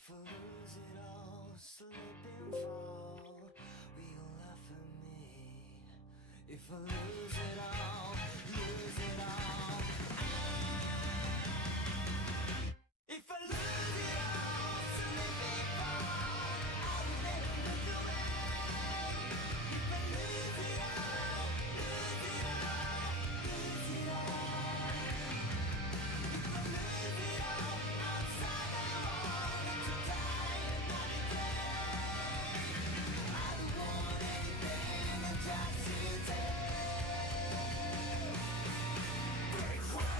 If I lose it all, slip and fall, will you laugh at me? If I lose it all, lose it all. If I lose it all, slip and fall, I will never look away. If I lose it all, lose it all, lose it all. If I lose it all, outside I want to die another day. I don't want anything, just you take. Break away.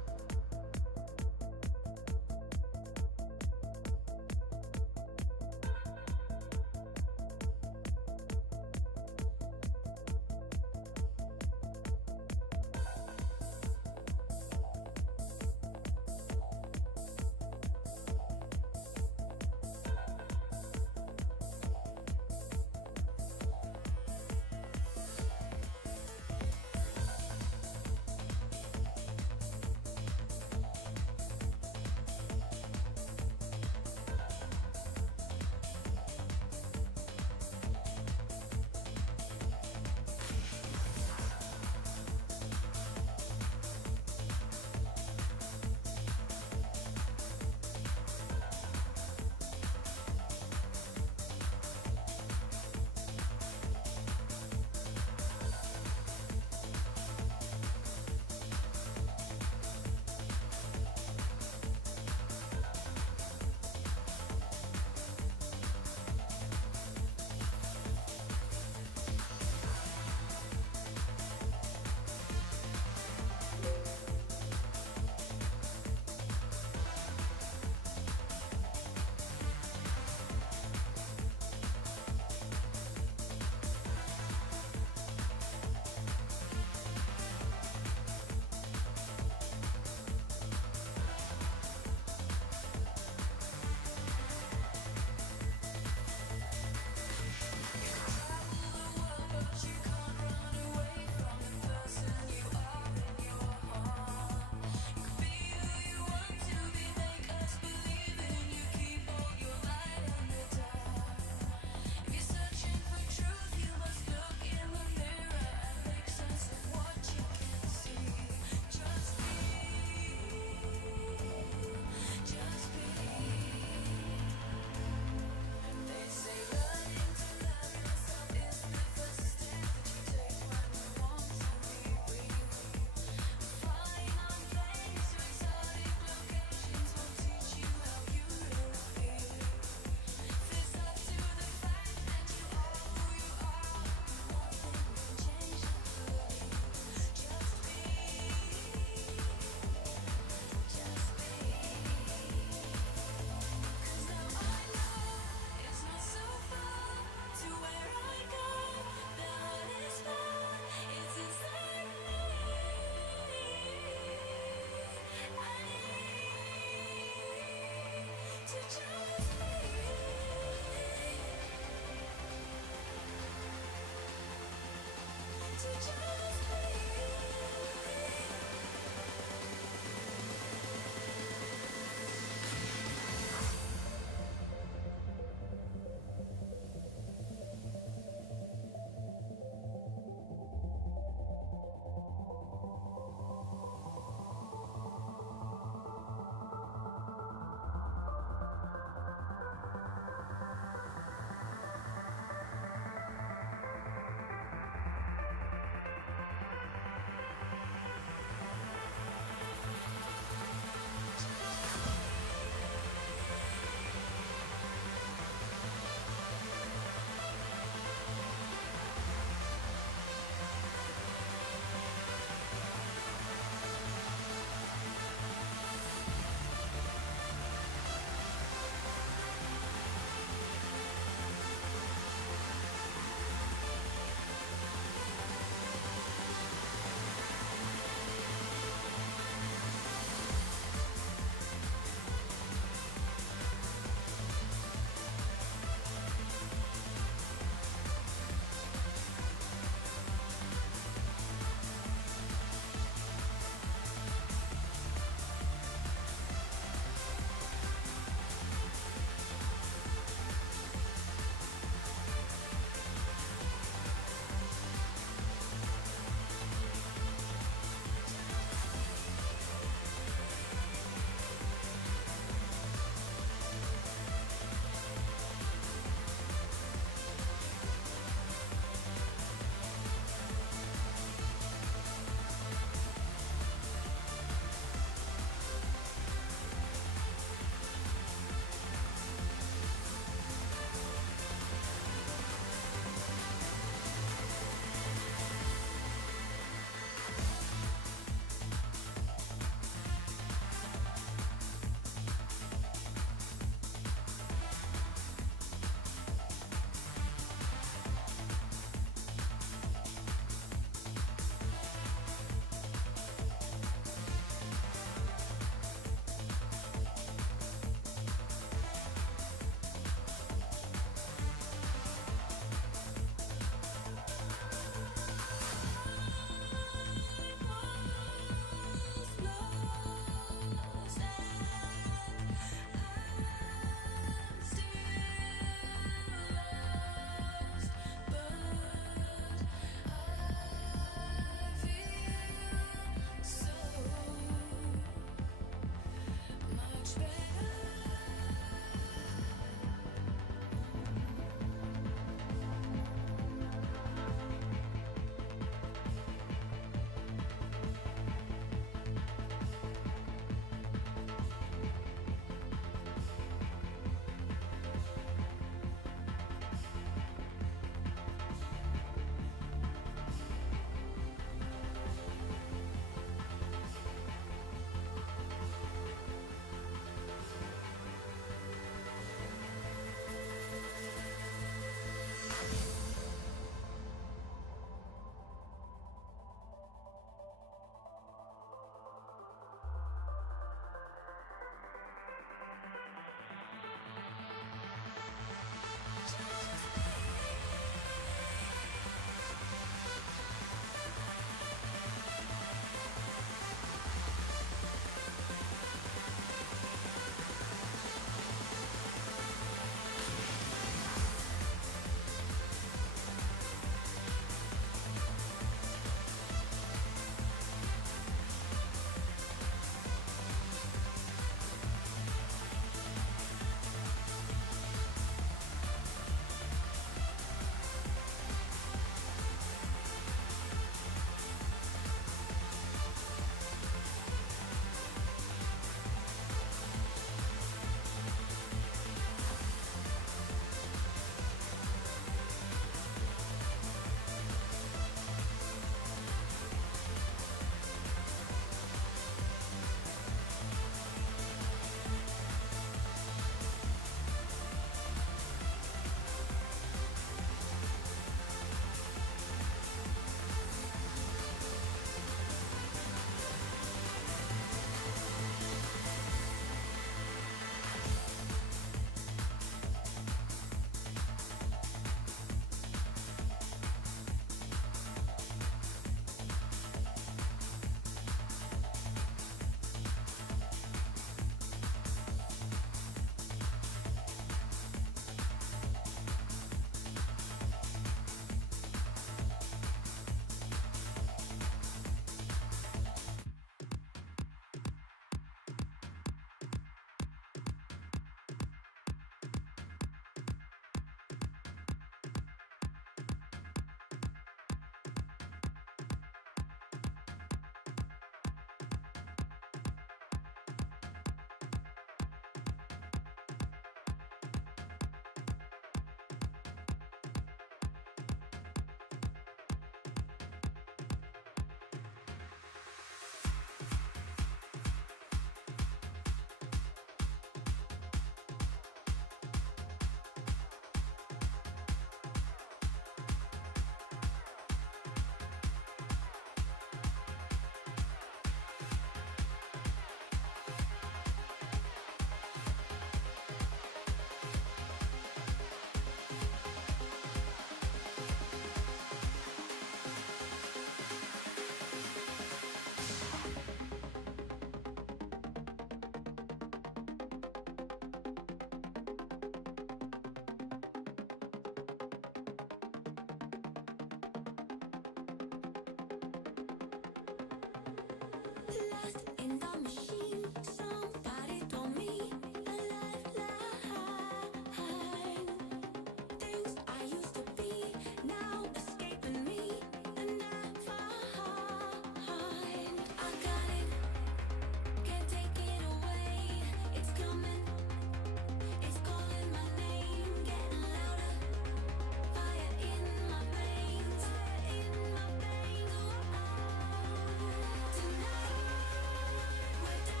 We're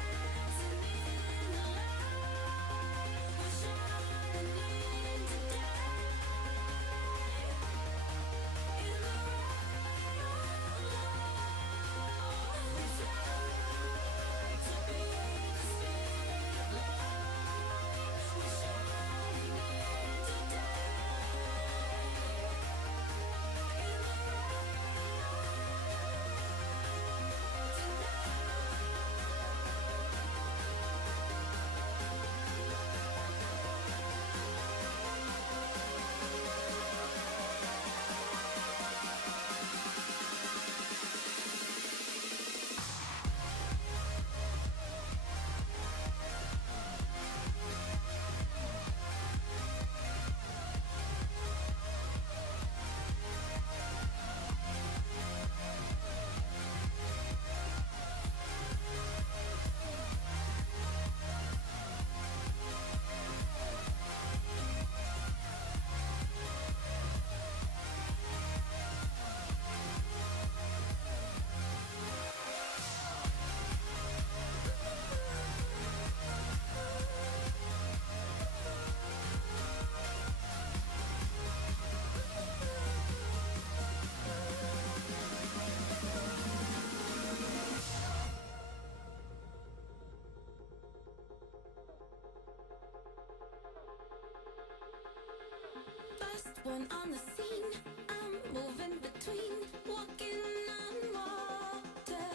One on the scene, I'm moving between walking on water.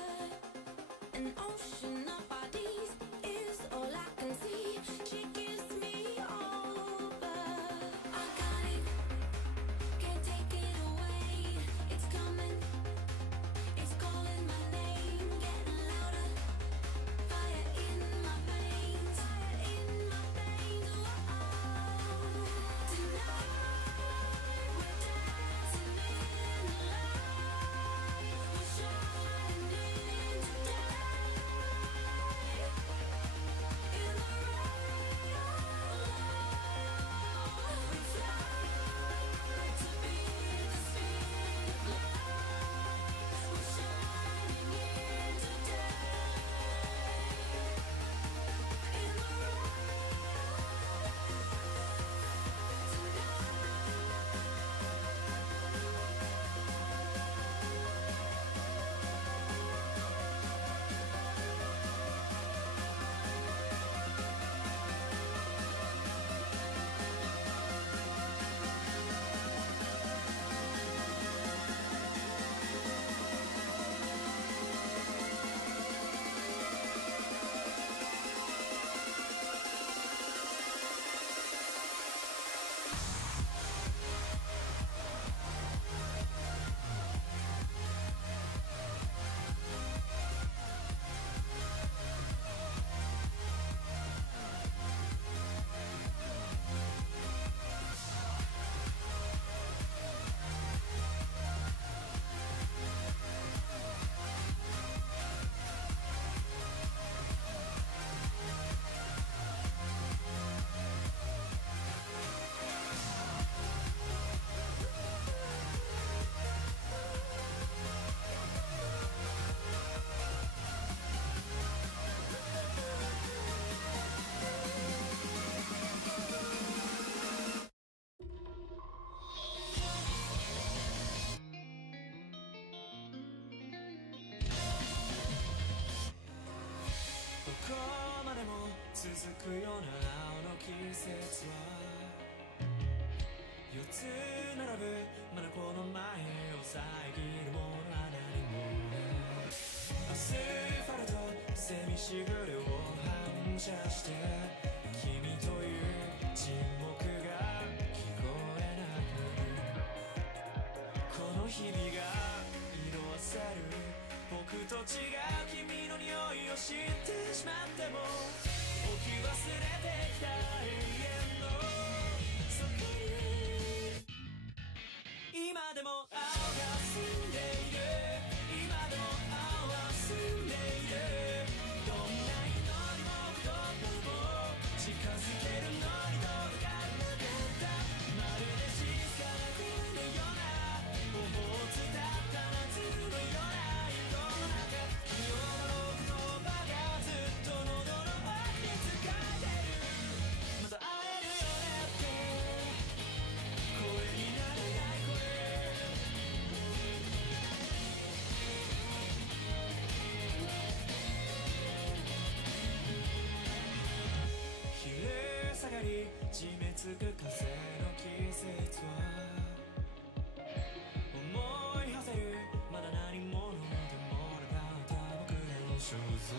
An ocean of bodies is all I can see. She gives me over. I got it, can't take it away. It's coming, it's calling my name, getting louder. Fire in my veins, fire in my veins. Oh, tonight we're dancing in the light. We're shining in today. In the rain, we fly to beat the speed of light. We're shining in today. In theどこまでも続くような青の季節は4つ並ぶまだこの前を遮るものは何もないアスファルトセミしぐれを反射して君という沈黙が聞こえなくなるこの日々が色あせる僕と違う君の匂いを知ってしまっても置き忘れてきた永遠のそこに今でも青が澄んでいる今でも青は澄んでいるどんな祈りも言葉も近づけるのに届かなかったまるで静かな声のような頬を伝った夏のような締めつく風の季節は思い馳せるまだ何者でもなかった僕らの肖像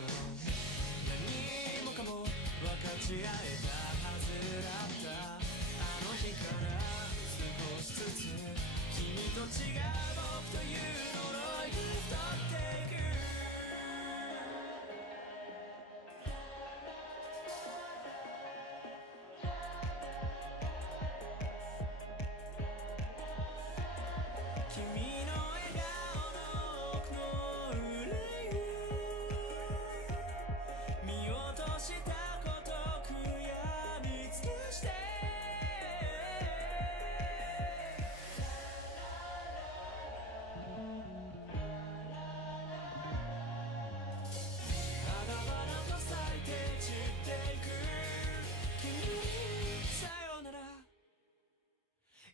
何もかも分かち合えたはずだったあの日から少しずつ君と違う僕という呪いが太っていく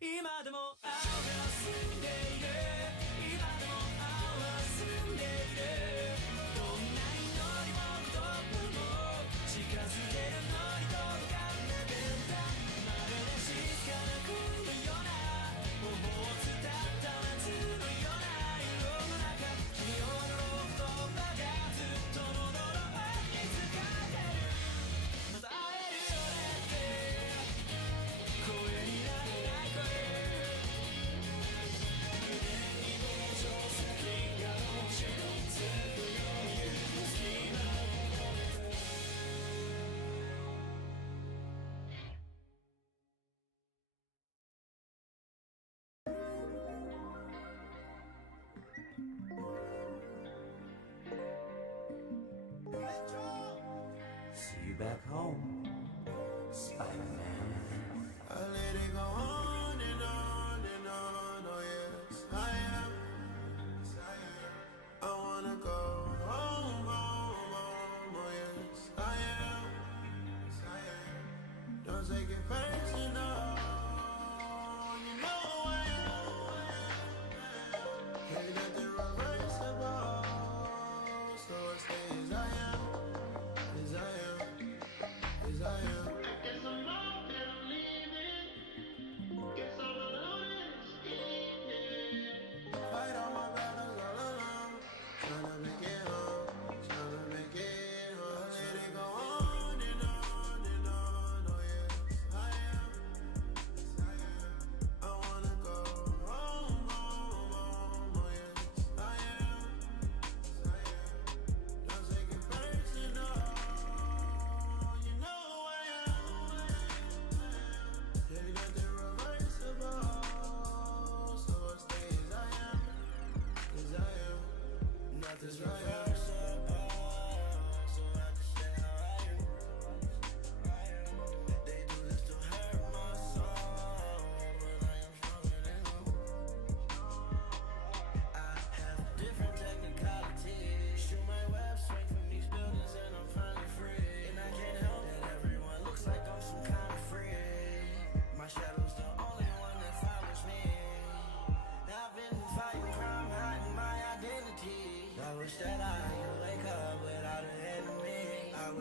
今でも青が澄んでいる今でも青は澄んでいるどんな祈りも言葉も近づけるのに届かなかったまるで静かな声のような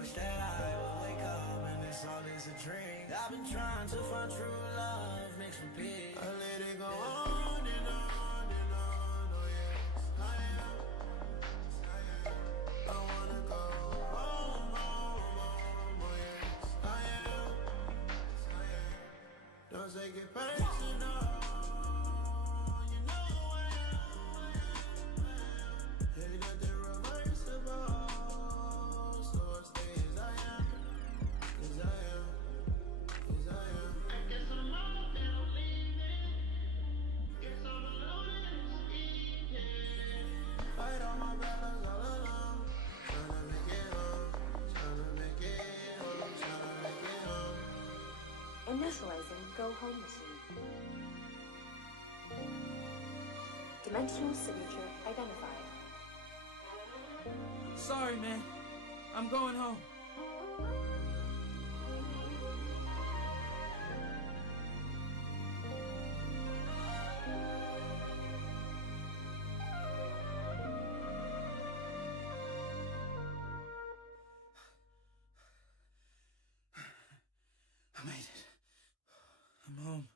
wish that I would wake up and this all is a dream. I've been trying to find true love, makes me big. I let it go on and on and on. Oh yes, I am. I wanna go home, home, home. Oh yes, I am. Don't take it personal. You know I am. Ain't nothing reversible. So I stay as I am. As I am. As I am. I guess I'm alone and I'm leaving. Guess I'm alone and it's evening. Fight all my battles all alone. Tryna make it home. Tryna make it home. Tryna make it home. Initializing Go Home machine. Dimensional signature identified. Sorry, man. I'm going home. I made it. I'm home.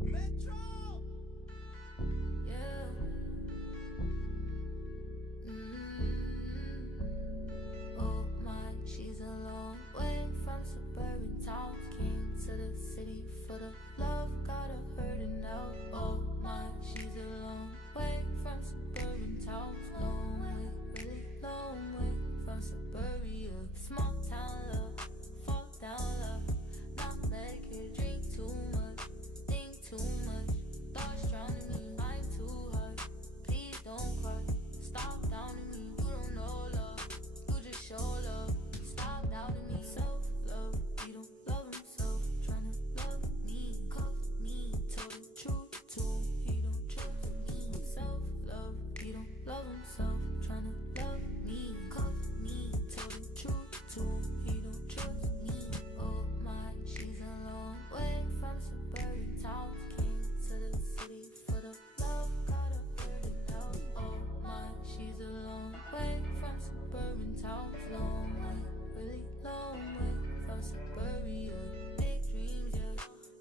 Metro! Yeah. Oh my, she's a long way from suburban towns. Came to the city for the love, got her hurting now. Oh my, she's a long way from suburban towns. Long way, really long way from suburbia. Small town love, fall down love. Not medicated, drink too much, think too much. Thoughts drowning me, I'm too hard. Please don't cry, stop doubting me. You don't know love, you just show love. Stop doubting me, self-love. He don't love himself, tryna love me. Cuff me, tell the truth to him. He don't trust me, self-love. He don't love himself, tryna love me. Cuff me, tell the truth to him. He don't trust me. Oh my, she's a long way from suburban towns. Came to the city for the love, got her hurting now. Oh my, she's a long way from suburban towns. Long way, really long way from suburbia. Big dreams, yeah,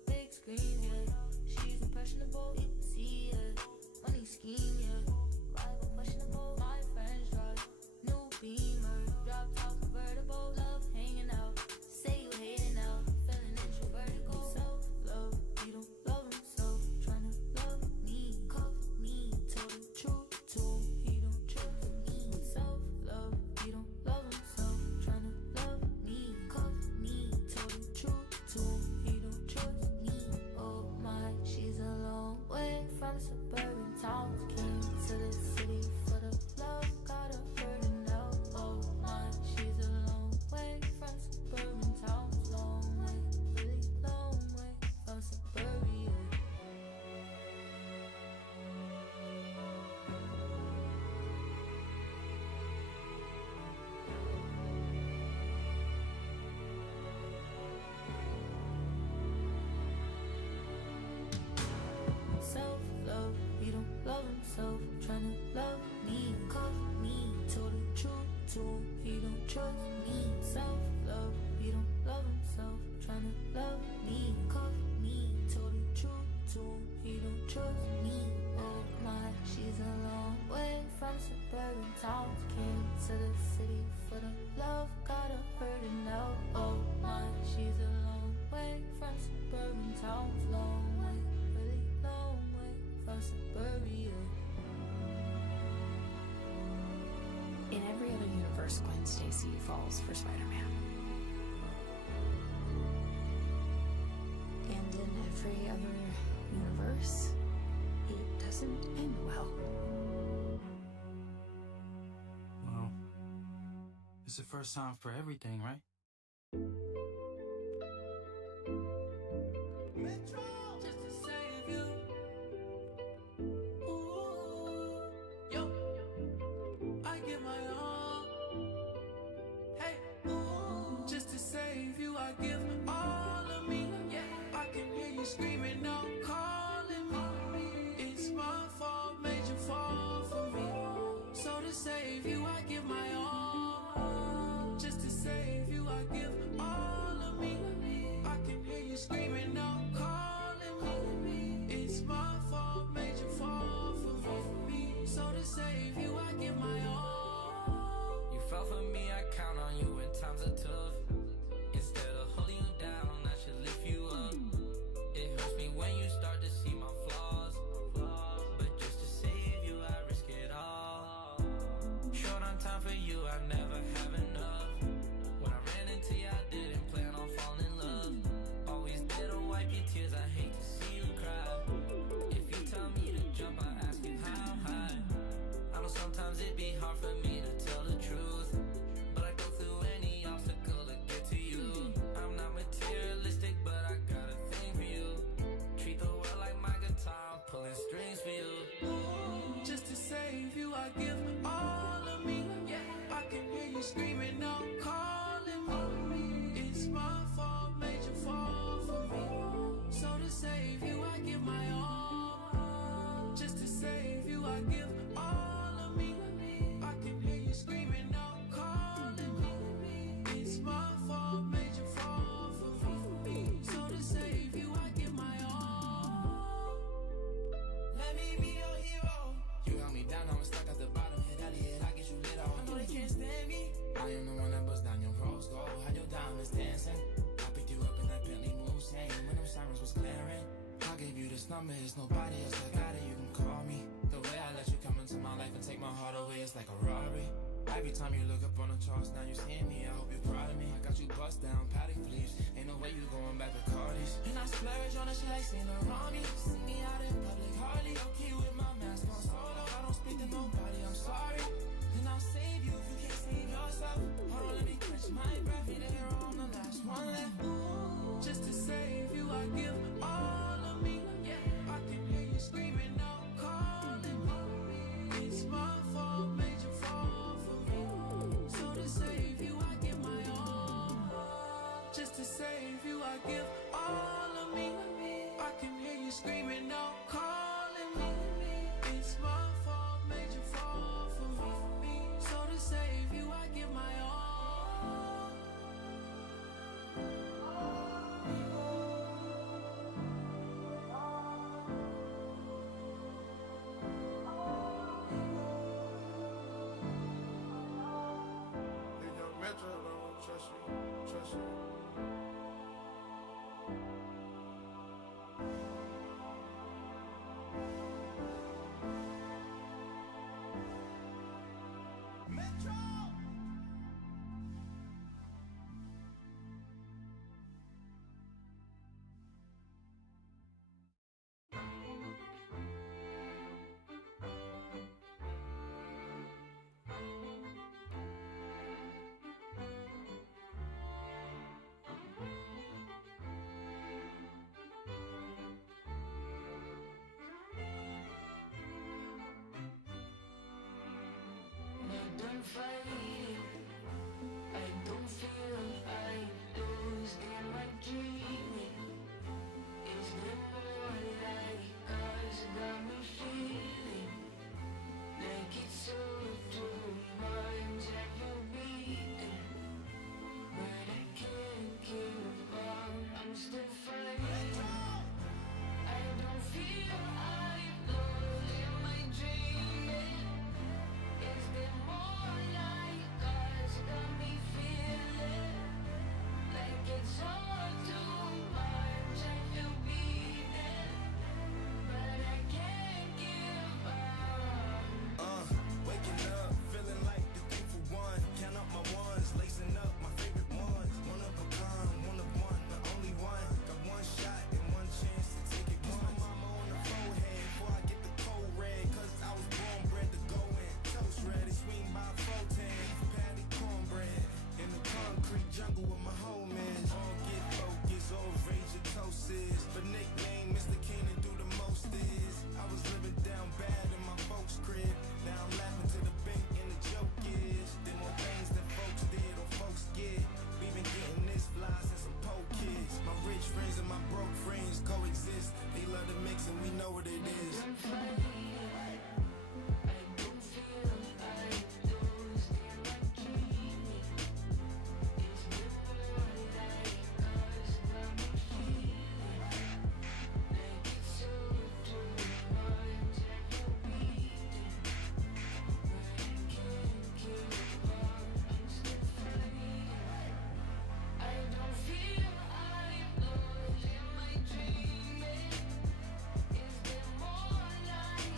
big screens, yeah. She's impressionable, people see it. Money scheme, yeah. Rival questionable, my friends drive new Beamer, drop top convertible. Love hanging out, say you hating out, feeling introverted. Go self-love, he don't love himself, tryna love me. Cuff me, tell the truth to him, he don't trust me. Self-love, he don't love himself, tryna love me. Cuff me, tell the truth to him, he don't trust me. Oh my, she's a long way from suburban towns. Came to the city for the love, got her hurting now. Oh my, she's a long way from suburban towns. Long way, really long way from suburbia. Self-love, he don't love himself, tryna love me. Cuff me, tell the truth to him, he don't trust me. Self-love, he don't love himself, tryna love me. Cuff me, tell the truth to him, he don't trust me. Oh my, she's a long way from suburban towns. Came to the city for the love, got her hurting now. Oh my, she's a long way from suburban towns. Long way, really long way from suburbia. In every other universe, Gwen Stacy falls for Spider-Man. And in every other universe, it doesn't end well. Well, it's the first time for everything, right? Metro! Just to save you. Ooh, yo, I give my all. Hey, ooh, just to save you, I give all of me. Yeah, I can hear you screaming out, calling me. It's my fault, made you fall for me. So to save you, I give my all. give all of me. I can hear you screaming out, calling me. It's my fault, made you fall for me. So to save you, I give my all. Let me be your hero. You held me down, I was stuck at the bottom. Hit Elliot, I get you lit off. I know they can't stand me. I am the one that busts down your rose gold. Had your diamonds dancing. I picked you up in that Bentley Mulsanne when them sirens was clearing. I gave you this number, it's nobody else that got it. You can call me. The way I let you come into my life and take my heart away, it's like a robbery. Every time you look up on the charts, now you seeing me. I hope you're proud of me. I got you bust down, paddock fleece. Ain't no way you going back to Cardi's. And I splurge on her, she like seeing her on me. See me out in public, hardly okay with my mask on solo. I don't speak to nobody, I'm sorry. And I'll save you if you can't save yourself. Hold on, let me catch my breath. Need a hero, I'm the last one left. Just to save you, I give all of me. I can hear you screaming out, calling me. It's my fault, made you fall for me. So to save you, I give my all. Just to save you, I give all of me. I can hear you screaming out, calling me. It's my fault, made you fall for me. So to save you, I give my all. If your metro don't trust me, trust me. Metro! Don't fight it. I don't feel I lose in my dreaming. Is there more like us got me feeling like it's so too much I feel beating, but I can't give up. I'm still fighting. I don't feel I lose in my dreaming. Is there more like us got me feeling like it's all too much I feel beaten, but I can't give up. Waking up, feeling like the thing for one. Count up my ones, lacing up my favorite ones. One of a kind, one of one, the only one. Got one shot and one chance to take it. Kiss my mama on the forehead before I get the cold red. Cause I was born bred to go in. Toast ready, swing by 410. Beef patty, cornbread. In the concrete jungle with my homies. All get focused, all rage and toast is. But nickname Mr. King to do the most is. I was living down bad in my folks' crib. Now I'm laughing to the bank and the joke is. Did more things than folks did or folks get. We been getting this fly since I'm poor kids. My rich friends and my broke friends coexist. They love the mix and we know what it is. I'm fighting. I don't feel I lose in my dreaming. Is there more like us got me feeling like it's so too much I feel beaten, but I can't give up. I'm still fighting. I don't feel I lose in my dreaming. Is there more like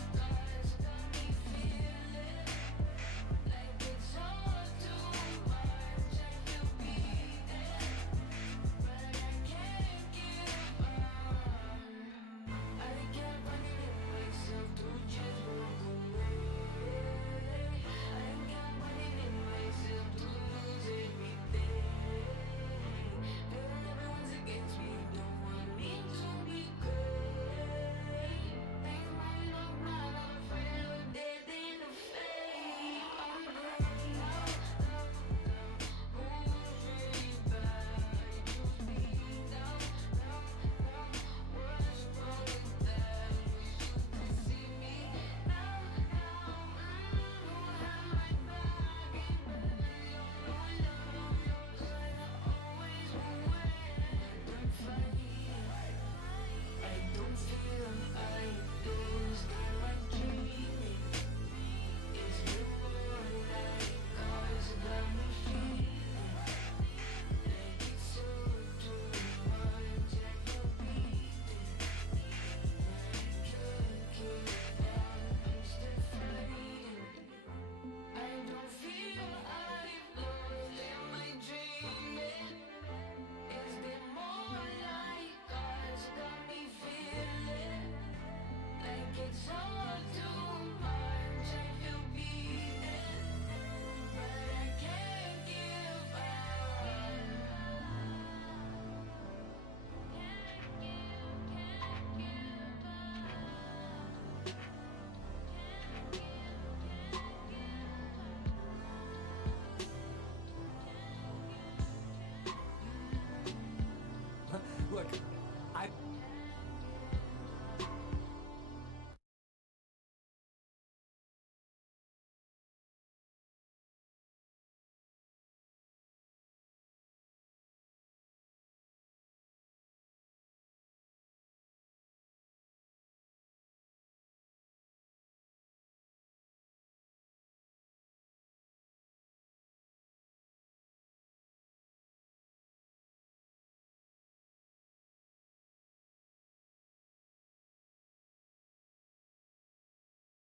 Look,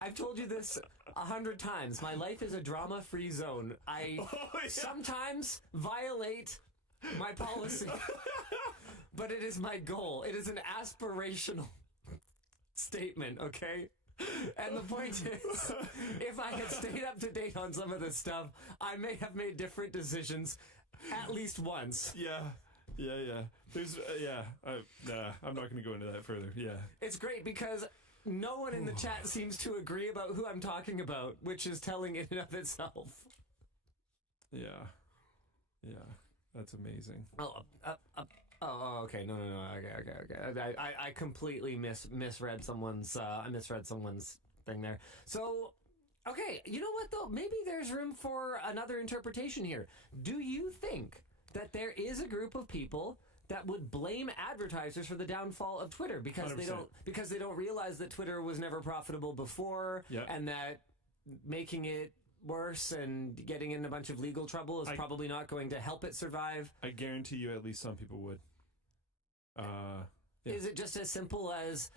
I've told you this 100 times. My life is a drama-free zone. I sometimes violate my policy, but it is my goal. It is an aspirational statement, okay? And the point is, if I had stayed up to date on some of this stuff, I may have made different decisions at least once. Yeah. There's, I'm not going to go into that further. Yeah. It's great because no one in the chat seems to agree about who I'm talking about, which is telling in and of itself. Yeah. That's amazing. Okay. No. Okay. I completely misread someone's. I misread someone's thing there. So, okay. You know what though? Maybe there's room for another interpretation here. Do you think that there is a group of people that would blame advertisers for the downfall of Twitter because 100%. they don't realize that Twitter was never profitable before, and that making it worse and getting in a bunch of legal trouble is probably not going to help it survive? I guarantee you, at least some people would. Is it just as simple as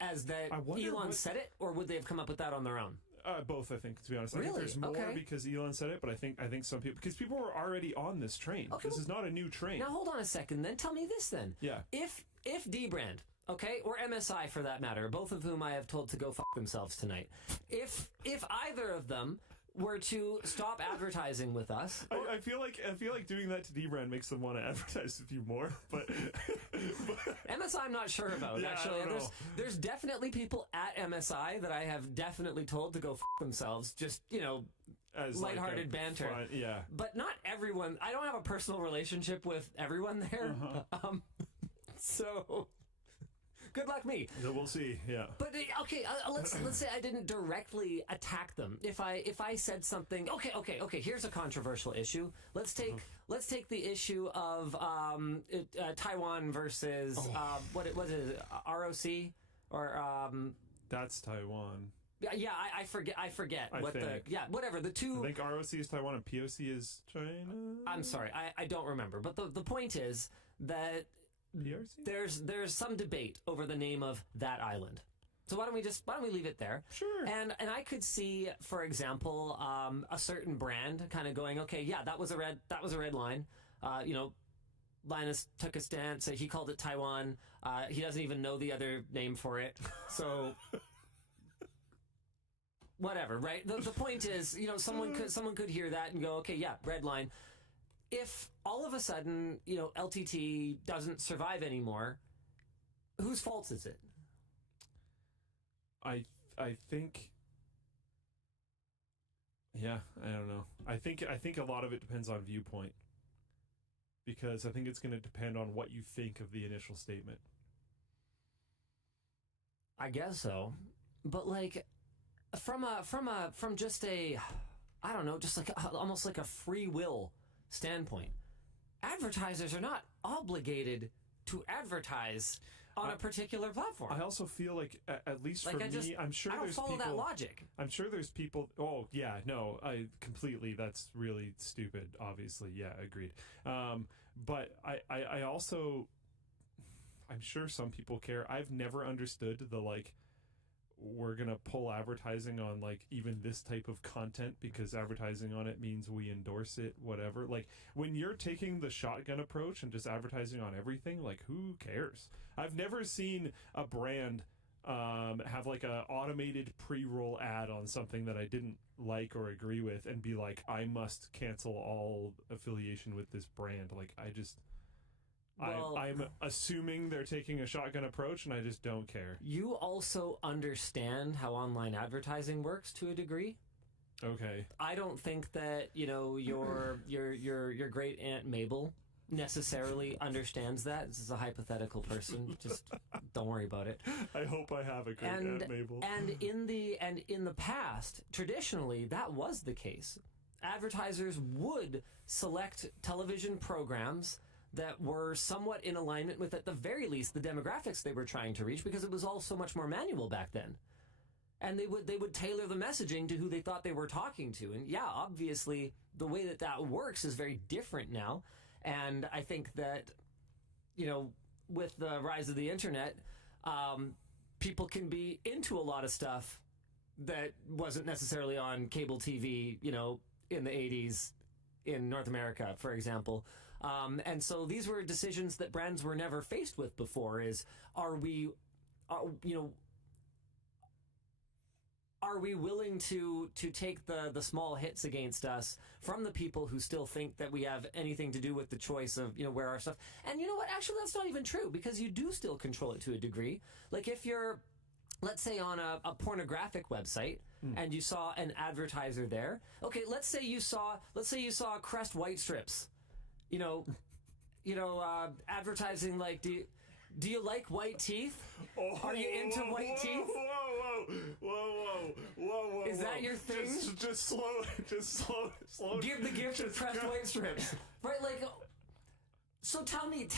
that Elon said it, or would they have come up with that on their own? Both, I think, to be honest. I Really? think there's more Okay. because Elon said it, but I think some people, because people were already on this train. Okay, This is not a new train. Now hold on a second. Then tell me this. Then, Yeah. if D-Brand, okay, or MSI for that matter, both of whom I have told to go fuck themselves tonight, if either of them were to stop advertising with us, I feel like doing that to D-Brand makes them want to advertise with you more, but MSI I'm not sure about. Yeah, actually, I don't know. there's definitely people at MSI that I have definitely told to go fuck themselves. Just as like lighthearted a banter. fun- yeah. But not everyone. I don't have a personal relationship with everyone there. So good luck me. So we'll see. Yeah. But okay, let's say I didn't directly attack them. If I said something, okay. Here's a controversial issue. Let's take the issue of Taiwan versus what was it, ROC or That's Taiwan. yeah, I forget I what think. whatever the two. I think ROC is Taiwan and POC is China. I'm sorry, I don't remember. But the point is that PRC? there's some debate over the name of that island. So why don't we leave it there? Sure. And I could see, for example, a certain brand kind of going, okay, yeah, that was a red line. Linus took a stance. He called it Taiwan. He doesn't even know the other name for it. So whatever, right? The point is, someone could hear that and go, okay, yeah, red line. If all of a sudden, LTT doesn't survive anymore, whose fault is it? I think. Yeah, I don't know. I think a lot of it depends on viewpoint, because I think it's going to depend on what you think of the initial statement. I guess so, but like from just a, I don't know, just like almost like a free will standpoint, advertisers are not obligated to advertise on a particular platform. I also feel like, at least for me, I'm sure I don't there's follow people. that logic. I'm sure there's people. Oh yeah, no, I completely. That's really stupid. Obviously, yeah, agreed. But I also, I'm sure some people care. I've never understood the we're gonna pull advertising on even this type of content because advertising on it means we endorse it, whatever. When you're taking the shotgun approach and just advertising on everything, who cares? I've never seen a brand have a automated pre-roll ad on something that I didn't like or agree with and be like, I must cancel all affiliation with this brand. I'm assuming they're taking a shotgun approach, and I just don't care. You also understand how online advertising works to a degree. Okay. I don't think that your great aunt Mabel necessarily understands that. This is a hypothetical person. Just don't worry about it. I hope I have a great Aunt Mabel. And in the past, traditionally, that was the case. Advertisers would select television programs that were somewhat in alignment with, at the very least, the demographics they were trying to reach, because it was all so much more manual back then. And they would tailor the messaging to who they thought they were talking to. And yeah, obviously, the way that works is very different now. And I think that, with the rise of the internet, people can be into a lot of stuff that wasn't necessarily on cable TV, in the 80s in North America, for example. And so these were decisions that brands were never faced with before, is are we willing to take the small hits against us from the people who still think that we have anything to do with the choice of, where our stuff... And you know what? Actually, that's not even true, because you do still control it to a degree. Like if you're, let's say, on a pornographic website and you saw an advertiser there. Okay, let's say you saw Crest White Strips. Advertising like, do you like white teeth? Are you into white teeth? Whoa. Is that your thing? Just slow. Give the gift of Crest White Strips. Right, like, so tell me,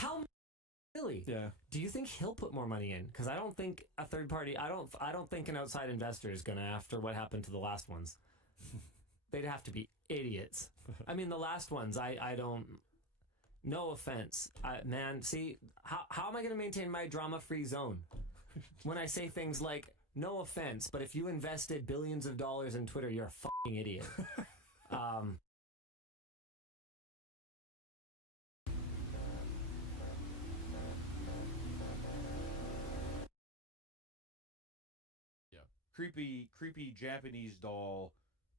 really? Yeah. Do you think he'll put more money in? Because I don't think a third party, I don't think an outside investor is going to, after what happened to the last ones. They'd have to be idiots. I mean, the last ones, I don't... No offense. Man, see, how am I going to maintain my drama-free zone when I say things like, no offense, but if you invested billions of dollars in Twitter, you're a fucking idiot. Creepy Japanese doll,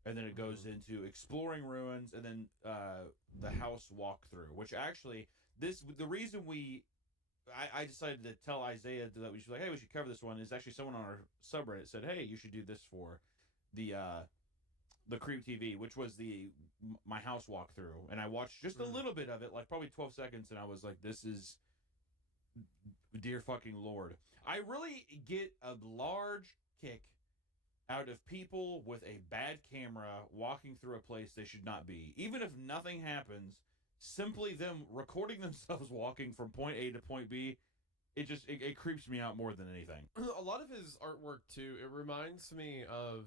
and then it goes into exploring ruins, and then the house walkthrough. Which actually, the reason I decided to tell Isaiah that we should hey, we should cover this one, is actually someone on our subreddit said, hey, you should do this for the Creep TV, which was my house walkthrough, and I watched just a little bit of it, like probably 12 seconds, and I was like, this is, dear fucking Lord. I really get a large kick out of people with a bad camera walking through a place they should not be. Even if nothing happens, simply them recording themselves walking from point A to point B, it creeps me out more than anything. A lot of his artwork, too, it reminds me of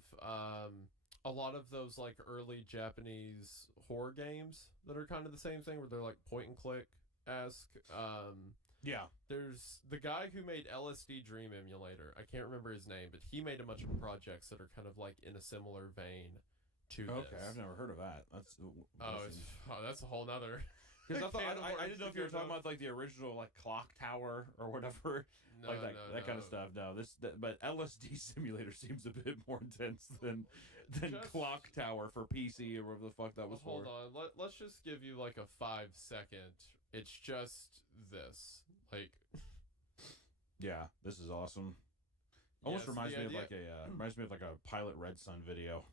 a lot of those, like, early Japanese horror games that are kind of the same thing, where they're, like, point-and-click-esque. Yeah. There's the guy who made LSD Dream Emulator. I can't remember his name, but he made a bunch of projects that are kind of like in a similar vein to this. Okay, I've never heard of that. That's a whole nother. Because I didn't know if you were talking about like the original like clock tower or whatever, no, that kind of stuff. No, but LSD Simulator seems a bit more intense than clock tower for PC or whatever the fuck that was for. Hold on, let's just give you like a 5-second. It's just this. Like, yeah, this is awesome. Almost reminds me of like a Pilot Red Sun video.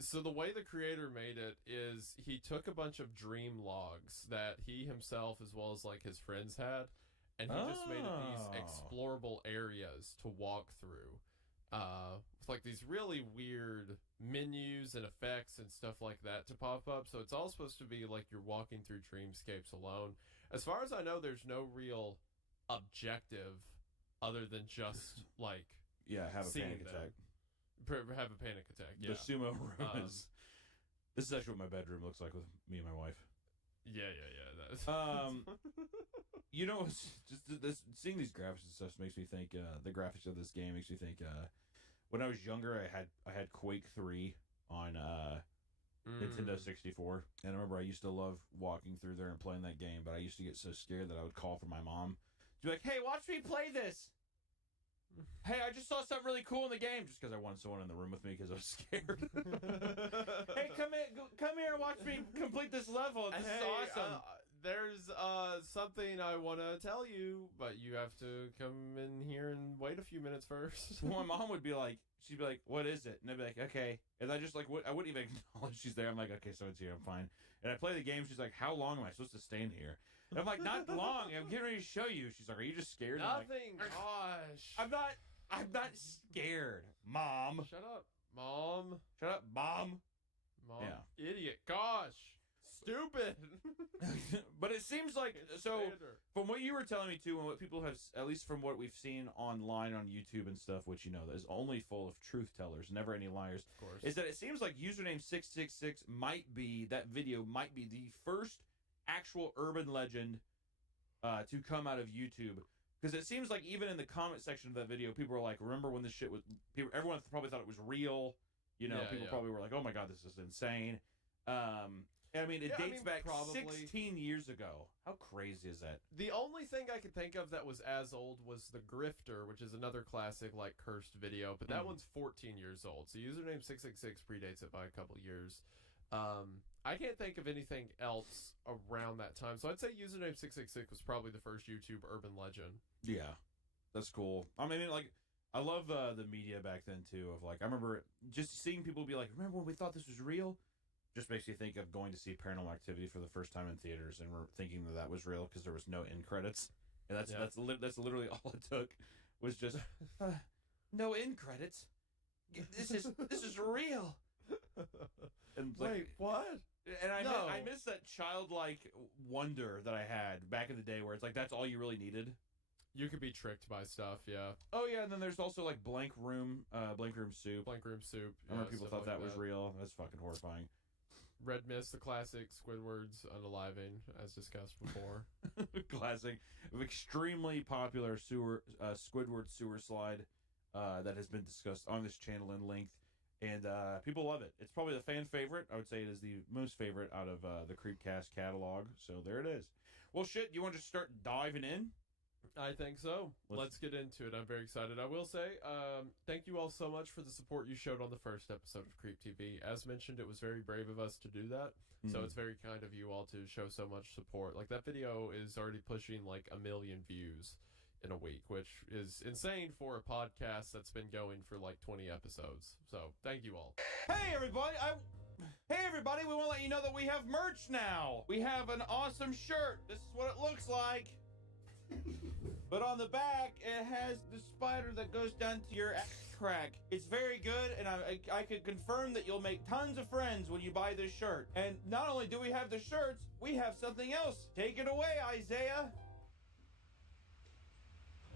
So the way the creator made it is he took a bunch of dream logs that he himself, as well as like his friends, had, and he just made it these explorable areas to walk through, with like these really weird menus and effects and stuff like that to pop up. So it's all supposed to be like you're walking through dreamscapes alone. As far as I know, there's no real objective other than just like have a panic attack. Have a panic attack. Yeah. The sumo room is. This is actually what my bedroom looks like with me and my wife. Yeah. That's just seeing these graphics and stuff makes me think. The graphics of this game makes me think. When I was younger, I had Quake 3 on Nintendo 64, and I remember I used to love walking through there and playing that game, but I used to get so scared that I would call for my mom to be like, "Hey, watch me play this. Hey, I just saw something really cool in the game," just because I wanted someone in the room with me because I was scared. Hey, come here and watch me complete this level. This is awesome. there's something I want to tell you, but you have to come in here and wait a few minutes first. Well, my mom would be like, she'd be like, what is it? And I'd be like, okay. And I just like, I wouldn't even acknowledge she's there. I'm like, okay, so it's here. I'm fine. And I play the game. She's like, how long am I supposed to stand here? And I'm like, not long. I'm getting ready to show you. She's like, are you just scared? Nothing. Like, Gosh. I'm not scared, Mom. Shut up, Mom. Shut up, Mom. Mom. Yeah. Idiot. Gosh. Stupid. But it seems like, so from what you were telling me too, and what people have, at least from what we've seen online on YouTube and stuff, which you know is only full of truth tellers, never any liars, of course, is that it seems like username 666 might be the first actual urban legend to come out of YouTube. Because it seems like even in the comment section of that video, people were like, remember when this shit was, everyone probably thought it was real. You know, people probably were like, oh my God, this is insane. I mean, it dates back probably 16 years ago. How crazy is that? The only thing I could think of that was as old was The Grifter, which is another classic, like, cursed video. But that one's 14 years old. So username 666 predates it by a couple years. I can't think of anything else around that time. So I'd say username 666 was probably the first YouTube urban legend. Yeah, that's cool. I mean, like, I love the media back then, too, of, like, I remember just seeing people be like, remember when we thought this was real? Just makes you think of going to see Paranormal Activity for the first time in theaters and we're thinking that was real because there was no end credits. And that's literally all it took was just no end credits. This is real. And wait, what? And I miss that childlike wonder that I had back in the day where it's like that's all you really needed. You could be tricked by stuff, yeah. Oh yeah, and then there's also like Blank Room Soup. Blank Room Soup. I remember people thought that was real. That's fucking horrifying. Red Mist, the classic Squidward's Unaliving, as discussed before. Classic, extremely popular Squidward sewer slide that has been discussed on this channel in length, and people love it. It's probably the fan favorite. I would say it is the most favorite out of the Creepcast catalog. So there it is. Well, shit, you want to just start diving in? I think so. Let's get into it. I'm very excited. I will say, thank you all so much for the support you showed on the first episode of Creep TV. As mentioned, it was very brave of us to do that. So it's very kind of you all to show so much support. Like, that video is already pushing like 1 million views in a week, which is insane for a podcast that's been going for like 20 episodes. So thank you all. Hey, everybody. Hey everybody, we want to let you know that we have merch now. We have an awesome shirt. This is what it looks like. But on the back, it has the spider that goes down to your ass crack. It's very good, and I can confirm that you'll make tons of friends when you buy this shirt. And not only do we have the shirts, we have something else. Take it away, Isaiah.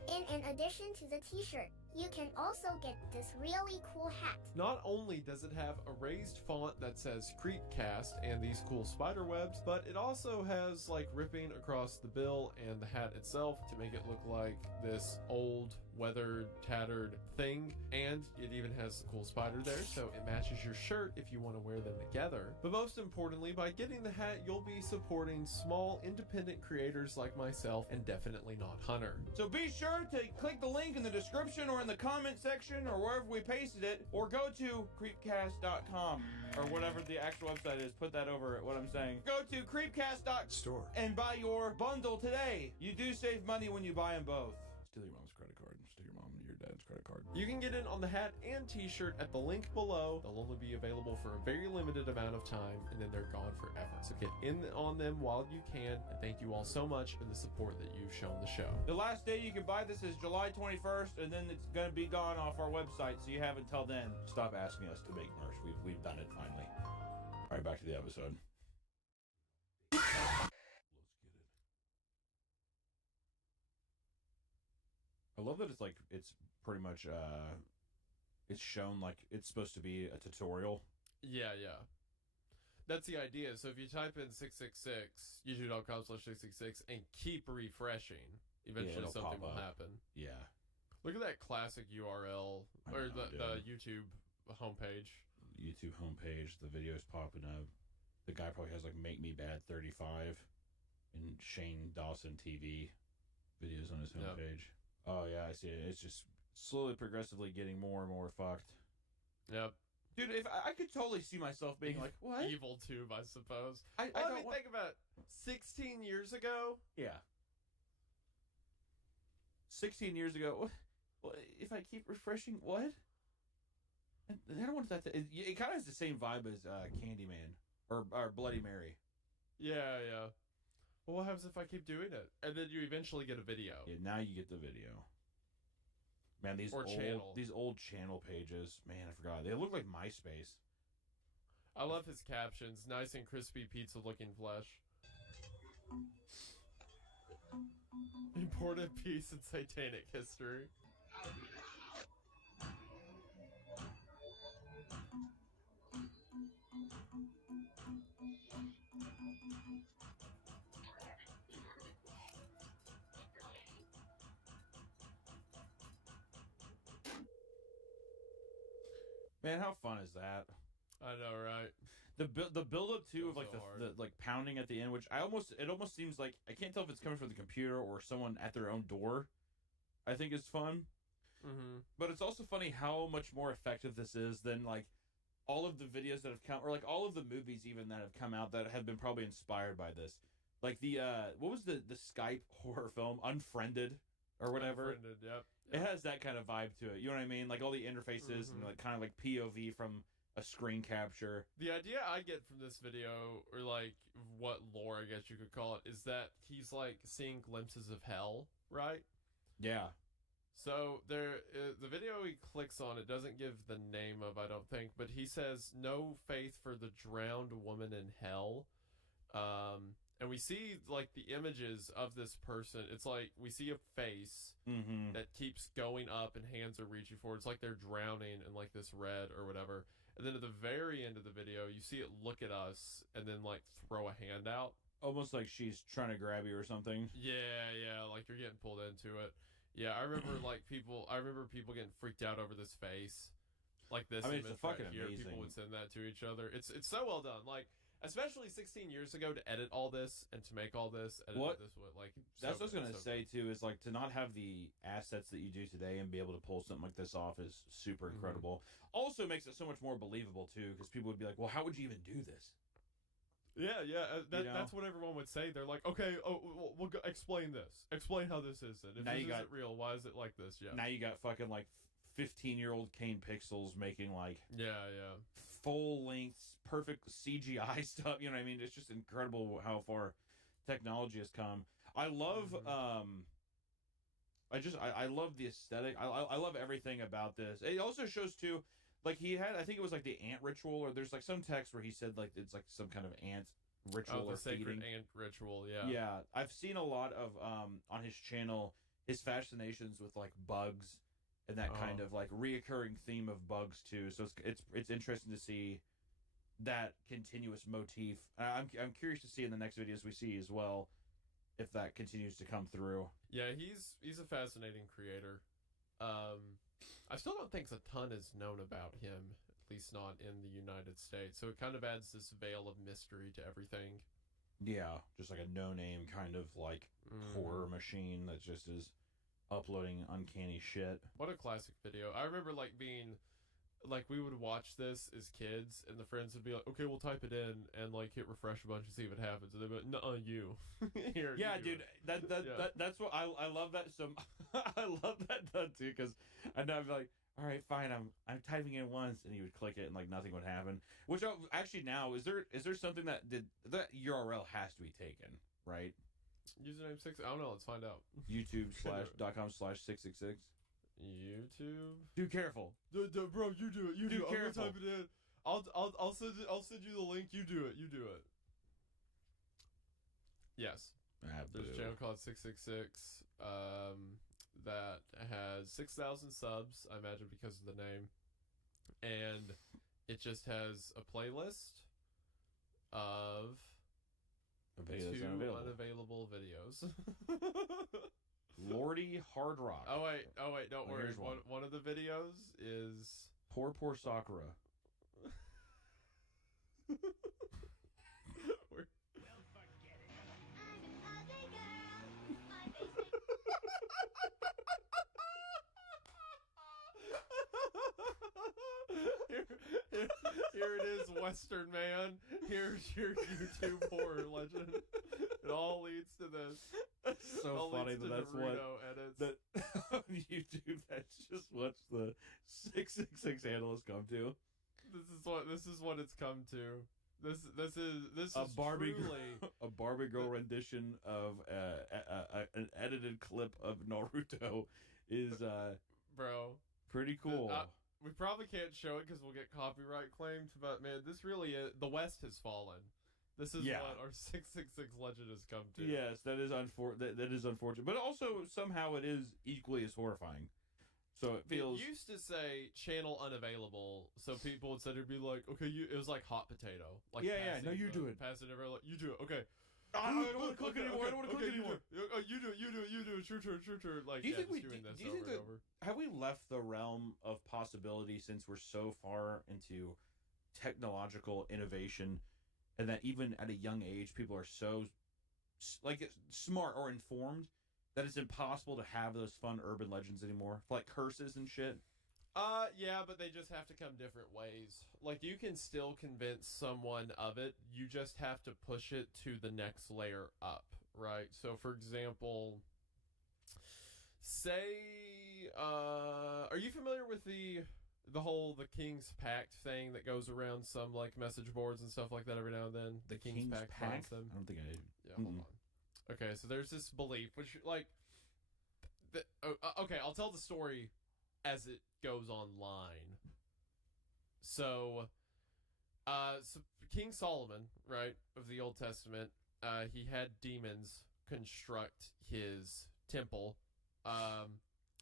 In addition to the t-shirt, you can also get this really cool hat. Not only does it have a raised font that says Creepcast and these cool spider webs, but it also has like ripping across the bill and the hat itself to make it look like this old, weathered, tattered thing. And it even has a cool spider there, so it matches your shirt if you want to wear them together. But most importantly, by getting the hat, you'll be supporting small, independent creators like myself, and definitely not Hunter. So be sure to click the link in the description or in the comment section or wherever we pasted it, or go to creepcast.com or whatever the actual website is. Put that over at what I'm saying. Go to creepcast.store and buy your bundle today. You do save money when you buy them both. Steal your mom's credit card. Steal your mom and your dad's credit card. You can get in on the hat and t-shirt at the link below. They'll only be available for a very limited amount of time, and then they're gone forever. So get in on them while you can, and thank you all so much for the support that you've shown the show. The last day you can buy this is July 21st, and then it's going to be gone off our website, so you have until then. Stop asking us to make merch. We've done it finally. All right, back to the episode. I love that it's pretty much it's shown like it's supposed to be a tutorial. Yeah. That's the idea. So if you type in 666, youtube.com/666, and keep refreshing, eventually something will happen. Yeah. Look at that classic URL, or the YouTube homepage. YouTube homepage, the video's popping up. The guy probably has like Make Me Bad 35 and Shane Dawson TV videos on his homepage. Yep. Oh yeah, I see it. It's just slowly, progressively getting more and more fucked. Yep. Dude, if I could totally see myself being like, what? Evil Tube, I suppose. I Well, don't think about it. 16 years ago. Yeah. 16 years ago. What? If I keep refreshing, what? I don't want that to... It kind of has the same vibe as Candyman or Bloody Mary. Yeah, yeah. Well, what happens if I keep doing it? And then you eventually get a video. Yeah, now you get the video. Man, these old channel pages. Man, I forgot. They look like MySpace. I love his captions. Nice and crispy pizza looking flesh. Important piece in satanic history. Man, how fun is that? I know, right? The build up too of like so the like pounding at the end, which it almost seems like I can't tell if it's coming from the computer or someone at their own door. I think is fun. Mm-hmm. But it's also funny how much more effective this is than like all of the videos that have come, or like all of the movies even that have come out that have been probably inspired by this. Like the what was the Skype horror film Unfriended or whatever? Unfriended, yep. It has that kind of vibe to it. You know what I mean? Like all the interfaces and like kind of like POV from a screen capture. The idea I get from this video, or like what lore I guess you could call it, is that he's like seeing glimpses of hell, right? Yeah. So there, the video he clicks on, it doesn't give the name of, I don't think, but he says, "No faith for the drowned woman in hell." And we see like the images of this person. It's like we see a face that keeps going up and hands are reaching forward. It's like they're drowning in like this red or whatever. And then at the very end of the video, you see it look at us and then like throw a hand out. Almost like she's trying to grab you or something. Yeah, like you're getting pulled into it. Yeah, I remember people getting freaked out over this face. Like this. I mean, it's fucking right here. amazing. People would send that to each other. It's so well done. Like, especially 16 years ago to edit all this and to make all this. Edit What? This way, like, That's so what I was good, gonna so say too. Is like to not have the assets that you do today and be able to pull something like this off is super incredible. Also makes it so much more believable too, because people would be like, "Well, how would you even do this?" Yeah. You know? That's what everyone would say. They're like, okay, we'll go, explain this. Explain how this isn't. If Now this you got- isn't real, why is it like this? Yeah. Now you got fucking like 15-year-old Kane Pixels making like Yeah. full length, perfect CGI stuff. You know what I mean? It's just incredible how far technology has come. I love I love the aesthetic. I love everything about this. It also shows too, like he had, I think it was like the ant ritual, or there's like some text where he said like it's like some kind of ant ritual The or sacred feeding. ant ritual. Yeah. Yeah, I've seen a lot of on his channel his fascinations with like bugs and that kind of like reoccurring theme of bugs too. So it's interesting to see that continuous motif. I'm curious to see in the next videos we see as well if that continues to come through. Yeah, he's a fascinating creator. I still don't think a ton is known about him, at least not in the United States. So it kind of adds this veil of mystery to everything. Yeah, just like a no-name kind of like horror machine that just is uploading uncanny shit. What a classic video. I remember like being like, we would watch this as kids and the friends would be like, okay, we'll type it in and like hit refresh a bunch and see if it happens, and they'd be like, nuh-uh, you. Here, Yeah, you do dude, it. that's what I love that so I love that too, because I'd be like, all right, fine, I'm typing in once, and you would click it and like nothing would happen. Which actually now is there something that URL has to be taken, right? Username 6. I don't know. Let's find out. YouTube.com/666. YouTube. Do careful. Bro, you do it. You do it. I'm careful. gonna type it in. I'll send you the link. You do it. Yes. There's a channel called 666 that has 6,000 subs, I imagine because of the name. And it just has a playlist of two unavailable videos. Lordy Hard Rock. Oh wait, don't worry. Here's one. One of the videos is Poor Sakura. Here, Western man. Here's your YouTube horror legend. It all leads to this. So all funny leads to that's Naruto what edits. that on YouTube. That's just what the 666 analysts come to. This is what it's come to. This is A Barbie truly girl, a Barbie girl rendition of an edited clip of Naruto is bro. pretty cool. We probably can't show it because we'll get copyright claimed, but man, this really is. The West has fallen. This is what our 666 legend has come to. Yes, that is that is unfortunate, but also somehow it is equally as horrifying. So it feels. It used to say channel unavailable, so people would say it'd be like, okay, it was like hot potato. Like no, you do it. Pass it over, like, you do it, okay. I don't want to click anymore. I don't want to click anymore. You do it. True. Like, Do you think just doing this do you over think and that, over. have we left the realm of possibility since we're so far into technological innovation, and that even at a young age, people are so smart or informed that it's impossible to have those fun urban legends anymore, like curses and shit? Yeah, but they just have to come different ways. Like, you can still convince someone of it. You just have to push it to the next layer up, right? So, for example, say, are you familiar with the King's Pact thing that goes around some, like, message boards and stuff like that every now and then? The King's Pact? I don't think I did. Yeah, hold on. Okay, so there's this belief, which, like, okay, I'll tell the story as it goes online. So King Solomon, right, of the Old Testament, he had demons construct his temple,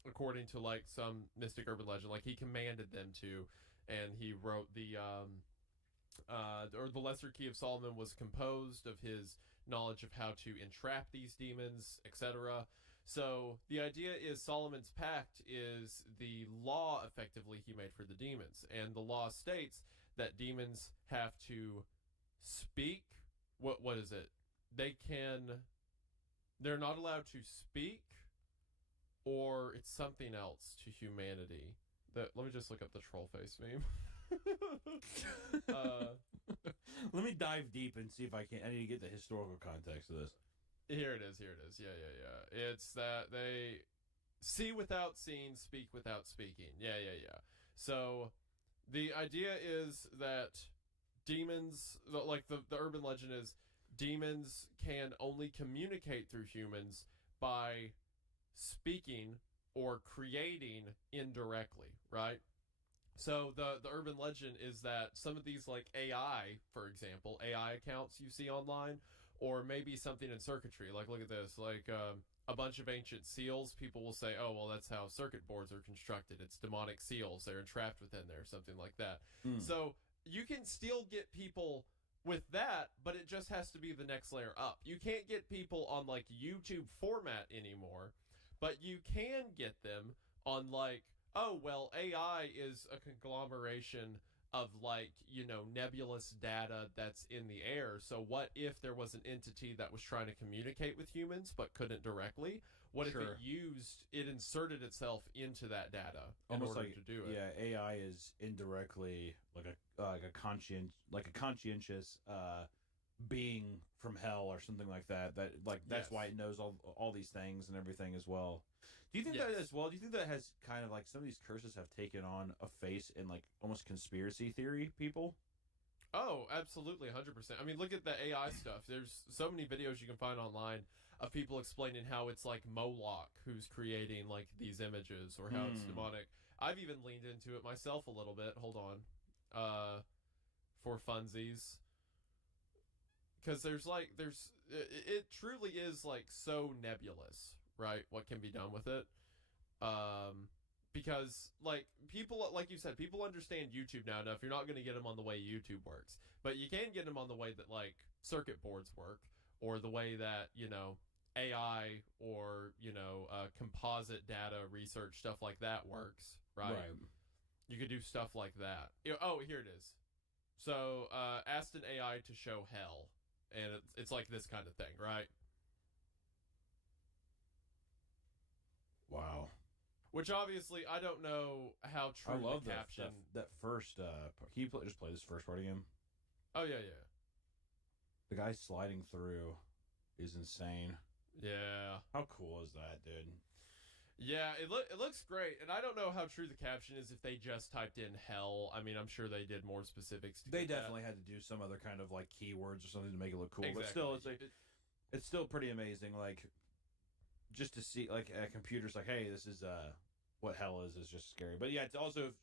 according to, like, some mystic urban legend. Like, he commanded them to, and he wrote the Lesser Key of Solomon was composed of his knowledge of how to entrap these demons, etc. So the idea is Solomon's Pact is the law, effectively, he made for the demons. And the law states that demons have to speak. What is it? They're not allowed to speak, or it's something else to humanity. Let me just look up the troll face meme. Let me dive deep and see if I can. I need to get the historical context of this. Here it is. Yeah. It's that they see without seeing, speak without speaking. Yeah. So the idea is that demons, like the urban legend is, demons can only communicate through humans by speaking or creating indirectly, right? So the urban legend is that some of these, like AI, for example, AI accounts you see online, or maybe something in circuitry. Like, look at this. Like, a bunch of ancient seals, people will say, oh, well, that's how circuit boards are constructed. It's demonic seals. They're entrapped within there, something like that. So you can still get people with that, but it just has to be the next layer up. You can't get people on, like, YouTube format anymore, but you can get them on, like, oh, well, AI is a conglomeration of, like, you know, nebulous data that's in the air. So what if there was an entity that was trying to communicate with humans but couldn't directly? What if it inserted itself into that data in order to do it? Yeah, AI is indirectly like a conscientious being from hell or something like that. That's why it knows all these things and everything as well. Do you think that as well? Do you think that has kind of, like, some of these curses have taken on a face in, like, almost conspiracy theory people? Oh, absolutely, 100%. I mean, look at the AI stuff. There's so many videos you can find online of people explaining how it's, like, Moloch who's creating, like, these images, or how it's demonic. I've even leaned into it myself a little bit. Hold on. For funsies. Because it truly is, like, so nebulous, right? What can be done with it. Because, like, people, like you said, people understand YouTube now enough. You're not going to get them on the way YouTube works. But you can get them on the way that, like, circuit boards work, or the way that, you know, AI or, you know, composite data research, stuff like that works, right? You could do stuff like that. Oh, here it is. So, asked an AI to show hell. And it's like this kind of thing, right? Wow. Which, obviously, I don't know how true I love the caption. that first. Can you just play this first part again? Oh yeah, yeah, The guy sliding through is insane. yeah. How cool is that, dude? Yeah, it looks great, and I don't know how true the caption is if they just typed in hell. I mean, I'm sure they did more specifics. They definitely had to do some other kind of like keywords or something to make it look cool. Exactly. But still, it's like it's still pretty amazing. Like just to see like a computer's like, hey, this is what hell is just scary. But yeah, it's also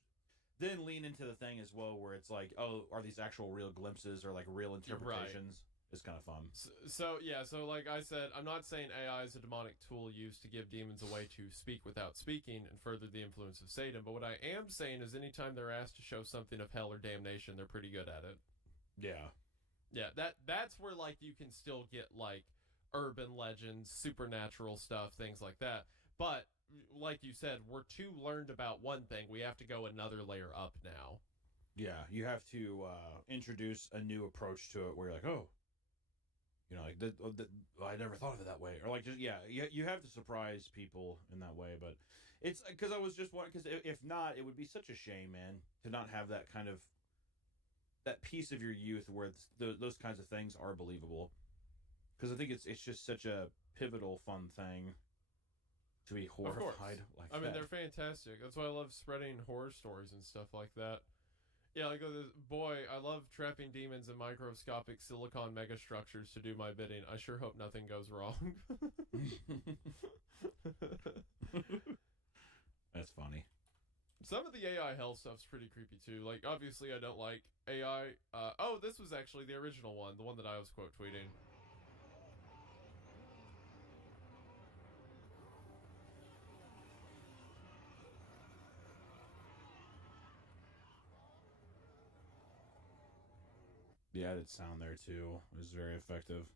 then lean into the thing as well where it's like, oh, are these actual real glimpses or like real interpretations? It's kind of fun. So like I said, I'm not saying AI is a demonic tool used to give demons a way to speak without speaking and further the influence of Satan. But what I am saying is anytime they're asked to show something of hell or damnation, they're pretty good at it. Yeah. Yeah, that's where like you can still get like urban legends, supernatural stuff, things like that. But like you said, we're too learned about one thing. We have to go another layer up now. Yeah, you have to introduce a new approach to it where you're like, oh, you know, like I never thought of it that way, or like just you have to surprise people in that way. But it's because I was just wondering because if not, it would be such a shame, man, to not have that kind of that piece of your youth where those kinds of things are believable. Because I think it's just such a pivotal, fun thing to be horrified like that. I mean, they're fantastic. That's why I love spreading horror stories and stuff like that. Yeah, like boy, I love trapping demons in microscopic silicon megastructures to do my bidding. I sure hope nothing goes wrong. That's funny. Some of the AI hell stuff's pretty creepy too. Like, obviously, I don't like AI. Oh, this was actually the original one, the one that I was quote tweeting. The added sound there too is very effective.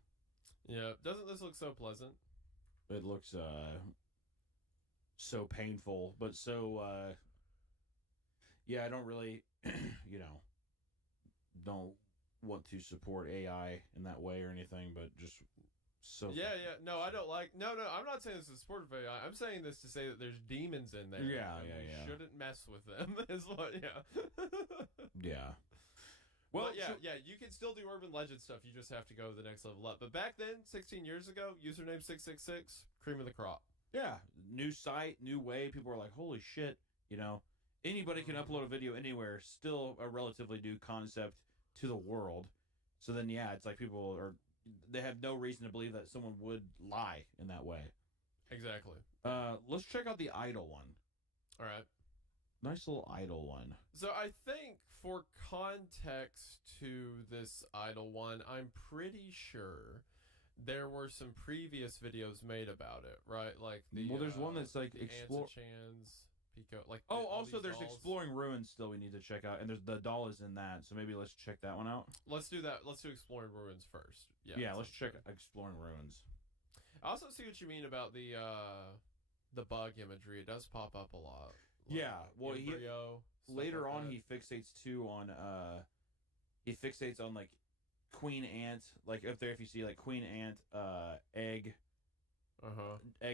Yeah, doesn't this look so pleasant? It looks so painful, but so yeah, I don't really you know, don't want to support AI in that way or anything, but just so yeah. No, I don't like. No, I'm not saying this is support of AI. I'm saying this to say that there's demons in there. Yeah. Shouldn't mess with them. Is what. Yeah. Yeah. Well, but yeah, you can still do urban legend stuff. You just have to go to the next level up. But back then, 16 years ago, username 666, cream of the crop. Yeah, new site, new way. People are like, holy shit, you know, anybody can upload a video anywhere. Still a relatively new concept to the world. So then, yeah, it's like they have no reason to believe that someone would lie in that way. Exactly. Let's check out the idol one. All right. Nice little idol one. So I think for context to this idol one, I'm pretty sure there were some previous videos made about it, right? Like there's one that's like explore Chan's Pico. Like also there's dolls. Exploring Ruins still we need to check out, and there's the doll is in that. So maybe let's check that one out. Let's do that. Let's do Exploring Ruins first. Yeah, let's check Exploring Ruins. I also see what you mean about the bug imagery. It does pop up a lot. Like well, later like on that. he fixates too on like Queen Ant, like up there if you see like Queen Ant egg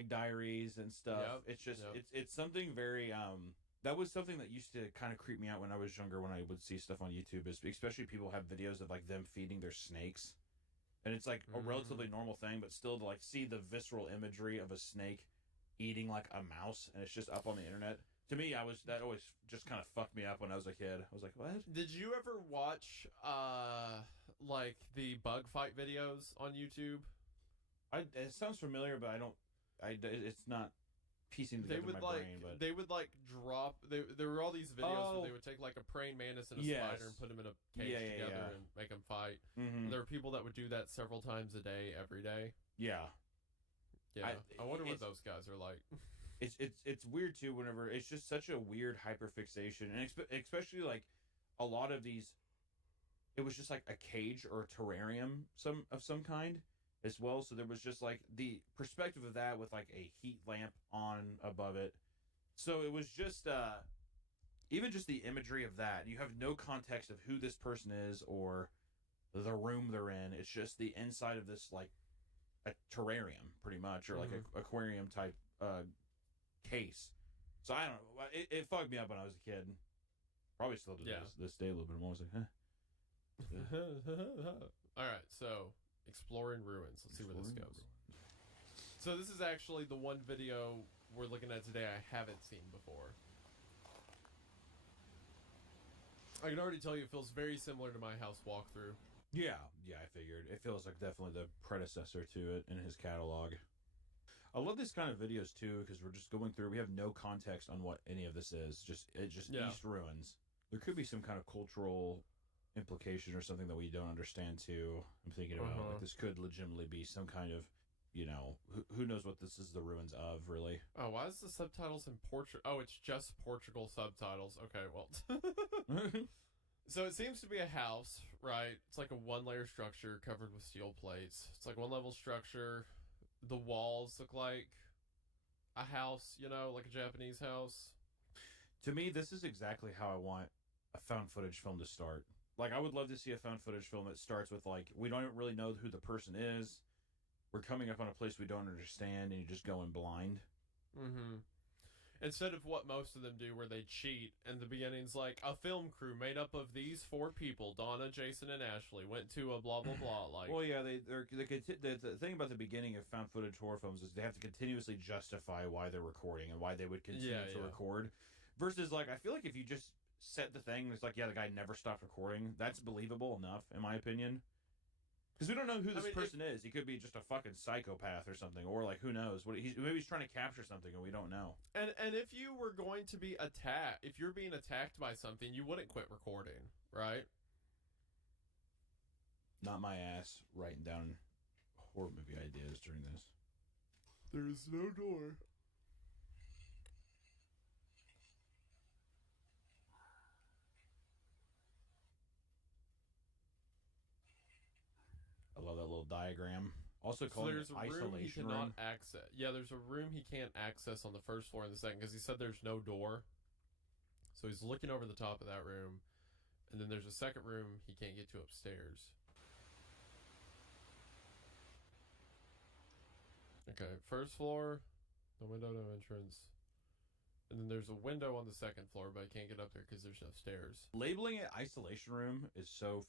diaries and stuff. Yep. It's just it's something very that was something that used to kind of creep me out when I was younger when I would see stuff on YouTube, is especially people have videos of like them feeding their snakes. And it's like a relatively normal thing, but still to like see the visceral imagery of a snake eating like a mouse and it's just up on the internet. To me, that always just kind of fucked me up when I was a kid. I was like, what? Did you ever watch like the bug fight videos on YouTube? It sounds familiar, but it's not piecing together in my brain. But they would like drop. There were all these videos where they would take like a praying mantis and a spider and put them in a cage together and make them fight. Mm-hmm. There were people that would do that several times a day, every day. Yeah. I wonder what those guys are like. It's weird too. Whenever it's just such a weird hyperfixation, and especially like a lot of these, it was just like a cage or a terrarium of some kind as well. So there was just like the perspective of that with like a heat lamp on above it. So it was just even just the imagery of that. You have no context of who this person is or the room they're in. It's just the inside of this like a terrarium, pretty much, or like a aquarium type case. So I don't know. It fucked me up when I was a kid. Probably still does this day a little bit more. I was like, huh. All right, so exploring ruins. Let's see where this goes. So this is actually the one video we're looking at today I haven't seen before. I can already tell you it feels very similar to my house walkthrough. Yeah, I figured. It feels like definitely the predecessor to it in his catalog. I love this kind of videos too because we're just going through. We have no context on what any of this is. Just East ruins. There could be some kind of cultural implication or something that we don't understand too. I'm thinking about like this could legitimately be some kind of, who knows what this is the ruins of really. Oh, why is the subtitles in Portugal? Oh, it's just Portugal subtitles. Okay, well. So it seems to be a house, right? It's like a one-layer structure covered with steel plates. It's like one-level structure. The walls look like a house, like a Japanese house. To me, this is exactly how I want a found footage film to start. Like, I would love to see a found footage film that starts with, like, we don't really know who the person is. We're coming up on a place we don't understand, and you just go in blind. Mm-hmm. Instead of what most of them do where they cheat, and the beginning's like, a film crew made up of these 4 people, Donna, Jason, and Ashley, went to a blah, blah, blah. Like, well, yeah, the thing about the beginning of found footage horror films is they have to continuously justify why they're recording and why they would continue to record. Versus, like, I feel like if you just set the thing, it's like, yeah, the guy never stopped recording, that's believable enough, in my opinion. Because we don't know who this person is. He could be just a fucking psychopath or something, or like who knows? Maybe he's trying to capture something and we don't know. And if you were going to be attacked, if you're being attacked by something, you wouldn't quit recording, right? Not my ass writing down horror movie ideas during this. There's no door. I love that little diagram. Also called there's a room he isolation cannot room. access. Yeah, there's a room he can't access on the first floor and the second because he said there's no door. So he's looking over the top of that room, and then there's a second room he can't get to upstairs. Okay, first floor, no window, no entrance. And then there's a window on the second floor, but I can't get up there because there's no stairs. Labeling it isolation room is so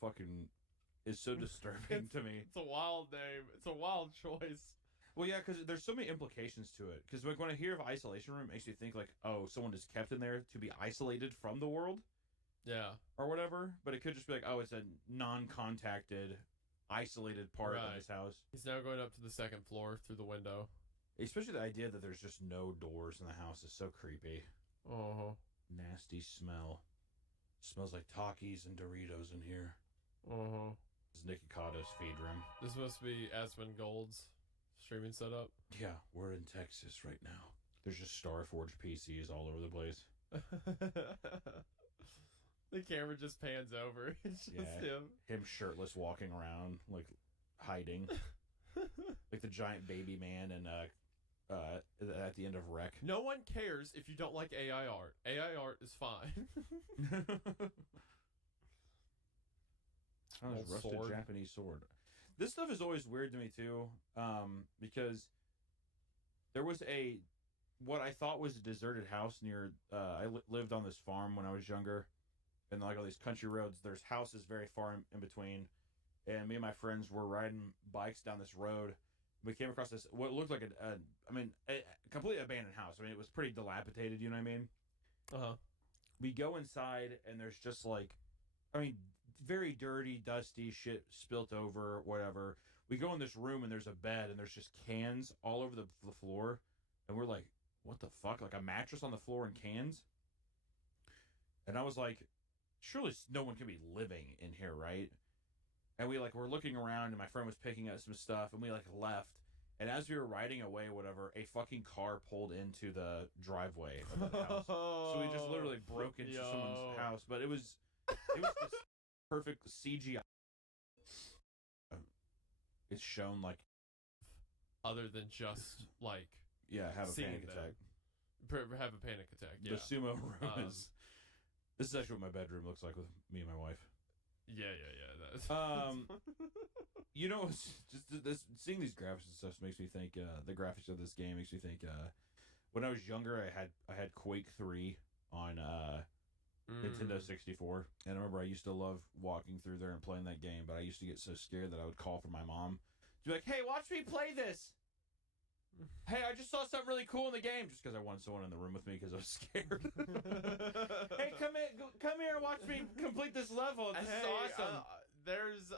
disturbing to me. It's a wild name. It's a wild choice. Well, yeah, because there's so many implications to it. Because like, when I hear of isolation room, it makes me think like, oh, someone is kept in there to be isolated from the world. Yeah. Or whatever. But it could just be like, oh, it's a non-contacted, isolated part of this house. He's now going up to the second floor through the window. Especially the idea that there's just no doors in the house is so creepy. Uh-huh. Nasty smell. Smells like Takis and Doritos in here. Uh-huh. This is Nikki Cotto's feed room. This must be Asmongold's streaming setup. Yeah, we're in Texas right now. There's just Starforge PCs all over the place. The camera just pans over. It's just him. Him shirtless walking around, like, hiding. Like the giant baby man and at the end of Wreck. No one cares if you don't like AI art. AI art is fine. Oh, there's rusted sword. Japanese sword. This stuff is always weird to me too, because there was what I thought was a deserted house near. I lived on this farm when I was younger, and like all these country roads, there's houses very far in between. And me and my friends were riding bikes down this road. We came across this what looked like a completely abandoned house. I mean, it was pretty dilapidated. You know what I mean? Uh-huh. We go inside, and there's just like, very dirty, dusty shit spilt over, whatever. We go in this room, and there's a bed, and there's just cans all over the floor. And we're like, what the fuck? Like a mattress on the floor and cans? And I was like, surely no one can be living in here, right? And we were looking around, and my friend was picking up some stuff, and we left. And as we were riding away, whatever, a fucking car pulled into the driveway of the house. So we just literally broke into someone's house. But it was this perfect CGI. It's shown other than just have a panic attack. Have a panic attack. Yeah. The sumo room is. This is actually what my bedroom looks like with me and my wife. Yeah. That's just seeing these graphics and stuff makes me think. The graphics of this game makes me think. When I was younger, I had Quake 3 on Nintendo 64. And I remember I used to love walking through there and playing that game, but I used to get so scared that I would call for my mom. She'd be like, hey, watch me play this. Hey, I just saw something really cool in the game. Just because I wanted someone in the room with me because I was scared. Hey, come here and watch me complete this level. This is awesome. There's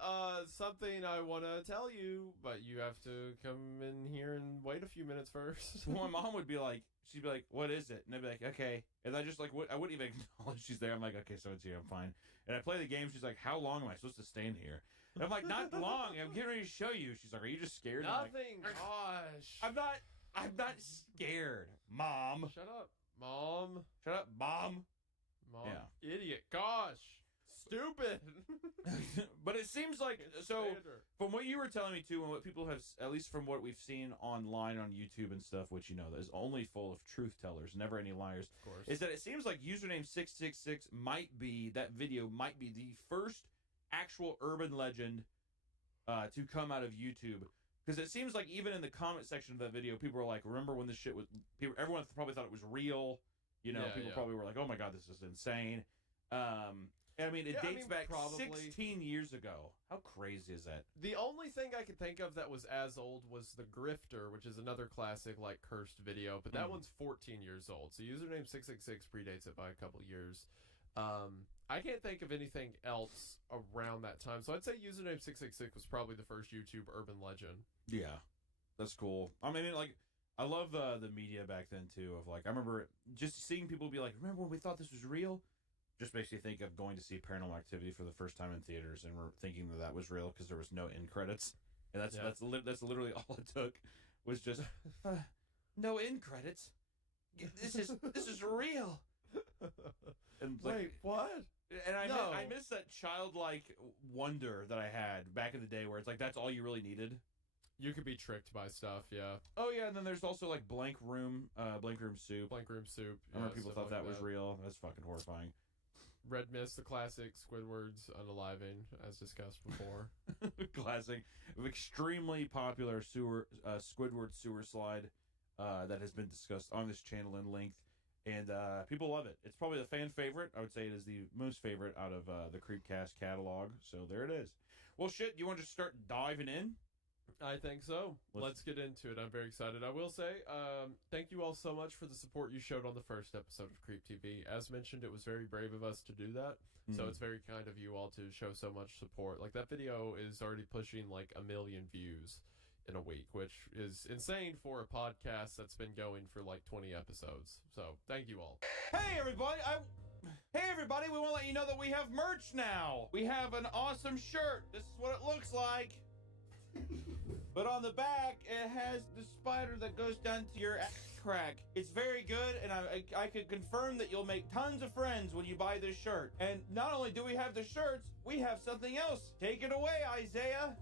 something I want to tell you, but you have to come in here and wait a few minutes first. Well, my mom would be like, she'd be like, what is it? And I'd be like, okay. And I just like, I wouldn't even acknowledge she's there. I'm like, okay, so it's here. I'm fine. And I play the game. She's like, how long am I supposed to stand here? And I'm like, not long. I'm getting ready to show you. She's like, are you just scared? Nothing. Like, Gosh. I'm not scared, Mom. Shut up, Mom. Shut up, Mom. Mom. Yeah. Idiot. Gosh. Stupid. But it seems like, so from what you were telling me too, and what people have, at least from what we've seen online on YouTube and stuff, which, you know, is only full of truth tellers, never any liars, of course, is that it seems like username 666 that video might be the first actual urban legend to come out of YouTube. Because it seems like even in the comment section of that video, people were like, remember when this shit was, everyone probably thought it was real. You know, people probably were like, oh my God, this is insane. I mean, it dates back probably 16 years ago. How crazy is that? The only thing I could think of that was as old was The Grifter, which is another classic, like, cursed video. But that one's 14 years old. So username 666 predates it by a couple years. I can't think of anything else around that time. So I'd say username 666 was probably the first YouTube urban legend. Yeah, that's cool. I mean, like, I love the media back then, too, of, like, I remember just seeing people be like, remember when we thought this was real? Just makes you think of going to see Paranormal Activity for the first time in theaters, and we're thinking that was real because there was no end credits, and that's literally all it took, was just no end credits. This is real. And wait, what? And I miss that childlike wonder that I had back in the day, where it's like that's all you really needed. You could be tricked by stuff, yeah. Oh yeah, and then there's also like Blank Room Soup. Blank Room Soup. I remember people thought that was real. That's fucking horrifying. Red Mist, the classic Squidward's Unaliving, as discussed before. Classic, extremely popular Squidward sewer slide that has been discussed on this channel in length, and people love it. It's probably the fan favorite. I would say it is the most favorite out of the Creepcast catalog. So there it is. Well, shit, you want to just start diving in? I think so. Let's get into it. I'm very excited. I will say, thank you all so much for the support you showed on the first episode of Creep TV. As mentioned, it was very brave of us to do that. So it's very kind of you all to show so much support. Like, that video is already pushing like 1 million views in a week, which is insane for a podcast that's been going for like 20 episodes. So thank you all. Hey, everybody. Hey everybody, we want to let you know that we have merch now. We have an awesome shirt. This is what it looks like. But on the back, it has the spider that goes down to your ass crack. It's very good, and I can confirm that you'll make tons of friends when you buy this shirt. And not only do we have the shirts, we have something else. Take it away, Isaiah.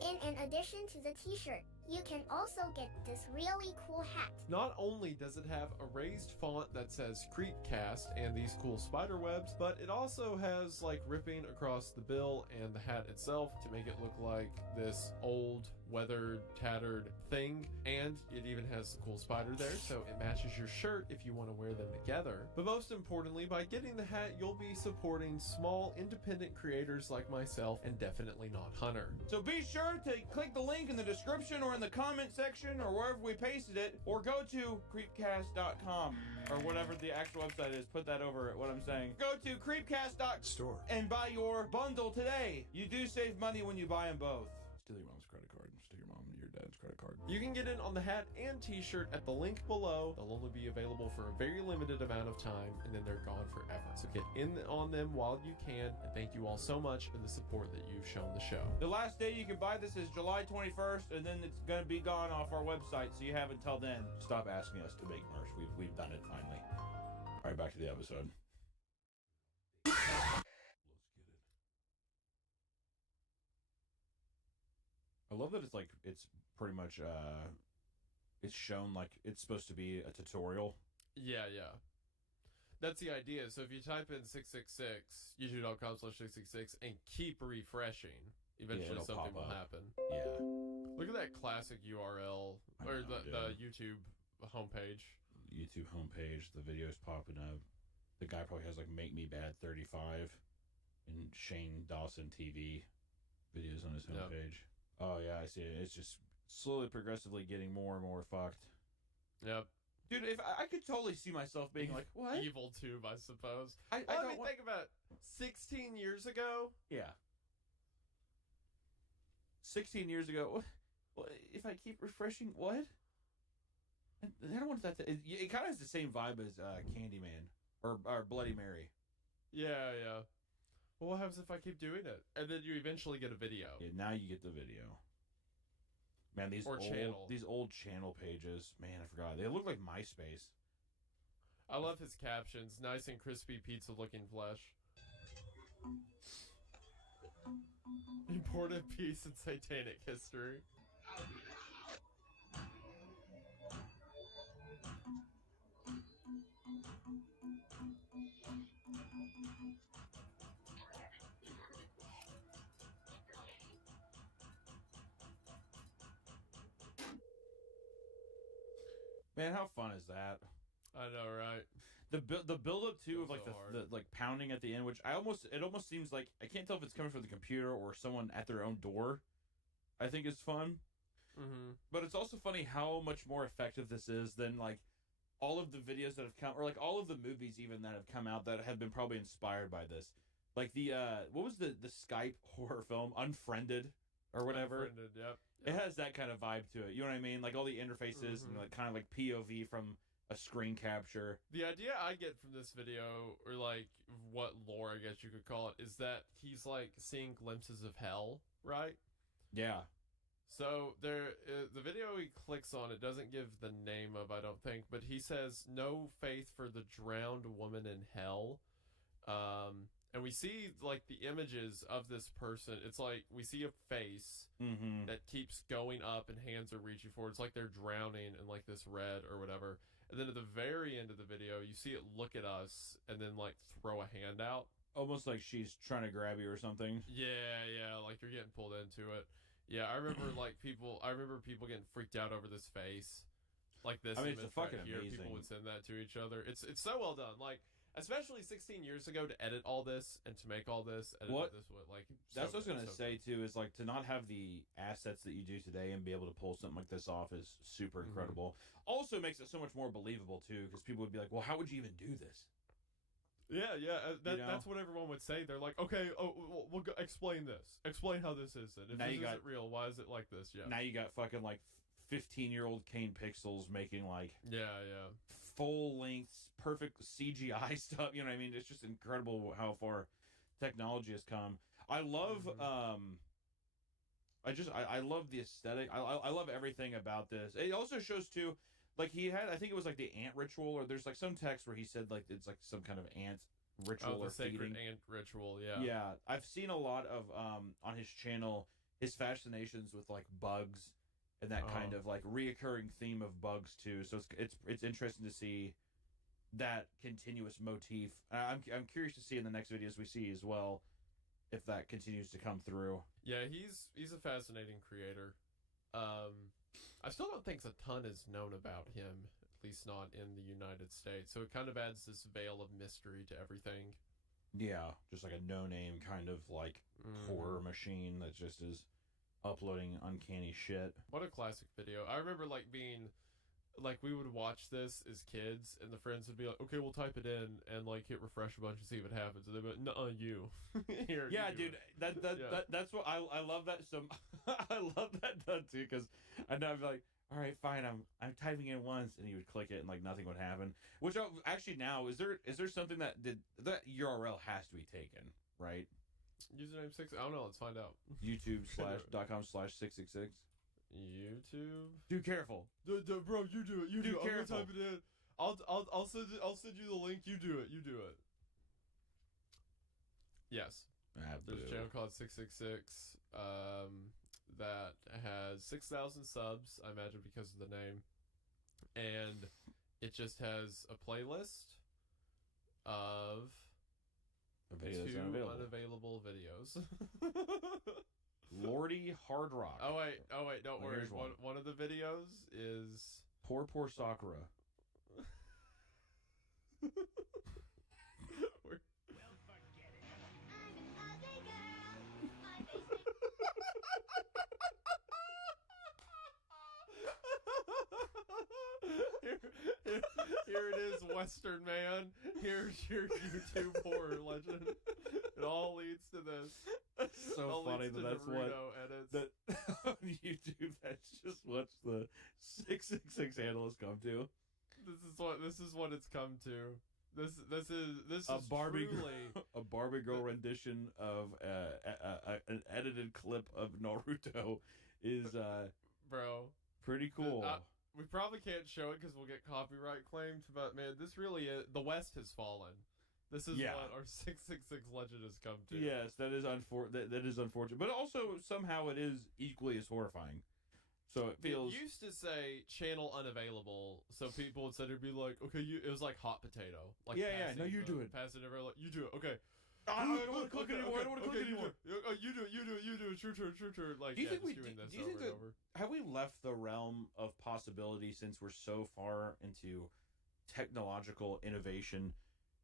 In addition to the t-shirt, you can also get this really cool hat. Not only does it have a raised font that says Creepcast and these cool spider webs, but it also has like ripping across the bill and the hat itself to make it look like this old, weathered, tattered thing. And it even has the cool spider there, so it matches your shirt if you want to wear them together. But most importantly, by getting the hat, you'll be supporting small, independent creators like myself, and definitely not Hunter. So be sure to click the link in the description or in the comment section or wherever we pasted it, or go to creepcast.com or whatever the actual website is. Put that over at what I'm saying. Go to creepcast.store and buy your bundle today. You do save money when you buy them both. Steal your mom's credit card. Steal your mom and your dad's credit card. You can get in on the hat and t-shirt at the link below. They'll only be available for a very limited amount of time, and then they're gone forever. So get in on them while you can, and thank you all so much for the support that you've shown the show. The last day you can buy this is July 21st, and then it's going to be gone off our website, so you have until then. Stop asking us to make merch. We've done it finally. All right, back to the episode. I love that it's pretty much it's shown like it's supposed to be a tutorial. Yeah. That's the idea. So if you type in 666, youtube.com/666, and keep refreshing, eventually something will happen. Yeah. Look at that classic URL, or the YouTube homepage. YouTube homepage. The video's popping up. The guy probably has like "Make Me Bad 35" and Shane Dawson TV videos on his homepage. Oh yeah, I see it. It's just slowly, progressively getting more and more fucked. Yep. Dude, if I could totally see myself being like, what? Evil tube, I suppose. I mean, think about it. 16 years ago? Yeah. 16 years ago. What? If I keep refreshing, what? I don't want that to... It kind of has the same vibe as Candyman or Bloody Mary. Yeah. Well, what happens if I keep doing it? And then you eventually get a video. Yeah, now you get the video. Man, these old channel pages, man, I forgot. They look like MySpace. I love his captions. Nice and crispy pizza looking flesh. Important piece in satanic history. Man, how fun is that? I know, right? The build up too of like so the like pounding at the end, which it almost seems like I can't tell if it's coming from the computer or someone at their own door. I think is fun. Mm-hmm. But it's also funny how much more effective this is than like all of the videos that have come, or like all of the movies even that have come out that have been probably inspired by this. Like the what was the Skype horror film Unfriended or whatever? Unfriended, yep. It has that kind of vibe to it. You know what I mean? Like all the interfaces and like kind of like POV from a screen capture. The idea I get from this video, or like what lore I guess you could call it, is that he's like seeing glimpses of hell, right? Yeah. So the video he clicks on, it doesn't give the name of, I don't think, but he says, "No faith for the drowned woman in hell." And we see like the images of this person. It's like we see a face that keeps going up and hands are reaching forward. It's like they're drowning in like this red or whatever. And then at the very end of the video, you see it look at us and then like throw a hand out. Almost like she's trying to grab you or something. Yeah, like you're getting pulled into it. Yeah, I remember people getting freaked out over this face. Like this. I mean, it's fucking right here. amazing. People would send that to each other. It's so well done. Like, especially 16 years ago to edit all this and to make all this. That's what I was gonna say too. Is like to not have the assets that you do today and be able to pull something like this off is super incredible. Also makes it so much more believable too, because people would be like, "Well, how would you even do this?" Yeah. That's what everyone would say. They're like, "Okay, we'll go, explain this. Explain how this is. And if now this isn't real, why is it like this?" Yeah. Now you got fucking like 15-year-old Kane Pixels making like full length, perfect CGI stuff. You know what I mean? It's just incredible how far technology has come. I love I love the aesthetic. I love everything about this. It also shows too, like he had, I think it was like the ant ritual, or there's like some text where he said like it's like some kind of ant ritual or sacred feeding. ant ritual. Yeah. Yeah, I've seen a lot of on his channel his fascinations with like bugs and that kind of like reoccurring theme of bugs too. So it's interesting to see that continuous motif. I'm curious to see in the next videos we see as well if that continues to come through. Yeah, he's a fascinating creator. I still don't think a ton is known about him, at least not in the United States. So it kind of adds this veil of mystery to everything. Yeah, just like a no-name kind of like horror machine that just is uploading uncanny shit. What a classic video. I remember like being like, we would watch this as kids and the friends would be like, "Okay, we'll type it in and like hit refresh a bunch and see what happens." And they'd be like, "Nuh-uh, you." Here, yeah, you dude, that's what I love that so I love that done too, because I'd be like, "All right, fine, I'm typing in once," and you would click it and like nothing would happen. Which actually now is there something that URL has to be taken, right? Username 6. I don't know. Let's find out. YouTube.com/666. YouTube. Do careful. Bro, you do it. You do it. Careful. I'm gonna type it in. I'll send you the link. You do it. Yes. There's a channel called 666 that has 6,000 subs, I imagine because of the name. And it just has a playlist of two unavailable videos. Lordy Hard Rock. Oh wait, don't worry. One of the videos is Poor Sakura. Here it is, Western man. Here's your YouTube horror legend. It all leads to this. It's so all funny leads to that that's what Naruto edits. that on YouTube. That's just what the 666 analysts come to. This is what it's come to. This is A Barbie truly a Barbie girl rendition of an edited clip of Naruto is bro. pretty cool. We probably can't show it because we'll get copyright claimed, but man, this really is. The West has fallen. This is what our 666 legend has come to. Yes, that is that is unfortunate, but also somehow it is equally as horrifying. So it feels. It used to say channel unavailable, so people would say it'd be like, okay, it was like hot potato. Like no, you do it. Pass it over, like, you do it, okay. I don't want to click anymore. I don't want to click anymore. You do it. True. Like, Do you think doing this do you over think and that over. have we left the realm of possibility since we're so far into technological innovation,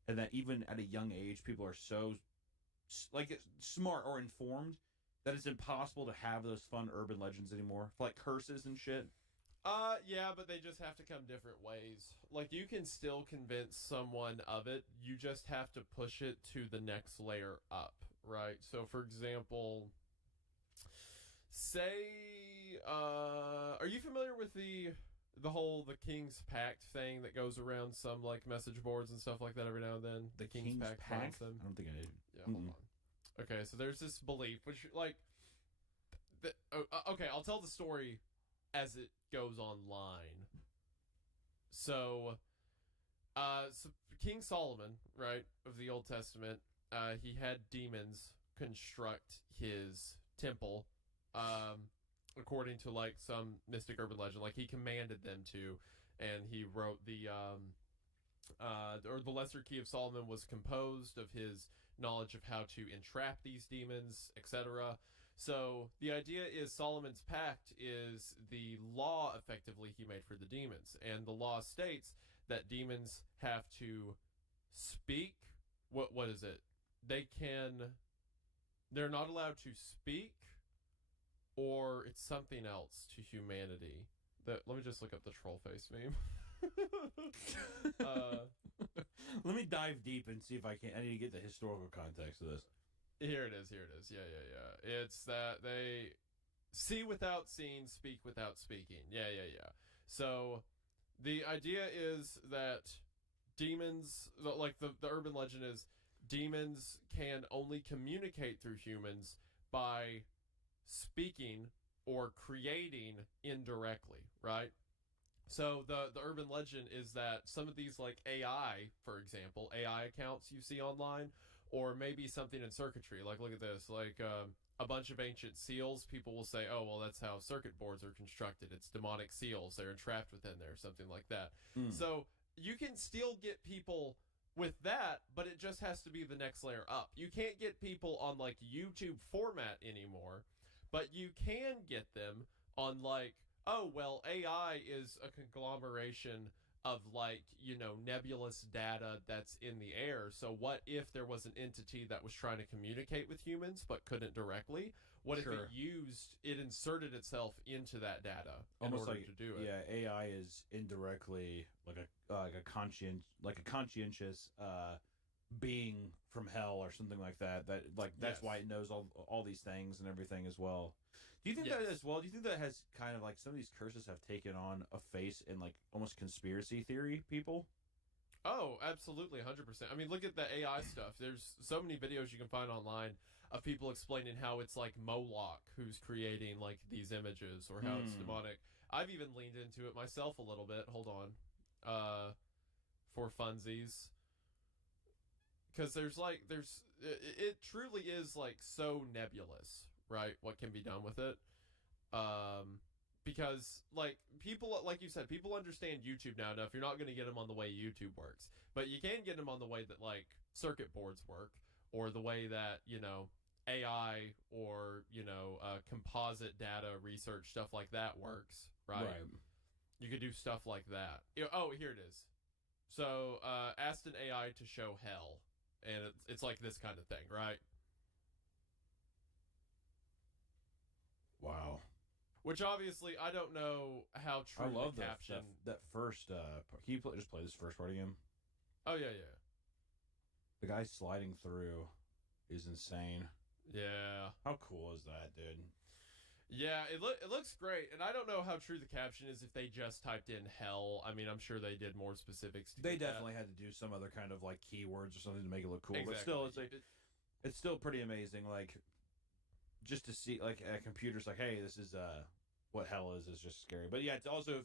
and that even at a young age people are so smart or informed that it's impossible to have those fun urban legends anymore, like curses and shit? Yeah, but they just have to come different ways. Like, you can still convince someone of it, you just have to push it to the next layer up, right? So, for example, say, are you familiar with the King's Pact thing that goes around some, like, message boards and stuff like that every now and then? The King's Pact? Them? I don't think I did. Yeah, hold on. Okay, so there's this belief, which, like, okay, I'll tell the story as it goes online. So King Solomon, right, of the Old Testament, he had demons construct his temple, according to, like, some mystic urban legend. Like, he commanded them to, and he wrote the Lesser Key of Solomon was composed of his knowledge of how to entrap these demons, etc. So the idea is Solomon's Pact is the law, effectively, he made for the demons. And the law states that demons have to speak. What is it? They're not allowed to speak, or it's something else to humanity. Let me just look up the troll face meme. Let me dive deep and see if I can. I need to get the historical context of this. Here it is. Yeah. It's that they see without seeing, speak without speaking. Yeah. So the idea is that demons, like the urban legend is, demons can only communicate through humans by speaking or creating indirectly, right? So the urban legend is that some of these, like AI, for example, AI accounts you see online, or maybe something in circuitry, like, look at this, like a bunch of ancient seals, people will say, oh, well, that's how circuit boards are constructed. It's demonic seals. They're entrapped within there, something like that. So you can still get people with that, but it just has to be the next layer up. You can't get people on, like, YouTube format anymore, but you can get them on, like, oh, well, AI is a conglomeration of, like, nebulous data that's in the air. So what if there was an entity that was trying to communicate with humans but couldn't directly? What if it inserted itself into that data almost in order like, to do it? Yeah, AI is indirectly like a conscientious being from hell or something like that. That's why it knows all these things and everything as well. Do you think that as well? Do you think that has kind of, like, some of these curses have taken on a face in, like, almost conspiracy theory people? Oh, absolutely, 100%. I mean, look at the AI stuff. There's so many videos you can find online of people explaining how it's, like, Moloch who's creating, like, these images, or how it's demonic. I've even leaned into it myself a little bit. Hold on. For funsies. Because it truly is, like, so nebulous, right? What can be done with it. Because, like, people, like you said, people understand YouTube now enough. You're not going to get them on the way YouTube works. But you can get them on the way that, like, circuit boards work, or the way that, AI or, composite data research, stuff like that works, right? You could do stuff like that. Oh, here it is. So, asked an AI to show hell. And it's like this kind of thing, right? Wow. Which obviously I don't know how true I love the caption. that first. Can you just play this first part again? Oh yeah. The guy sliding through is insane. Yeah. How cool is that, dude? Yeah, it looks great, and I don't know how true the caption is if they just typed in hell. I mean, I'm sure they did more specifics. They definitely had to do some other kind of like keywords or something to make it look cool. Exactly. But still, it's still pretty amazing. Like just to see like a computer's like, hey, this is what hell is just scary. But yeah, it's also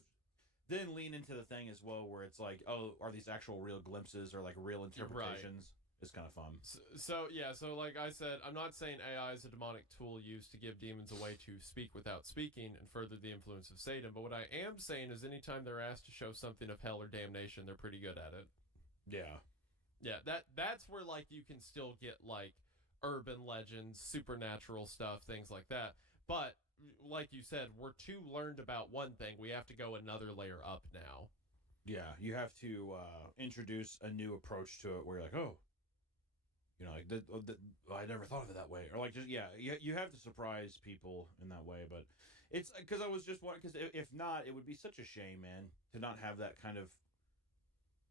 then lean into the thing as well where it's like, oh, are these actual real glimpses or like real interpretations? It's kind of fun. So like I said, I'm not saying AI is a demonic tool used to give demons a way to speak without speaking and further the influence of Satan. But what I am saying is anytime they're asked to show something of hell or damnation, they're pretty good at it. Yeah, that's where like you can still get like urban legends, supernatural stuff, things like that. But like you said, we're too learned about one thing. We have to go another layer up now. Yeah, you have to introduce a new approach to it where you're like, oh, you know, like I never thought of it that way, or like just you have to surprise people in that way. But it's because I was just wondering, because if not, it would be such a shame, man, to not have that kind of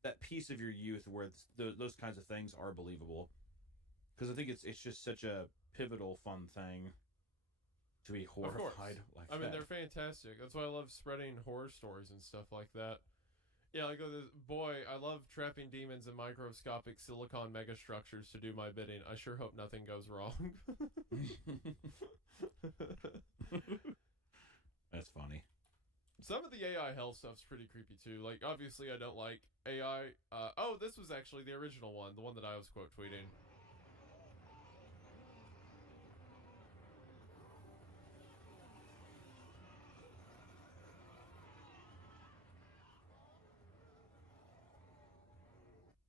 that piece of your youth where those kinds of things are believable. Because I think it's just such a pivotal, fun thing to be horrified like that. I mean, they're fantastic. That's why I love spreading horror stories and stuff like that. Yeah, like boy, I love trapping demons in microscopic silicon megastructures to do my bidding. I sure hope nothing goes wrong. That's funny. Some of the AI hell stuff's pretty creepy too. Like, obviously, I don't like AI. Oh, this was actually the original one, the one that I was quote tweeting.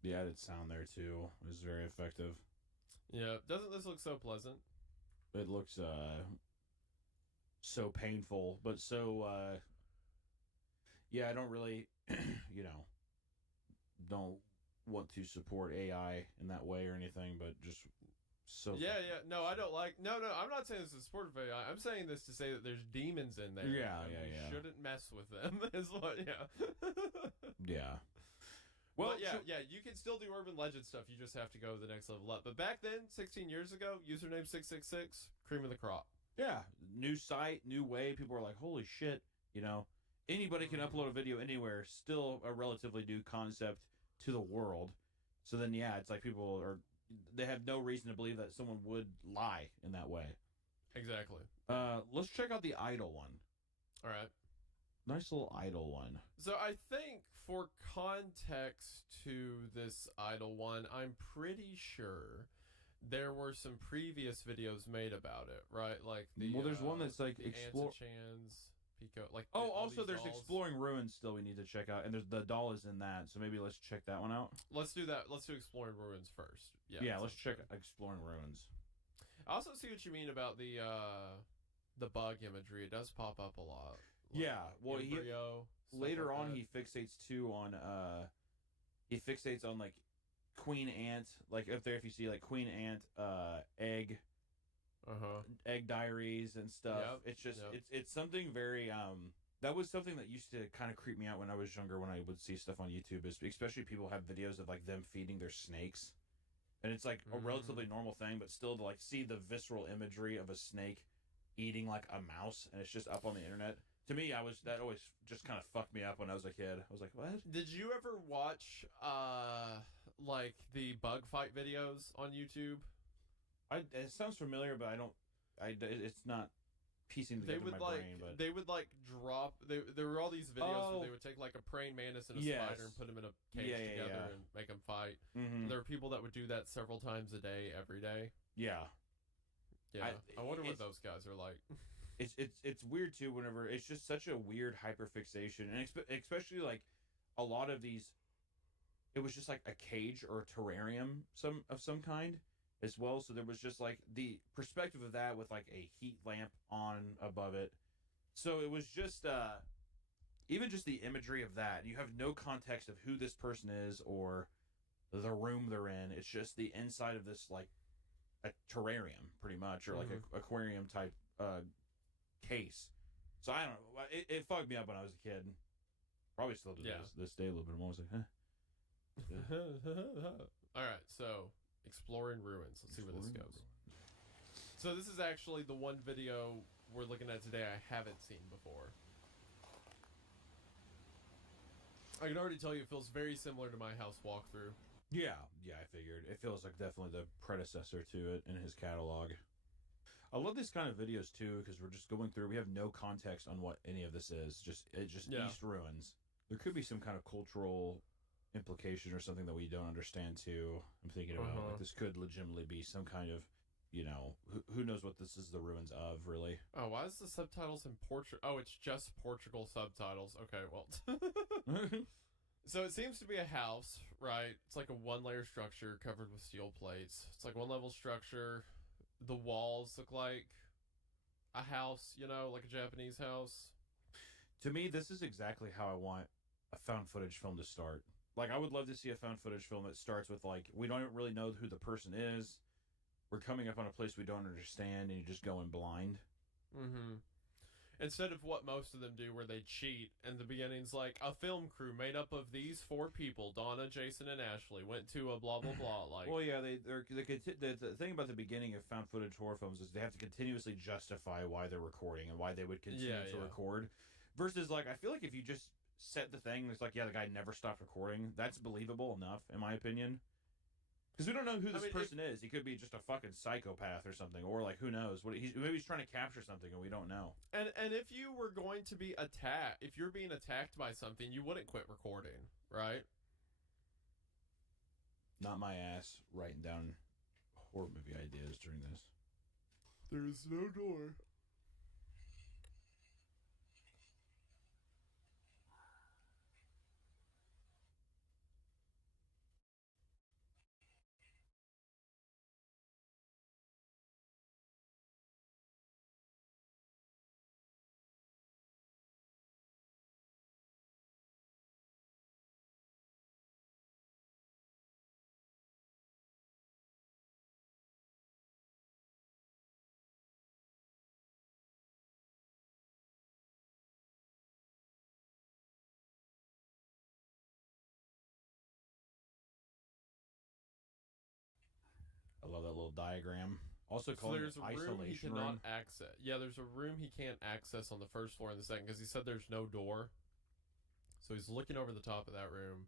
The added sound there too is very effective. Yeah, doesn't this look so pleasant? It looks so painful, but so yeah, I don't really don't want to support AI in that way or anything, but just so Yeah. No, I don't like. No, I'm not saying this is support of AI. I'm saying this to say that there's demons in there. Yeah. You shouldn't mess with them. Is what? Yeah. Yeah. Well, but yeah, you can still do urban legend stuff. You just have to go to the next level up. But back then, 16 years ago, username 666, cream of the crop. Yeah, new site, new way. People are like, holy shit, anybody can upload a video anywhere. Still a relatively new concept to the world. So then, yeah, it's like they have no reason to believe that someone would lie in that way. Exactly. Let's check out the idle one. All right. Nice little idle one. So I think for context to this idle one, I'm pretty sure there were some previous videos made about it, right? Like there's one that's like explore Chan's Pico. Like also there's dolls. Exploring Ruins still we need to check out, and there's the doll is in that. So maybe let's check that one out. Let's do that. Let's do Exploring Ruins first. Yeah. Let's check Exploring Ruins. I also see what you mean about the bug imagery. It does pop up a lot. Like yeah, well, later like on that. he fixates too on like Queen Ant, like up there if you see like Queen Ant egg diaries and stuff. Yep. It's just it's something very that was something that used to kind of creep me out when I was younger when I would see stuff on YouTube, especially people have videos of like them feeding their snakes. And it's like a relatively normal thing, but still to like see the visceral imagery of a snake eating like a mouse and it's just up on the internet. To me, that always just kind of fucked me up when I was a kid. I was like, what? Did you ever watch like the bug fight videos on YouTube? It sounds familiar, but it's not piecing together in my brain. But they would like drop. There were all these videos where they would take like a praying mantis and a spider and put them in a cage together and make them fight. Mm-hmm. There were people that would do that several times a day, every day. Yeah. I wonder what those guys are like. It's weird too. Whenever it's just such a weird hyperfixation, and especially like a lot of these, it was just like a cage or a terrarium of some kind as well. So there was just like the perspective of that with like a heat lamp on above it. So it was just even just the imagery of that. You have no context of who this person is or the room they're in. It's just the inside of this like a terrarium, pretty much, or like a aquarium type case. So I don't know. It fucked me up when I was a kid. Probably still does this day a little bit. I'm always like, All right, so exploring ruins. Let's see where this goes. So this is actually the one video we're looking at today I haven't seen before. I can already tell you it feels very similar to my house walkthrough. Yeah, I figured. It feels like definitely the predecessor to it in his catalog. I love these kind of videos too because we're just going through. We have no context on what any of this is. Just East ruins. There could be some kind of cultural implication or something that we don't understand too. I'm thinking about like this could legitimately be some kind of, who knows what this is the ruins of, really. Oh, why is the subtitles in Portugal? Oh, it's just Portugal subtitles. Okay, well. So it seems to be a house, right? It's like a one-layer structure covered with steel plates. It's like one-level structure. The walls look like a house, like a Japanese house. To me, this is exactly how I want a found footage film to start. Like, I would love to see a found footage film that starts with, like, we don't really know who the person is. We're coming up on a place we don't understand, and you just go in blind. Mm-hmm. Instead of what most of them do, where they cheat, and the beginning's like, a film crew made up of these 4 people, Donna, Jason, and Ashley, went to a blah, blah, blah. Like, well, yeah, the thing about the beginning of found footage horror films is they have to continuously justify why they're recording and why they would continue to record. Versus, like, I feel like if you just set the thing, it's like, yeah, the guy never stopped recording, that's believable enough, in my opinion. Because we don't know who this person is. He could be just a fucking psychopath or something, or like who knows? Maybe he's trying to capture something and we don't know. And if you were going to be attacked, if you're being attacked by something, you wouldn't quit recording, right? Not my ass writing down horror movie ideas during this. There's no door. I love that little diagram. Also calling it isolation room. Access. Yeah, there's a room he can't access on the first floor and the second because he said there's no door. So he's looking over the top of that room.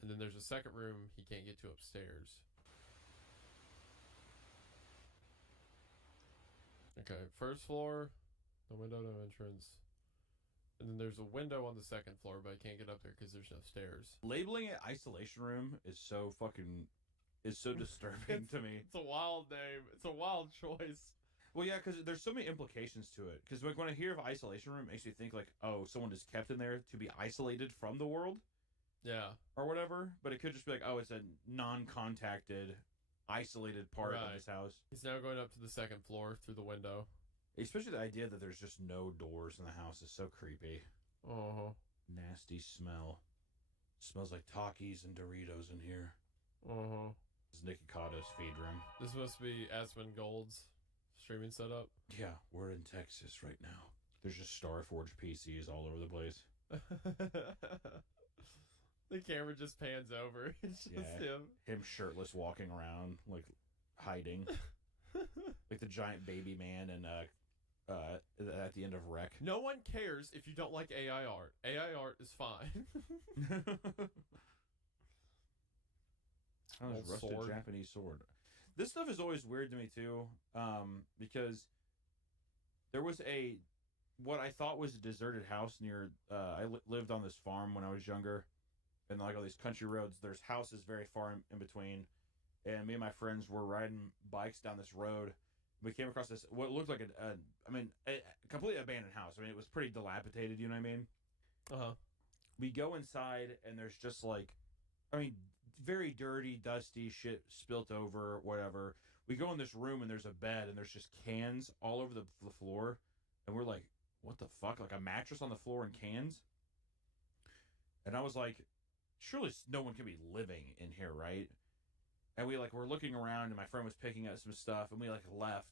And then there's a second room he can't get to upstairs. Okay, first floor, no window, no entrance. And then there's a window on the second floor, but I can't get up there because there's no stairs. Labeling it isolation room is so disturbing to me. It's a wild name. It's a wild choice. Well, yeah, because there's so many implications to it. Because like, when I hear of isolation room, it makes me think like, oh, someone is kept in there to be isolated from the world. Yeah. Or whatever. But it could just be like, oh, it's a non-contacted, isolated part of this house. He's now going up to the second floor through the window. Especially the idea that there's just no doors in the house is so creepy. Uh-huh. Nasty smell. Smells like Takis and Doritos in here. Uh-huh. This is Nicky Cotto's feed room. This must be Asmongold's streaming setup. Yeah, we're in Texas right now. There's just Starforge PCs all over the place. The camera just pans over. It's just him. Him shirtless walking around, like, hiding. Like the giant baby man and at the end of Wreck. No one cares if you don't like AI art. AI art is fine. Oh, this rusted sword. Japanese sword. This stuff is always weird to me too, because there was what I thought was a deserted house near. I lived on this farm when I was younger, and like all these country roads, there's houses very far in between. And me and my friends were riding bikes down this road. We came across this what looked like a completely abandoned house. I mean, it was pretty dilapidated. You know what I mean? Uh-huh. We go inside, and there's just like, very dirty, dusty shit spilt over, whatever. We go in this room, and there's a bed, and there's just cans all over the floor. And we're like, what the fuck? Like a mattress on the floor and cans? And I was like, surely no one can be living in here, right? And we're looking around, and my friend was picking up some stuff, and we left.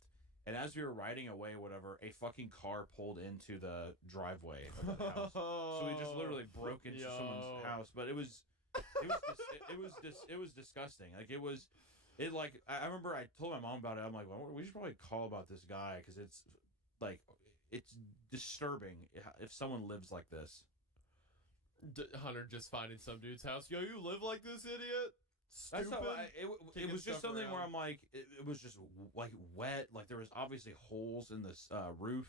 And as we were riding away, whatever, a fucking car pulled into the driveway of the house. So we just literally broke into someone's house. But it was disgusting. Like I remember I told my mom about it. I'm like, well, we should probably call about this guy because it's like it's disturbing if someone lives like this. Hunter just finding some dude's house. Yo, you live like this, idiot? Stupid. It was just something where I'm like, it was just like wet. Like there was obviously holes in this roof.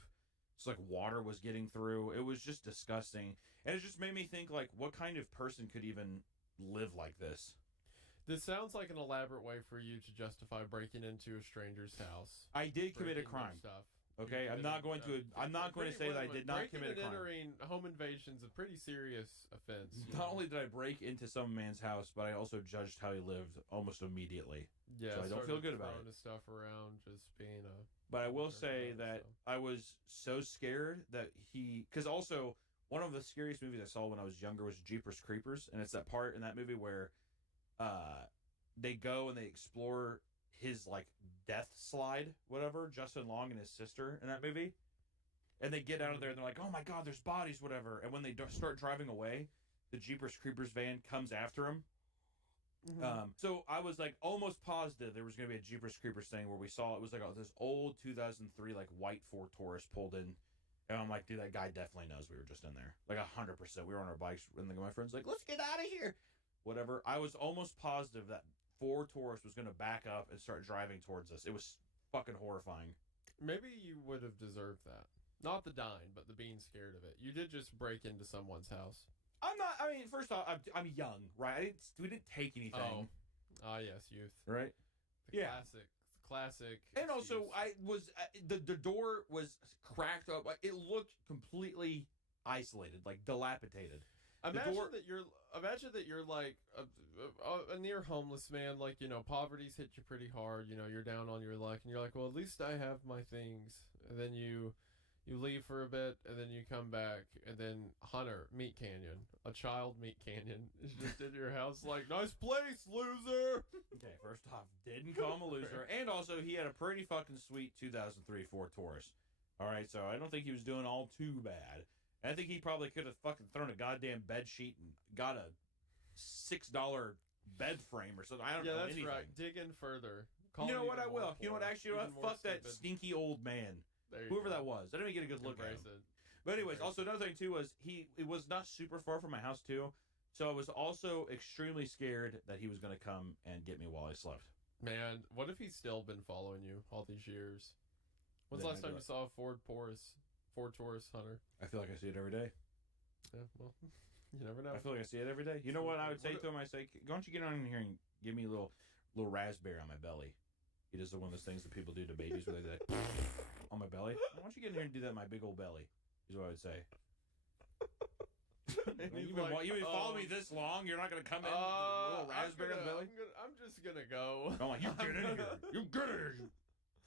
It's like water was getting through. It was just disgusting. And it just made me think, like, what kind of person could even live like this? This sounds like an elaborate way for you to justify breaking into a stranger's house. I did commit a crime. Stuff. Okay, I'm not going to say that I did not commit a crime. Entering home invasion is a pretty serious offense. Not only did I break into some man's house, but I also judged how he lived almost immediately. Yeah, so I don't feel good about it. His stuff around, just being a. But I will say that I was so scared that because also one of the scariest movies I saw when I was younger was Jeepers Creepers, and it's that part in that movie where, they go and they explore his like death slide, whatever, Justin Long and his sister in that movie, and they get out of there and they're like, oh my god, there's bodies, whatever. And when they start driving away, the Jeepers Creepers van comes after them. So I was like almost positive there was going to be a Jeepers Creepers thing where we saw it was like this old 2003 like white Ford Taurus pulled in, and I'm like, dude, that guy definitely knows we were just in there, like 100%. We were on our bikes and my friend's like, let's get out of here, whatever. I was almost positive that Ford Taurus was going to back up and start driving towards us. It was fucking horrifying. Maybe you would have deserved that. Not the dying, but the being scared of it. You did just break into someone's house. I'm not. I mean, first off, I'm young, right? We didn't take anything. Oh, yes, youth. Right. The classic. And also, I was the door was cracked up. It looked completely isolated, like dilapidated. Imagine that you're like a near homeless man. Like, you know, poverty's hit you pretty hard. You know, you're down on your luck, and you're like, well, at least I have my things. And then you leave for a bit, and then you come back, and then Hunter, Meat Canyon, a child Meat Canyon, is just in your house like, nice place, loser. Okay, first off, didn't call him a loser. And also, he had a pretty fucking sweet 2003 Ford Taurus. All right, so I don't think he was doing all too bad. And I think he probably could have fucking thrown a goddamn bed sheet and got a $6 bed frame or something. I don't know anything. Yeah, that's right. Dig in further. You know what? I will. You know what? Actually, fuck that stinky old man. Whoever that was. I didn't even get a good look at him. But anyways, also another thing too was it was not super far from my house too. So I was also extremely scared that he was going to come and get me while I slept. Man, what if he's still been following you all these years? When's the last time you saw a Ford Taurus, Hunter? I feel like I see it every day. Yeah, well, you never know. I feel like I see it every day. You know what I would say to him? I say, why don't you get on in here and give me a little raspberry on my belly? He does one of those things that people do to babies where they like, on my belly. Why don't you get in here and do that on my big old belly? Is what I would say. You've been following me this long. You're not going to come in with a little raspberry on the belly? I'm just going to go. I'm like, you get in here. You get in here.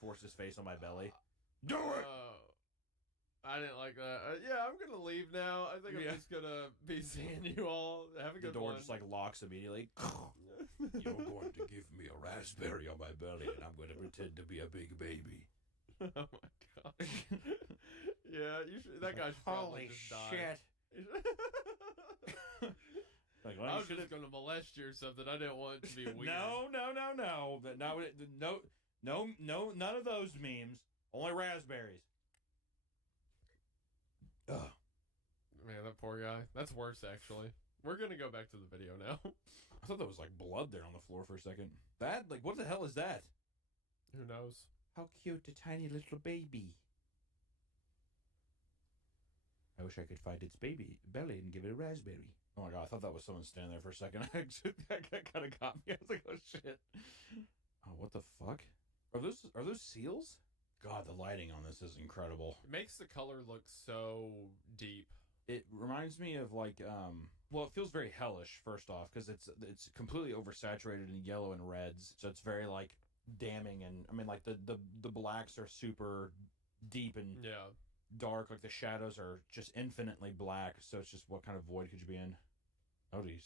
Force his face on my belly. Do it! I didn't like that. Yeah, I'm going to leave now. I think I'm just going to be seeing you all. Have a good one. The door just like locks immediately. You're going to give me a raspberry on my belly, and I'm going to pretend to be a big baby. Oh my god! Yeah, that guy should probably just die. Like, I was just going to molest you or something. I didn't want it to be weird. No. But no, none of those memes. Only raspberries. Ugh. Man, that poor guy. That's worse, actually. We're going to go back to the video now. I thought there was like blood there on the floor for a second. What the hell is that? Who knows? How cute, a tiny little baby. I wish I could find its belly and give it a raspberry. Oh my god, I thought that was someone standing there for a second. That kind of got me. I was like, oh shit. Oh, what the fuck? Are those seals? God, the lighting on this is incredible. It makes the color look so deep. It reminds me of like, well, it feels very hellish, first off, because it's completely oversaturated in yellow and reds. So it's very like damning, and I mean like the blacks are super deep and dark, like the shadows are just infinitely black, so it's just what kind of void could you be in? Oh, do you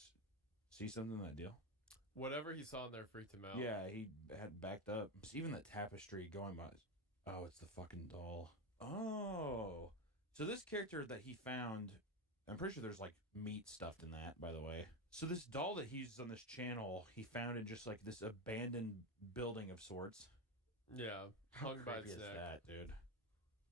see something in that deal? Whatever he saw in there freaked him out. Yeah, he had backed up. Even the tapestry going by. Oh, it's the fucking doll. Oh. So this character that he found, I'm pretty sure there's like meat stuffed in that, by the way. So this doll that he uses on this channel, he found in just like this abandoned building of sorts. Yeah, How hung by creepy its is neck. that, dude?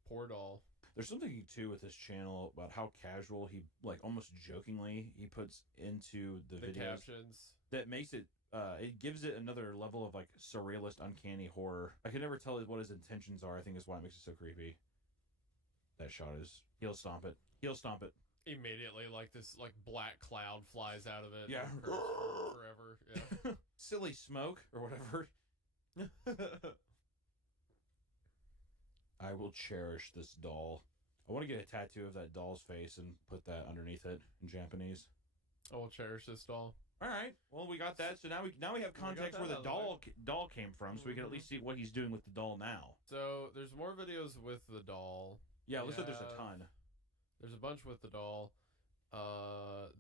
Poor doll. There's something too with this channel about how casual he, like almost jokingly, he puts into the videos captions that makes it. It gives it another level of like surrealist, uncanny horror. I can never tell what his intentions are. I think is why it makes it so creepy. That shot is heel stomp it. Heel stomp it. Immediately, like this, like black cloud flies out of it. Yeah. And curves for forever. Yeah. Silly smoke or whatever. I will cherish this doll. I want to get a tattoo of that doll's face and put that underneath it in Japanese. I will cherish this doll. All right. Well, we got that. So now we have context where the doll came from, so we can at least see what he's doing with the doll now. So there's more videos with the doll. Yeah, it looks like there's a ton. There's a bunch with the doll.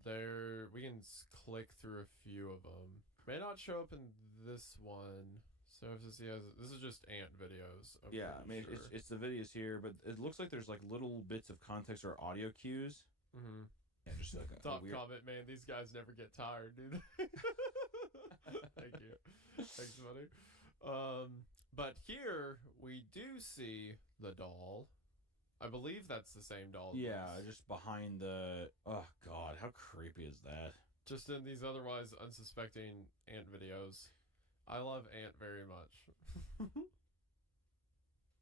There we can click through a few of them. May not show up in this one. So this is just ant videos. Yeah, I mean sure. it's the videos here, but it looks like there's like little bits of context or audio cues. Mm-hmm. Yeah, just like a Top weird... comment, man. These guys never get tired, dude. Thank you. Thanks, buddy. But here we do see the doll. I believe that's the same doll. Yeah, just behind the... Oh, God, how creepy is that? Just in these otherwise unsuspecting ant videos. I love ant very much.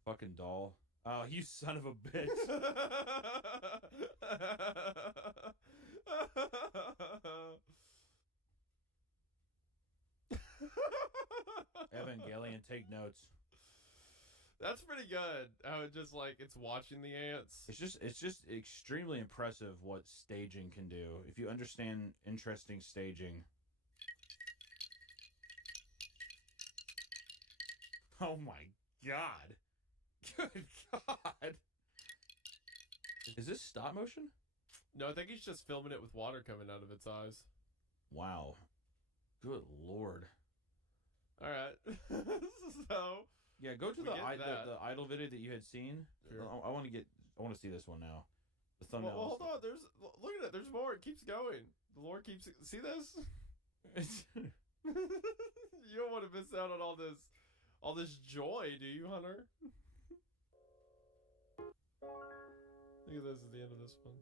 Fucking doll. Oh, you son of a bitch. Evangelion, take notes. That's pretty good. How it just like it's watching the ants. It's just extremely impressive what staging can do. If you understand interesting staging. Oh my god. Good god. Is this stop motion? No, I think he's just filming it with water coming out of its eyes. Wow. Good lord. Alright. So yeah, go to the idle video that you had seen. Sure. I want to see this one now. The thumbnail. Well, hold on. Look at it. There's more. It keeps going. The lore keeps. See this? You don't want to miss out on all this joy, do you, Hunter? Look at this at the end of this one.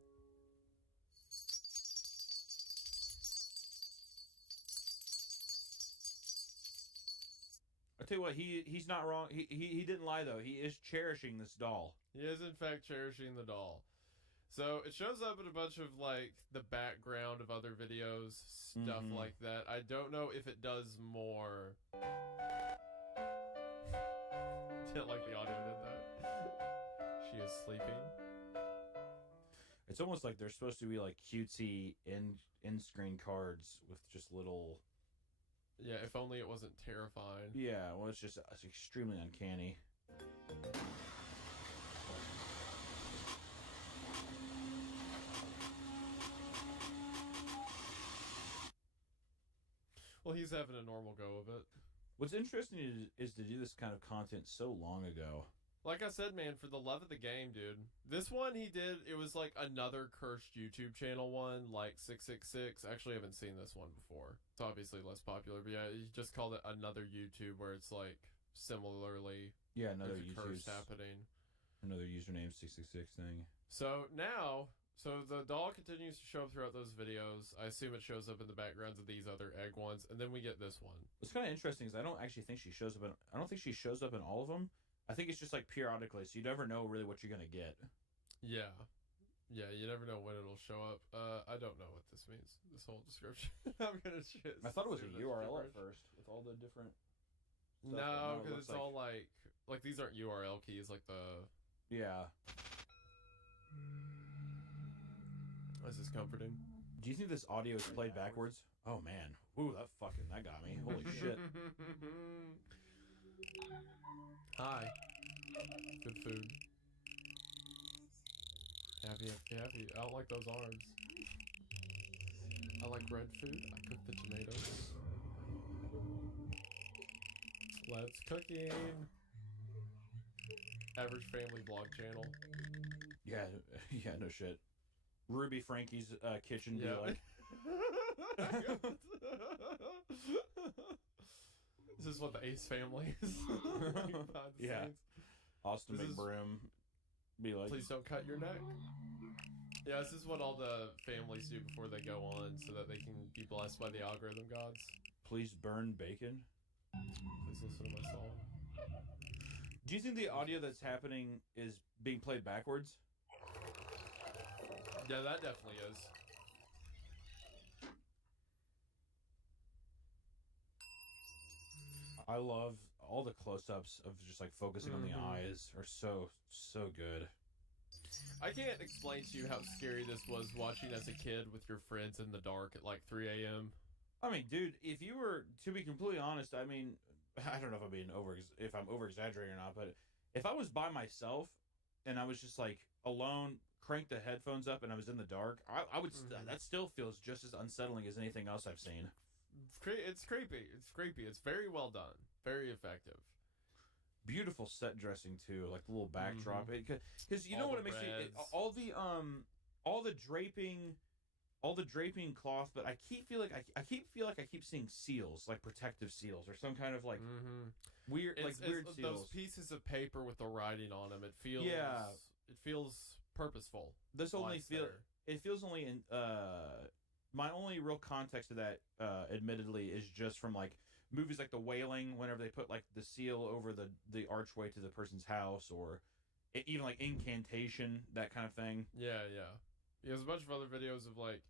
I tell you what, he's not wrong. He didn't lie though. He is cherishing this doll. He is in fact cherishing the doll. So it shows up in a bunch of like the background of other videos, stuff like that. I don't know if it does more. Didn't like the audio did that. She is sleeping. It's almost like they're supposed to be like cutesy in-screen cards with just little... Yeah, if only it wasn't terrifying. Yeah, well, it's extremely uncanny. Well, he's having a normal go of it. What's interesting is to do this kind of content so long ago. Like I said, man, for the love of the game, dude. This one he did, it was like another cursed YouTube channel one, like 666. Actually, I haven't seen this one before. It's obviously less popular, but yeah, he just called it another YouTube where it's like similarly. Yeah, another there's a curse happening. Another username 666 thing. So now, the doll continues to show up throughout those videos. I assume it shows up in the backgrounds of these other egg ones, and then we get this one. What's kind of interesting is I don't actually think she shows up in. I don't think she shows up in all of them. I think it's just like periodically, so you never know really what you're gonna get. Yeah, you never know when it'll show up. I don't know what this means. This whole description. I'm gonna choose. I thought it was a URL at first with all the different. No, because it's all like these aren't URL keys, like the. Yeah. This is comforting. Do you think this audio is played backwards? Oh man, ooh, that got me. Holy shit. Hi. Good food. Happy. I don't like those arms. I like red food. I cook the tomatoes. Let's cooking. Average family vlog channel. Yeah, yeah, no shit. Ruby Frankie's kitchen be Yeah. like. This is what the Ace family is. Like, behind the Yeah. scenes. Austin This is- McBroom be like. Please don't cut your neck. Yeah, this is what all the families do before they go on so that they can be blessed by the algorithm gods. Please burn bacon. Please listen to my song. Do you think the audio that's happening is being played backwards? Yeah, that definitely is. I love all the close-ups of just like focusing on the eyes are so good. I can't explain to you how scary this was watching as a kid with your friends in the dark at like 3 a.m. I mean, dude, if you were to be completely honest, I mean, I don't know if I'm over exaggerating or not, but if I was by myself and I was just like alone, cranked the headphones up, and I was in the dark, I would that still feels just as unsettling as anything else I've seen. It's creepy. It's creepy. It's very well done. Very effective. Beautiful set dressing too, like the little backdrop. Because you know All what the it makes me breads. all the draping cloth, but I keep feel like I keep seeing seals, like protective seals or some kind of like weird weird Those seals. pieces of paper with the writing on them. It feels It feels purposeful. This only Lies feel there. it feels only in my only real context of that admittedly is just from like movies like The Wailing, whenever they put like the seal over the archway to the person's house, or even like Incantation, that kind of thing. Yeah. There's a bunch of other videos of like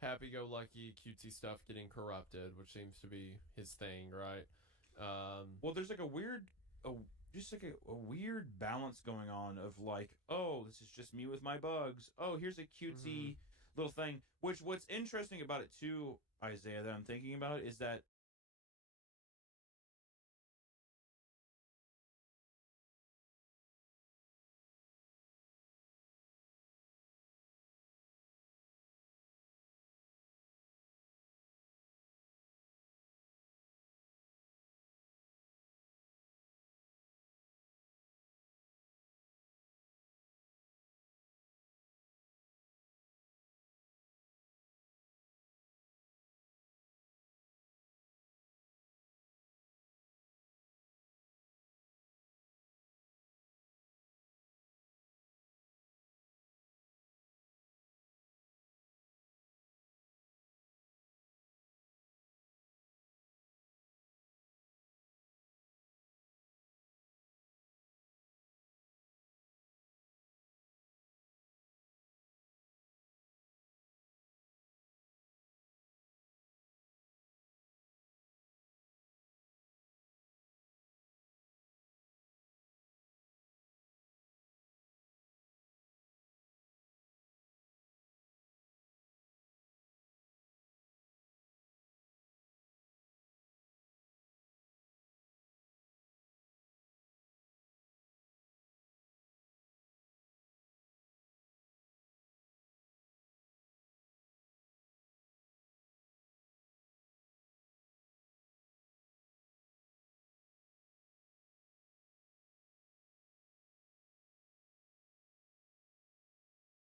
happy-go-lucky, cutesy stuff getting corrupted, which seems to be his thing, right? Well, there's like a weird balance going on of like, oh, this is just me with my bugs. Oh, here's a cutesy little thing. What's interesting about it too, Isaiah, that I'm thinking about is that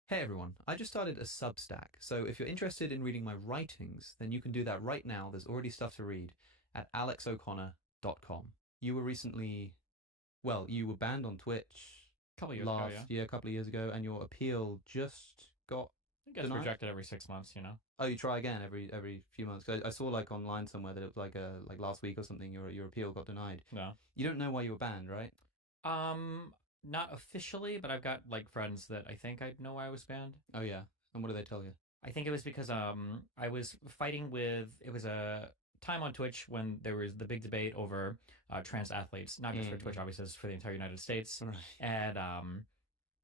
Hey everyone, I just started a Substack, so if you're interested in reading my writings, then you can do that right now. There's already stuff to read at alexoconnor.com. You were recently, you were banned on Twitch a couple years a couple of years ago, and your appeal just got It gets denied? rejected every 6 months, you know. Oh, you try again every few months. 'Cause I saw like online somewhere that it was like last week or something. Your appeal got denied. No. You don't know why you were banned, right? Not officially, but I've got like friends that I think I know why I was banned. Oh yeah, and what do they tell you? I think it was because I was fighting with, it was a time on Twitch when there was the big debate over trans athletes, not just for Twitch, obviously, it's for the entire United States. Right. And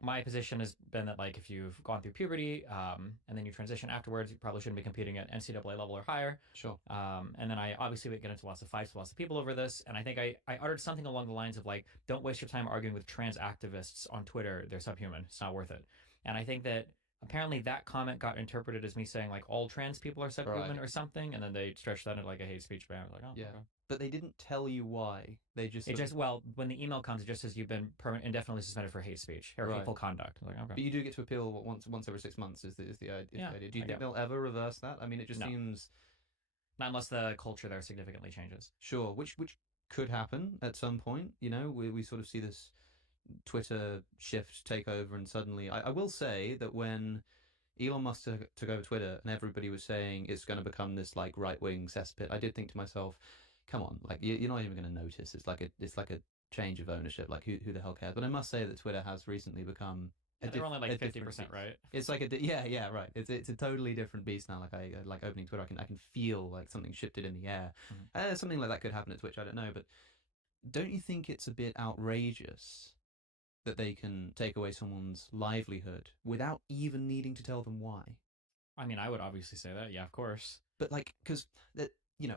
my position has been that like if you've gone through puberty and then you transition afterwards, you probably shouldn't be competing at NCAA level or higher. Sure. And then I obviously would get into lots of fights with lots of people over this. And I think I uttered something along the lines of like, don't waste your time arguing with trans activists on Twitter. They're subhuman. It's not worth it. And I think that apparently that comment got interpreted as me saying like all trans people are subhuman or something, and then they stretched that into like a hate speech ban. I was like, oh, Yeah. okay. But they didn't tell you why. They just It just when the email comes, it just says you've been indefinitely suspended for hate speech or hateful conduct. I was like, okay. But you do get to appeal once every 6 months. Is the idea? Do you think they'll ever reverse that? I mean, it just seems not unless the culture there significantly changes. Sure, which could happen at some point. You know, we sort of see this Twitter shift take over, and suddenly, I will say that when Elon Musk took over Twitter and everybody was saying it's going to become this like right-wing cesspit, I did think to myself, come on, like you're not even going to notice. It's like a change of ownership. Like who the hell cares? But I must say that Twitter has recently become they're only like 50%, right? It's like right. It's a totally different beast now. Like I like opening Twitter, I can feel like something shifted in the air. Something like that could happen at Twitch. I don't know, but don't you think it's a bit outrageous that they can take away someone's livelihood without even needing to tell them why? I mean, I would obviously say that, yeah, of course. But like, because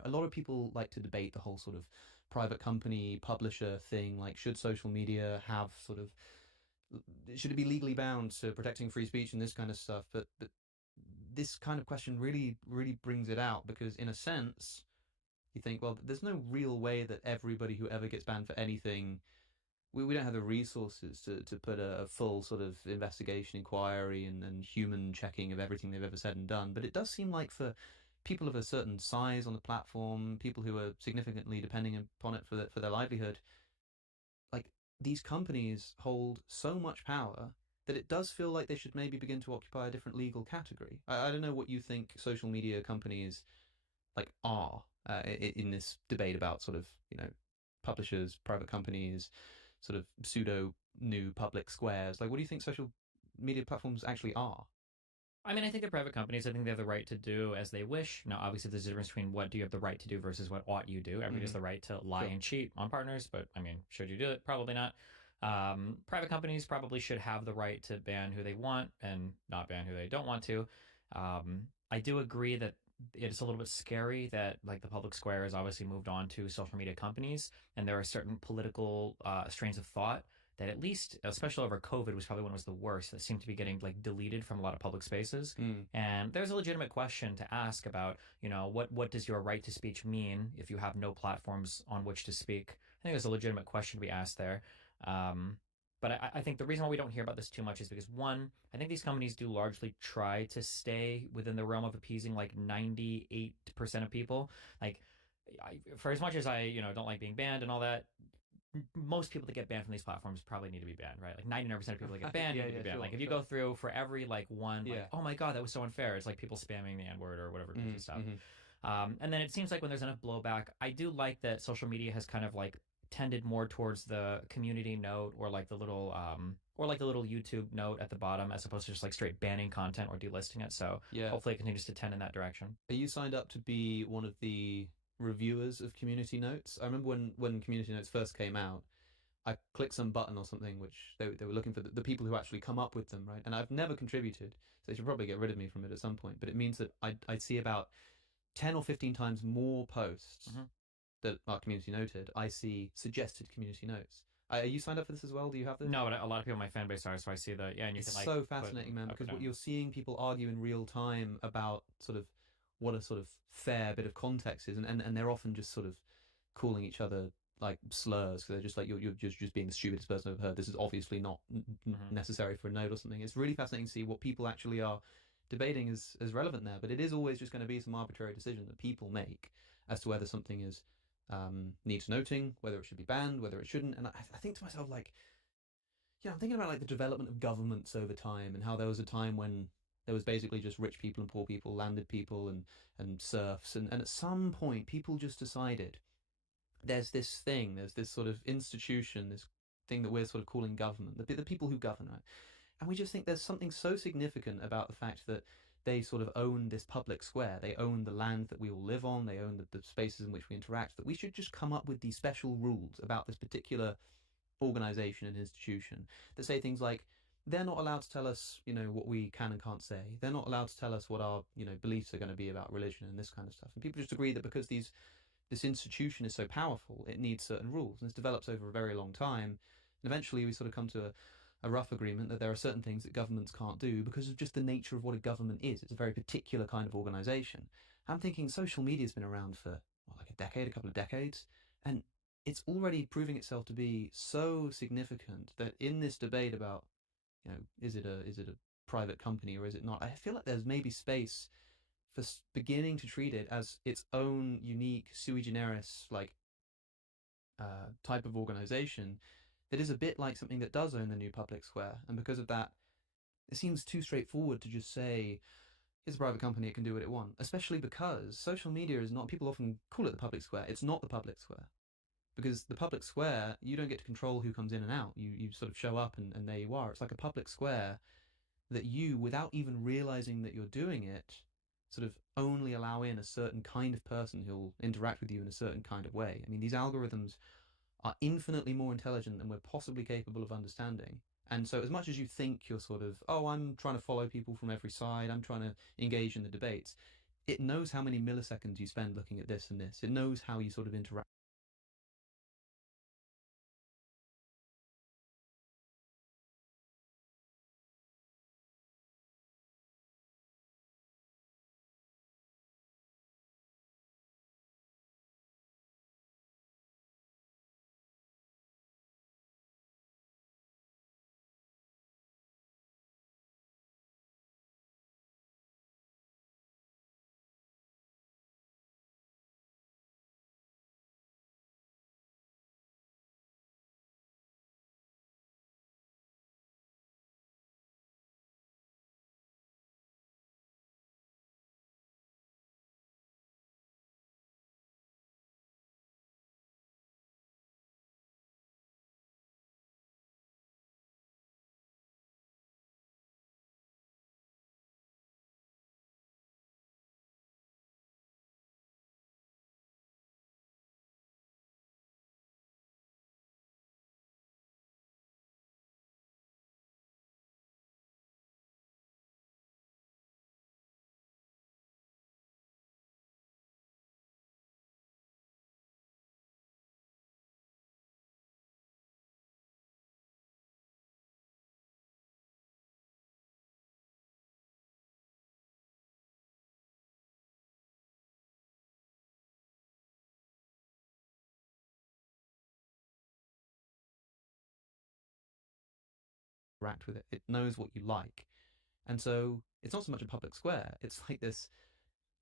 a lot of people like to debate the whole sort of private company publisher thing. Like, should social media have should it be legally bound to protecting free speech and this kind of stuff? But this kind of question really, really brings it out, because in a sense, you think, well, there's no real way that everybody who ever gets banned for anything, we don't have the resources to put a full sort of investigation, inquiry, and human checking of everything they've ever said and done. But it does seem like for people of a certain size on the platform, people who are significantly depending upon it for their livelihood, like these companies hold so much power that it does feel like they should maybe begin to occupy a different legal category. I don't know what you think social media companies like are in this debate about sort of, publishers, private companies, sort of pseudo new public squares. Like, what do you think social media platforms actually are? I mean, I think they're private companies. I think they have the right to do as they wish. Now, obviously, there's a difference between what do you have the right to do versus what ought you do. Everybody has the right to lie and cheat on partners, but I mean, should you do it? Probably not. Private companies probably should have the right to ban who they want and not ban who they don't want to. I do agree that it's a little bit scary that like the public square has obviously moved on to social media companies, and there are certain political strains of thought that, at least, especially over COVID, was probably when it was the worst, that seemed to be getting like deleted from a lot of public spaces. And there's a legitimate question to ask about, what does your right to speech mean if you have no platforms on which to speak? I think there's a legitimate question to be asked there. But I think the reason why we don't hear about this too much is because, one, I think these companies do largely try to stay within the realm of appeasing like 98% of people. Like, for as much as I, don't like being banned and all that, most people that get banned from these platforms probably need to be banned, right? Like 99% of people that get banned need to be banned. Sure, like if you go through for every like one, like, oh my God, that was so unfair. It's like people spamming the N-word or whatever crazy stuff. And then it seems like when there's enough blowback, I do like that social media has kind of like tended more towards the community note or like the little YouTube note at the bottom, as opposed to just like straight banning content or delisting it. So hopefully it continues to tend in that direction. Are you signed up to be one of the reviewers of community notes? I remember when community notes first came out, I clicked some button or something which they were looking for the people who actually come up with them, right? And I've never contributed, so they should probably get rid of me from it at some point. But it means that I see about 10 or 15 times more posts that are community noted. I see suggested community notes. Are you signed up for this as well? Do you have this? No, but a lot of people in my fan base are, so I see that. Yeah, and it's so fascinating, man, because what you're seeing people argue in real time about sort of what a sort of fair bit of context is, and they're often just sort of calling each other like slurs, because they're just like, you're just being the stupidest person I've heard. This is obviously not necessary for a note or something. It's really fascinating to see what people actually are debating as relevant there, but it is always just going to be some arbitrary decision that people make as to whether something is needs noting, whether it should be banned, whether it shouldn't. And I think to myself, like, I'm thinking about like the development of governments over time, and how there was a time when there was basically just rich people and poor people, landed people and serfs, and at some point people just decided there's this sort of institution, this thing that we're sort of calling government, the people who govern, right? And we just think there's something so significant about the fact that they sort of own this public square. They own the land that we all live on. They own the spaces in which we interact, that we should just come up with these special rules about this particular organization and institution that say things like, they're not allowed to tell us, what we can and can't say. They're not allowed to tell us what our, beliefs are going to be about religion and this kind of stuff. And people just agree that because this institution is so powerful, it needs certain rules. And this develops over a very long time. And eventually we sort of come to a rough agreement that there are certain things that governments can't do because of just the nature of what a government is. It's a very particular kind of organization. I'm thinking social media's been around for like a decade, a couple of decades, and it's already proving itself to be so significant that in this debate about, is it a private company or is it not, I feel like there's maybe space for beginning to treat it as its own unique sui generis type of organization that is a bit like something that does own the new public square. And because of that, it seems too straightforward to just say it's a private company, it can do what it wants, especially because social media is not, people often call it the public square. It's not the public square, because the public square, you don't get to control who comes in and out. You sort of show up and there you are. It's like a public square that you, without even realizing that you're doing it, sort of only allow in a certain kind of person who'll interact with you in a certain kind of way. I mean, these algorithms are infinitely more intelligent than we're possibly capable of understanding. And so as much as you think you're sort of, oh, I'm trying to follow people from every side, I'm trying to engage in the debates, it knows how many milliseconds you spend looking at this and this. It knows how you sort of interact. With it. It knows what you like. And so it's not so much a public square, it's like this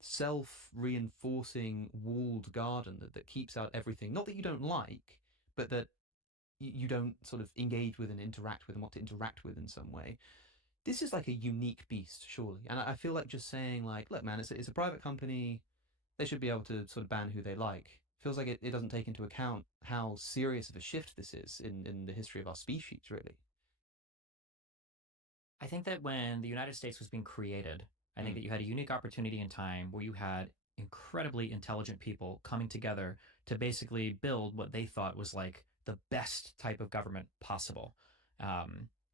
self-reinforcing walled garden that keeps out everything, not that you don't like, but that you don't sort of engage with and interact with and want to interact with in some way. This is like a unique beast, surely. And I feel like just saying like, look, man, it's a private company, they should be able to sort of ban who they like. Feels like it doesn't take into account how serious of a shift this is in the history of our species, really. I think that when the United States was being created, I think that you had a unique opportunity in time where you had incredibly intelligent people coming together to basically build what they thought was like the best type of government possible.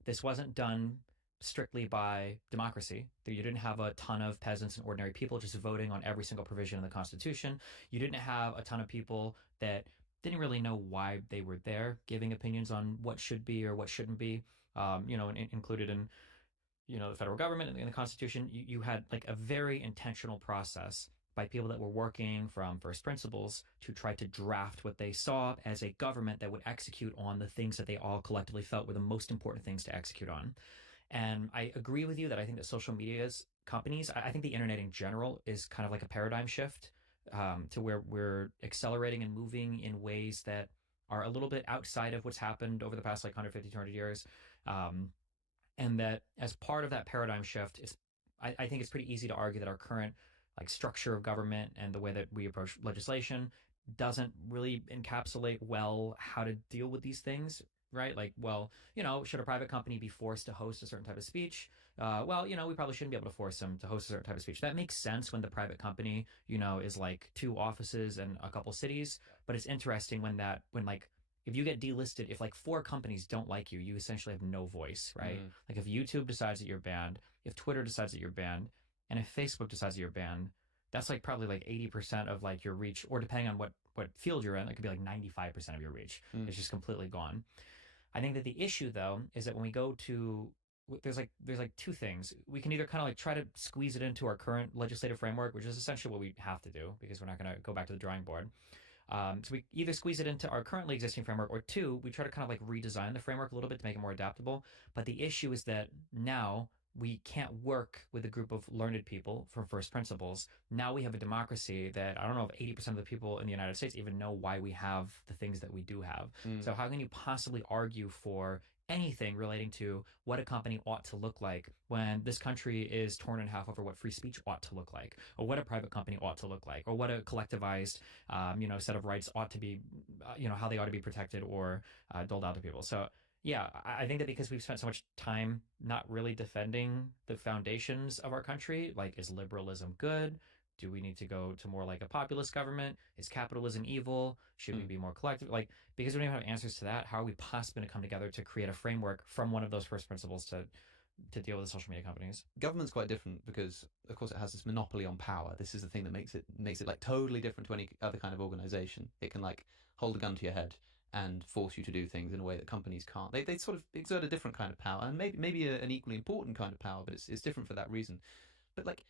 This wasn't done strictly by democracy. You didn't have a ton of peasants and ordinary people just voting on every single provision in the Constitution. You didn't have a ton of people that didn't really know why they were there, giving opinions on what should be or what shouldn't be, included in the federal government and in the Constitution. You had like a very intentional process by people that were working from first principles to try to draft what they saw as a government that would execute on the things that they all collectively felt were the most important things to execute on. And I agree with you that I think that social media's companies, I think the internet in general is kind of like a paradigm shift to where we're accelerating and moving in ways that are a little bit outside of what's happened over the past like 150, 200 years. And that as part of that paradigm shift, I think it's pretty easy to argue that our current like structure of government and the way that we approach legislation doesn't really encapsulate well how to deal with these things, right? Like, well, should a private company be forced to host a certain type of speech? We probably shouldn't be able to force them to host a certain type of speech. That makes sense when the private company, is like 2 offices and a couple cities. But it's interesting when if you get delisted, if like 4 companies don't like you, you essentially have no voice, right? Like if YouTube decides that you're banned, if Twitter decides that you're banned, and if Facebook decides that you're banned, that's like probably like 80% of like your reach, or depending on what field you're in, it could be like 95% of your reach. It's just completely gone. I think that the issue though is that when we go to there's like two things. We can either kind of like try to squeeze it into our current legislative framework, which is essentially what we have to do because we're not going to go back to the drawing board. So we either squeeze it into our currently existing framework, or two, we try to kind of like redesign the framework a little bit to make it more adaptable. But the issue is that now we can't work with a group of learned people from first principles. Now we have a democracy that I don't know if 80% of the people in the United States even know why we have the things that we do have. So how can you possibly argue for anything relating to what a company ought to look like when this country is torn in half over what free speech ought to look like, or what a private company ought to look like, or what a collectivized, set of rights ought to be, how they ought to be protected or doled out to people. So yeah, I think that because we've spent so much time not really defending the foundations of our country, like, is liberalism good? Do we need to go to more like a populist government? Is capitalism evil? Should we be more collective? Like, because we don't even have answers to that, how are we possibly going to come together to create a framework from one of those first principles to deal with the social media companies? Government's quite different because, of course, it has this monopoly on power. This is the thing that makes it like totally different to any other kind of organization. It can like hold a gun to your head and force you to do things in a way that companies can't. They sort of exert a different kind of power, and maybe an equally important kind of power, but it's different for that reason. But like,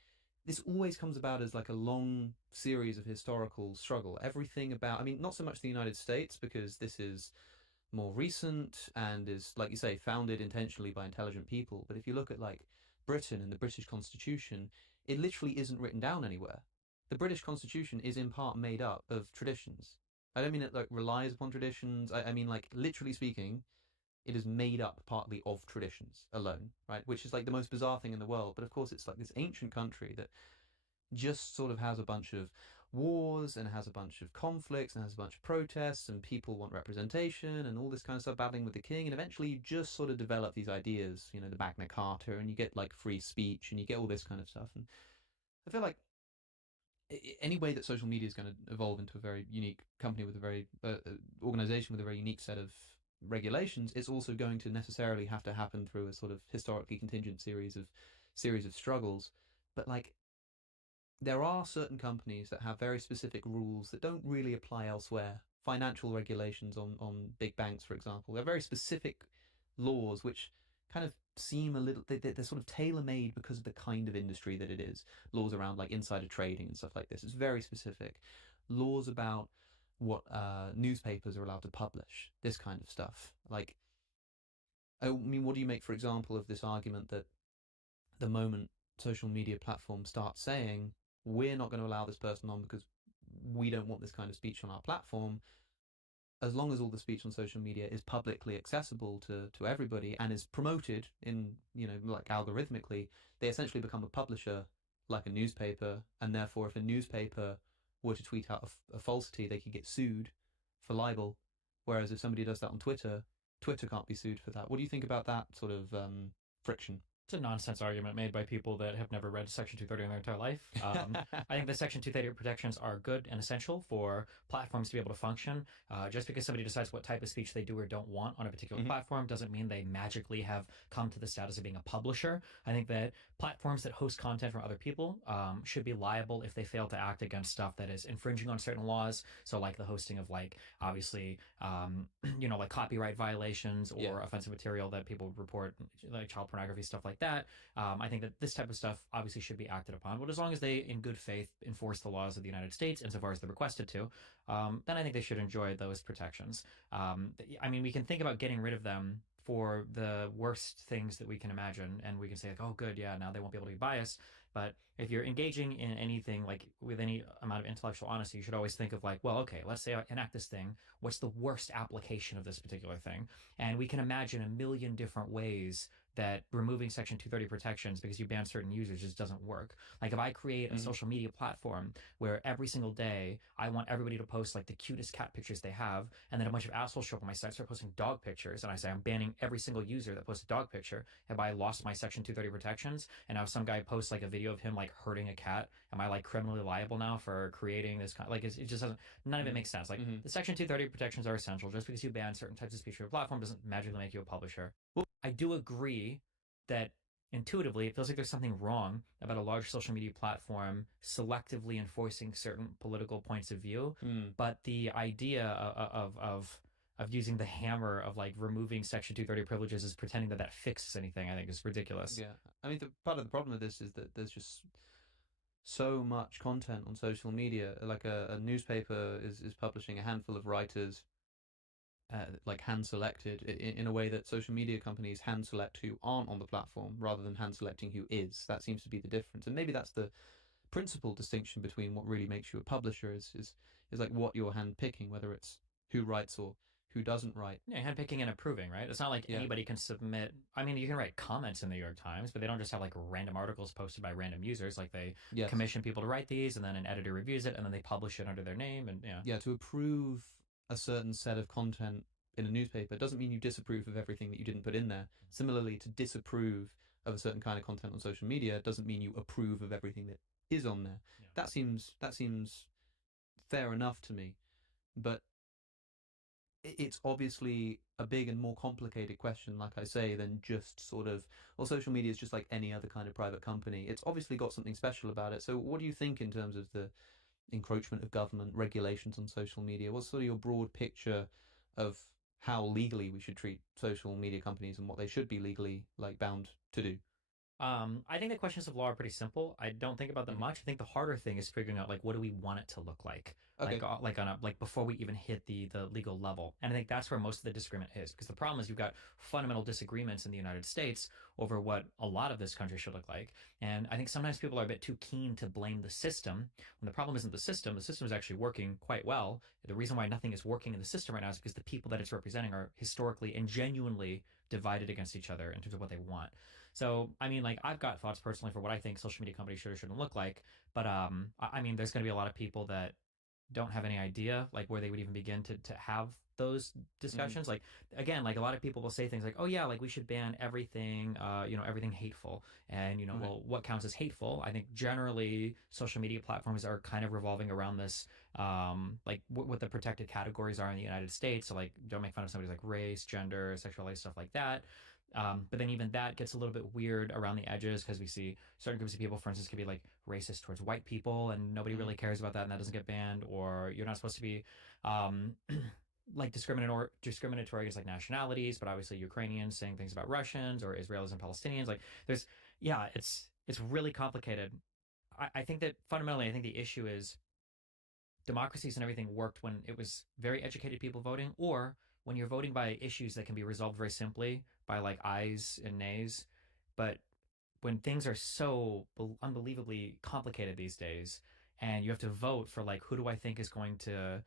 this always comes about as like a long series of historical struggle. Everything about, I mean, not so much the United States, because this is more recent and is, like you say, founded intentionally by intelligent people. But if you look at like Britain and the British Constitution, it literally isn't written down anywhere. The British Constitution is in part made up of traditions. I don't mean it like relies upon traditions. I mean, like, literally speaking, it is made up partly of traditions alone, right? Which is like the most bizarre thing in the world. But of course, it's like this ancient country that just sort of has a bunch of wars and has a bunch of conflicts and has a bunch of protests, and people want representation and all this kind of stuff, battling with the king. And eventually you just sort of develop these ideas, the Magna Carta, and you get like free speech and you get all this kind of stuff. And I feel like any way that social media is going to evolve into a very unique company with a very organization with a very unique set of regulations, it's also going to necessarily have to happen through a sort of historically contingent series of struggles. But like, there are certain companies that have very specific rules that don't really apply elsewhere. Financial regulations on big banks, for example, they're very specific laws which kind of seem a little, they're sort of tailor-made because of the kind of industry that it is. Laws around like insider trading and stuff like this, it's very specific. Laws about what newspapers are allowed to publish, this kind of stuff. Like, I mean, what do you make, for example, of this argument that the moment social media platforms start saying, we're not going to allow this person on because we don't want this kind of speech on our platform, as long as all the speech on social media is publicly accessible to everybody and is promoted in, like algorithmically, they essentially become a publisher like a newspaper. And therefore, if a newspaper were to tweet out a falsity, they could get sued for libel. Whereas if somebody does that on Twitter, Twitter can't be sued for that. What do you think about that sort of friction? It's a nonsense argument made by people that have never read Section 230 in their entire life. I think the Section 230 protections are good and essential for platforms to be able to function. Just because somebody decides what type of speech they do or don't want on a particular platform doesn't mean they magically have come to the status of being a publisher. I think that platforms that host content from other people should be liable if they fail to act against stuff that is infringing on certain laws. So like the hosting of like, obviously, like copyright violations or offensive material that people report, like child pornography, stuff like that. I think that this type of stuff obviously should be acted upon, but as long as they in good faith enforce the laws of the United States insofar as they're requested to, then I think they should enjoy those protections. I mean, we can think about getting rid of them for the worst things that we can imagine, and we can say like, oh good, yeah, now they won't be able to be biased. But if you're engaging in anything like with any amount of intellectual honesty, you should always think of like, well, okay, let's say I enact this thing. What's the worst application of this particular thing? And we can imagine a million different ways that removing Section 230 protections because you ban certain users just doesn't work. Like if I create a social media platform where every single day I want everybody to post like the cutest cat pictures they have, and then a bunch of assholes show up on my site, start posting dog pictures, and I say I'm banning every single user that posts a dog picture, have I lost my Section 230 protections? And now if some guy posts like a video of him like hurting a cat, am I like criminally liable now for creating this kind? Like it just doesn't, none of it makes sense. Like the Section 230 protections are essential. Just because you ban certain types of speech from your platform doesn't magically make you a publisher. Well, I do agree that intuitively it feels like there's something wrong about a large social media platform selectively enforcing certain political points of view. But the idea of of using the hammer of like removing Section 230 privileges as pretending that that fixes anything, I think is ridiculous. Yeah, I mean, part of the problem with this is that there's just so much content on social media. Like a newspaper is publishing a handful of writers, like hand selected, in a way that social media companies hand select who aren't on the platform rather than hand selecting who is. That seems to be the difference, and maybe that's the principal distinction between what really makes you a publisher is like what you're hand picking, whether it's who writes or who doesn't write. Yeah, handpicking and approving, right? It's not like anybody can submit. I mean, you can write comments in the New York Times, but they don't just have like random articles posted by random users. Like they commission people to write these, and then an editor reviews it, and then they publish it under their name. And to approve a certain set of content in a newspaper doesn't mean you disapprove of everything that you didn't put in there. Similarly, to disapprove of a certain kind of content on social media doesn't mean you approve of everything that is on there. That seems fair enough to me, but it's obviously a big and more complicated question, like I say, than just sort of, well, social media is just like any other kind of private company. It's obviously got something special about it. So what do you think in terms of the encroachment of government regulations on social media? What's sort of your broad picture of how legally we should treat social media companies and what they should be legally like bound to do? I think the questions of law are pretty simple. I don't think about them much. I think the harder thing is figuring out like what do we want it to look like, like before we even hit the legal level. And I think that's where most of the disagreement is, because the problem is you've got fundamental disagreements in the United States over what a lot of this country should look like. And I think sometimes people are a bit too keen to blame the system when the problem isn't the system. The system is actually working quite well. The reason why nothing is working in the system right now is because the people that it's representing are historically and genuinely divided against each other in terms of what they want. So, I mean, like, I've got thoughts personally for what I think social media companies should or shouldn't look like. But, I mean, there's going to be a lot of people that don't have any idea, like, where they would even begin to have those discussions. Like, again, like, a lot of people will say things like, oh, yeah, like, we should ban everything, everything hateful. And, well, what counts as hateful? I think generally social media platforms are kind of revolving around this, like, what the protected categories are in the United States. So, like, don't make fun of somebody's, like, race, gender, sexuality, stuff like that. But then even that gets a little bit weird around the edges, because we see certain groups of people, for instance, could be like racist towards white people and nobody really cares about that and that doesn't get banned. Or you're not supposed to be like discriminatory against like nationalities, but obviously Ukrainians saying things about Russians or Israelis and Palestinians. Like it's really complicated. I think that fundamentally, I think the issue is democracies and everything worked when it was very educated people voting, or when you're voting by issues that can be resolved very simply by like ayes and nays. But when things are so unbelievably complicated these days, and you have to vote for like, who do I think is going to,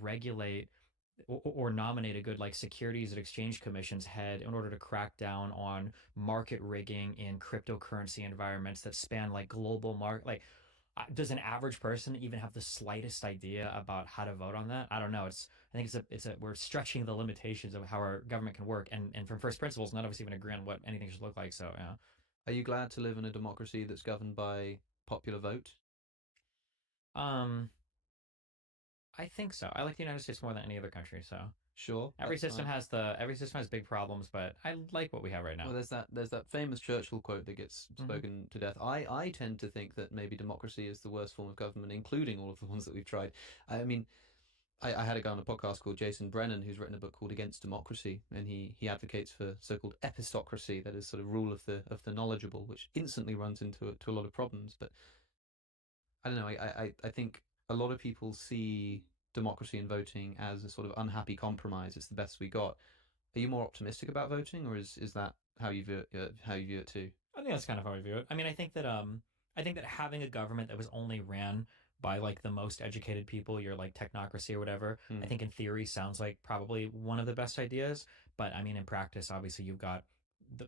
regulate or nominate a good like Securities and Exchange Commission's head in order to crack down on market rigging in cryptocurrency environments that span like global market, like, does an average person even have the slightest idea about how to vote on that? I don't know. I think we're stretching the limitations of how our government can work, and from first principles, none of us even agree on what anything should look like. So, yeah. Are you glad to live in a democracy that's governed by popular vote? I think so. I like the United States more than any other country. So sure, every system has big problems, but I like what we have right now. Well, there's that famous Churchill quote that gets spoken to death. I tend to think that maybe democracy is the worst form of government, including all of the ones that we've tried. I mean, I had a guy on a podcast called Jason Brennan who's written a book called Against Democracy, and he advocates for so-called epistocracy, that is sort of rule of the knowledgeable, which instantly runs into a lot of problems. But I don't know. I think a lot of people see democracy and voting as a sort of unhappy compromise. It's the best we got. Are you more optimistic about voting, or is that how you view it too? I think that's kind of how I view it. I mean, I think that having a government that was only ran by like the most educated people, your like technocracy or whatever, I think in theory sounds like probably one of the best ideas. But I mean, in practice, obviously you've got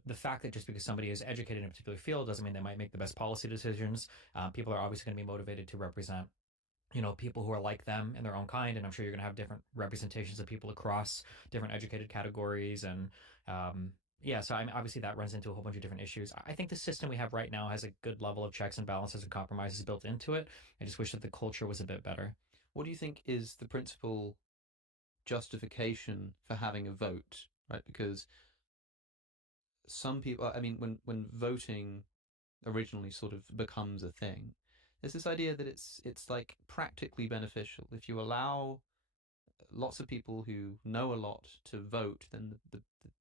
the fact that just because somebody is educated in a particular field doesn't mean they might make the best policy decisions. People are obviously going to be motivated to represent people who are like them in their own kind. And I'm sure you're going to have different representations of people across different educated categories. And so I mean, obviously that runs into a whole bunch of different issues. I think the system we have right now has a good level of checks and balances and compromises built into it. I just wish that the culture was a bit better. What do you think is the principal justification for having a vote, right? Because some people, I mean, when voting originally sort of becomes a thing, there's this idea that it's like practically beneficial if you allow lots of people who know a lot to vote, then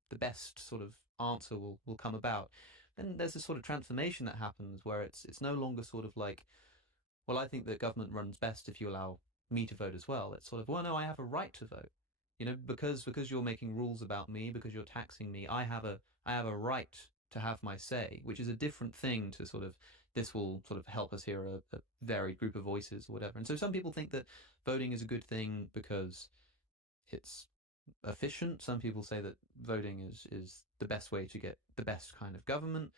the best sort of answer will come about. Then there's this sort of transformation that happens where it's no longer sort of like, well, I think that government runs best if you allow me to vote as well. It's sort of, well, no, I have a right to vote. You know, because you're making rules about me, because you're taxing me, I have a right to have my say, which is a different thing to sort of, this will sort of help us hear a varied group of voices or whatever. And so some people think that voting is a good thing because it's efficient. Some people say that voting is the best way to get the best kind of government.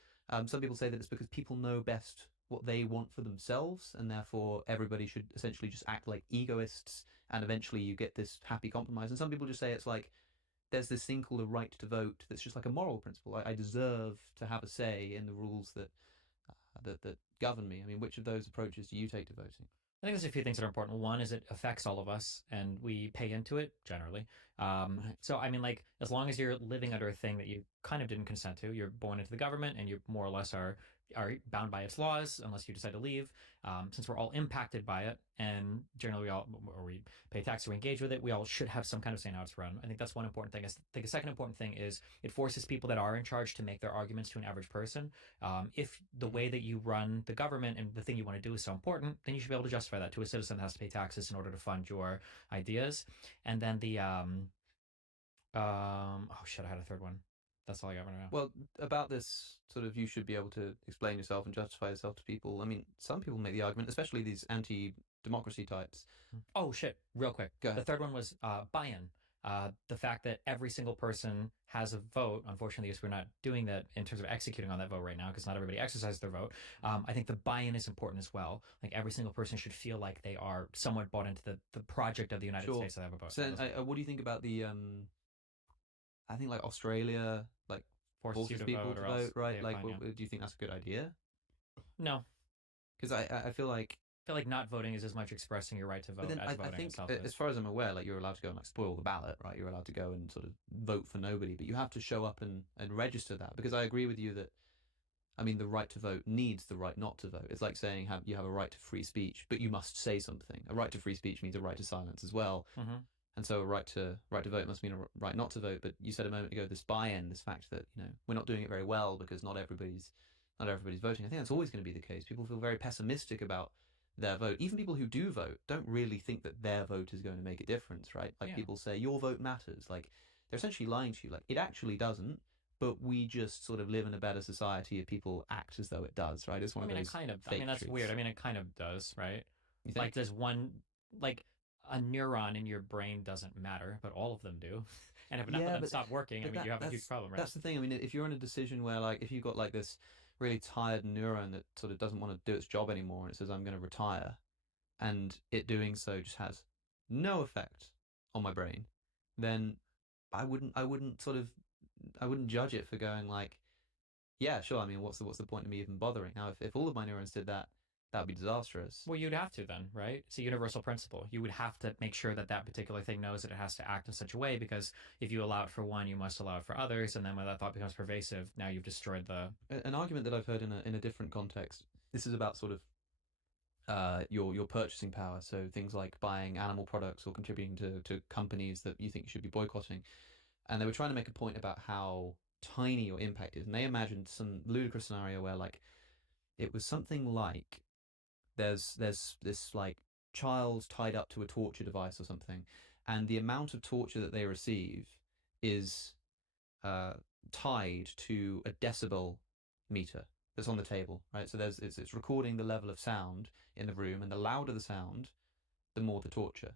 Some people say that it's because people know best what they want for themselves, and therefore everybody should essentially just act like egoists, and eventually you get this happy compromise. And some people just say it's like there's this thing called a right to vote that's just like a moral principle. I deserve to have a say in the rules that that govern me. I mean, which of those approaches do you take to voting? I think there's a few things that are important. One is it affects all of us, and we pay into it generally. So, I mean, like, as long as you're living under a thing that you kind of didn't consent to, you're born into the government, and you more or less are bound by its laws unless you decide to leave. Since we're all impacted by it, and generally we pay tax or we engage with it, we all should have some kind of say in how it's run. I think that's one important thing. I think a second important thing is it forces people that are in charge to make their arguments to an average person. If the way that you run the government and the thing you want to do is so important, then you should be able to justify that to a citizen that has to pay taxes in order to fund your ideas. And then the oh shit, I had a third one. That's all I got right now. Well, about this sort of, you should be able to explain yourself and justify yourself to people. I mean, some people make the argument, especially these anti-democracy types. Oh shit, real quick. Go ahead. The third one was buy-in. The fact that every single person has a vote. Unfortunately, yes, we're not doing that in terms of executing on that vote right now because not everybody exercises their vote. I think the buy-in is important as well. Like every single person should feel like they are somewhat bought into the project of the United States that have a vote. So, what do you think about the I think like Australia, like forces people to vote, right? Like, do you think that's a good idea? No, because I feel like not voting is as much expressing your right to vote as voting I think, itself as far as I'm aware, like you're allowed to go and like spoil the ballot, right? You're allowed to go and sort of vote for nobody, but you have to show up and register that. Because I agree with you that, I mean, the right to vote needs the right not to vote. It's like saying you have a right to free speech, but you must say something. A right to free speech means a right to silence as well. Mm-hmm. And so a right to vote must mean a right not to vote. But you said a moment ago this buy-in, this fact that we're not doing it very well because not everybody's voting. I think that's always going to be the case. People feel very pessimistic about their vote. Even people who do vote don't really think that their vote is going to make a difference, right? Like people say your vote matters. Like they're essentially lying to you. Like it actually doesn't. But we just sort of live in a better society if people act as though it does, right? It's one of those. That's truths. weird. I mean, it kind of does, right? You think? Like there's one a neuron in your brain doesn't matter, but all of them do. And if none of them stop working, I mean, you have a huge problem, right? That's the thing. I mean, if you're in a decision where, like, if you've got like this really tired neuron that sort of doesn't want to do its job anymore, and it says, "I'm going to retire," and it doing so just has no effect on my brain, then I wouldn't judge it for going like, yeah, sure. I mean, what's the point of me even bothering? Now, if all of my neurons did that, that would be disastrous. Well, you'd have to then, right? It's a universal principle. You would have to make sure that particular thing knows that it has to act in such a way, because if you allow it for one, you must allow it for others, and then when that thought becomes pervasive, now you've destroyed the... An argument that I've heard in a different context, this is about sort of your purchasing power, so things like buying animal products or contributing to companies that you think you should be boycotting. And they were trying to make a point about how tiny your impact is, and they imagined some ludicrous scenario where, like, it was something like there's this like child tied up to a torture device or something, and the amount of torture that they receive is tied to a decibel meter that's on the table, right? So it's recording the level of sound in the room, and the louder the sound, the more the torture.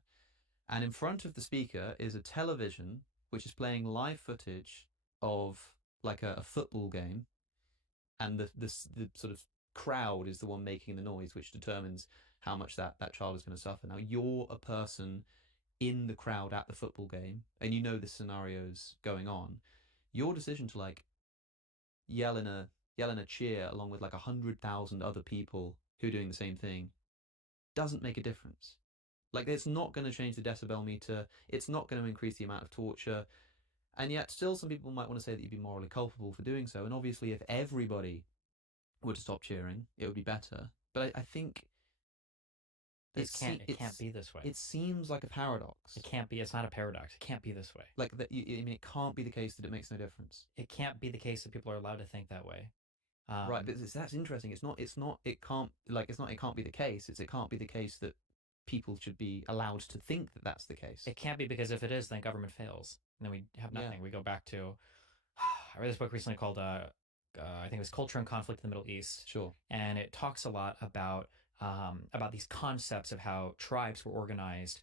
And in front of the speaker is a television which is playing live footage of like a football game, and the sort of crowd is the one making the noise, which determines how much that child is going to suffer. Now, you're a person in the crowd at the football game, and you know the scenario's going on. Your decision to like yell in a cheer along with like 100,000 other people who are doing the same thing doesn't make a difference. Like, it's not going to change the decibel meter. It's not going to increase the amount of torture. And yet still some people might want to say that you'd be morally culpable for doing so. And obviously if everybody were to stop cheering, it would be better. But I think It can't be this way. It seems like a paradox. It can't be. It's not a paradox. It can't be this way. Like that. I mean, it can't be the case that it makes no difference. It can't be the case that people are allowed to think that way. Right, but that's interesting. It's not. It can't. Like, it's not. It can't be the case. It can't be the case that people should be allowed to think that that's the case. It can't be, because if it is, then government fails, and then we have nothing. Yeah. We go back to. I read this book recently called I think it was Culture and Conflict in the Middle East. Sure. And it talks a lot about these concepts of how tribes were organized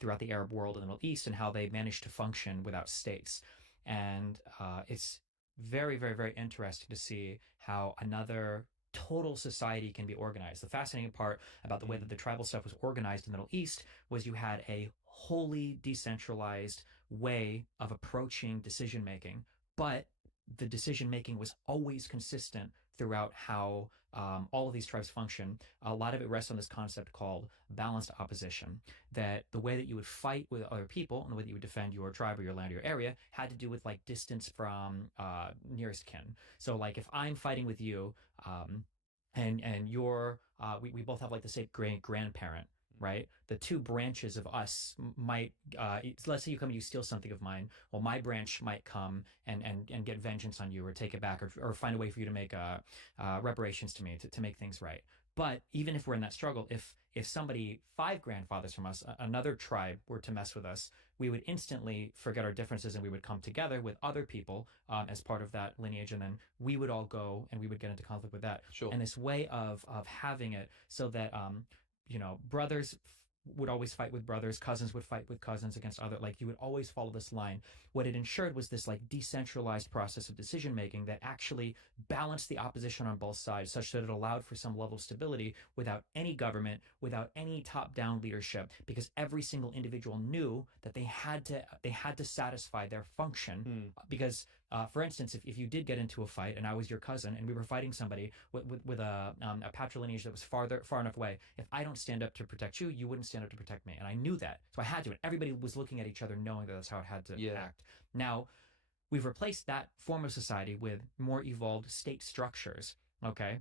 throughout the Arab world and the Middle East, and how they managed to function without states. And it's very, very, very interesting to see how another total society can be organized. The fascinating part about the way that the tribal stuff was organized in the Middle East was you had a wholly decentralized way of approaching decision making, but the decision making was always consistent throughout how all of these tribes function. A lot of it rests on this concept called balanced opposition, that the way that you would fight with other people and the way that you would defend your tribe or your land or your area had to do with like distance from nearest kin. So like if I'm fighting with you and you're, we both have like the same grandparent, right? The two branches of us might, let's say you come and you steal something of mine. Well, my branch might come and get vengeance on you, or take it back, or find a way for you to make reparations to me to make things right. But even if we're in that struggle, if somebody 5 grandfathers from us, another tribe, were to mess with us, we would instantly forget our differences and we would come together with other people as part of that lineage, and then we would all go and we would get into conflict with that. Sure. And this way of having it so that brothers would always fight with brothers, cousins would fight with cousins against other, like you would always follow this line. What it ensured was this like decentralized process of decision making that actually balanced the opposition on both sides, such that it allowed for some level of stability without any government, without any top-down leadership, because every single individual knew that they had to satisfy their function. Because for instance, if you did get into a fight and I was your cousin and we were fighting somebody with a patrilineage that was far enough away, if I don't stand up to protect you, you wouldn't stand up to protect me. And I knew that. So I had to. And everybody was looking at each other knowing that that's how it had to act. Now, we've replaced that form of society with more evolved state structures, okay?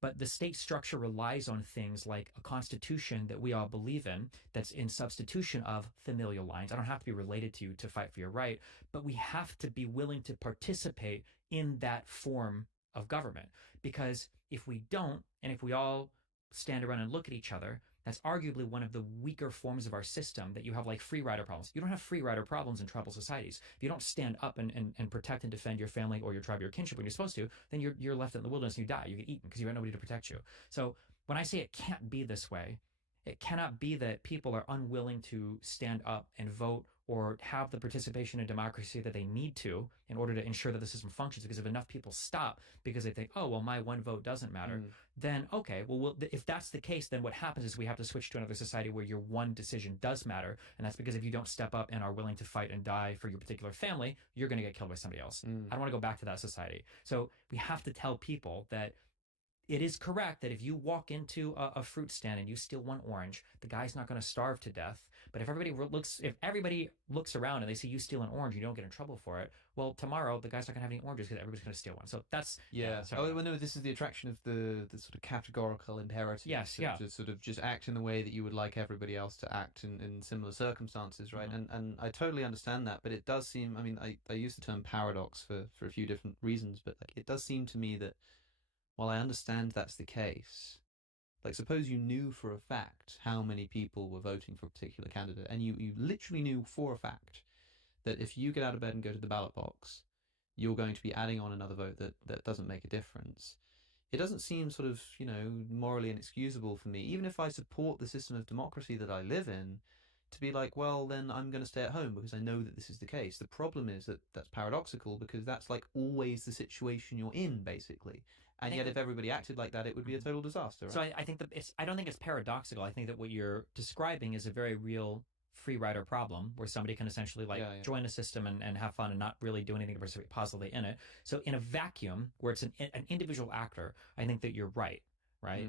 But the state structure relies on things like a constitution that we all believe in, that's in substitution of familial lines. I don't have to be related to you to fight for your right, but we have to be willing to participate in that form of government. Because if we don't, and if we all stand around and look at each other, that's arguably one of the weaker forms of our system, that you have like free rider problems. You don't have free rider problems in tribal societies. If you don't stand up and protect and defend your family or your tribe or your kinship when you're supposed to, then you're left in the wilderness and you die. You get eaten because you have nobody to protect you. So when I say it can't be this way, it cannot be that people are unwilling to stand up and vote or have the participation in democracy that they need to in order to ensure that the system functions. Because if enough people stop because they think, oh, well, my one vote doesn't matter, then okay, well, if that's the case, then what happens is we have to switch to another society where your one decision does matter. And that's because if you don't step up and are willing to fight and die for your particular family, you're going to get killed by somebody else. I don't want to go back to that society. So we have to tell people that it is correct that if you walk into a fruit stand and you steal one orange, the guy's not going to starve to death. But if everybody looks around and they see you steal an orange, you don't get in trouble for it. Well, tomorrow the guy's not going to have any oranges because everybody's going to steal one. So that's Oh, well, no, this is the attraction of the sort of categorical imperative. Yes, to sort of just act in the way that you would like everybody else to act in similar circumstances, right? And I totally understand that, but it does seem. I mean, I use the term paradox for a few different reasons, but like it does seem to me that while I understand that's the case, like suppose you knew for a fact how many people were voting for a particular candidate, and you literally knew for a fact that if you get out of bed and go to the ballot box, you're going to be adding on another vote that doesn't make a difference. It doesn't seem sort of, morally inexcusable for me, even if I support the system of democracy that I live in, to be like, well, then I'm going to stay at home because I know that this is the case. The problem is that that's paradoxical because that's like always the situation you're in, basically. And yet if everybody acted like that, it would be a total disaster. Right? So I think that I don't think it's paradoxical. I think that what you're describing is a very real free rider problem where somebody can essentially join a system and have fun and not really do anything to participate positively in it. So in a vacuum where it's an individual actor, I think that you're right. Right.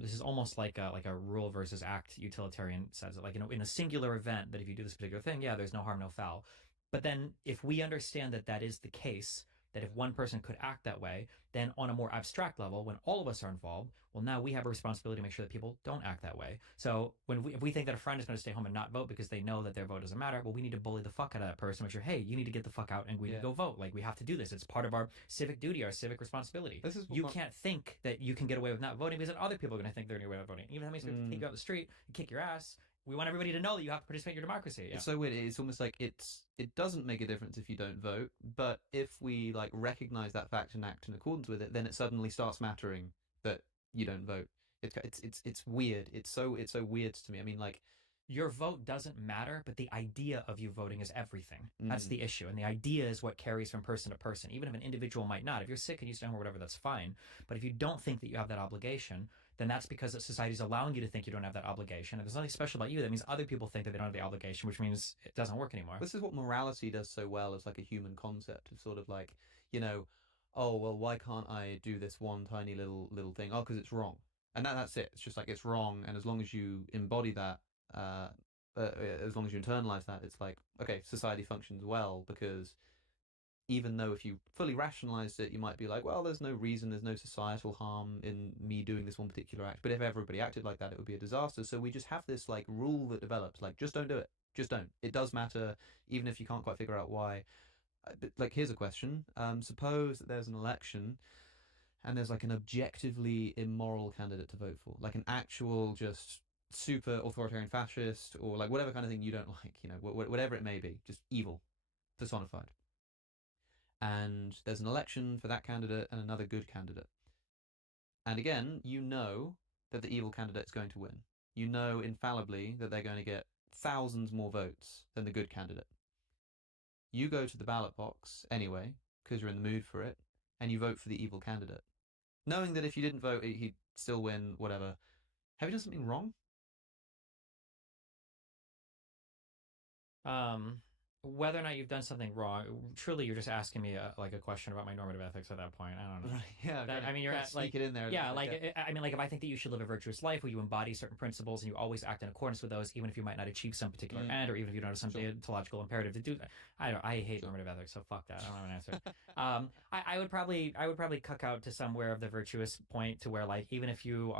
This is almost like a rule versus act utilitarian sense. Like, in a singular event that if you do this particular thing, there's no harm, no foul. But then if we understand that that is the case, that if one person could act that way, then on a more abstract level, when all of us are involved, well, now we have a responsibility to make sure that people don't act that way. So if we think that a friend is going to stay home and not vote because they know that their vote doesn't matter, well, we need to bully the fuck out of that person. Make sure, hey, you need to get the fuck out and we need to go vote. Like, we have to do this. It's part of our civic duty, our civic responsibility. You can't think that you can get away with not voting because then other people are going to think they're going to get away with voting. Even if that makes people take you out the street and kick your ass. We want everybody to know that you have to participate in your democracy. It's so weird. It's almost like it doesn't make a difference if you don't vote, but if we like recognize that fact and act in accordance with it, then it suddenly starts mattering that you don't vote. It's weird. It's so weird to me. I mean, like, your vote doesn't matter, but the idea of you voting is everything. That's the issue. And the idea is what carries from person to person, even if an individual might not. If you're sick and you stay home or whatever, that's fine. But if you don't think that you have that obligation, then that's because society's allowing you to think you don't have that obligation. And there's nothing special about you. That means other people think that they don't have the obligation, which means it doesn't work anymore. This is what morality does so well as like a human concept of sort of like, you know, oh, well, why can't I do this one tiny little thing? Oh, because it's wrong. And that's it. It's just like, it's wrong. And as long as you embody that, as long as you internalize that, it's like, okay, society functions well, because even though if you fully rationalized it, you might be like, well, there's no reason, there's no societal harm in me doing this one particular act. But if everybody acted like that, it would be a disaster. So we just have this like rule that develops, like, just don't do it. Just don't. It does matter, even if you can't quite figure out why. Like, here's a question. Suppose that there's an election and there's like an objectively immoral candidate to vote for, like an actual just super authoritarian fascist, or like whatever kind of thing you don't like, you know, whatever it may be, just evil personified. And there's an election for that candidate and another good candidate. And again, you know that the evil candidate is going to win. You know infallibly that they're going to get thousands more votes than the good candidate. You go to the ballot box anyway, because you're in the mood for it, and you vote for the evil candidate, knowing that if you didn't vote, he'd still win, whatever. Have you done something wrong? Whether or not you've done something wrong, truly, you're just asking me a question about my normative ethics at that point. I don't know. Right, yeah. I mean, you're like, like, sneak it in there. Yeah, I mean, like, if I think that you should live a virtuous life where you embody certain principles and you always act in accordance with those, even if you might not achieve some particular end, or even if you don't have some deontological imperative to do that. I hate normative ethics, so fuck that. I don't have an answer. I would probably cuck out to somewhere of the virtuous point to where, like, even if you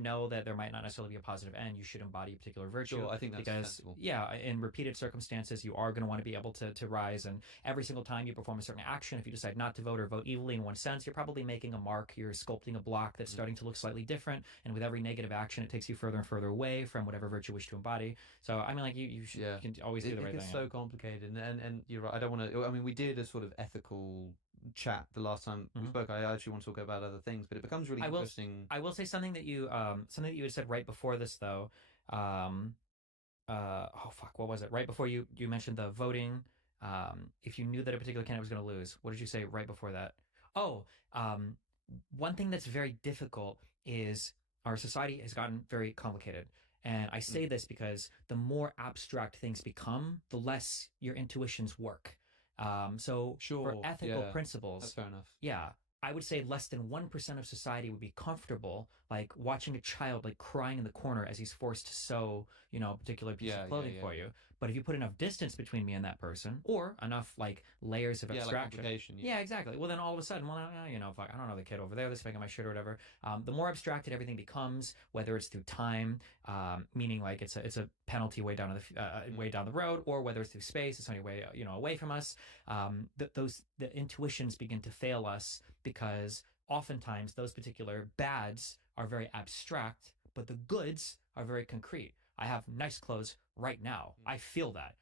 know that there might not necessarily be a positive end, you should embody a particular virtue. Sure, I think that's because sensible. Yeah, in repeated circumstances, you are going to want to be able to rise, and every single time you perform a certain action, if you decide not to vote or vote evilly in one sense, you're probably making a mark. You're sculpting a block that's starting to look slightly different, and with every negative action, it takes you further and further away from whatever virtue you wish to embody. So I mean, like, you can always do the right thing. It's so complicated, and you're right. I don't want to. I mean, we did a sort of ethical chat the last time we spoke. I actually want to talk about other things, but it becomes really interesting. I will say something that you had said right before this, though. Oh fuck, what was it? Right before you mentioned the voting. If you knew that a particular candidate was going to lose, what did you say right before that? One thing that's very difficult is our society has gotten very complicated. And I say this because the more abstract things become, the less your intuitions work. So for ethical principles, that's fair enough. Yeah, I would say less than 1% of society would be comfortable, like, watching a child like crying in the corner as he's forced to sew, a particular piece of clothing for you. But if you put enough distance between me and that person, or enough like layers of abstraction, like exactly. Well, then all of a sudden, fuck, I don't know the kid over there that's making my shirt or whatever. The more abstracted everything becomes, whether it's through time, meaning like it's a penalty way down the road, or whether it's through space, it's only way away from us. The intuitions begin to fail us, because oftentimes those particular bads are very abstract, but the goods are very concrete. I have nice clothes right now. I feel that.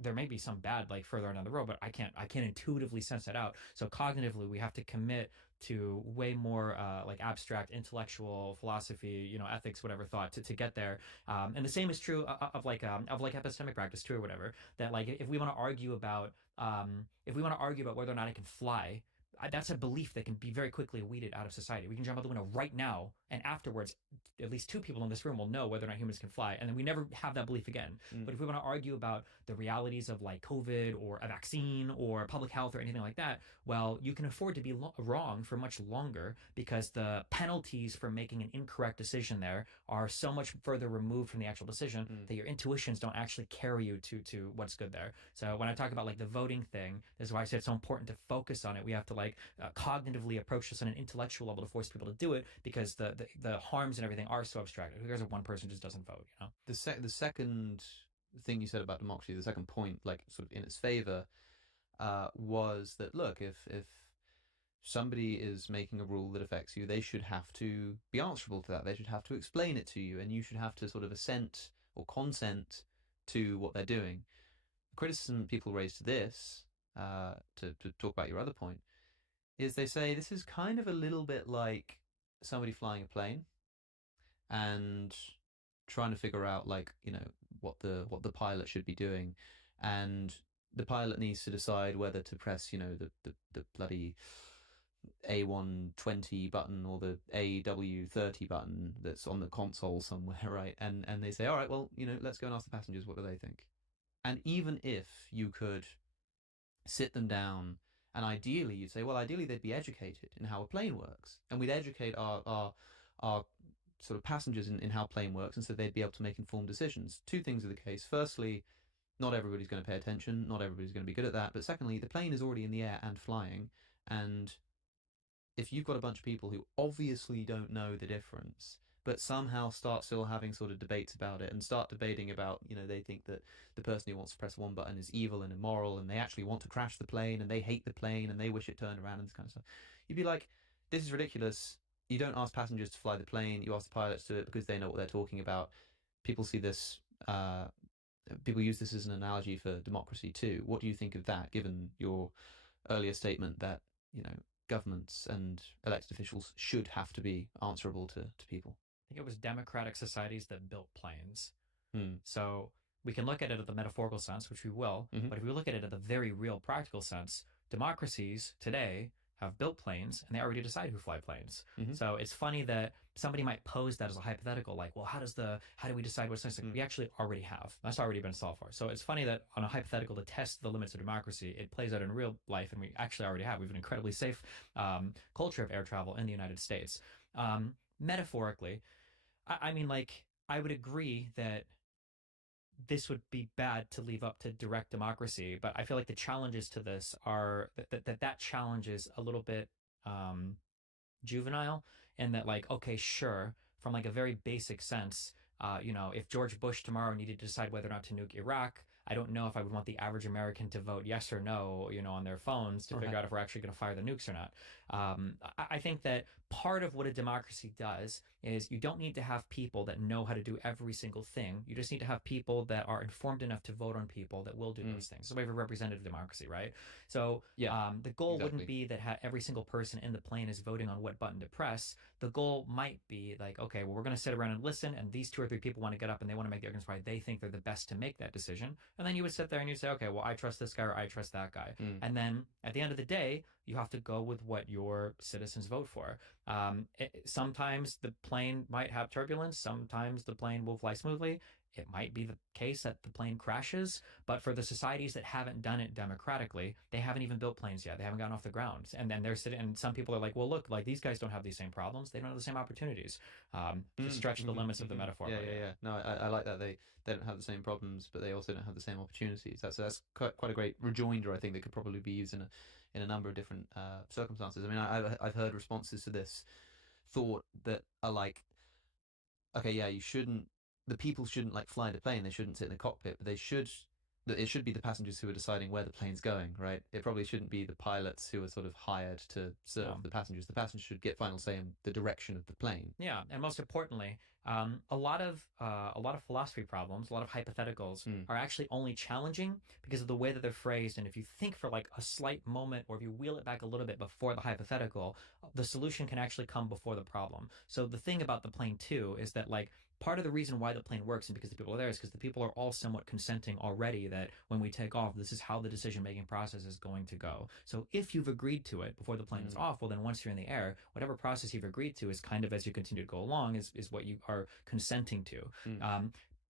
There may be some bad like further on down the road, but I can't intuitively sense that out. So cognitively, we have to commit to way more like abstract intellectual philosophy, ethics, whatever thought to get there. And the same is true of epistemic practice too, or whatever. That like if we want to argue about whether or not I can fly, that's a belief that can be very quickly weeded out of society. We can jump out the window right now, and afterwards, at least 2 people in this room will know whether or not humans can fly, and then we never have that belief again. But if we want to argue about the realities of like COVID or a vaccine or public health or anything like that, well, you can afford to be wrong for much longer, because the penalties for making an incorrect decision there are so much further removed from the actual decision that your intuitions don't actually carry you to what's good there. So when I talk about like the voting thing, this is why I said it's so important to focus on it. We have to like cognitively approach this on an intellectual level to force people to do it because the harms and everything are so abstract. Who cares if one person just doesn't vote? You know. The second thing you said about democracy, the second point, like sort of in its favor, was that look, if somebody is making a rule that affects you, they should have to be answerable to that. They should have to explain it to you, and you should have to sort of assent or consent to what they're doing. The criticism people raise to this, to talk about your other point, is they say this is kind of a little bit like somebody flying a plane and trying to figure out, like, you know, what the pilot should be doing, and the pilot needs to decide whether to press, you know, the bloody A120 button or the AW30 button that's on the console somewhere, right? And they say, all right, well, you know, let's go and ask the passengers what do they think. And even if you could sit them down, and ideally you'd say, well, ideally they'd be educated in how a plane works, and we'd educate our sort of passengers in how a plane works, and so they'd be able to make informed decisions. Two things are the case. Firstly, not everybody's going to pay attention, not everybody's going to be good at that. But secondly, the plane is already in the air and flying, and if you've got a bunch of people who obviously don't know the difference, but somehow start still having sort of debates about it and start debating about, you know, they think that the person who wants to press one button is evil and immoral, and they actually want to crash the plane, and they hate the plane, and they wish it turned around, and this kind of stuff. You'd be like, this is ridiculous. You don't ask passengers to fly the plane, you ask the pilots to do it because they know what they're talking about. People see this, people use this as an analogy for democracy too. What do you think of that, given your earlier statement that, you know, governments and elected officials should have to be answerable to people? I think it was democratic societies that built planes. Hmm. So we can look at it at the metaphorical sense, which we will, but if we look at it at the very real practical sense, democracies today have built planes and they already decide who fly planes. So it's funny that somebody might pose that as a hypothetical, like, well, how do we decide what's next? Like, we actually already have. That's already been solved for. So it's funny that on a hypothetical to test the limits of democracy, it plays out in real life, and we actually already have. We have an incredibly safe culture of air travel in the United States. Metaphorically, I mean, like, I would agree that this would be bad to leave up to direct democracy, but I feel like the challenges to this are that challenge is a little bit juvenile, and that, like, okay, sure, from like a very basic sense, you know, if George Bush tomorrow needed to decide whether or not to nuke Iraq, I don't know if I would want the average American to vote yes or no, you know, on their phones to figure out if we're actually going to fire the nukes or not. I think that part of what a democracy does is you don't need to have people that know how to do every single thing. You just need to have people that are informed enough to vote on people that will do those things. So we have a representative democracy, right? So the goal wouldn't be that every single person in the plane is voting on what button to press. The goal might be like, okay, well, we're going to sit around and listen, and these two or three people want to get up and they want to make the arguments why they think they're the best to make that decision. And then you would sit there and you'd say, okay, well, I trust this guy or I trust that guy. And then at the end of the day, you have to go with what your citizens vote for. Sometimes the plane might have turbulence. Sometimes the plane will fly smoothly. It might be the case that the plane crashes, but for the societies that haven't done it democratically, they haven't even built planes yet. They haven't gotten off the ground. And then they're sitting, and some people are like, well, look, like, these guys don't have these same problems. They don't have the same opportunities, to stretch the limits of the metaphor. Yeah. No, I like that. They don't have the same problems, but they also don't have the same opportunities. That's quite a great rejoinder, I think, that could probably be used in a number of different circumstances. I mean, I've heard responses to this thought that are like, okay, yeah, the people shouldn't, like, fly the plane. They shouldn't sit in the cockpit, but it should be the passengers who are deciding where the plane's going, right? It probably shouldn't be the pilots who are sort of hired to serve the passengers. The passengers should get final say in the direction of the plane. Yeah, and most importantly, a lot of philosophy problems, a lot of hypotheticals are actually only challenging because of the way that they're phrased. And if you think for like a slight moment, or if you wheel it back a little bit before the hypothetical, the solution can actually come before the problem. So the thing about the plane too is that, like, part of the reason why the plane works and because the people are there is because the people are all somewhat consenting already that when we take off, this is how the decision-making process is going to go. So if you've agreed to it before the plane is off, well, then once you're in the air, whatever process you've agreed to is kind of, as you continue to go along, is what you are consenting to.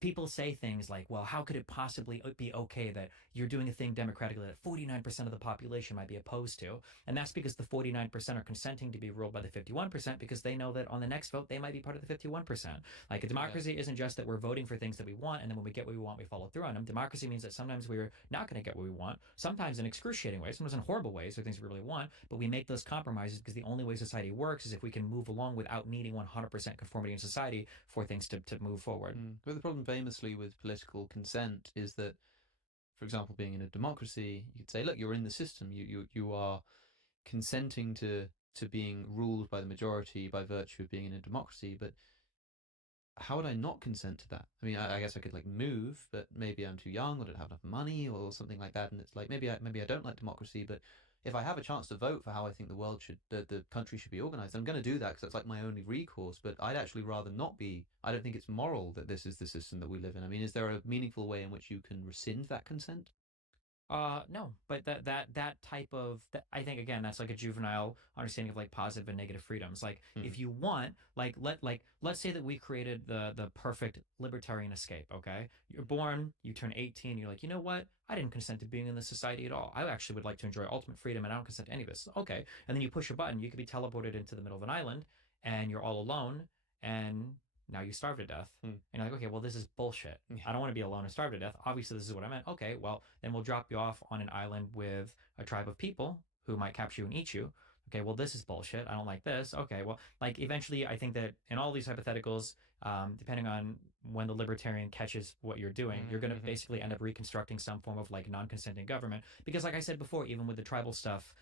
people say things like, well, how could it possibly be okay that you're doing a thing democratically that 49% of the population might be opposed to? And that's because the 49% are consenting to be ruled by the 51% because they know that on the next vote, they might be part of the 51%. Like a democracy isn't just that we're voting for things that we want, and then when we get what we want, we follow through on them. Democracy means that sometimes we're not going to get what we want, sometimes in excruciating ways, sometimes in horrible ways, or things we really want, but we make those compromises because the only way society works is if we can move along without needing 100% conformity in society for things to move forward. But the problem famously with political consent is that, for example, being in a democracy, you could say, look, you're in the system. You are consenting to being ruled by the majority by virtue of being in a democracy. But how would I not consent to that? I mean, I guess I could like move, but maybe I'm too young or don't have enough money or something like that. And it's like maybe I don't like democracy, but if I have a chance to vote for how I think the world should, the country should be organized, I'm going to do that because that's like my only recourse. But I'd actually rather not be. I don't think it's moral that this is the system that we live in. I mean, is there a meaningful way in which you can rescind that consent? No, but that type of I think again that's like a juvenile understanding of like positive and negative freedoms. Like if you want, let's say that we created the perfect libertarian escape. Okay, you're born, you turn 18, you're like, you know what? I didn't consent to being in this society at all. I actually would like to enjoy ultimate freedom, and I don't consent to any of this. Okay, and then you push a button, you could be teleported into the middle of an island, and you're all alone, and now you starve to death. And you're like, okay, well, this is bullshit. I don't want to be alone and starve to death. Obviously, this is what I meant. Okay, well, then we'll drop you off on an island with a tribe of people who might capture you and eat you. Okay, well, this is bullshit. I don't like this. Okay, well, like eventually, I think that in all these hypotheticals, depending on when the libertarian catches what you're doing, you're going to basically end up reconstructing some form of like non-consenting government. Because like I said before, even with the tribal stuff,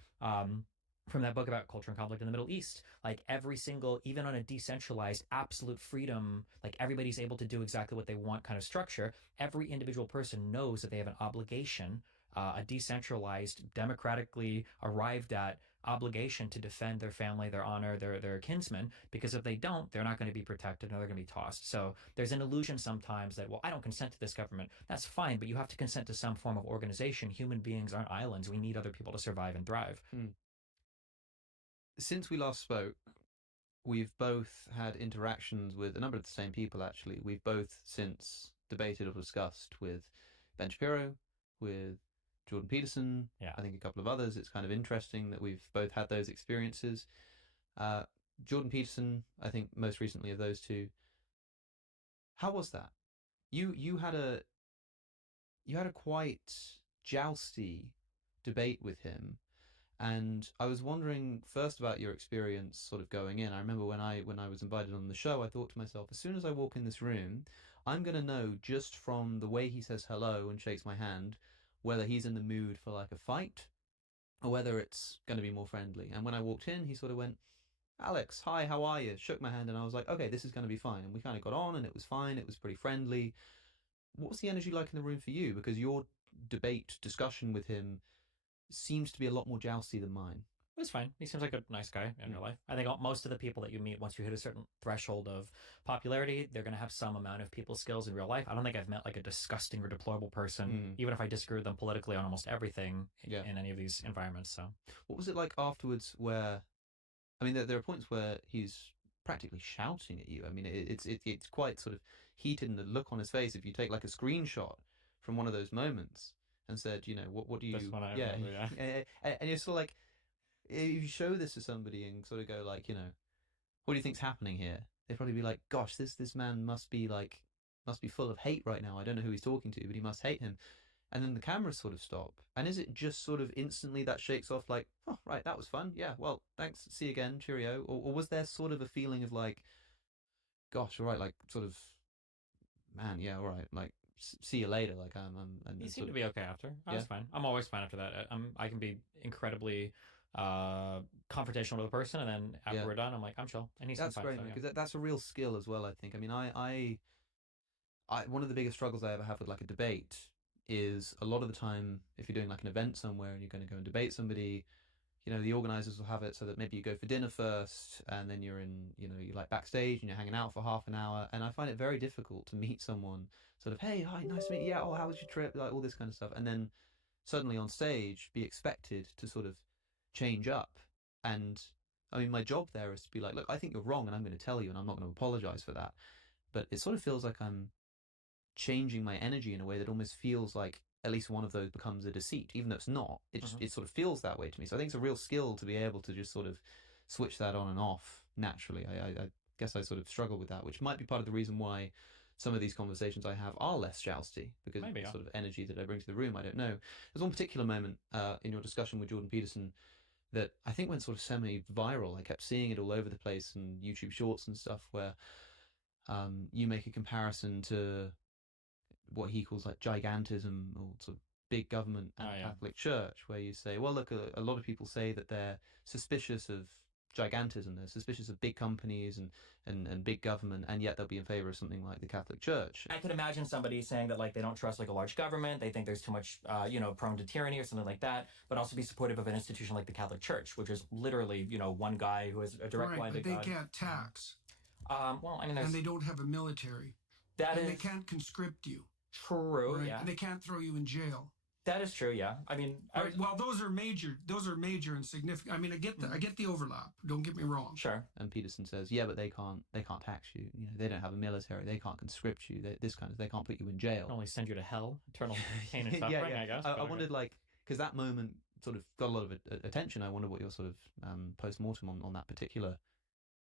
from that book about culture and conflict in the Middle East, like every single, even on a decentralized, absolute freedom, like everybody's able to do exactly what they want kind of structure, every individual person knows that they have an obligation, a decentralized, democratically arrived at obligation to defend their family, their honor, their kinsmen, because if they don't, they're not going to be protected and they're going to be tossed. So there's an illusion sometimes that, well, I don't consent to this government. That's fine, but you have to consent to some form of organization. Human beings aren't islands. We need other people to survive and thrive. Since we last spoke, we've both had interactions with a number of the same people, actually. We've both since debated or discussed with Ben Shapiro, with Jordan Peterson, I think a couple of others. It's kind of interesting that we've both had those experiences. Jordan Peterson, I think most recently of those two. How was that? You had a quite jousty debate with him. And I was wondering first about your experience sort of going in. I remember when I was invited on the show, I thought to myself, as soon as I walk in this room, I'm going to know just from the way he says hello and shakes my hand, whether he's in the mood for like a fight or whether it's going to be more friendly. And when I walked in, he sort of went, Alex, hi, how are you? Shook my hand and I was like, okay, this is going to be fine. And we kind of got on and it was fine. It was pretty friendly. What was the energy like in the room for you? Because your debate discussion with him seems to be a lot more jousty than mine. It was fine. He seems like a nice guy in real life. I think most of the people that you meet, once you hit a certain threshold of popularity, they're going to have some amount of people skills in real life. I don't think I've met like a disgusting or deplorable person, even if I disagree with them politically on almost everything in any of these environments. So, what was it like afterwards where, I mean, there are points where he's practically shouting at you. I mean, it's quite sort of heated in the look on his face. If you take like a screenshot from one of those moments and said, you know, what do you... This one I remember, and you're sort of like, if you show this to somebody and sort of go like, you know, what do you think's happening here? They'd probably be like, gosh, this man must be full of hate right now. I don't know who he's talking to, but he must hate him. And then the cameras sort of stop. And is it just sort of instantly that shakes off like, oh, right, that was fun. Yeah, well, thanks. See you again. Cheerio. Or was there sort of a feeling of like, gosh, all right, like sort of, man, yeah, all right, like, see you later. Like, he seemed to be okay after. I was fine. I'm always fine after that. I can be incredibly confrontational with a person, and then after we're done, I'm like, I'm chill. And he's that's fine, great, because that's a real skill as well. I think. I mean, I one of the biggest struggles I ever have with like a debate is a lot of the time if you're doing like an event somewhere and you're going to go and debate somebody, you know, the organizers will have it so that maybe you go for dinner first and then you're like backstage and you're hanging out for half an hour, and I find it very difficult to meet someone sort of, hey, hi, nice to meet you, yeah, oh, how was your trip, like all this kind of stuff, and then suddenly on stage be expected to sort of change up. And I mean, my job there is to be like, look, I think you're wrong and I'm going to tell you and I'm not going to apologize for that, but it sort of feels like I'm changing my energy in a way that almost feels like at least one of those becomes a deceit, even though it's not. It just it sort of feels that way to me. So I think it's a real skill to be able to just sort of switch that on and off naturally. I guess I sort of struggle with that, which might be part of the reason why some of these conversations I have are less jousty, because of the sort of energy that I bring to the room. I don't know. There's one particular moment in your discussion with Jordan Peterson that I think went sort of semi-viral. I kept seeing it all over the place in YouTube Shorts and stuff, where you make a comparison to what he calls like gigantism, or sort of big government and Catholic Church, where you say, well, look, a lot of people say that they're suspicious of gigantism, they're suspicious of big companies and big government, and yet they'll be in favor of something like the Catholic Church. I could imagine somebody saying that like they don't trust like a large government, they think there's too much prone to tyranny or something like that, but also be supportive of an institution like the Catholic Church, which is literally one guy who has a direct line to but they God. can't tax. Well, I mean, and they don't have a military. They can't conscript you. True. Right? Yeah. And they can't throw you in jail. That is true. Yeah. I mean, right. Well, those are major and significant. I mean, I get the overlap. Don't get me wrong. Sure. And Peterson says, yeah, but they can't tax you. They don't have a military. They can't conscript you. They can't put you in jail. Only send you to hell, eternal pain and suffering. I guess. I wondered, like, because that moment sort of got a lot of attention. I wonder what your sort of post-mortem on that particular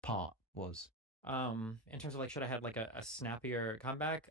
part was. In terms of like, should I have like a snappier comeback?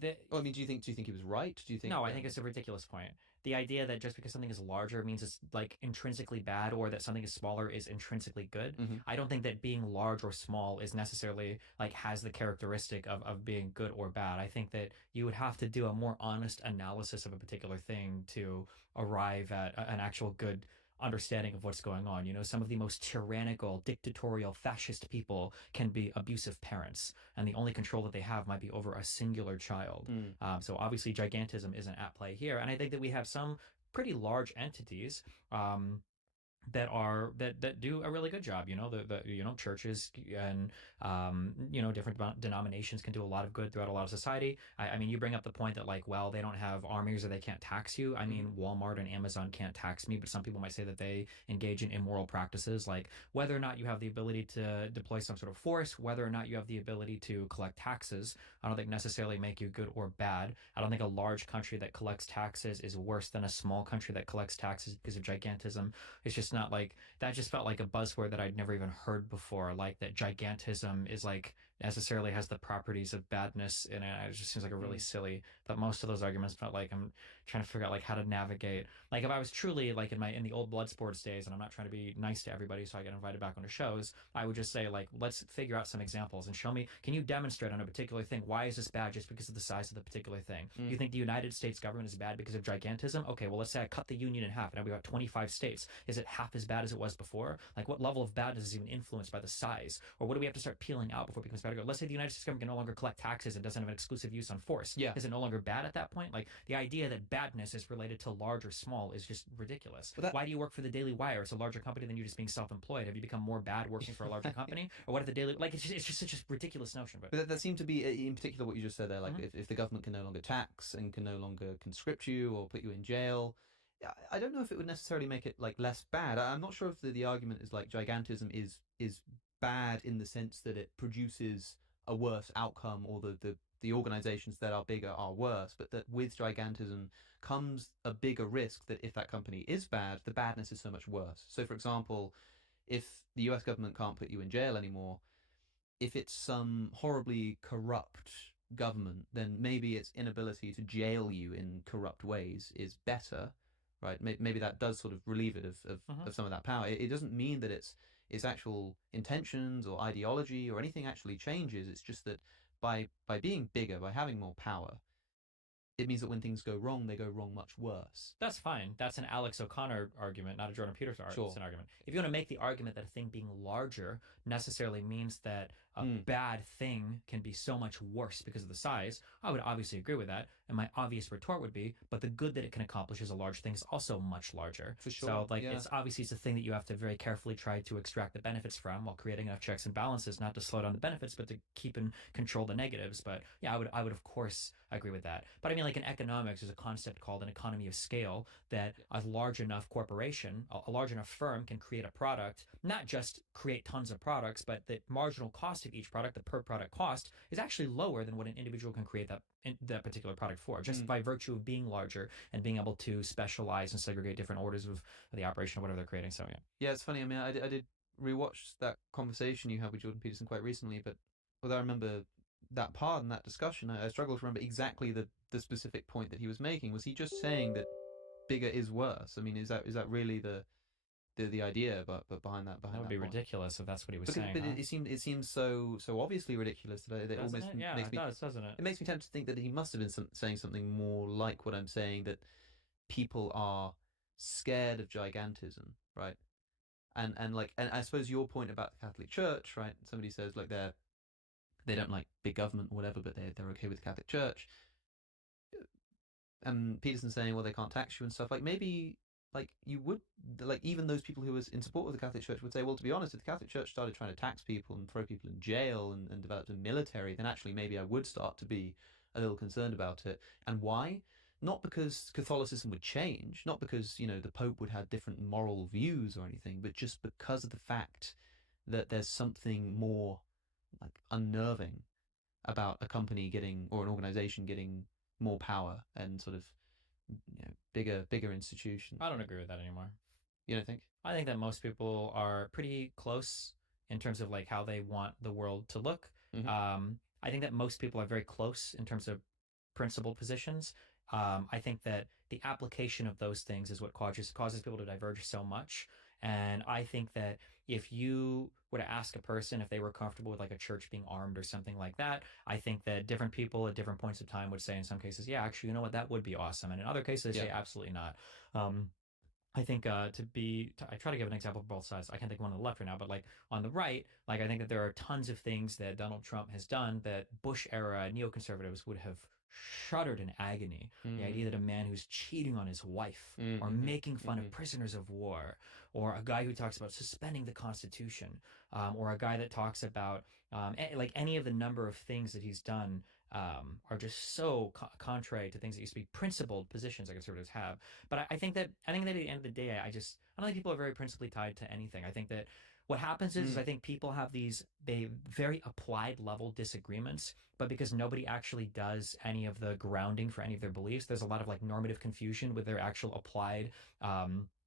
Do you think he was right? Do you think? No, I think it's a ridiculous point. The idea that just because something is larger means it's like intrinsically bad, or that something is smaller is intrinsically good. Mm-hmm. I don't think that being large or small is necessarily like has the characteristic of being good or bad. I think that you would have to do a more honest analysis of a particular thing to arrive at an actual good understanding of what's going on. Some of the most tyrannical, dictatorial, fascist people can be abusive parents, and the only control that they have might be over a singular child. So obviously gigantism isn't at play here, and I think that we have some pretty large entities that do a really good job. The churches and different denominations can do a lot of good throughout a lot of society. I mean, you bring up the point that like, well, they don't have armies or they can't tax you. I mean, Walmart and Amazon can't tax me, but some people might say that they engage in immoral practices, like whether or not you have the ability to deploy some sort of force, whether or not you have the ability to collect taxes. I don't think necessarily make you good or bad. I don't think a large country that collects taxes is worse than a small country that collects taxes because of gigantism. It's just not like that. Just felt like a buzzword that I'd never even heard before, like that gigantism is like necessarily has the properties of badness in it. It just seems like a really silly, but most of those arguments felt like I'm trying to figure out like how to navigate. Like if I was truly like in the old blood sports days, and I'm not trying to be nice to everybody so I get invited back onto shows, I would just say like, let's figure out some examples and show me, can you demonstrate on a particular thing, why is this bad just because of the size of the particular thing? You think the United States government is bad because of gigantism? Okay, well, let's say I cut the union in half and now we got 25 states. Is it half as bad as it was before? Like what level of badness is even influenced by the size? Or what do we have to start peeling out before it becomes better? Let's say the United States government can no longer collect taxes and doesn't have an exclusive use on force. Yeah. Is it no longer bad at that point? Like the idea that badness is related to large or small is just ridiculous. Why do you work for the Daily Wire? It's a larger company than you just being self-employed. Have you become more bad working for a larger company? Or what if the Daily, like it's just such a ridiculous notion. But that seemed to be in particular what you just said there, like if the government can no longer tax and can no longer conscript you or put you in jail, I don't know if it would necessarily make it like less bad. I'm not sure if the argument is like gigantism is bad in the sense that it produces a worse outcome, or the organizations that are bigger are worse, but that with gigantism comes a bigger risk that if that company is bad, the badness is so much worse. So for example, if the US government can't put you in jail anymore, if it's some horribly corrupt government, then maybe its inability to jail you in corrupt ways is better, right? Maybe that does sort of relieve it of some of that power. It doesn't mean that its actual intentions or ideology or anything actually changes. It's just that by being bigger, by having more power, it means that when things go wrong, they go wrong much worse. That's fine. That's an Alex O'Connor argument, not a Jordan Peterson argument. It's an argument. If you want to make the argument that a thing being larger necessarily means that a bad thing can be so much worse because of the size, I would obviously agree with that. And my obvious retort would be, but the good that it can accomplish as a large thing is also much larger. For sure. So, like, yeah. it's obviously it's a thing that you have to very carefully try to extract the benefits from while creating enough checks and balances, not to slow down the benefits, but to keep and control the negatives. But yeah, I would of course agree with that. But I mean, like in economics, there's a concept called an economy of scale that a large enough corporation, a large enough firm can create a product, not just create tons of products, but the marginal cost of each product, the per product cost, is actually lower than what an individual can create that particular product for, just by virtue of being larger and being able to specialize and segregate different orders of the operation of whatever they're creating. So yeah. Yeah, it's funny. I mean, I did rewatch that conversation you had with Jordan Peterson quite recently, but although I remember that part and that discussion, I struggle to remember exactly the specific point that he was making. Was he just saying that bigger is worse? I mean, is that really the idea but behind that would be point? ridiculous if that's what he was saying. But huh? it seems so obviously ridiculous that it Doesn't almost it? Yeah, makes it me does, doesn't it? it makes me tempted to think that he must have been saying something more like what I'm saying, that people are scared of gigantism, right? And I suppose your point about the Catholic Church, right? Somebody says like they don't like big government or whatever, but they're okay with the Catholic Church. And Peterson saying, well, they can't tax you and stuff. Like maybe like you would, like even those people who was in support of the Catholic Church would say, well, to be honest, if the Catholic Church started trying to tax people and throw people in jail and developed a military, then actually maybe I would start to be a little concerned about it. And why? Not because Catholicism would change, not because, you know, the Pope would have different moral views or anything, but just because of the fact that there's something more like unnerving about a company getting, or an organization getting, more power and sort of, you know, bigger institutions. I don't agree with that anymore. You don't think? I think that most people are pretty close in terms of like how they want the world to look. I think that most people are very close in terms of principled positions. I think that the application of those things is what causes people to diverge so much. And I think that if you were to ask a person if they were comfortable with like a church being armed or something like that, I think that different people at different points of time would say in some cases, yeah, actually, you know what, that would be awesome. And in other cases, they say absolutely not. I think I try to give an example for both sides. I can't think of one on the left right now, but like on the right, like I think that there are tons of things that Donald Trump has done that Bush era neoconservatives would have shuddered in agony. The idea that a man who's cheating on his wife or making fun of prisoners of war, or a guy who talks about suspending the Constitution, or a guy that talks about like any of the number of things that he's done are just so contrary to things that used to be principled positions that conservatives have. But I think that at the end of the day, I don't think people are very principally tied to anything. I think that what happens is I think people have they very applied level disagreements, but because nobody actually does any of the grounding for any of their beliefs, there's a lot of like normative confusion with their actual applied,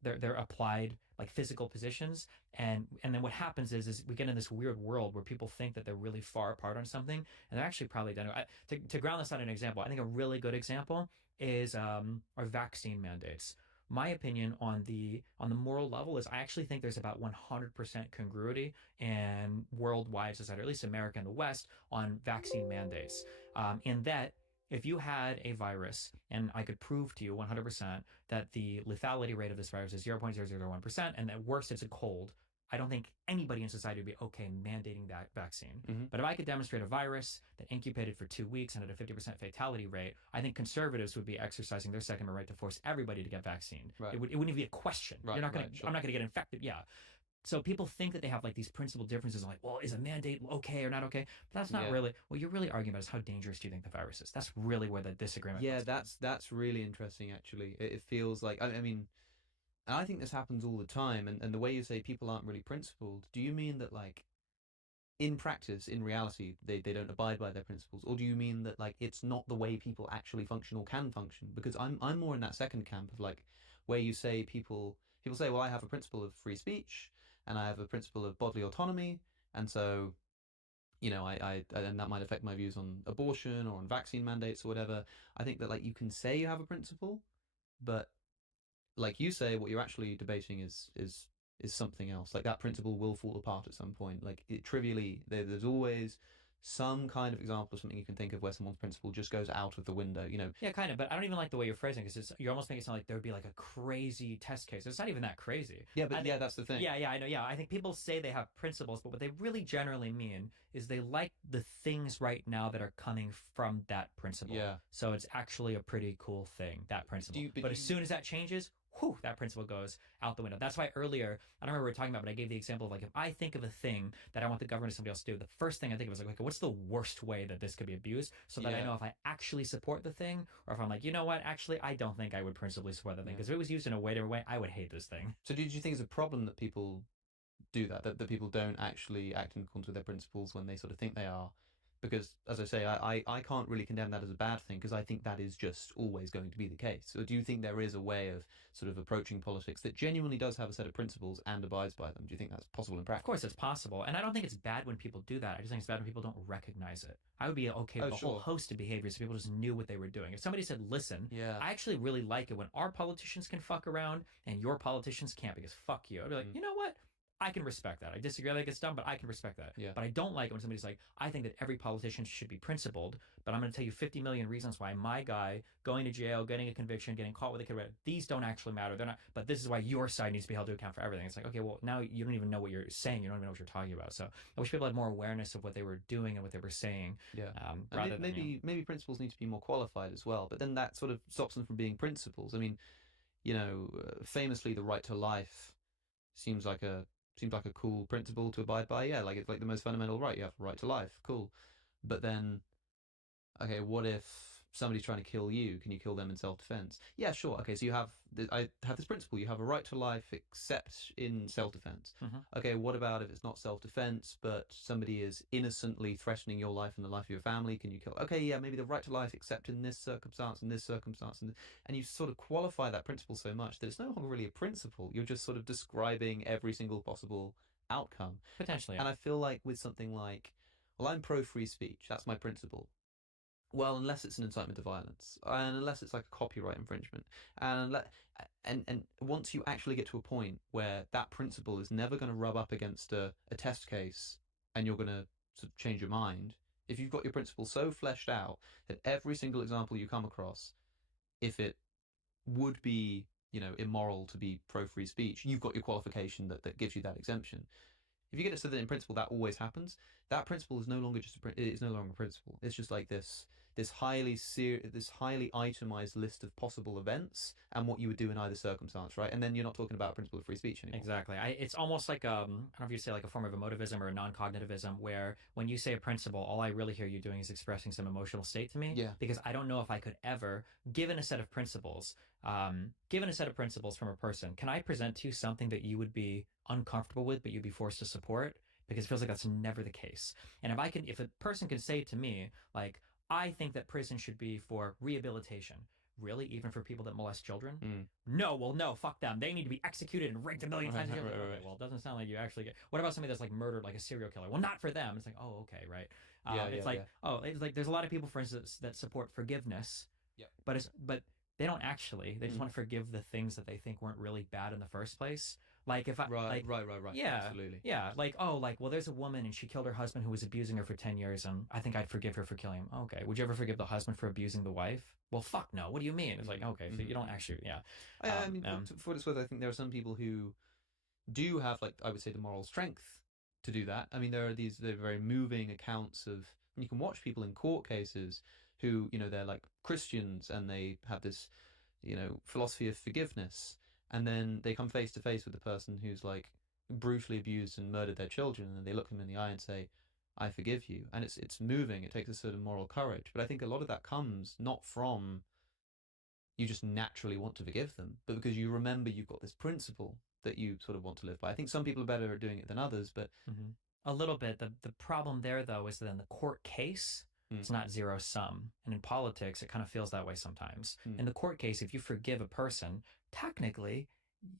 their applied like physical positions. And then what happens is we get in this weird world where people think that they're really far apart on something, and they're actually probably done. To ground this on an example, I think a really good example is our vaccine mandates. My opinion on the moral level is I actually think there's about 100% congruity in worldwide society, or at least America and the West, on vaccine mandates. In that, if you had a virus and I could prove to you 100% that the lethality rate of this virus is 0.001%, and at worst it's a cold, I don't think anybody in society would be okay mandating that vaccine. But if I could demonstrate a virus that incubated for 2 weeks and had a 50% fatality rate, I think conservatives would be exercising their Second Amendment right to force everybody to get vaccinated. Right. It wouldn't even be a question. Right, You're not going sure. I'm not going to get infected. Yeah. So people think that they have like these principal differences, like, well, is a mandate okay or not okay? But that's not really what you're really arguing about. Is how dangerous do you think the virus is? That's really where the disagreement. Yeah, that's really interesting. Actually, it feels like I mean. And I think this happens all the time. And the way you say people aren't really principled, do you mean that, like, in practice, in reality, they don't abide by their principles? Or do you mean that, like, it's not the way people actually function or can function? Because I'm more in that second camp of, like, where you say people say, well, I have a principle of free speech and I have a principle of bodily autonomy. And so, you know, and that might affect my views on abortion or on vaccine mandates or whatever. I think that, like, you can say you have a principle, but like you say, what you're actually debating is something else. Like that principle will fall apart at some point. Like trivially, there's always some kind of example of something you can think of where someone's principle just goes out of the window, you know? Yeah, kind of. But I don't even like the way you're phrasing it because you're almost making it sound like there would be like a crazy test case. It's not even that crazy. Yeah, but that's the thing. Yeah, I know. Yeah, I think people say they have principles, but what they really generally mean is they like the things right now that are coming from that principle. Yeah. So it's actually a pretty cool thing, that principle. But as soon as that changes, whew, that principle goes out the window. That's why earlier, I don't remember what we were talking about, but I gave the example of like, if I think of a thing that I want the government or somebody else to do, the first thing I think of is like, okay, what's the worst way that this could be abused? So that I know if I actually support the thing, or if I'm like, you know what, actually, I don't think I would principally support the thing. Because if it was used in a way different way, I would hate this thing. So did you think it's a problem that people do that people don't actually act in accordance with their principles when they sort of think they are? Because, as I say, I can't really condemn that as a bad thing because I think that is just always going to be the case. So do you think there is a way of sort of approaching politics that genuinely does have a set of principles and abides by them? Do you think that's possible in practice? Of course it's possible. And I don't think it's bad when people do that. I just think it's bad when people don't recognize it. I would be okay with a whole host of behaviors if people just knew what they were doing. If somebody said, listen, I actually really like it when our politicians can fuck around and your politicians can't because fuck you. I'd be like, you know what? I can respect that. I disagree, I think it's dumb, but I can respect that. Yeah. But I don't like it when somebody's like, I think that every politician should be principled, but I'm going to tell you 50 million reasons why my guy going to jail, getting a conviction, getting caught with a kid, these don't actually matter. They're not, but this is why your side needs to be held to account for everything. It's like, okay, well, now you don't even know what you're saying. You don't even know what you're talking about. So I wish people had more awareness of what they were doing and what they were saying. Yeah. Rather than, maybe principles need to be more qualified as well, but then that sort of stops them from being principles. I mean, you know, famously, the right to life seems like a cool principle to abide by. Yeah, like it's like the most fundamental right. You have a right to life. Cool. But then, okay, what if somebody's trying to kill you? Can you kill them in self-defense? Yeah, sure. Okay, so I have this principle. You have a right to life except in self-defense. Okay, what about if it's not self-defense, but somebody is innocently threatening your life and the life of your family? Can you kill? Okay, yeah, maybe the right to life except in this circumstance and this circumstance. And you sort of qualify that principle so much that it's no longer really a principle. You're just sort of describing every single possible outcome. Potentially. And I feel like with something like, well, I'm pro free speech. That's my principle. Well, unless it's an incitement to violence, and unless it's like a copyright infringement, and once you actually get to a point where that principle is never going to rub up against a test case, and you're going to sort of change your mind, if you've got your principle so fleshed out that every single example you come across, if it would be, you know, immoral to be pro free speech, you've got your qualification that gives you that exemption. If you get it so that in principle that always happens, that principle is no longer it's no longer a principle. It's just like this highly itemized list of possible events and what you would do in either circumstance, right? And then you're not talking about a principle of free speech anymore. Exactly. It's almost like I don't know if you say like a form of emotivism or a non-cognitivism, where when you say a principle, all I really hear you doing is expressing some emotional state to me. Yeah. Because I don't know if I could ever, given a set of principles from a person, can I present to you something that you would be uncomfortable with, but you'd be forced to support? Because it feels like that's never the case. And if a person can say to me, like, I think that prison should be for rehabilitation. Really? Even for people that molest children? No, well, no, fuck them. They need to be executed and raped a million times. Right. Okay, well, it doesn't sound like you actually get... What about somebody that's like murdered like a serial killer? Well, not for them. It's like, oh, okay, right. It's like there's a lot of people, for instance, that support forgiveness. Yep. But they don't actually. They just want to forgive the things that they think weren't really bad in the first place. Like if I right. Yeah, absolutely. Yeah, well, there's a woman and she killed her husband who was abusing her for 10 years, and I think I'd forgive her for killing him. Okay, would you ever forgive the husband for abusing the wife? Well, fuck no. What do you mean? It's like, okay, so you don't actually, I mean, for what it's worth, I think there are some people who do have, like, I would say, the moral strength to do that. I mean, there are very moving accounts of, and you can watch people in court cases who, you know, they're like Christians and they have this, you know, philosophy of forgiveness. And then they come face to face with the person who's like brutally abused and murdered their children, and they look them in the eye and say, I forgive you. And it's moving. It takes a sort of moral courage. But I think a lot of that comes not from you just naturally want to forgive them, but because you remember you've got this principle that you sort of want to live by. I think some people are better at doing it than others, but... A little bit. The problem there, though, is that in the court case, it's not zero sum. And in politics, it kind of feels that way sometimes. In the court case, if you forgive a person, technically,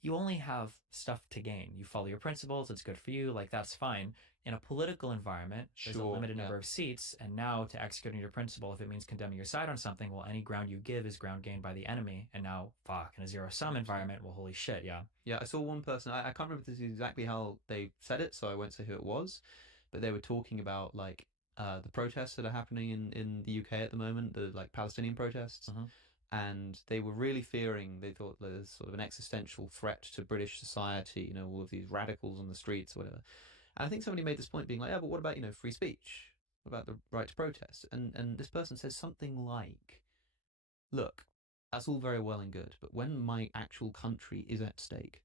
you only have stuff to gain. You follow your principles, it's good for you, like that's fine. In a political environment, there's a limited number of seats, and now to executing your principle, if it means condemning your side on something, well, any ground you give is ground gained by the enemy, and now, fuck, in a zero-sum environment, well, holy shit, yeah. Yeah, I saw one person, I can't remember this exactly how they said it, so I won't say who it was, but they were talking about, like, the protests that are happening in the UK at the moment, the like Palestinian protests. And they were really fearing, they thought there's sort of an existential threat to British society, you know, all of these radicals on the streets or whatever. And I think somebody made this point being like, yeah, but what about, you know, free speech? What about the right to protest? And this person says something like, look, that's all very well and good, but when my actual country is at stake,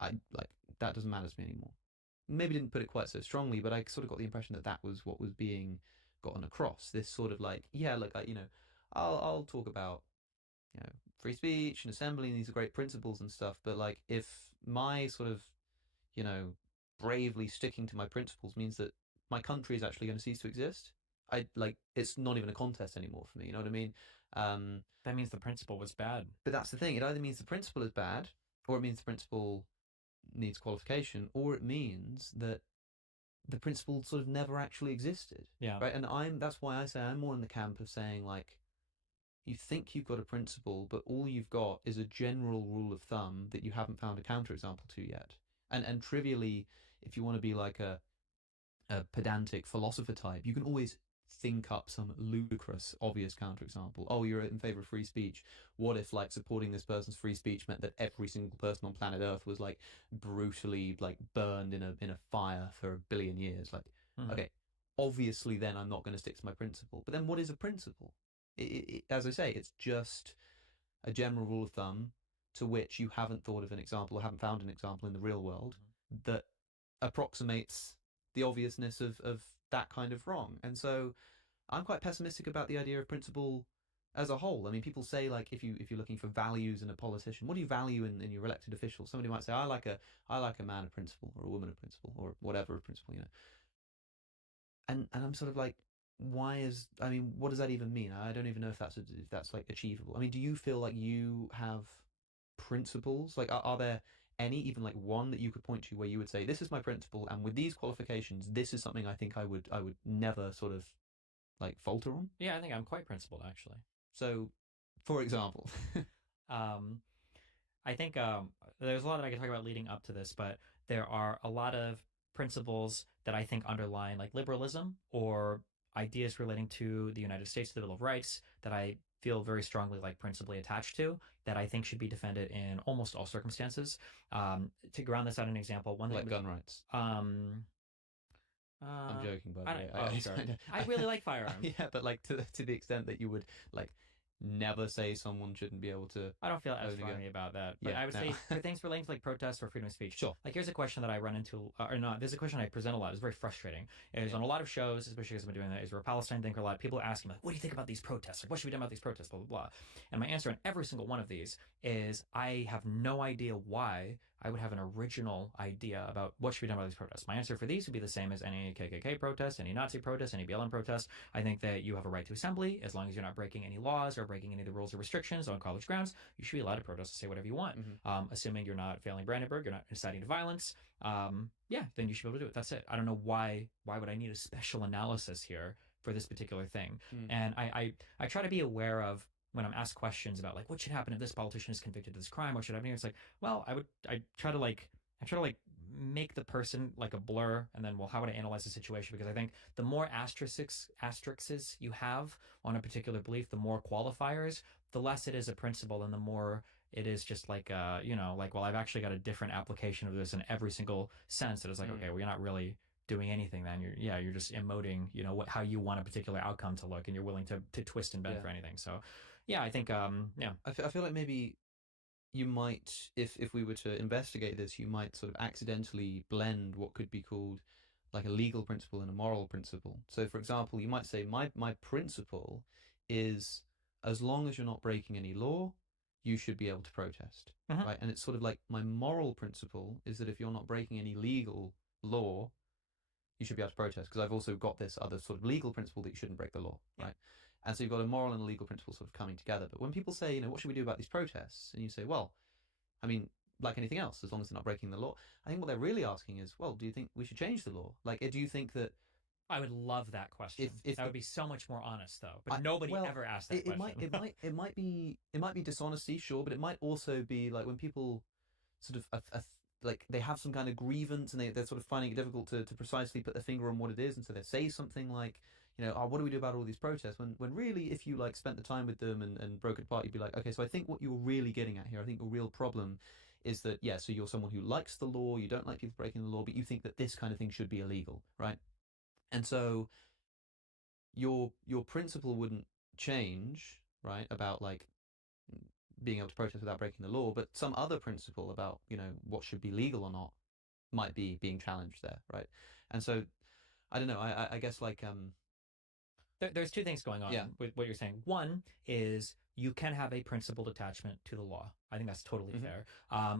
I like that doesn't matter to me anymore. Maybe didn't put it quite so strongly, but I sort of got the impression that that was what was being gotten across. This sort of like, yeah, look, you know, I'll talk about, you know, free speech and assembly, and these are great principles and stuff, but like if my sort of, you know, bravely sticking to my principles means that my country is actually going to cease to exist, I like it's not even a contest anymore for me. You know what I mean? That means the principle was bad. But that's the thing. It either means the principle is bad, or it means the principle needs qualification, or it means that the principle sort of never actually existed. Yeah. Right. And that's why I say I'm more in the camp of saying like, you think you've got a principle, but all you've got is a general rule of thumb that you haven't found a counterexample to yet. And trivially, if you want to be like a pedantic philosopher type, you can always think up some ludicrous, obvious counterexample. Oh, you're in favor of free speech. What if like supporting this person's free speech meant that every single person on planet Earth was like brutally like burned in a fire for 1 billion years? Like, okay, obviously then I'm not going to stick to my principle. But then what is a principle? As I say, it's just a general rule of thumb to which you haven't thought of an example or haven't found an example in the real world that approximates the obviousness of that kind of wrong. And so I'm quite pessimistic about the idea of principle as a whole. I mean, people say like if you're looking for values in a politician, what do you value in your elected official? Somebody might say, I like a man of principle or a woman of principle or whatever of principle, you know. And I'm sort of like, what does that even mean? I don't even know if that's like achievable. I mean, do you feel like you have principles? Like, are there any, even like one that you could point to where you would say, this is my principle, and with these qualifications, this is something I think I would never sort of like falter on? Yeah, I think I'm quite principled actually. So, for example, I think there's a lot that I can talk about leading up to this, but there are a lot of principles that I think underline like liberalism or ideas relating to the United States, the Bill of Rights, that I feel very strongly like principally attached to, that I think should be defended in almost all circumstances. To ground this out an example, one like gun rights. I'm joking, by the way. Sorry. I really like firearms. Yeah, but like to the extent that you would like never say someone shouldn't be able to. I don't feel as strongly about that. But yeah, I would say for things relating to like protests or freedom of speech. Sure. Like here's a question that I run into, or no, there's a question I present a lot. It's very frustrating. Is on a lot of shows, especially because I've been doing the Israel-Palestine thing for a lot, people are asking like, what do you think about these protests? Like, what should we do about these protests? Blah, blah, blah. And my answer on every single one of these is I have no idea why I would have an original idea about what should be done about these protests. My answer for these would be the same as any KKK protest, any Nazi protest, any BLM protest. I think that you have a right to assembly as long as you're not breaking any laws or breaking any of the rules or restrictions on college grounds. You should be allowed to protest and say whatever you want, assuming you're not failing Brandenburg, you're not inciting to violence. Yeah, then you should be able to do it. That's it. I don't know why would I need a special analysis here for this particular thing. And I try to be aware of when I'm asked questions about like what should happen if this politician is convicted of this crime, what should happen here? It's like, well, I try to make the person like a blur, and then, well, how would I analyze the situation? Because I think the more asterisks you have on a particular belief, the more qualifiers, the less it is a principle, and the more it is just like well, I've actually got a different application of this in every single sense. That it's like, okay, well, you're not really doing anything then. You're just emoting, how you want a particular outcome to look, and you're willing to twist and bend for anything. So yeah, I think I feel like maybe you might, if we were to investigate this, you might sort of accidentally blend what could be called like a legal principle and a moral principle. So for example, you might say my principle is, as long as you're not breaking any law, you should be able to protest, right? And it's sort of like my moral principle is that if you're not breaking any legal law, you should be able to protest, because I've also got this other sort of legal principle that you shouldn't break the law, right? And so you've got a moral and a legal principle sort of coming together. But when people say, what should we do about these protests? And you say, well, I mean, like anything else, as long as they're not breaking the law. I think what they're really asking is, well, do you think we should change the law? Like, do you think that... I would love that question. If that would be so much more honest, though. But nobody ever asked that question. It might be dishonesty, sure, but it might also be like when people sort of like they have some kind of grievance, and they're sort of finding it difficult to precisely put their finger on what it is, and so they say something like, oh, what do we do about all these protests? When really, if you like spent the time with them and broke it apart, you'd be like, okay, so I think what you're really getting at here, I think the real problem is that, yeah, so you're someone who likes the law, you don't like people breaking the law, but you think that this kind of thing should be illegal, right? And so your principle wouldn't change, right, about like being able to protest without breaking the law, but some other principle about, what should be legal or not might be being challenged there, right? And so I don't know, I guess like there's two things going on with what you're saying. One is you can have a principled attachment to the law. I think that's totally fair.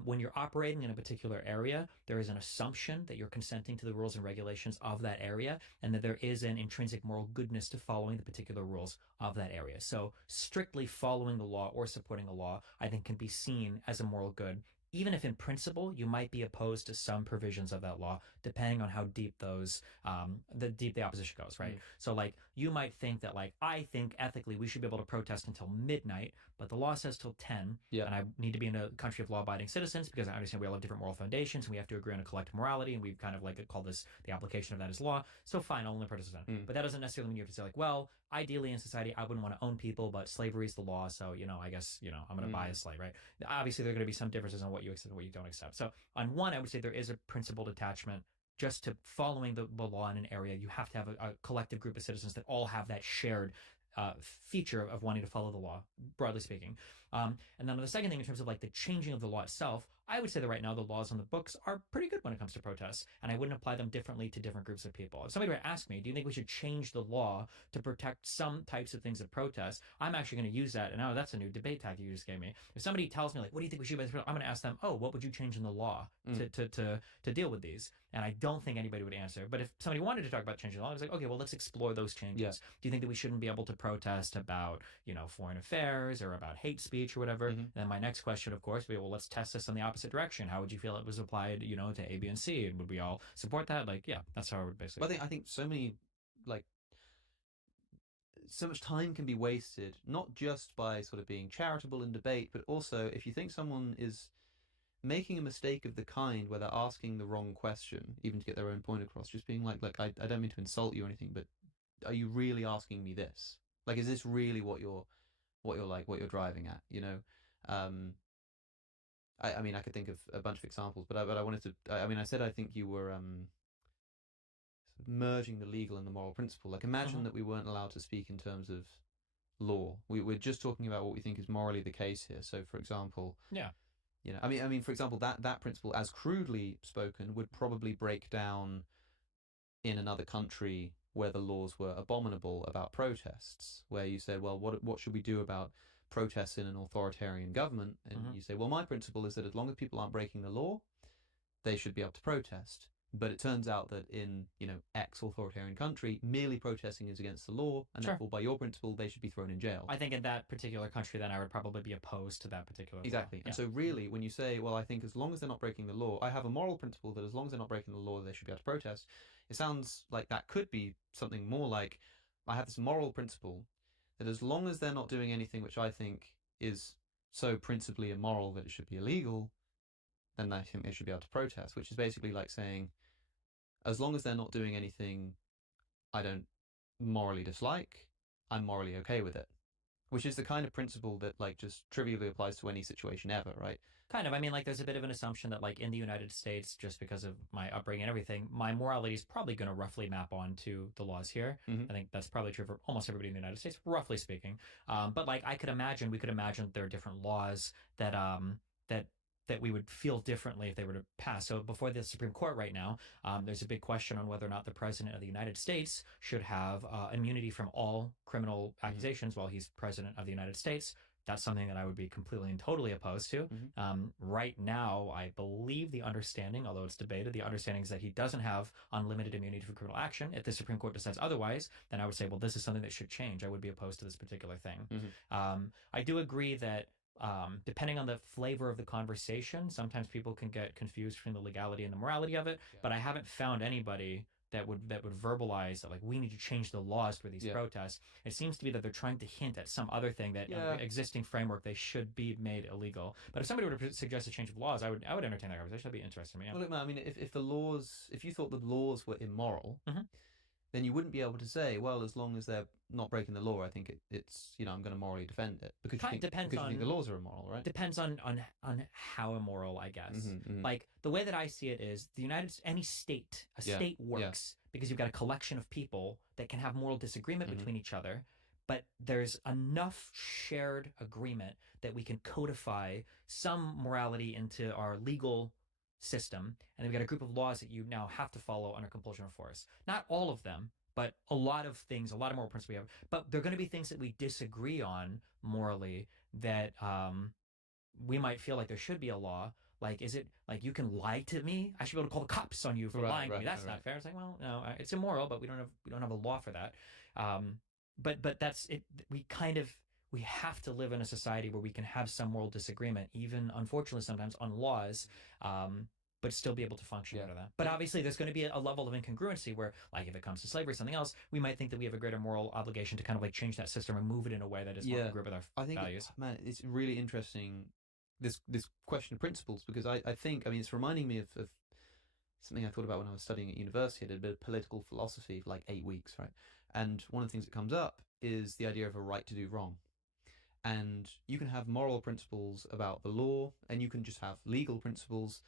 When you're operating in a particular area, there is an assumption that you're consenting to the rules and regulations of that area, and that there is an intrinsic moral goodness to following the particular rules of that area. So strictly following the law or supporting a law, I think, can be seen as a moral good, even if in principle you might be opposed to some provisions of that law, depending on how deep those, the opposition goes, right? So like you might think that like, I think ethically we should be able to protest until midnight, but the law says till 10, and I need to be in a country of law-abiding citizens because I understand we all have different moral foundations and we have to agree on a collective morality, and we've kind of like call this the application of that as law. So fine, I'll only protest then. But that doesn't necessarily mean you have to say like, well, ideally in society I wouldn't want to own people, but slavery is the law, so I guess I'm going to buy a slave, right? Obviously there are going to be some differences on what you accept and what you don't accept. So on one, I would say there is a principled attachment just to following the law in an area. You have to have a collective group of citizens that all have that shared feature of wanting to follow the law, broadly speaking. And then the second thing, in terms of like the changing of the law itself, I would say that right now the laws on the books are pretty good when it comes to protests, and I wouldn't apply them differently to different groups of people. If somebody were to ask me, do you think we should change the law to protect some types of things at protests, I'm actually going to use that, and now that's a new debate tactic you just gave me. If somebody tells me like, what do you think we should do, I'm going to ask them, what would you change in the law to deal with these? And I don't think anybody would answer. But if somebody wanted to talk about changing the law, I was like, okay, well, let's explore those changes. Do you think that we shouldn't be able to protest about, foreign affairs or about hate speech or whatever? And then my next question, of course, would be, well, let's test this in the opposite direction. How would you feel it was applied, to A, B, and C? And would we all support that? Like, yeah, that's how I would basically. Well, I think so many, like, so much time can be wasted, not just by sort of being charitable in debate, but also if you think someone is making a mistake of the kind where they're asking the wrong question, even to get their own point across, just being like, look, I don't mean to insult you or anything, but are you really asking me this? Like, is this really what you're driving at? I mean, I could think of a bunch of examples, but I wanted to. I said I think you were merging the legal and the moral principle. Like, imagine that we weren't allowed to speak in terms of law. We're just talking about what we think is morally the case here. So, for example, for example, that principle, as crudely spoken, would probably break down in another country where the laws were abominable about protests, where you said, well, what should we do about protests in an authoritarian government? And you say, well, my principle is that as long as people aren't breaking the law, they should be able to protest. But it turns out that in, X authoritarian country, merely protesting is against the law, and therefore, by your principle, they should be thrown in jail. I think in that particular country, then I would probably be opposed to that particular law. Exactly. And so really, when you say, well, I think as long as they're not breaking the law, I have a moral principle that as long as they're not breaking the law, they should be able to protest. It sounds like that could be something more like, I have this moral principle that as long as they're not doing anything which I think is so principally immoral that it should be illegal, then I think they should be able to protest, which is basically like saying, as long as they're not doing anything I don't morally dislike, I'm morally okay with it. Which is the kind of principle that, like, just trivially applies to any situation ever, right? Kind of. I mean, like, there's a bit of an assumption that, like, in the United States, just because of my upbringing and everything, my morality is probably going to roughly map onto the laws here. I think that's probably true for almost everybody in the United States, roughly speaking. But, like, we could imagine that there are different laws that we would feel differently if they were to pass. So before the Supreme Court right now, there's a big question on whether or not the President of the United States should have immunity from all criminal accusations while he's President of the United States. That's something that I would be completely and totally opposed to. Right now, I believe the understanding, although it's debated, the understanding is that he doesn't have unlimited immunity for criminal action. If the Supreme Court decides otherwise, then I would say, well, this is something that should change. I would be opposed to this particular thing. I do agree that depending on the flavor of the conversation, sometimes people can get confused between the legality and the morality of it, but I haven't found anybody that would verbalize that like we need to change the laws for these Yeah. protests. It seems to be that they're trying to hint at some other thing that Yeah. existing framework they should be made illegal. But if somebody were to suggest a change of laws, I would entertain that conversation. That'd be interesting to me. Yeah. Well, look, man, I mean, if you thought the laws were immoral, Mhm. then you wouldn't be able to say, well, as long as they're not breaking the law, I think it's I'm going to morally defend it because you think, Depends because you think the on- laws are immoral, right? Depends on how immoral, I guess. Mhm. Like the way that I see it is any state, a Yeah, state yeah. works because you've got a collection of people that can have moral disagreement Mhm. between each other, but there's enough shared agreement that we can codify some morality into our legal system, and we've got a group of laws that you now have to follow under compulsion of force. Not all of them, but a lot of things, a lot of moral principles we have. But they're going to be things that we disagree on morally that we might feel like there should be a law. Like, is it like you can lie to me? I should be able to call the cops on you for Right, lying to right, me. That's right, not fair. It's like, well, no, it's immoral, but we don't have a law for that. But that's it. We have to live in a society where we can have some moral disagreement, even unfortunately sometimes on laws, but still be able to function under that. But obviously, there's going to be a level of incongruency where, like, if it comes to slavery or something else, we might think that we have a greater moral obligation to kind of like change that system and move it in a way that is more congruent with our I think, values. man, it's really interesting this question of principles because I think, I mean, it's reminding me of something I thought about when I was studying at university. I did a bit of political philosophy for like 8 weeks, right? And one of the things that comes up is the idea of a right to do wrong. And you can have moral principles about the law, and you can just have legal principles.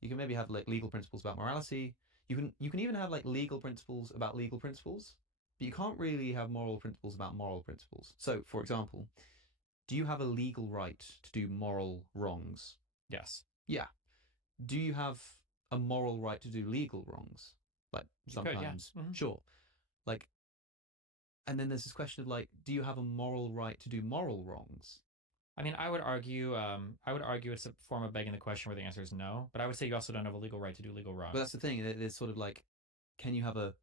You can maybe have like legal principles about morality. You can even have like legal principles about legal principles, but you can't really have moral principles about moral principles. So, for example, do you have a legal right to do moral wrongs? Yes. Yeah. Do you have a moral right to do legal wrongs? Like You could, yeah. sometimes, Mhm. sure. Like, and then there's this question of like, do you have a moral right to do moral wrongs? I mean, I would argue it's a form of begging the question where the answer is no. But I would say you also don't have a legal right to do legal wrongs. But that's the thing. It's sort of like, can you have a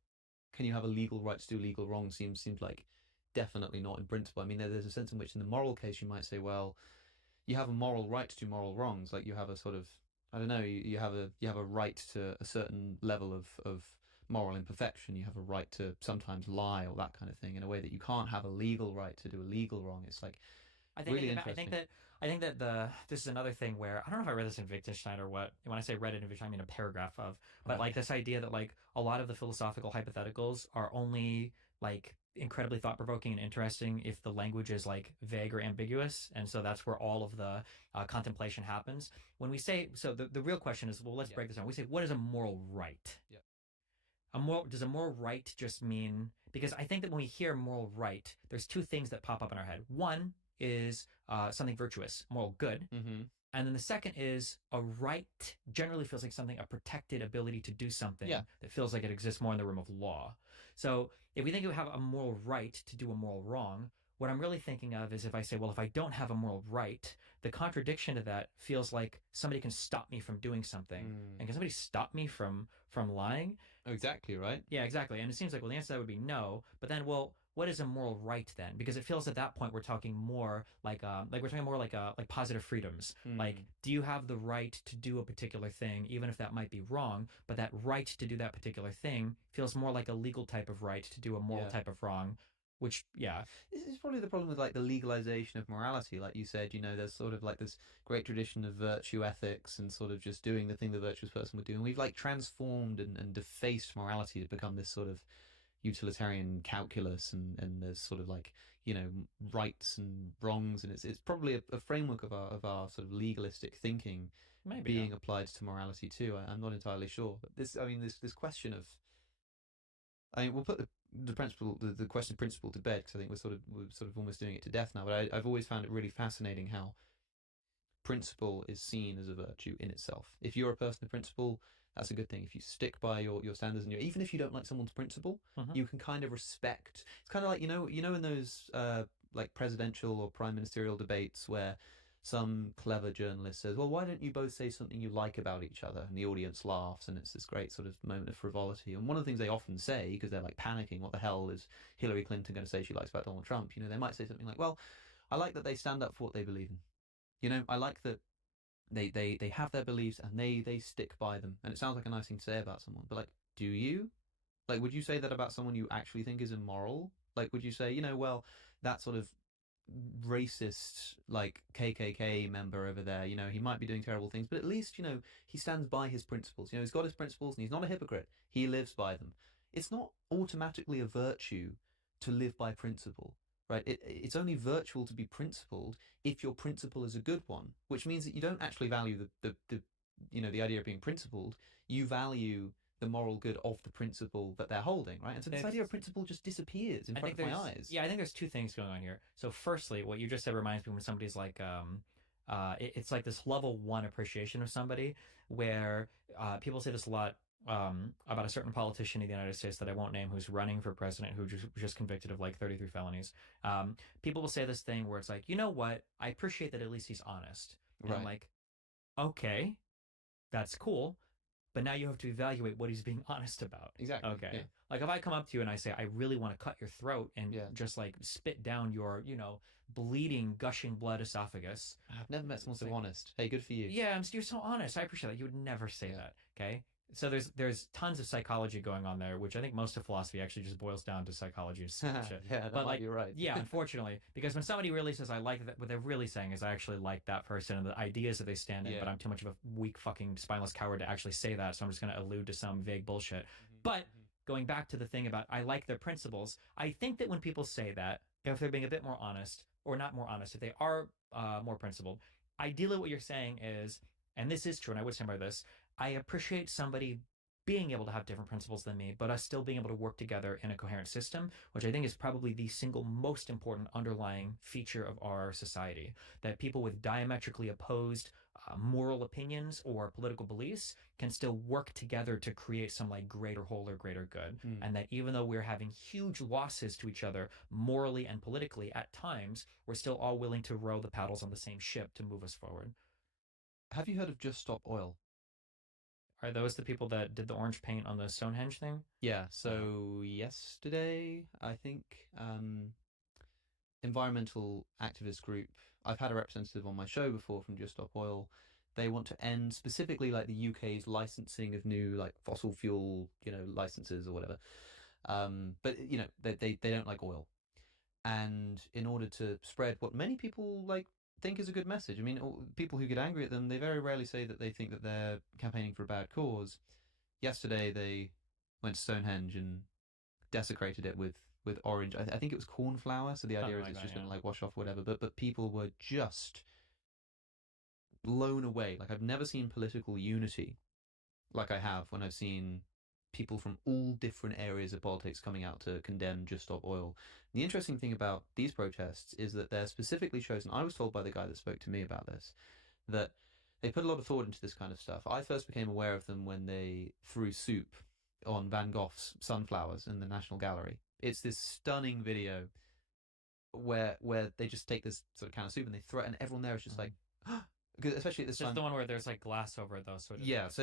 legal right to do legal wrongs? Seems like definitely not in principle. I mean, there's a sense in which in the moral case you might say, well, you have a moral right to do moral wrongs. Like you have a sort of, I don't know, you have a right to a certain level of moral imperfection. You have a right to sometimes lie or that kind of thing in a way that you can't have a legal right to do a legal wrong. It's like really interesting. I think that this is another thing where I don't know if I read this in Wittgenstein or what. When I say read it in Wittgenstein, I mean a paragraph of, but like this idea that like a lot of the philosophical hypotheticals are only like incredibly thought provoking and interesting if the language is like vague or ambiguous, and so that's where all of the contemplation happens. When we say so, the real question is, well, let's break this down. We say, what is a moral right? Yeah. Does a moral right just mean, because I think that when we hear moral right, there's two things that pop up in our head. One is something virtuous, moral good. Mm-hmm. And then the second is a right generally feels like something, a protected ability to do something that feels like it exists more in the realm of law. So if we think you have a moral right to do a moral wrong, what I'm really thinking of is if I say, well, if I don't have a moral right, the contradiction to that feels like somebody can stop me from doing something. And can somebody stop me from lying? Oh, exactly, right? Yeah, exactly. And it seems like, well, the answer to that would be no. But then, well, what is a moral right then? Because it feels at that point we're talking more like we're talking more like positive freedoms. Like, do you have the right to do a particular thing, even if that might be wrong? But that right to do that particular thing feels more like a legal type of right to do a moral type of wrong. Which, yeah. This is probably the problem with like the legalization of morality. Like you said, there's sort of like this great tradition of virtue ethics and sort of just doing the thing the virtuous person would do. And we've like transformed and defaced morality to become this sort of utilitarian calculus, and there's sort of like, rights and wrongs. And it's probably a framework of our sort of legalistic thinking being applied to morality too. I'm not entirely sure. But this question of, we'll put the principle, the question of principle to bed, because I think we're sort of almost doing it to death now. But I've always found it really fascinating how principle is seen as a virtue in itself. If you're a person of principle, that's a good thing. If you stick by your standards, and even if you don't like someone's principle, you can kind of respect. It's kind of like in those like presidential or prime ministerial debates where some clever journalist says, well, why don't you both say something you like about each other? And the audience laughs, and it's this great sort of moment of frivolity. And one of the things they often say, because they're like panicking, what the hell is Hillary Clinton going to say she likes about Donald Trump? They might say something like, well, I like that they stand up for what they believe in. I like that they have their beliefs and they stick by them. And it sounds like a nice thing to say about someone, but like, do you? Like, would you say that about someone you actually think is immoral? Like, would you say, well, that sort of racist, like, KKK member over there, he might be doing terrible things, but at least, he stands by his principles. He's got his principles and he's not a hypocrite. He lives by them. It's not automatically a virtue to live by principle, right? It's only virtual to be principled if your principle is a good one, which means that you don't actually value the idea of being principled. You value the moral good of the principle that they're holding, right? And so this idea of principle just disappears in front of my eyes. Yeah, I think there's two things going on here. So firstly, what you just said reminds me when somebody's like, it's like this level 1 appreciation of somebody where people say this a lot about a certain politician in the United States that I won't name who's running for president who just convicted of like 33 felonies. People will say this thing where it's like, you know what? I appreciate that at least he's honest. And I'm like, okay, that's cool. But now you have to evaluate what he's being honest about. Exactly. Okay. Yeah. Like if I come up to you and I say, I really want to cut your throat and just like spit down your, bleeding, gushing blood esophagus. I've never met someone so honest. Hey, good for you. Yeah, you're so honest. I appreciate that. You would never say that. Okay. So there's tons of psychology going on there, which I think most of philosophy actually just boils down to psychology and shit. Yeah, that might be right. Yeah, unfortunately, because when somebody really says I like that, what they're really saying is I actually like that person and the ideas that they stand in, but I'm too much of a weak fucking spineless coward to actually say that, so I'm just going to allude to some vague bullshit. But going back to the thing about I like their principles, I think that when people say that, if they're being a bit more honest, or not more honest, if they are more principled, ideally what you're saying is, and this is true, and I would stand by this, I appreciate somebody being able to have different principles than me, but us still being able to work together in a coherent system, which I think is probably the single most important underlying feature of our society, that people with diametrically opposed moral opinions or political beliefs can still work together to create some like greater whole or greater good. And that even though we're having huge losses to each other morally and politically at times, we're still all willing to row the paddles on the same ship to move us forward. Have you heard of Just Stop Oil? Are those the people that did the orange paint on the Stonehenge thing? Yeah, so yesterday, I think, environmental activist group, I've had a representative on my show before from Just Stop Oil. They want to end specifically like the UK's licensing of new like fossil fuel, licenses or whatever. But they don't like oil. And in order to spread what many people like think is a good message. I mean, people who get angry at them, they very rarely say that they think that they're campaigning for a bad cause. Yesterday, they went to Stonehenge and desecrated it with orange. I think it was cornflower. So the idea is it's just going to like wash off whatever. But people were just blown away. Like I've never seen political unity like I have when I've seen people from all different areas of politics coming out to condemn Just Stop Oil. The interesting thing about these protests is that they're specifically chosen. I was told by the guy that spoke to me about this that they put a lot of thought into this kind of stuff. I first became aware of them when they threw soup on Van Gogh's Sunflowers in the National Gallery. It's this stunning video where they just take this sort of can of soup and they throw it, and everyone there is just like, because especially at this time. It's the one where there's like glass over it though. So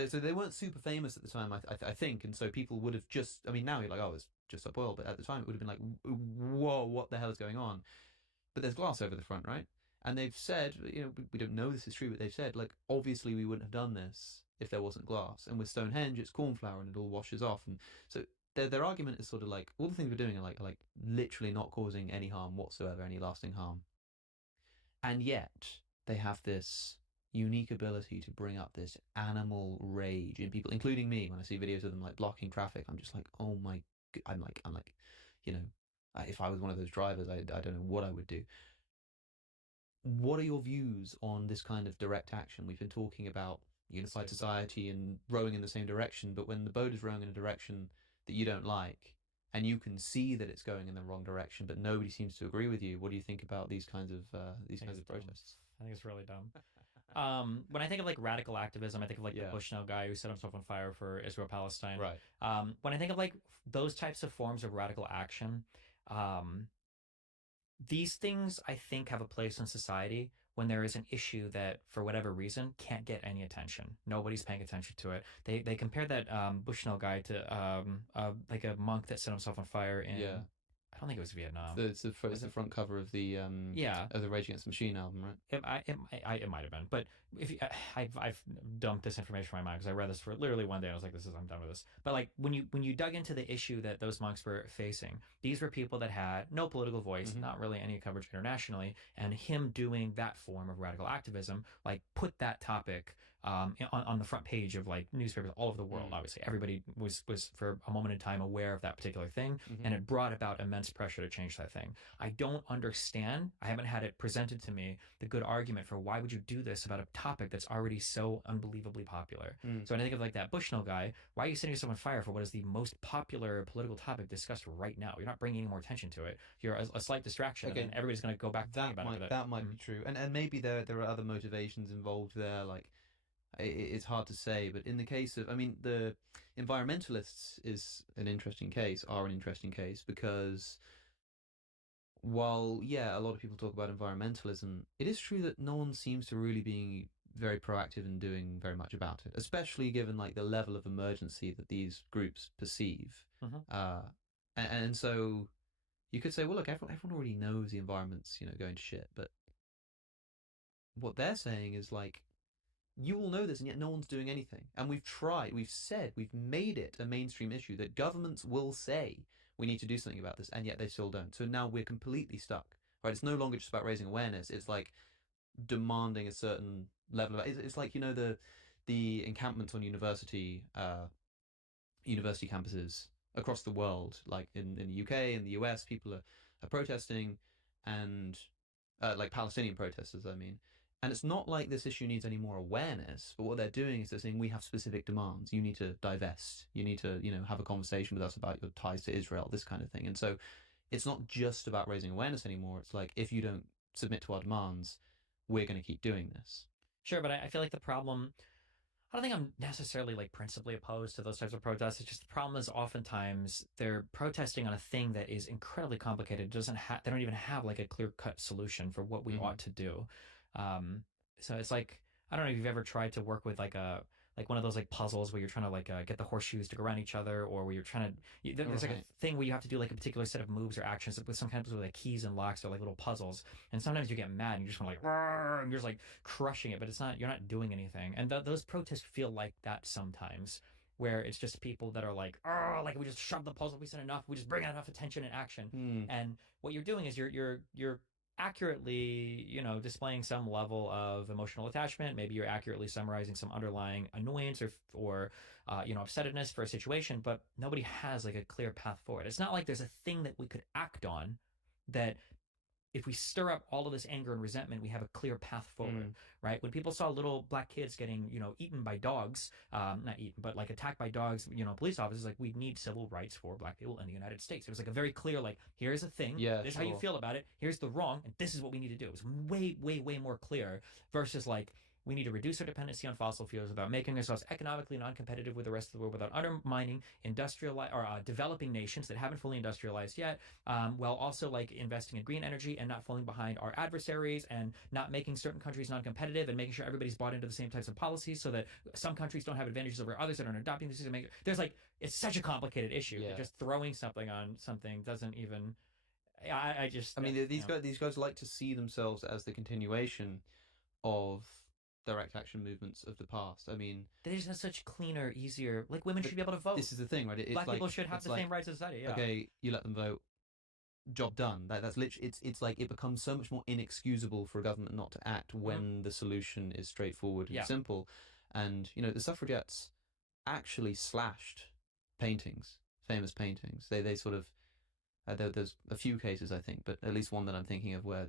so they weren't super famous at the time, I think, and so people would have just. I mean, now you're like, oh, it's Just Stop Oil, but at the time it would have been like, whoa, what the hell is going on? But there's glass over the front, right? And they've said, we don't know this is true, but they've said, like, obviously we wouldn't have done this if there wasn't glass. And with Stonehenge, it's cornflower and it all washes off. And so their argument is sort of like, all the things we're doing are like literally not causing any harm whatsoever, any lasting harm. And yet they have this unique ability to bring up this animal rage in people, including me. When I see videos of them like blocking traffic, I'm just like, oh my, I'm like, if I was one of those drivers, I don't know what I would do. What are your views on this kind of direct action? We've been talking about unified society and rowing in the same direction, but when the boat is rowing in a direction that you don't like, and you can see that it's going in the wrong direction, but nobody seems to agree with you, what do you think about these kinds of protests? I think it's really dumb. When I think of like radical activism, I think of like the Bushnell guy who set himself on fire for Israel-Palestine. Right. When I think of like those types of forms of radical action, these things I think have a place in society when there is an issue that for whatever reason can't get any attention. Nobody's paying attention to it. They compare that Bushnell guy to like a monk that set himself on fire in I don't think it was Vietnam. It's the front cover of the of the Rage Against the Machine album, right? It might have been, but if you, I've dumped this information from my mind because I read this for literally one day and I was like, I'm done with this. But like when you dug into the issue that those monks were facing, these were people that had no political voice, not really any coverage internationally, and him doing that form of radical activism like put that topic on the front page of like newspapers all over the world. Obviously, everybody was for a moment in time aware of that particular thing, and it brought about immense pressure to change that thing. I don't understand. I haven't had it presented to me the good argument for why would you do this about a topic that's already so unbelievably popular. So when I think of like that Bushnell guy, why are you setting yourself on fire for what is the most popular political topic discussed right now? You're not bringing any more attention to it. You're a slight distraction, and everybody's going to go back to talking about it. That might be true, and maybe there are other motivations involved there, like. It's hard to say, but in the case of, I mean, the environmentalists are an interesting case because while, a lot of people talk about environmentalism, it is true that no one seems to really be very proactive in doing very much about it, especially given like the level of emergency that these groups perceive. And so you could say, well, look, everyone already knows the environment's, going to shit, but what they're saying is like, you all know this, and yet no one's doing anything. And we've tried, we've made it a mainstream issue that governments will say we need to do something about this, and yet they still don't. So now we're completely stuck, right? It's no longer just about raising awareness. It's like demanding a certain level of. It's like the encampments on university campuses across the world, like in the UK and the US, people are protesting, and like Palestinian protesters, I mean. And it's not like this issue needs any more awareness, but what they're doing is they're saying we have specific demands. You need to divest. You need to, have a conversation with us about your ties to Israel, this kind of thing. And so it's not just about raising awareness anymore. It's like, if you don't submit to our demands, we're going to keep doing this. Sure, but I feel like the problem, I don't think I'm necessarily like principally opposed to those types of protests. It's just the problem is oftentimes they're protesting on a thing that is incredibly complicated. They don't even have like a clear-cut solution for what we ought to do. So it's like, I don't know if you've ever tried to work with like one of those like puzzles where you're trying to like get the horseshoes to go around each other, or where you're trying to there's like a thing where you have to do like a particular set of moves or actions with some kind of like keys and locks or like little puzzles, and sometimes you get mad and you just want to like and you're just like crushing it, but you're not doing anything. And those protests feel like that sometimes, where it's just people that are like, oh, like we just shoved the puzzle, we said enough, we just bring out enough attention and action. And what you're doing is you're accurately, displaying some level of emotional attachment. Maybe you're accurately summarizing some underlying annoyance or upsetness for a situation, but nobody has like a clear path forward. It's not like there's a thing that we could act on that if we stir up all of this anger and resentment, we have a clear path forward, right? When people saw little black kids getting, eaten by dogs, not eaten, but like attacked by dogs, police officers, like, we need civil rights for black people in the United States. It was like a very clear, like, here's a thing, this is how you feel about it, here's the wrong, and this is what we need to do. It was way, way, way more clear versus like, we need to reduce our dependency on fossil fuels without making ourselves economically non-competitive with the rest of the world, without undermining developing nations that haven't fully industrialized yet, while also like investing in green energy and not falling behind our adversaries, and not making certain countries non-competitive, and making sure everybody's bought into the same types of policies so that some countries don't have advantages over others that aren't adopting this. There's like, it's such a complicated issue that just throwing something on something doesn't even. These guys like to see themselves as the continuation of direct action movements of the past. I mean, they just have such cleaner, easier. Like, women should be able to vote. This is the thing, right? Black people should have the same rights as society. Yeah. Okay, you let them vote. Job done. That's literally. It's like it becomes so much more inexcusable for a government not to act when the solution is straightforward and simple. And the suffragettes actually slashed paintings, famous paintings. They sort of. There's a few cases, I think, but at least one that I'm thinking of where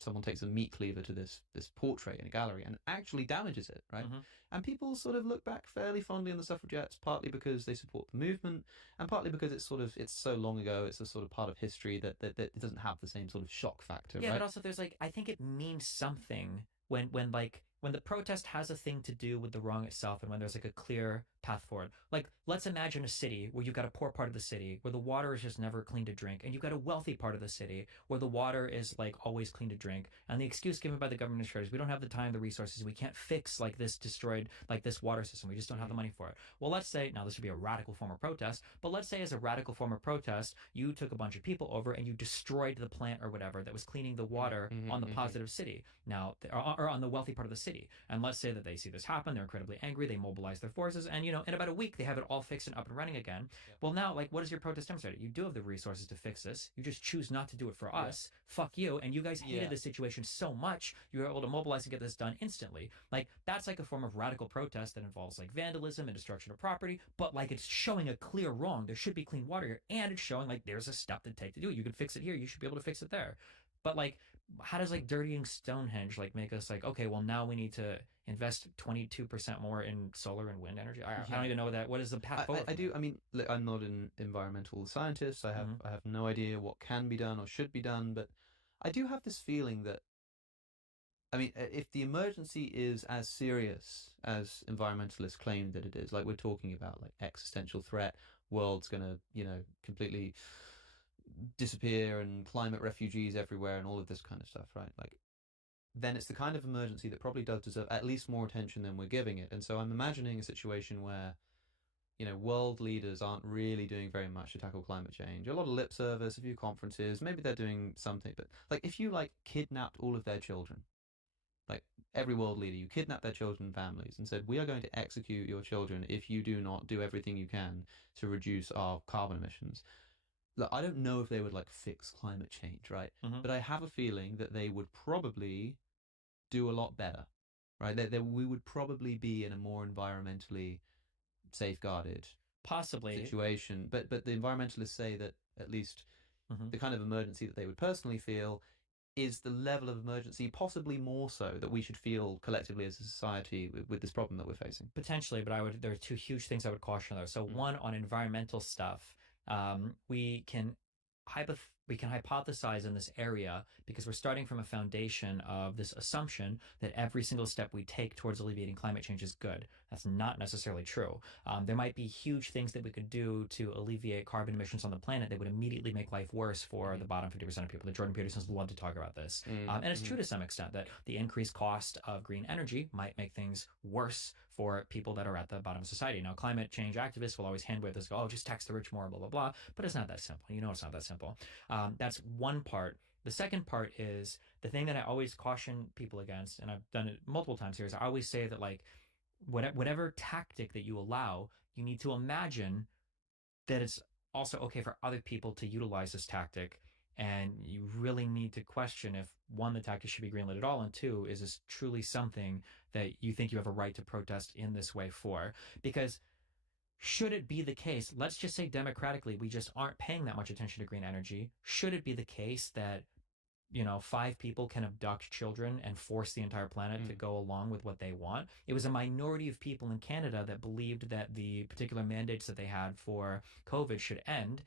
someone takes a meat cleaver to this portrait in a gallery and actually damages it, right? And people sort of look back fairly fondly on the suffragettes, partly because they support the movement, and partly because it's so long ago. It's a sort of part of history that it doesn't have the same sort of shock factor. Yeah, right? But also there's like, I think it means something when like when the protest has a thing to do with the wrong itself and when there's like a clear path forward. Like, let's imagine a city where you've got a poor part of the city where the water is just never clean to drink, and you've got a wealthy part of the city where the water is like always clean to drink. And the excuse given by the government is we don't have the time, the resources, we can't fix like this destroyed, like this water system. We just don't have the money for it. Well, let's say, now this would be a radical form of protest, but let's say as a radical form of protest, you took a bunch of people over and you destroyed the plant or whatever that was cleaning the water on the positive city. Now, or on the wealthy part of the city. And let's say that they see this happen, they're incredibly angry, they mobilize their forces, and in about a week they have it all fixed and up and running again. Well, now, like, what is your protest demonstrated? You do have the resources to fix this. You just choose not to do it for us. Fuck you. And you guys hated the situation so much, you were able to mobilize and get this done instantly. Like, that's like a form of radical protest that involves like vandalism and destruction of property, but like it's showing a clear wrong. There should be clean water here, and it's showing like there's a step to take to do it. You can fix it here. You should be able to fix it there. But like, how does like dirtying Stonehenge like make us like, okay, well now we need to invest 22% more in solar and wind energy? I don't even know what is the path forward. I do. I mean, look, I'm not an environmental scientist. I have no idea what can be done or should be done, but I do have this feeling that, I mean, if the emergency is as serious as environmentalists claim that it is, like we're talking about, like existential threat, world's gonna, completely disappear and climate refugees everywhere and all of this kind of stuff, right? Like, then it's the kind of emergency that probably does deserve at least more attention than we're giving it. And so I'm imagining a situation where, world leaders aren't really doing very much to tackle climate change. A lot of lip service, a few conferences, maybe they're doing something, but like if you like kidnapped all of their children, like every world leader, you kidnapped their children and families and said, we are going to execute your children if you do not do everything you can to reduce our carbon emissions. Look, I don't know if they would like fix climate change, right? But I have a feeling that they would probably do a lot better, right? That we would probably be in a more environmentally safeguarded possibly situation. But the environmentalists say that at least the kind of emergency that they would personally feel is the level of emergency, possibly more so, that we should feel collectively as a society with this problem that we're facing. Potentially, but there are two huge things I would caution there. So one, on environmental stuff, we can hypothesize in this area because we're starting from a foundation of this assumption that every single step we take towards alleviating climate change is good. That's not necessarily true. There might be huge things that we could do to alleviate carbon emissions on the planet that would immediately make life worse for the bottom 50% of people. The Jordan Petersons love to talk about this. And it's true to some extent that the increased cost of green energy might make things worse for people that are at the bottom of society. Now, climate change activists will always hand wave this, go, just tax the rich more, blah, blah, blah. But it's not that simple. It's not that simple. That's one part. The second part is the thing that I always caution people against, and I've done it multiple times here, is I always say that like whatever tactic that you allow, you need to imagine that it's also okay for other people to utilize this tactic. And you really need to question if, one, the tactic should be greenlit at all, and two, is this truly something that you think you have a right to protest in this way for? Because should it be the case, let's just say democratically, we just aren't paying that much attention to green energy. Should it be the case that 5 people can abduct children and force the entire planet to go along with what they want? It was a minority of people in Canada that believed that the particular mandates that they had for COVID should end.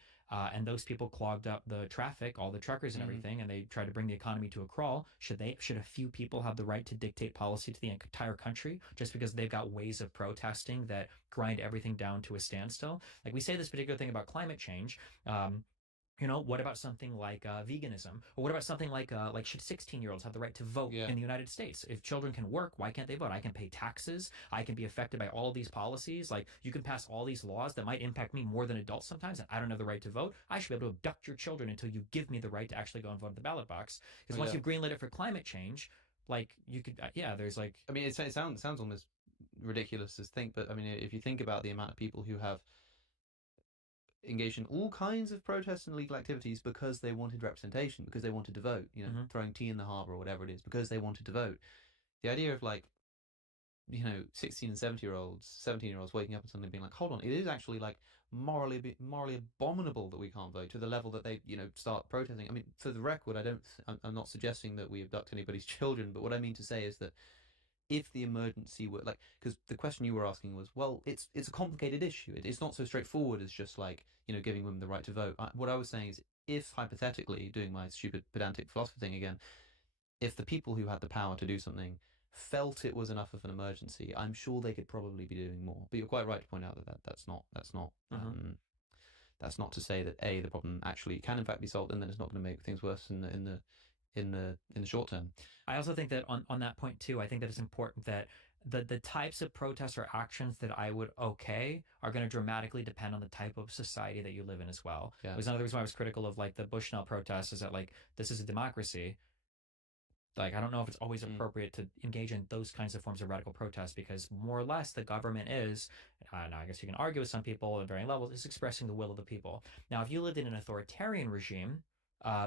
And those people clogged up the traffic, all the truckers and everything, and they tried to bring the economy to a crawl. Should a few people have the right to dictate policy to the entire country just because they've got ways of protesting that grind everything down to a standstill? Like, we say this particular thing about climate change. What about something like veganism? Or what about something like should 16-year-olds have the right to vote in the United States? If children can work, why can't they vote? I can pay taxes. I can be affected by all of these policies. Like, you can pass all these laws that might impact me more than adults sometimes, and I don't have the right to vote. I should be able to abduct your children until you give me the right to actually go and vote at the ballot box. Because once you've greenlit it for climate change, like, you could, there's like... I mean, it sounds almost ridiculous to think, but I mean, if you think about the amount of people who have engaged in all kinds of protests and legal activities because they wanted representation, because they wanted to vote, throwing tea in the harbour or whatever it is, because they wanted to vote. The idea of 16 and 17-year-olds waking up and suddenly being like, hold on, it is actually like morally abominable that we can't vote, to the level that they, start protesting. I mean, for the record, I'm not suggesting that we abduct anybody's children, but what I mean to say is that if the emergency were because the question you were asking was, well, it's a complicated issue. It's not so straightforward as just giving women the right to vote. What I was saying is, if hypothetically, doing my stupid pedantic philosophy thing again, if the people who had the power to do something felt it was enough of an emergency, I'm sure they could probably be doing more. But you're quite right to point out that that's not to say that the problem actually can in fact be solved, and then it's not going to make things worse in the short term. I also think that on that point too, I think that it's important that the types of protests or actions that I would are going to dramatically depend on the type of society that you live in as well. Yeah. It was another reason why I was critical of like the Bushnell protests, is that like, this is a democracy. Like, I don't know if it's always appropriate to engage in those kinds of forms of radical protest, because more or less the government is, now I guess you can argue with some people at varying levels, is expressing the will of the people. Now, if you lived in an authoritarian regime,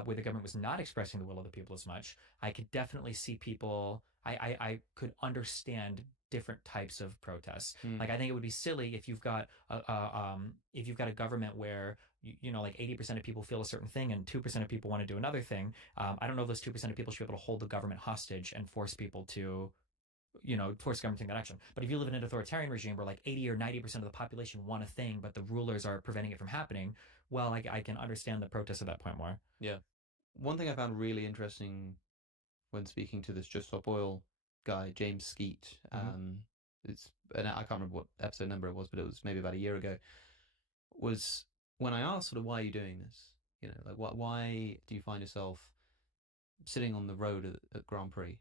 where the government was not expressing the will of the people as much, I could definitely see people. I could understand different types of protests. Like, I think it would be silly if you've got a government where like 80% of people feel a certain thing and 2% of people want to do another thing. I don't know if those 2% of people should be able to hold the government hostage and force people to, force government to take that action. But if you live in an authoritarian regime where like 80 or 90% of the population want a thing, but the rulers are preventing it from happening, well, I can understand the protest at that point more. Yeah. One thing I found really interesting when speaking to this Just Stop Oil guy, James Skeet, and I can't remember what episode number it was, but it was maybe about a year ago, was when I asked sort of, why are you doing this? Like, why do you find yourself sitting on the road at Grand Prix?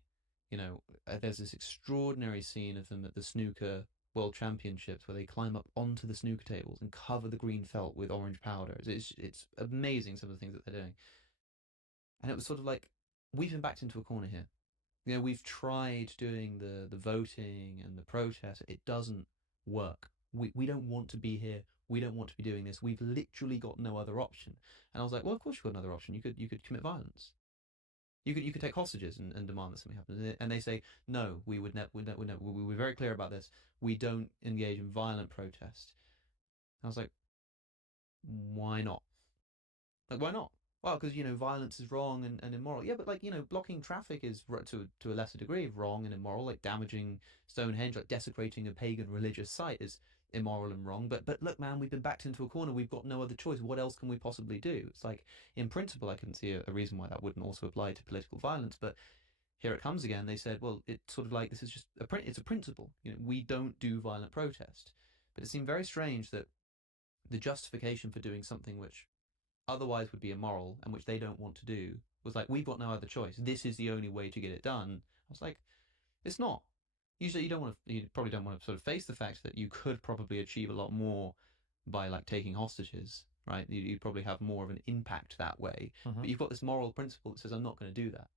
There's this extraordinary scene of them at the snooker World Championships where they climb up onto the snooker tables and cover the green felt with orange powder. It's amazing, some of the things that they're doing. And it was sort of like, we've been backed into a corner here. We've tried doing the voting and the protest. It doesn't work. We don't want to be here. We don't want to be doing this. We've literally got no other option. And I was like, well, of course you've got another option. You could commit violence. You could take hostages and demand that something happens. And they say, no, we're very clear about this. We don't engage in violent protest. I was like, why not? Like, why not? Well, because, violence is wrong and immoral. Yeah, but, like, blocking traffic is, to a lesser degree, wrong and immoral. Like, damaging Stonehenge, like, desecrating a pagan religious site is immoral and wrong. But look, man, we've been backed into a corner. We've got no other choice. What else can we possibly do? It's like, in principle, I couldn't see a reason why that wouldn't also apply to political violence. But here it comes again. They said, well, it's sort of like, this is just it's a principle. We don't do violent protest. But it seemed very strange that the justification for doing something which otherwise would be immoral and which they don't want to do was like, we've got no other choice. This is the only way to get it done. I was like, it's not. Usually you probably don't want to sort of face the fact that you could probably achieve a lot more by like taking hostages, right? You'd probably have more of an impact that way. But you've got this moral principle that says, I'm not going to do that,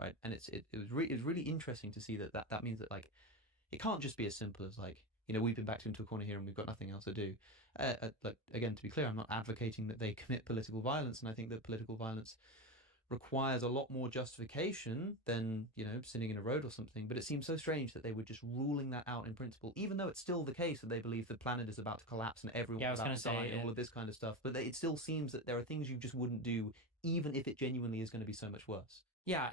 right? And it was really interesting to see that means that, like, it can't just be as simple as like, we've been backed into a corner here and we've got nothing else to do. Like, again, to be clear, I'm not advocating that they commit political violence, and I think that political violence requires a lot more justification than, sitting in a road or something. But it seems so strange that they were just ruling that out in principle, even though it's still the case that they believe the planet is about to collapse and everyone's about to die and all of this kind of stuff. But it still seems that there are things you just wouldn't do, even if it genuinely is going to be so much worse. Yeah,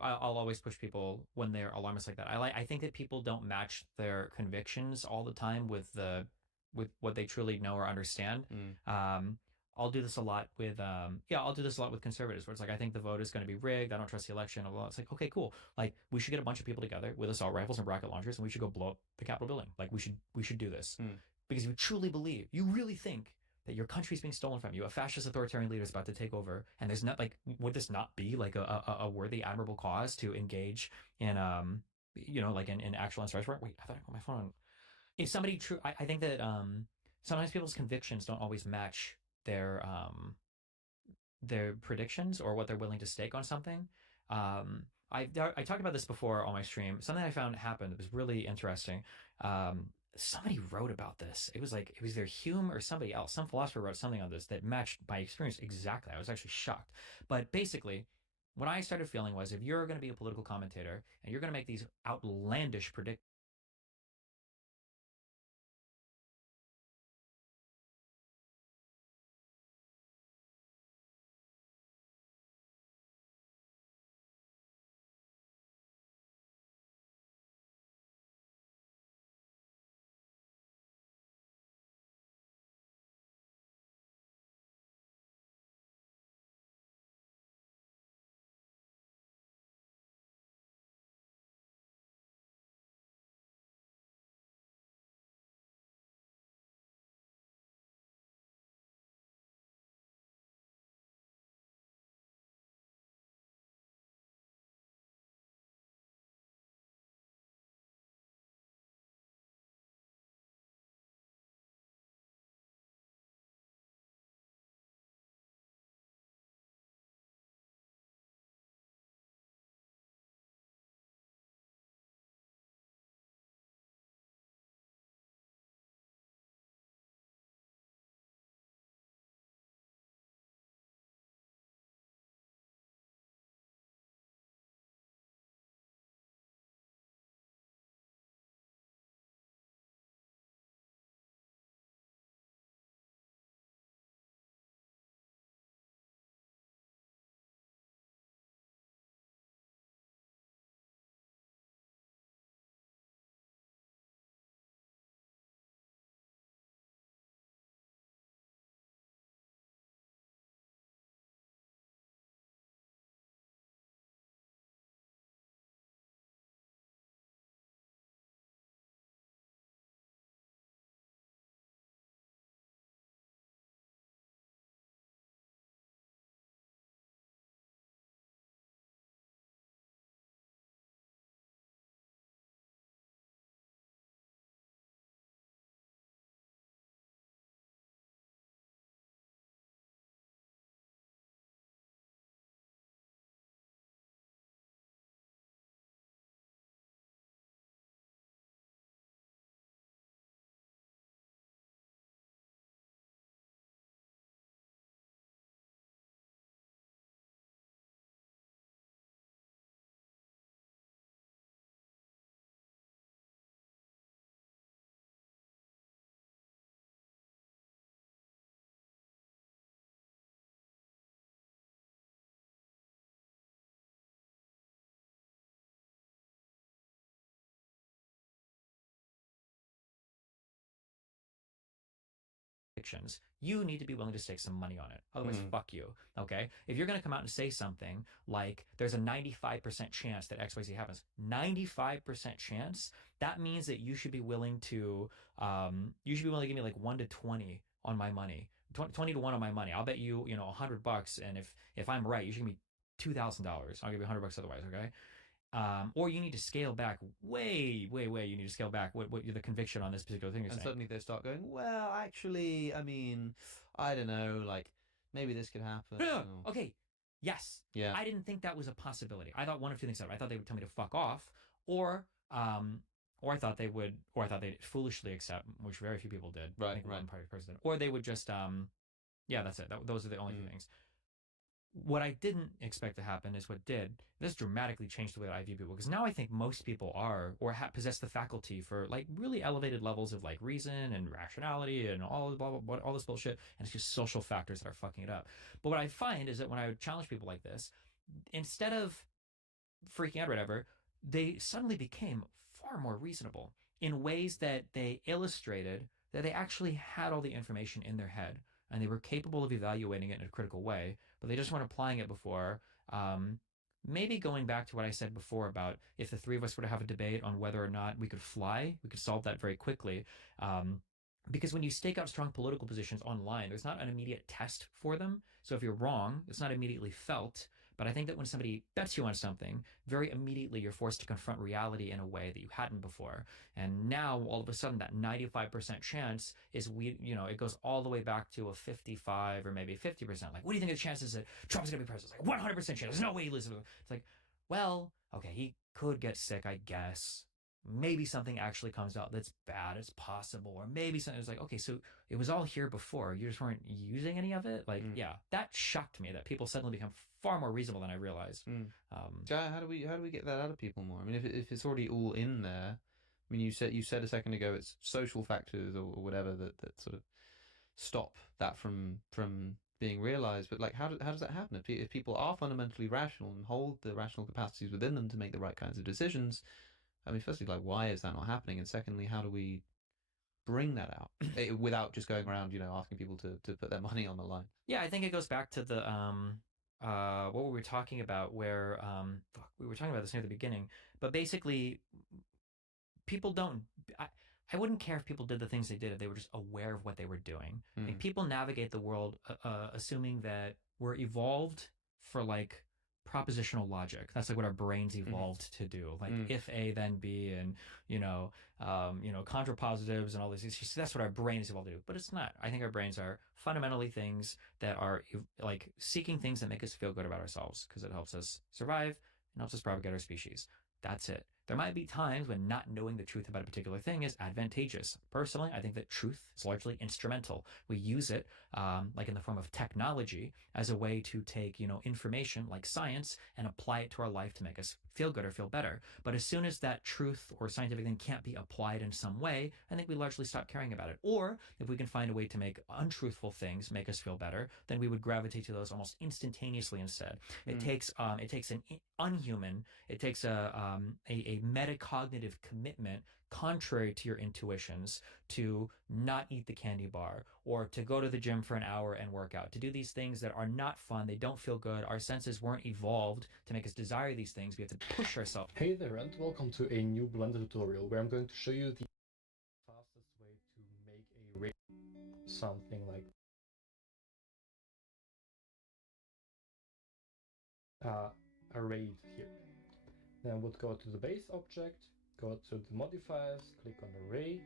I'll always push people when they're alarmists like that. I think that people don't match their convictions all the time with what they truly know or understand. I'll do this a lot with conservatives, where it's like, I think the vote is going to be rigged. I don't trust the election. It's like, okay, cool. Like, we should get a bunch of people together with assault rifles and rocket launchers, and we should go blow up the Capitol building. Like, we should do this because you truly believe, you really think that your country's being stolen from you. A fascist authoritarian leader is about to take over, and there's not, like, would this not be like a worthy, admirable cause to engage in like in actual insurrection? Wait, I thought I got my phone on. If somebody I think that sometimes people's convictions don't always match their predictions or what they're willing to stake on something. I talked about this before on my stream. Something I found happened that was really interesting. Somebody wrote about this. It was either Hume or somebody else. Some philosopher wrote something on this that matched my experience exactly. I was actually shocked. But basically, what I started feeling was, if you're going to be a political commentator and you're going to make these outlandish predictions, convictions, you need to be willing to stake some money on it. Otherwise, fuck you. Okay? If you're going to come out and say something like there's a 95% chance that XYZ happens, 95% chance, that means that you should be willing to give me like 1 to 20 on my money. 20 to 1 on my money. I'll bet you, $100, and if I'm right, you should give me $2,000. I'll give you $100 otherwise, okay? Or you need to scale back way. You need to scale back what the conviction on this particular thing you're And saying. suddenly they start going, well, actually, I mean, I don't know, like maybe this could happen. No. or- Okay. Yes. Yeah. I didn't think that was a possibility. I thought one of two things happened. I thought they would tell me to fuck off, or I thought they'd foolishly accept, which very few people did. I think one party person did. Or they would just that's it. Those are the only two things. What I didn't expect to happen is what did. This dramatically changed the way that I view people, because now I think most people are or possess the faculty for like really elevated levels of like reason and rationality and all blah, blah, blah, all this bullshit, and it's just social factors that are fucking it up. But what I find is that when I would challenge people like this, instead of freaking out or whatever, they suddenly became far more reasonable in ways that they illustrated that they actually had all the information in their head and they were capable of evaluating it in a critical way, but they just weren't applying it before. Maybe going back to what I said before about if the three of us were to have a debate on whether or not we could fly, we could solve that very quickly. Because when you stake out strong political positions online, there's not an immediate test for them. So if you're wrong, it's not immediately felt. But I think that when somebody bets you on something, very immediately you're forced to confront reality in a way that you hadn't before. And now all of a sudden that 95% chance is it goes all the way back to a 55 or maybe 50%. Like, what do you think the chances that Trump's going to be president? It's like 100% chance. There's no way he loses. It's like, well, okay, he could get sick, I guess. Maybe something actually comes out that's bad. It's possible. Or maybe something is like, okay, so it was all here before. You just weren't using any of it. Like, yeah, that shocked me that people suddenly become far more reasonable than I realized. How do we get that out of people more? I mean, if it's already all in there, I mean, you said a second ago it's social factors or whatever that sort of stop that from being realized. But like, how does that happen? If people are fundamentally rational and hold the rational capacities within them to make the right kinds of decisions, I mean, firstly, like, why is that not happening? And secondly, how do we bring that out without just going around, asking people to put their money on the line? Yeah, I think it goes back to the what were we talking about? Where we were talking about this near the beginning, but basically, people don't. I wouldn't care if people did the things they did if they were just aware of what they were doing. Like, people navigate the world assuming that we're evolved for like propositional logic. That's like what our brains evolved to do. Like if A then B, and contrapositives and all these things. That's what our brains evolved to do. But it's not. I think our brains are fundamentally things that are like seeking things that make us feel good about ourselves, because it helps us survive and helps us propagate our species. That's it. There might be times when not knowing the truth about a particular thing is advantageous. Personally, I think that truth is largely instrumental. We use it, like in the form of technology, as a way to take, information like science and apply it to our life to make us feel good or feel better. But as soon as that truth or scientific thing can't be applied in some way, I think we largely stop caring about it. Or if we can find a way to make untruthful things make us feel better, then we would gravitate to those almost instantaneously instead. It takes an unhuman, it takes a metacognitive commitment contrary to your intuitions to not eat the candy bar, or to go to the gym for an hour and work out, to do these things that are not fun, they don't feel good, our senses weren't evolved to make us desire these things, we have to push ourselves. Hey there, and welcome to a new Blender tutorial where I'm going to show you the fastest way to make a rig, something like arrayed here. Then would go to the base object, go to the modifiers, click on array,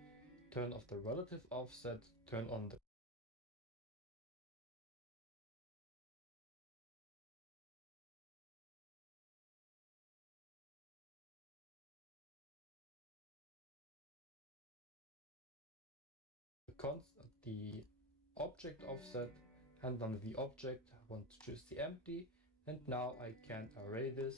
turn off the relative offset, turn on the the object offset, and on the object I want to choose the empty, and now I can array this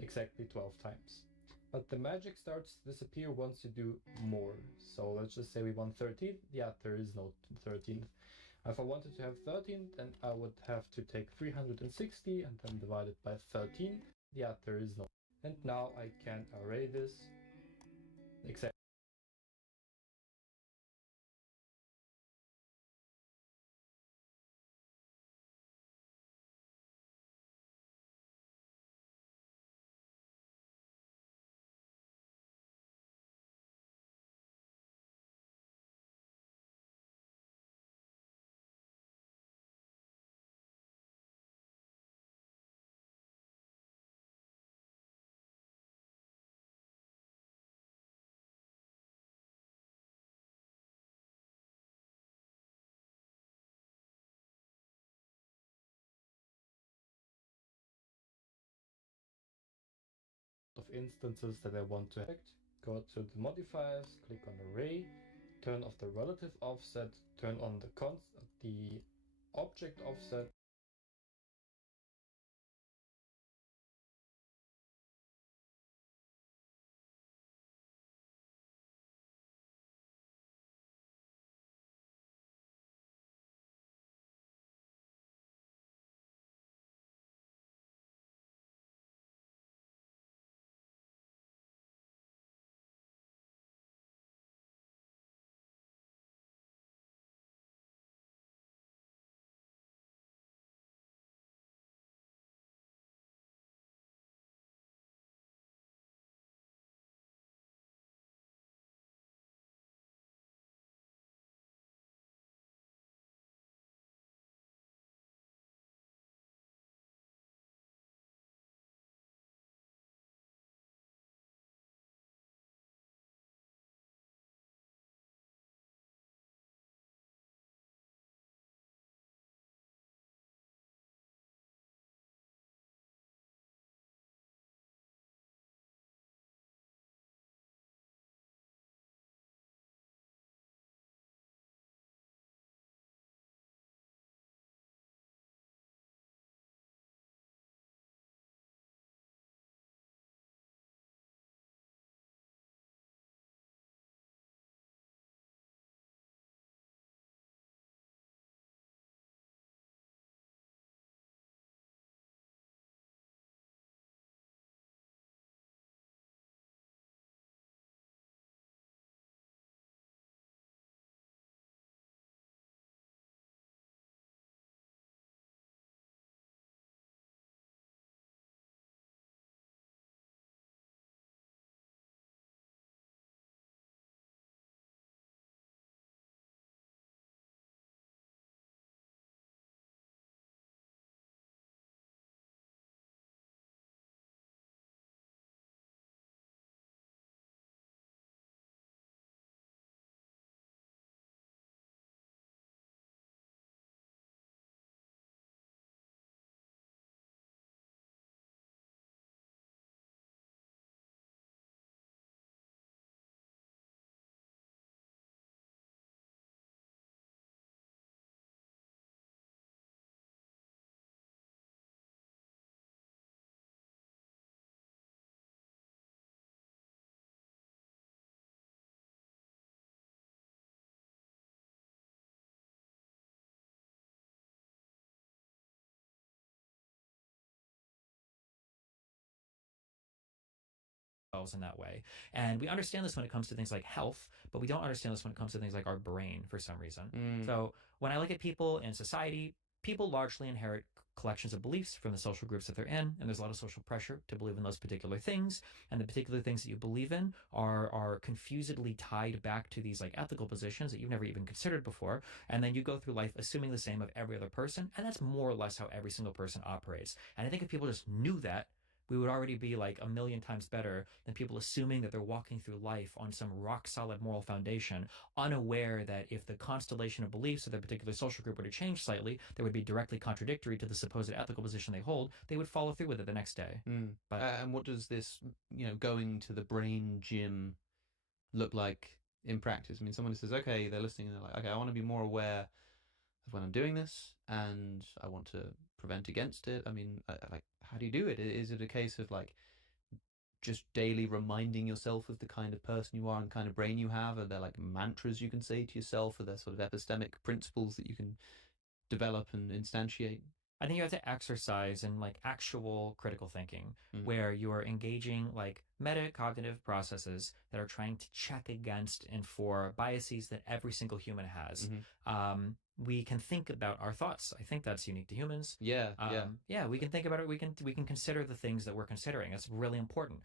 exactly 12 times. But the magic starts to disappear once you do more. So let's just say we want 13. Yeah, there is no 13th. If I wanted to have 13, then I would have to take 360 and then divide it by 13. Yeah, there is no. And now I can array this exactly instances that I want to act. Go to the modifiers, click on array, turn off the relative offset, turn on the object offset. In that way. And we understand this when it comes to things like health, but we don't understand this when it comes to things like our brain for some reason. So when I look at people in society, people largely inherit collections of beliefs from the social groups that they're in, and there's a lot of social pressure to believe in those particular things, and the particular things that you believe in are confusedly tied back to these like ethical positions that you've never even considered before, and then you go through life assuming the same of every other person, and that's more or less how every single person operates. And I think if people just knew that, we would already be like a million times better than people assuming that they're walking through life on some rock solid moral foundation, unaware that if the constellation of beliefs of their particular social group were to change slightly, that would be directly contradictory to the supposed ethical position they hold, they would follow through with it the next day. But and what does this, going to the brain gym look like in practice? I mean, someone says, okay, they're listening and they're like, okay, I want to be more aware of when I'm doing this and I want to prevent against it. I mean, like, how do you do it? Is it a case of like just daily reminding yourself of the kind of person you are and kind of brain you have? Are there like mantras you can say to yourself? Are there sort of epistemic principles that you can develop and instantiate? I think you have to exercise in like actual critical thinking, where you are engaging like metacognitive processes that are trying to check against and for biases that every single human has. We can think about our thoughts. I think that's unique to humans. Yeah. We can think about it. We can consider the things that we're considering. That's really important.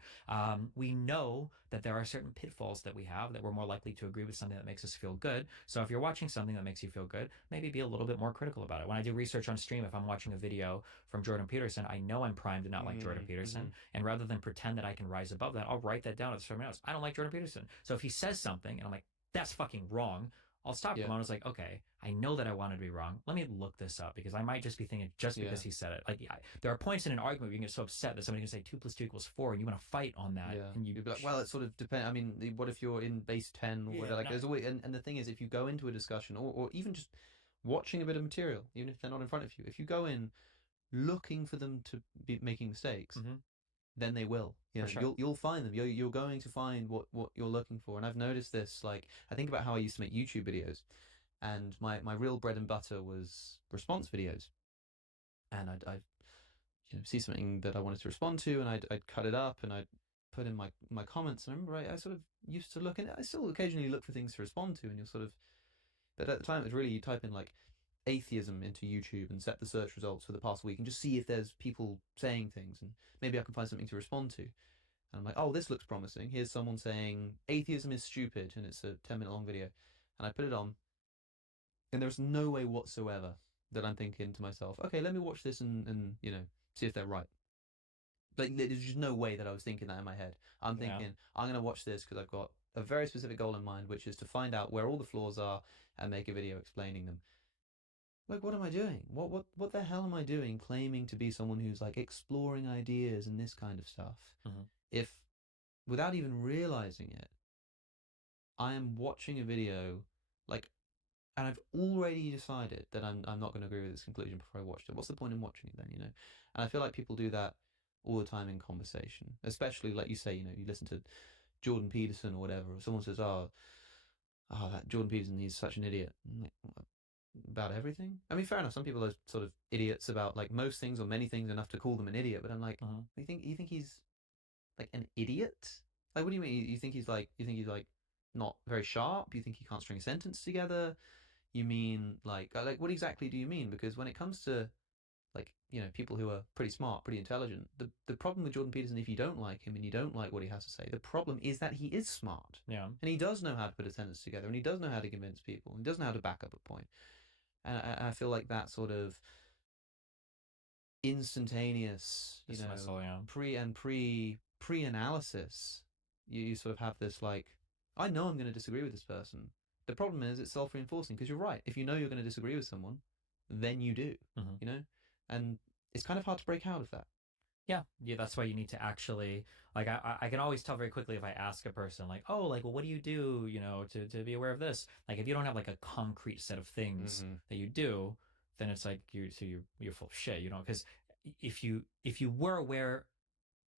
We know that there are certain pitfalls that we have that we're more likely to agree with something that makes us feel good. So if you're watching something that makes you feel good, maybe be a little bit more critical about it. When I do research on stream, if I'm watching a video from Jordan Peterson, I know I'm primed to not like Jordan Peterson. And rather than pretend that I can rise above that, I'll write that down at the start of my notes. I don't like Jordan Peterson. So if he says something and I'm like, that's fucking wrong, I'll stop him. I was like, okay, I know that I wanted to be wrong. Let me look this up because I might just be thinking just because he said it. Like, there are points in an argument where you can get so upset that somebody can say 2 + 2 = 4, and you want to fight on that. And you'd be like, well, it sort of depends. I mean, what if you're in base 10 or whatever? Like, there's always, and the thing is, if you go into a discussion or even just watching a bit of material, even if they're not in front of you, if you go in looking for them to be making mistakes, then they will. You know, sure. you'll find them. You're going to find what you're looking for. And I've noticed this. Like, I think about how I used to make YouTube videos, and my real bread and butter was response videos. And I'd see something that I wanted to respond to, and I'd cut it up and I'd put in my comments. And I remember I sort of used to look, and I still occasionally look for things to respond to, and you'll sort of. But at the time, it was really, you type in like atheism into YouTube and set the search results for the past week and just see if there's people saying things, and maybe I can find something to respond to. And I'm like, oh, this looks promising. Here's someone saying atheism is stupid, and it's a 10-minute long video. And I put it on, and there's no way whatsoever that I'm thinking to myself, okay, let me watch this and see if they're right. Like, there's just no way that I was thinking that in my head. I'm thinking, I'm going to watch this because I've got a very specific goal in mind, which is to find out where all the flaws are and make a video explaining them. Like, what am I doing? What the hell am I doing claiming to be someone who's like exploring ideas and this kind of stuff? If, without even realizing it, I am watching a video, like, and I've already decided that I'm not going to agree with this conclusion before I watched it. What's the point in watching it then, you know? And I feel like people do that all the time in conversation, especially like you say, you listen to Jordan Peterson or whatever, or someone says, oh, that Jordan Peterson, he's such an idiot. Like, about everything? I mean, fair enough. Some people are sort of idiots about like most things or many things enough to call them an idiot. But I'm like, you think he's like an idiot? Like, what do you mean? You think he's like not very sharp? You think he can't string a sentence together? You mean like what exactly do you mean? Because when it comes to like, people who are pretty smart, pretty intelligent, the problem with Jordan Peterson, if you don't like him and you don't like what he has to say, the problem is that he is smart. Yeah. And he does know how to put a sentence together, and he does know how to convince people, and he does know how to back up a point. And I feel like that sort of instantaneous, pre-analysis, you sort of have this like, I know I'm going to disagree with this person. The problem is it's self-reinforcing, because you're right. If you know you're going to disagree with someone, then you do, and it's kind of hard to break out of that. Yeah, that's why you need to actually, like, I can always tell very quickly if I ask a person, like, oh, like, well, what do you do, to be aware of this? Like, if you don't have, like, a concrete set of things that you do, then it's like, you're full of shit, because if you were aware,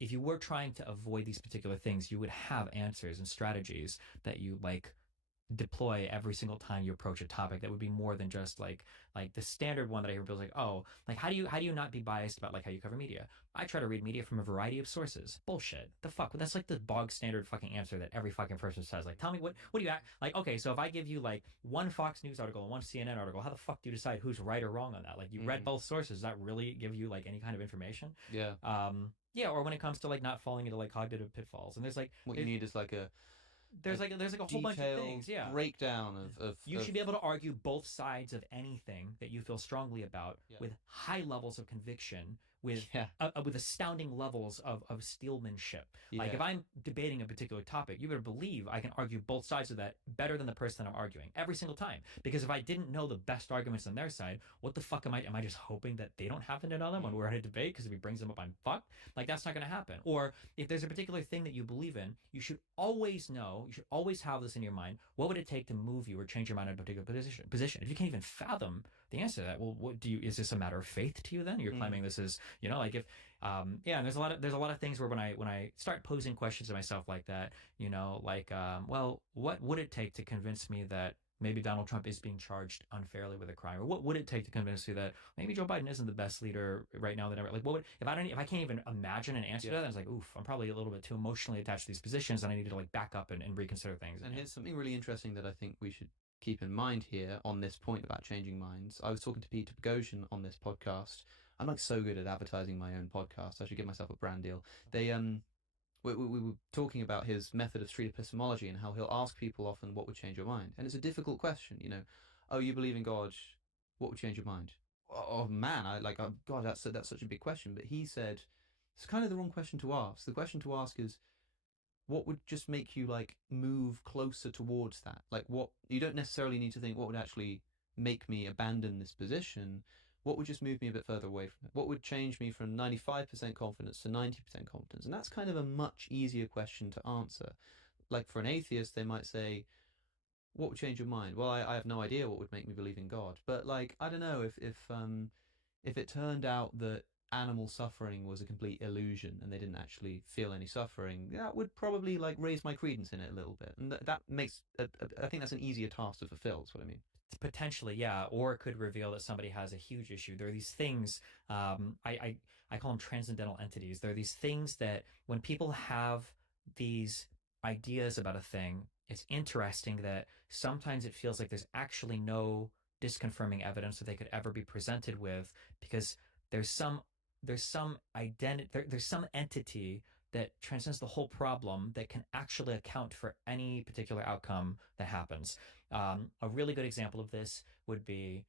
if you were trying to avoid these particular things, you would have answers and strategies that you, like, deploy every single time you approach a topic that would be more than just like the standard one that I hear people like, oh, like how do you not be biased about like how you cover media? I try to read media from a variety of sources. Bullshit. The fuck? That's like the bog standard fucking answer that every fucking person says. Like, tell me what do you act like? Okay, so if I give you like one Fox News article and one CNN article, how the fuck do you decide who's right or wrong on that? Like, you read both sources. Does that really give you like any kind of information? Yeah. Yeah. Or when it comes to like not falling into like cognitive pitfalls, and there's like what you need is like there's like a whole bunch of things. Yeah. Breakdown of you should be able to argue both sides of anything that you feel strongly about with high levels of conviction, with astounding levels of steelmanship. Like, if I'm debating a particular topic, you better believe I can argue both sides of that better than the person that I'm arguing every single time. Because if I didn't know the best arguments on their side, what the fuck am I just hoping that they don't happen to know them when we're in a debate? Because if he brings them up, I'm fucked. Like, that's not going to happen. Or if there's a particular thing that you believe in, you should always know, you should always have this in your mind. What would it take to move you or change your mind on a particular position? If you can't even fathom the answer to that, well, is this a matter of faith to you then? You're claiming this is, like if, and there's a lot of things where when I start posing questions to myself like that, well, what would it take to convince me that maybe Donald Trump is being charged unfairly with a crime? Or what would it take to convince you that maybe Joe Biden isn't the best leader right now that ever, like, if I can't even imagine an answer to that, it's like, oof, I'm probably a little bit too emotionally attached to these positions, and I need to like back up and reconsider things. And here's something really interesting that I think we should keep in mind here on this point about changing minds. I was talking to Peter Boghossian on this podcast. I'm like so good at advertising my own podcast. I should give myself a brand deal. We were talking about his method of street epistemology and how he'll ask people often, what would change your mind? And it's a difficult question, Oh, you believe in God, what would change your mind? Oh man, God, that's such a big question. But he said, it's kind of the wrong question to ask. The question to ask is, what would just make you like move closer towards that? Like, what you don't necessarily need to think what would actually make me abandon this position. What would just move me a bit further away from it? What would change me from 95% confidence to 90% confidence? And that's kind of a much easier question to answer. Like for an atheist, they might say, what would change your mind? Well, I have no idea what would make me believe in God. But like, I don't know if it turned out that animal suffering was a complete illusion and they didn't actually feel any suffering, that would probably like raise my credence in it a little bit. And that makes, I think that's an easier task to fulfill, is what I mean. Potentially, yeah, or it could reveal that somebody has a huge issue. There are these things, I call them transcendental entities. There are these things that when people have these ideas about a thing, it's interesting that sometimes it feels like there's actually no disconfirming evidence that they could ever be presented with, because there's some identity, there's some entity that transcends the whole problem that can actually account for any particular outcome that happens. A really good example of this would be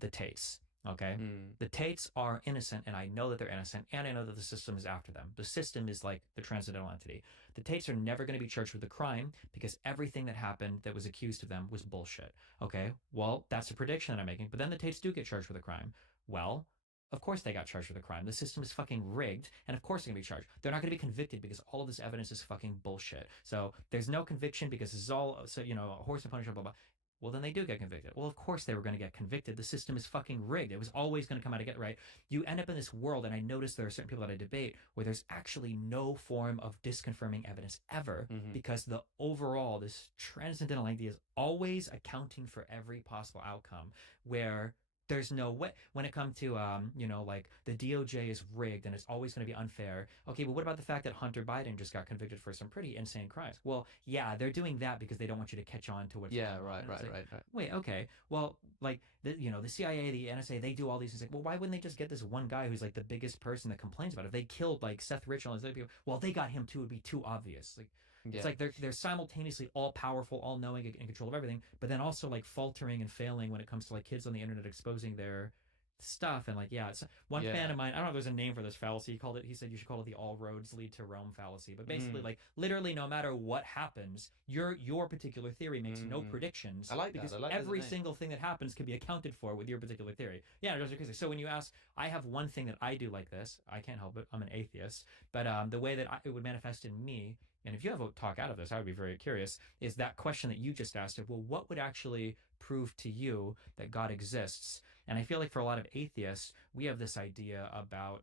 the Tates. Okay, the Tates are innocent, and I know that they're innocent, and I know that the system is after them. The system is like the transcendental entity. The Tates are never going to be charged with a crime because everything that happened that was accused of them was bullshit. Okay, well, that's a prediction that I'm making. But then the Tates do get charged with a crime. Well, of course they got charged with a crime. The system is fucking rigged, and of course they're going to be charged. They're not going to be convicted because all of this evidence is fucking bullshit. So there's no conviction because this is all, so, you know, a horse and punishment, blah, blah. Well, then they do get convicted. Well, of course they were going to get convicted. The system is fucking rigged. It was always going to come out again, right? You end up in this world, and I notice there are certain people that I debate where there's actually no form of disconfirming evidence ever, because the overall, this transcendental idea is always accounting for every possible outcome, where there's no way when it comes to you know, like the DOJ is rigged and it's always going to be unfair. Okay, but what about the fact that Hunter Biden just got convicted for some pretty insane crimes? Well, yeah, they're doing that because they don't want you to catch on to what's going on. Right. Wait, okay, well, like you know, the CIA, the NSA, they do all these things. Like, well, why wouldn't they just get this one guy who's like the biggest person that complains about it? If they killed like Seth Rich and all these other people, well, they got him too. It would be too obvious. Like, it's like they're simultaneously all powerful, all knowing, in control of everything, but then also like faltering and failing when it comes to like kids on the internet exposing their stuff. And like, yeah, it's one fan of mine, I don't know if there's a name for this fallacy. He said you should call it the all roads lead to Rome fallacy. But basically, like, literally no matter what happens, your particular theory makes no predictions. I like that. Because I like every single thing that happens can be accounted for with your particular theory. Yeah, it's crazy. So when you ask, I have one thing that I do like this. I can't help it. I'm an atheist. But the way that it would manifest in me, and if you have a talk out of this, I would be very curious, is that question that you just asked of, well, what would actually prove to you that God exists? And I feel like for a lot of atheists, we have this idea about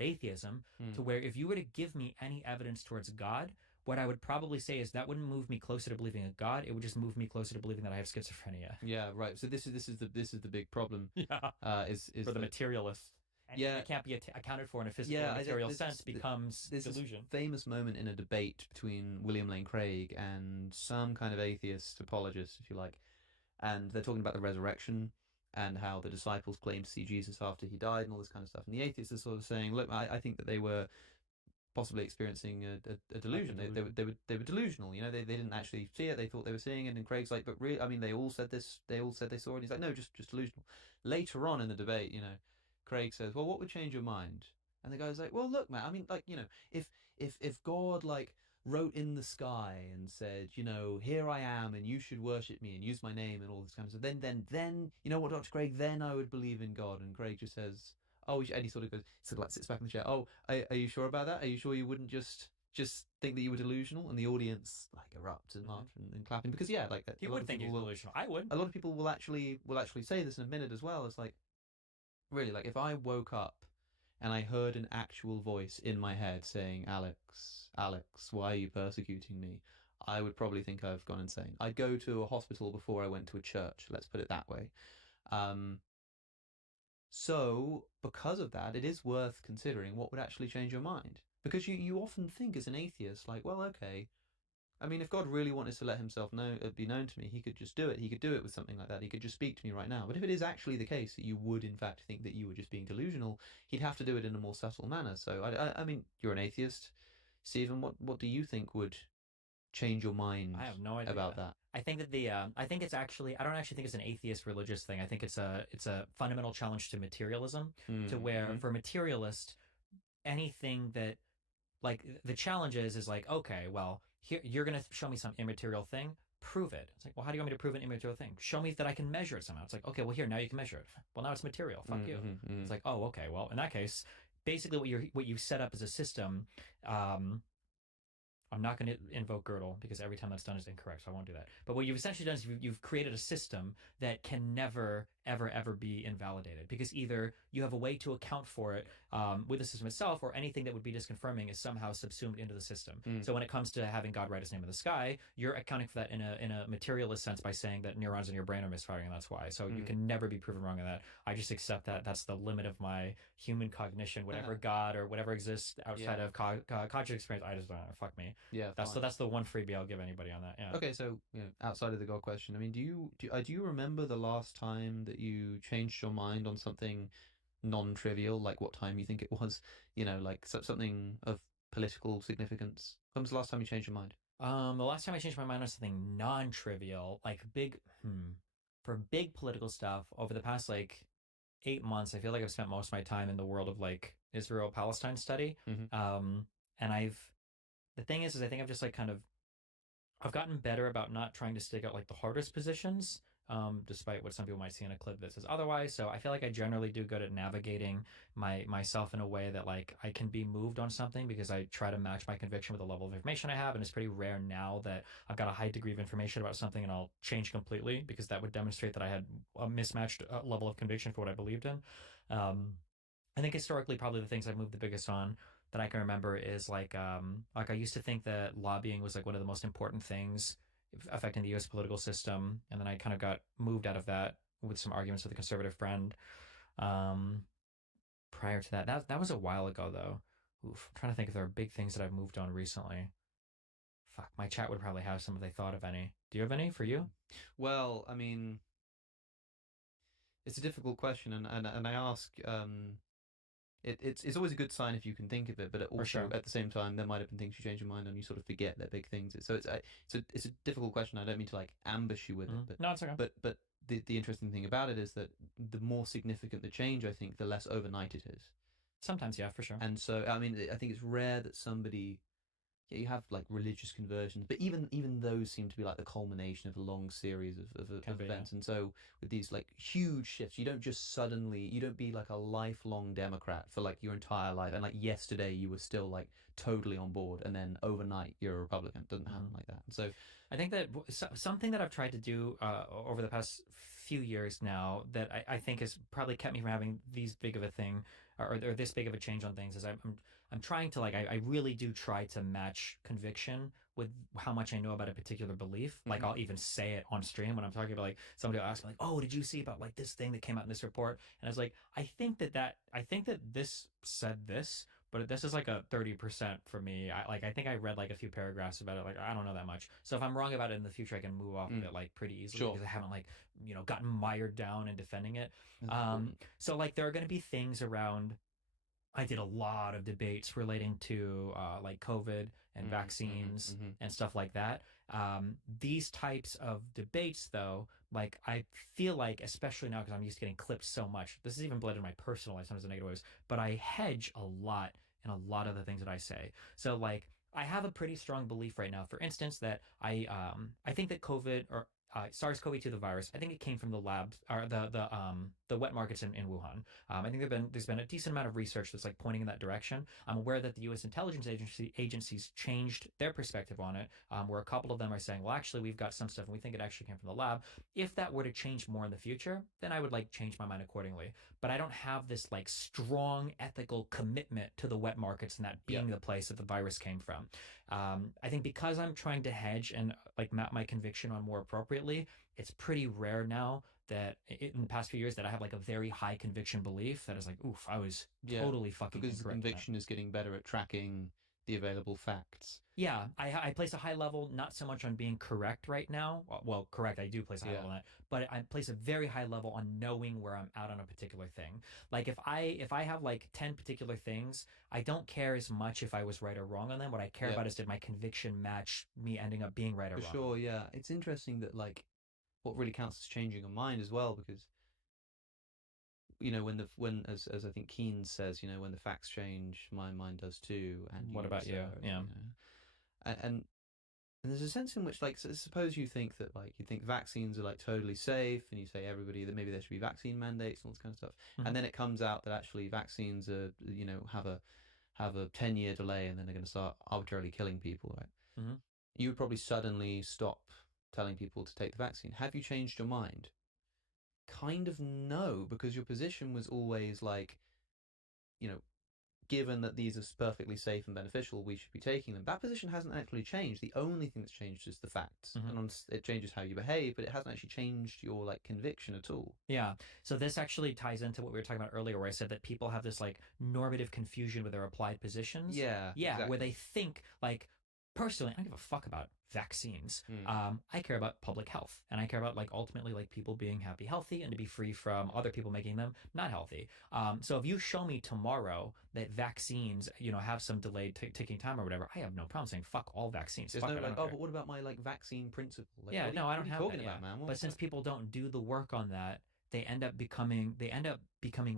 atheism, to where if you were to give me any evidence towards God, what I would probably say is that wouldn't move me closer to believing in God. It would just move me closer to believing that I have schizophrenia. Yeah, right. So this is the big problem. Is for the materialist. And it can't be accounted for in a physical or material sense, becomes delusion. This famous moment in a debate between William Lane Craig and some kind of atheist apologist, if you like, and they're talking about the resurrection and how the disciples claimed to see Jesus after he died and all this kind of stuff. And the atheists are sort of saying, look, I think that they were possibly experiencing a delusion. They were delusional. You know, they didn't actually see it. They thought they were seeing it. And Craig's like, but really, I mean, they all said this. They all said they saw it. And he's like, no, just delusional. Later on in the debate, you know, Craig says, well, what would change your mind? And the guy's like, well, look, man, I mean, like, you know, if God, like, wrote in the sky and said, you know, here I am and you should worship me and use my name and all this kind of stuff, then, you know what, Dr. Craig, then I would believe in God. And Craig just says, oh, and he sort of goes, sort of like sits back in the chair, oh, are you sure about that? Are you sure you wouldn't just think that you were delusional? And the audience like erupts and laugh and clapping, because like that, he would think he's delusional. I would. A lot of people will actually say this in a minute as well. It's like, really, like, if I woke up and I heard an actual voice in my head saying, Alex, why are you persecuting me? I would probably think I've gone insane. I'd go to a hospital before I went to a church, let's put it that way. So, because of that, it is worth considering what would actually change your mind. Because you often think as an atheist, like, well, okay, I mean, if God really wanted to let himself be known to me, he could just do it. He could do it with something like that. He could just speak to me right now. But if it is actually the case that you would, in fact, think that you were just being delusional, he'd have to do it in a more subtle manner. So, I mean, you're an atheist. Stephen, what do you think would change your mind? I have no idea about that. I think that I think it's actually, I don't actually think it's an atheist religious thing. I think it's a fundamental challenge to materialism, to where for a materialist, anything that like the challenge is like, okay, well, here you're gonna show me some immaterial thing. Prove it. It's like, well, how do you want me to prove an immaterial thing? Show me that I can measure it somehow. It's like, okay, well, here now you can measure it. Well, now it's material. Fuck you. It's like, oh, okay, well, in that case, basically what you set up as a system. I'm not going to invoke Gödel because every time that's done is incorrect, so I won't do that. But what you've essentially done is you've created a system that can never, ever, ever be invalidated because either you have a way to account for it with the system itself, or anything that would be disconfirming is somehow subsumed into the system. So when it comes to having God write his name in the sky, you're accounting for that in a materialist sense by saying that neurons in your brain are misfiring, and that's why. So you can never be proven wrong in that. I just accept that that's the limit of my human cognition. Whatever God or whatever exists outside of conscious experience, I just don't know. Fuck me. Yeah, that's the one freebie I'll give anybody on that. Yeah. Okay, so outside of the God question, I mean, do you remember the last time that you changed your mind on something non-trivial, like what time you think it was? Like something of political significance. When was the last time you changed your mind? The last time I changed my mind on something non-trivial, like for big political stuff over the past like 8 months, I feel like I've spent most of my time in the world of like Israel-Palestine study. And the thing is I think I've just like I've gotten better about not trying to stick out like the hardest positions, despite what some people might see in a clip that says otherwise. So I feel like I generally do good at navigating myself in a way that like I can be moved on something because I try to match my conviction with the level of information I have. And it's pretty rare now that I've got a high degree of information about something and I'll change completely because that would demonstrate that I had a mismatched level of conviction for what I believed in. I think historically probably the things I've moved the biggest on that I can remember is like I used to think that lobbying was like one of the most important things affecting the U.S. political system, and then I kind of got moved out of that with some arguments with a conservative friend. Prior to that was a while ago though. Oof, I'm trying to think if there are big things that I've moved on recently. Fuck, my chat would probably have some if they thought of any. Do you have any for you? Well, I mean, it's a difficult question, and I ask. It's always a good sign if you can think of it, but also at the same time there might have been things you change your mind on, you sort of forget they're big things. So it's a difficult question. I don't mean to like ambush you with it, but no, it's okay. But the interesting thing about it is that the more significant the change, I think, the less overnight it is. Sometimes, yeah, for sure. And so I mean, I think it's rare that somebody. Yeah, you have like religious conversions, but even those seem to be like the culmination of a long series of events. And so with these like huge shifts, you don't be like a lifelong Democrat for like your entire life, and like yesterday you were still like totally on board, and then overnight you're a Republican. It doesn't happen like that. And so I think that something that I've tried to do over the past few years now that I think has probably kept me from having these big of a thing or this big of a change on things is I'm trying to like I really do try to match conviction with how much I know about a particular belief. Like I'll even say it on stream when I'm talking about like somebody will ask me like, oh, did you see about like this thing that came out in this report? And I was like, I think that this said this, but this is like a 30% for me. I think I read like a few paragraphs about it. Like I don't know that much. So if I'm wrong about it in the future, I can move off of it like pretty easily because I haven't like gotten mired down in defending it. So like there are going to be things around. I did a lot of debates relating to like COVID and vaccines and stuff like that. These types of debates, though, like I feel like, especially now because I'm used to getting clipped so much, this is even blended in my personal life, sometimes in negative ways, but I hedge a lot in a lot of the things that I say. So like I have a pretty strong belief right now, for instance, that I think that COVID or SARS-CoV-2, the virus, I think it came from the labs or the wet markets in Wuhan. I think there's been a decent amount of research that's like pointing in that direction. I'm aware that the U.S. intelligence agencies changed their perspective on it, where a couple of them are saying, well, actually, we've got some stuff and we think it actually came from the lab. If that were to change more in the future, then I would like change my mind accordingly. But I don't have this like strong ethical commitment to the wet markets and that being the place that the virus came from. I think because I'm trying to hedge and like map my conviction on more appropriately, it's pretty rare now that in the past few years that I have like a very high conviction belief that is like, oof, I was totally fucking because the incorrect. conviction is getting better at tracking the available facts. Yeah, I place a high level, not so much on being correct right now. Well, correct, I do place a high level on that, but I place a very high level on knowing where I'm at on a particular thing. Like if I have like 10 particular things, I don't care as much if I was right or wrong on them. What I care about is did my conviction match me ending up being right or wrong. For sure, yeah. It's interesting that like what really counts as changing a mind as well, because when as I think Keynes says, when the facts change, my mind does too. And what about you? Yeah. And there's a sense in which, like, suppose you think that, like, you think vaccines are like totally safe, and you say everybody that maybe there should be vaccine mandates and all this kind of stuff, and then it comes out that actually vaccines are, have a 10-year delay, and then they're going to start arbitrarily killing people, right? Mm-hmm. You would probably suddenly stop telling people to take the vaccine. Have you changed your mind? Kind of no, because your position was always like, given that these are perfectly safe and beneficial, we should be taking them. That position hasn't actually changed. The only thing that's changed is the facts, and it changes how you behave, but it hasn't actually changed your like conviction at all. Yeah. So this actually ties into what we were talking about earlier, where I said that people have this like normative confusion with their applied positions. Yeah. Exactly. Where they think like, personally, I don't give a fuck about vaccines. I care about public health, and I care about like ultimately like people being happy, healthy, and to be free from other people making them not healthy. So if you show me tomorrow that vaccines, have some delayed ticking time or whatever, I have no problem saying fuck all vaccines. There's fuck no it, like, but what about my like vaccine principle? Like, yeah, no, I don't have talking that, about, man. But since people don't do the work on that, they end up becoming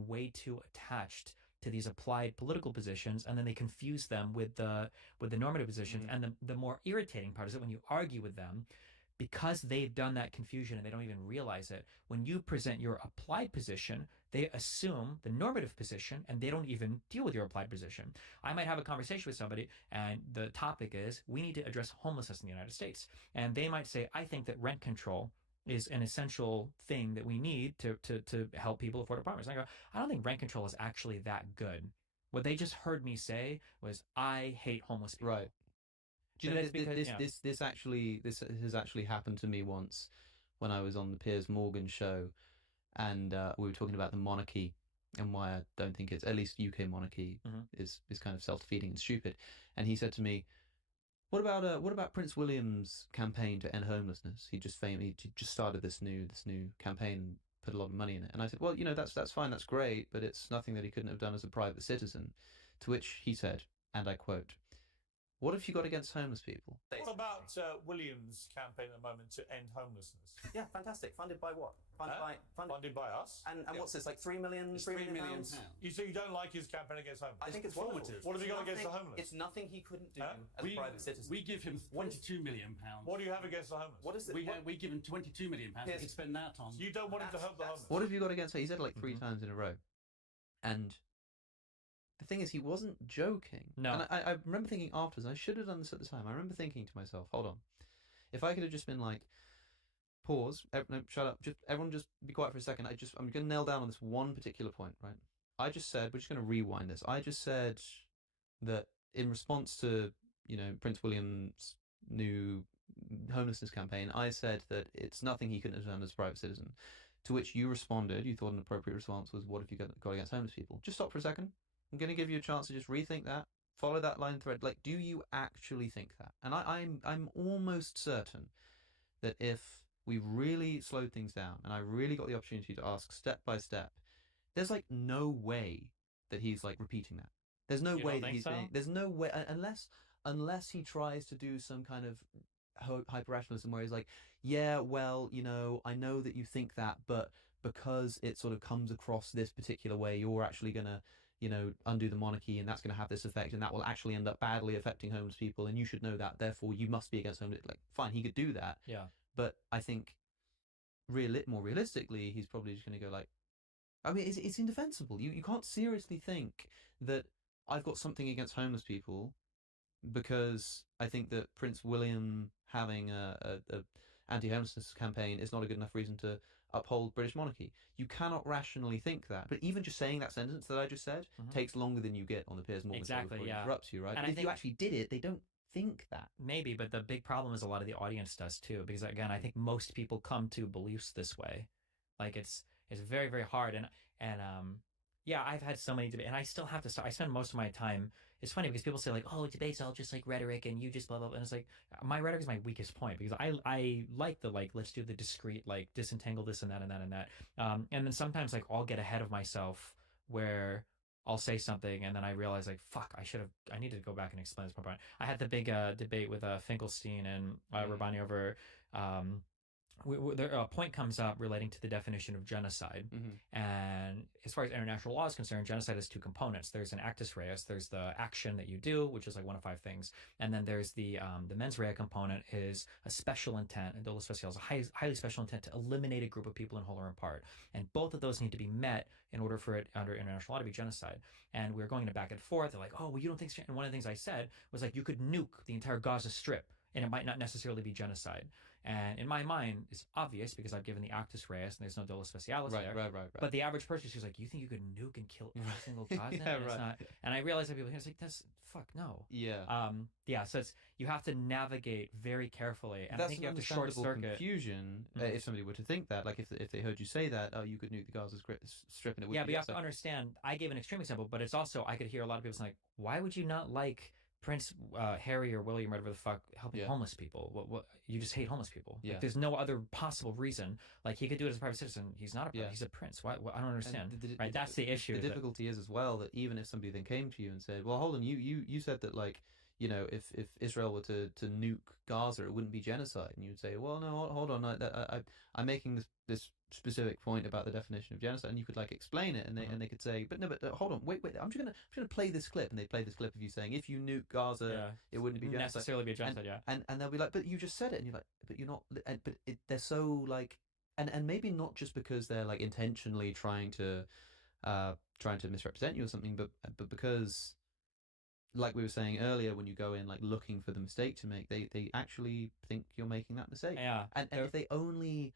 way too attached to these applied political positions, and then they confuse them with the normative positions. And the more irritating part is that when you argue with them, because they've done that confusion and they don't even realize it, when you present your applied position, they assume the normative position and they don't even deal with your applied position. I might have a conversation with somebody and the topic is, we need to address homelessness in the United States. And they might say, I think that rent control is an essential thing that we need to help people afford apartments. And I go, I don't think rent control is actually that good. What they just heard me say was, I hate homeless people. Right. Do you know, this has actually happened to me once when I was on the Piers Morgan show, and we were talking about the monarchy and why I don't think it's, at least UK monarchy, is kind of self-defeating and stupid. And he said to me, What about Prince William's campaign to end homelessness? He just started this new campaign and put a lot of money in it. And I said, well, that's fine, that's great, but it's nothing that he couldn't have done as a private citizen. To which he said, and I quote, "What have you got against homeless people?" What about William's campaign at the moment to end homelessness? Yeah, fantastic. Funded by what? Funded by us. And what's this, like £3 million? It's £3 million. So you don't like his campaign against homeless? I think it's formative. What have you got against the homeless? It's nothing he couldn't do as a private citizen. We give him £22 million. What do you have against the homeless? What is it? We give him £22 million. He can spend that on. You don't want him to help the homeless. What have you got against it? He said it like 3 times in a row. And the thing is, he wasn't joking. No. And I remember thinking afterwards, and I should have done this at the time, I remember thinking to myself, hold on. If I could have just been like, pause, no, shut up, everyone just be quiet for a second. I'm going to nail down on this one particular point, right? I just said, we're just going to rewind this. I just said that in response to, Prince William's new homelessness campaign, I said that it's nothing he couldn't have done as a private citizen. To which you responded, you thought an appropriate response was, what have you got against homeless people? Just stop for a second. I'm going to give you a chance to just rethink that. Follow that line of thread. Like, do you actually think that? And I'm almost certain that if we really slowed things down and I really got the opportunity to ask step by step, there's like no way that he's like repeating that. There's no way that he's being, there's no way, unless he tries to do some kind of hyper rationalism where he's like, yeah, well, I know that you think that, but because it sort of comes across this particular way, you're actually gonna undo the monarchy, and that's going to have this effect, and that will actually end up badly affecting homeless people, and you should know that, therefore you must be against homeless. Like, fine, he could do that. Yeah. But I think more realistically, he's probably just going to go like, I mean, it's indefensible. You can't seriously think that I've got something against homeless people because I think that Prince William having a anti-homelessness campaign is not a good enough reason to uphold British monarchy. You cannot rationally think that. But even just saying that sentence that I just said takes longer than you get on the Piers Morgan show before it interrupts you, right? And but if you actually did it, they don't think that. Maybe, but the big problem is a lot of the audience does too, because again, I think most people come to beliefs this way. Like it's very, very hard. And yeah, I've had so many debates, and I still have to start. I spend most of my time. It's funny because people say like, "Oh, debates all just like rhetoric, and you just blah blah blah." And it's like, my rhetoric is my weakest point because I like the like, let's do the discrete, like disentangle this and that and that and that. And then sometimes like I'll get ahead of myself where I'll say something and then I realize like, fuck, I need to go back and explain this more. I had the big debate with Finkelstein and Rabbani over a point comes up relating to the definition of genocide. And as far as international law is concerned, genocide has two components. There's an actus reus, there's the action that you do, which is like one of 5 things. And then there's the mens rea component is a special intent, and dolo special is a highly special intent to eliminate a group of people in whole or in part. And both of those need to be met in order for it under international law to be genocide. And we were going back and forth. They're like, oh, well, you don't think so? And one of the things I said was like, you could nuke the entire Gaza Strip and it might not necessarily be genocide. And in my mind, it's obvious because I've given the actus reus and there's no dolo specialis there. Right. But the average person is like, you think you could nuke and kill every single Gazan? Yeah, And it's right. not. And I realize that people are like, that's fuck no. Yeah. So it's you have to navigate very carefully, and That's I think an you have to short understandable circuit confusion if somebody were to think that. Like if they heard you say that, oh, you could nuke the Gaza Strip and it would. Yeah, be but you have to genocide. understand. I gave an extreme example, but it's also I could hear a lot of people saying, like, why would you not like Prince Harry or William, whatever the fuck, helping homeless people? What you just hate homeless people? Yeah. Like, there's no other possible reason. Like he could do it as a private citizen. He's not a he's a prince. Why I don't understand. Right, that's the issue. The difficulty is as well that even if somebody then came to you and said, well, hold on, you said that like, you know, if Israel were to nuke Gaza, it wouldn't be genocide, and you would say, well, no, hold on, I'm making this specific point about the definition of genocide, and you could like explain it, and they could say, but hold on, wait, I'm just gonna play this clip, and they play this clip of you saying, if you nuke Gaza, it wouldn't be genocide. Necessarily be a genocide, and they'll be like, but you just said it, and you're like, but you're not, they're so like, and maybe not just because they're like intentionally trying to misrepresent you or something, but because, like we were saying earlier, when you go in like looking for the mistake to make, they actually think you're making that mistake. Yeah. And if they only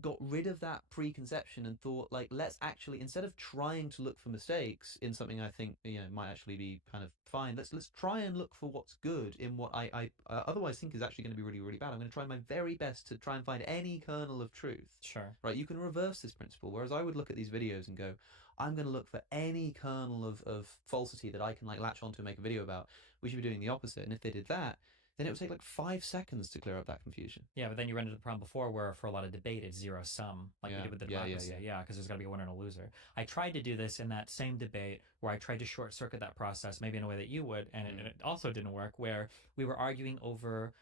got rid of that preconception and thought like, let's actually, instead of trying to look for mistakes in something I think, you know, might actually be kind of fine, let's try and look for what's good in what I otherwise think is actually going to be really, really bad. I'm going to try my very best to try and find any kernel of truth. Sure. Right, you can reverse this principle, whereas I would look at these videos and go, I'm going to look for any kernel of falsity that I can like latch onto and make a video about. We should be doing the opposite. And if they did that, then it would take like 5 seconds to clear up that confusion. Yeah, but then you run into the problem before where for a lot of debate it's zero sum, like we did with the democracy. Yeah, because there's got to be a winner and a loser. I tried to do this in that same debate where I tried to short circuit that process, maybe in a way that you would, and it also didn't work, where we were arguing over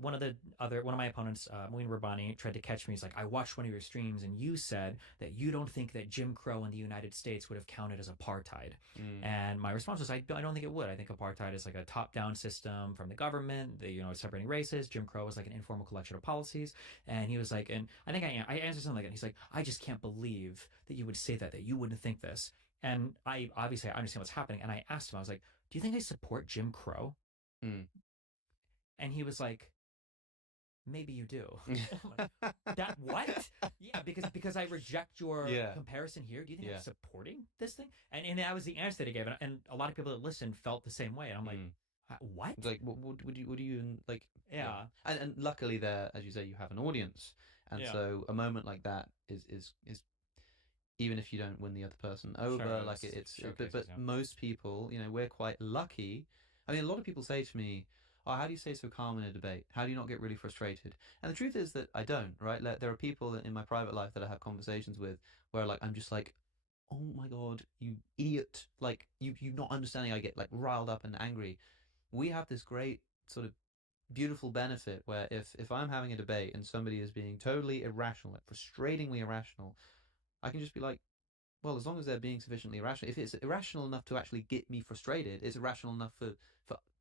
one of my opponents, Moeen Rabbani, tried to catch me. He's like, I watched one of your streams and you said that you don't think that Jim Crow in the United States would have counted as apartheid. And my response was, I don't think it would. I think apartheid is like a top-down system from the government, separating races. Jim Crow is like an informal collection of policies. And he was like, and I think I answered something like that. He's like, I just can't believe that you would say that you wouldn't think this. And I understand what's happening. And I asked him, I was like, do you think I support Jim Crow? And he was like, maybe you do. That what? Yeah, because I reject your comparison here. Do you think I'm supporting this thing? And that was the answer that he gave. And a lot of people that listened felt the same way. And I'm like, what? Like, would you even like? Yeah. And luckily, there, as you say, you have an audience, and so a moment like that is even if you don't win the other person over, like it's. But most people, we're quite lucky. I mean, a lot of people say to me, oh, how do you stay so calm in a debate? How do you not get really frustrated? And the truth is that I don't, right? Like, there are people in my private life that I have conversations with where like I'm just like, oh my God, you idiot. Like, you not understanding. I get like riled up and angry. We have this great sort of beautiful benefit where if I'm having a debate and somebody is being totally irrational, like frustratingly irrational, I can just be like, well, as long as they're being sufficiently irrational, if it's irrational enough to actually get me frustrated, it's irrational enough for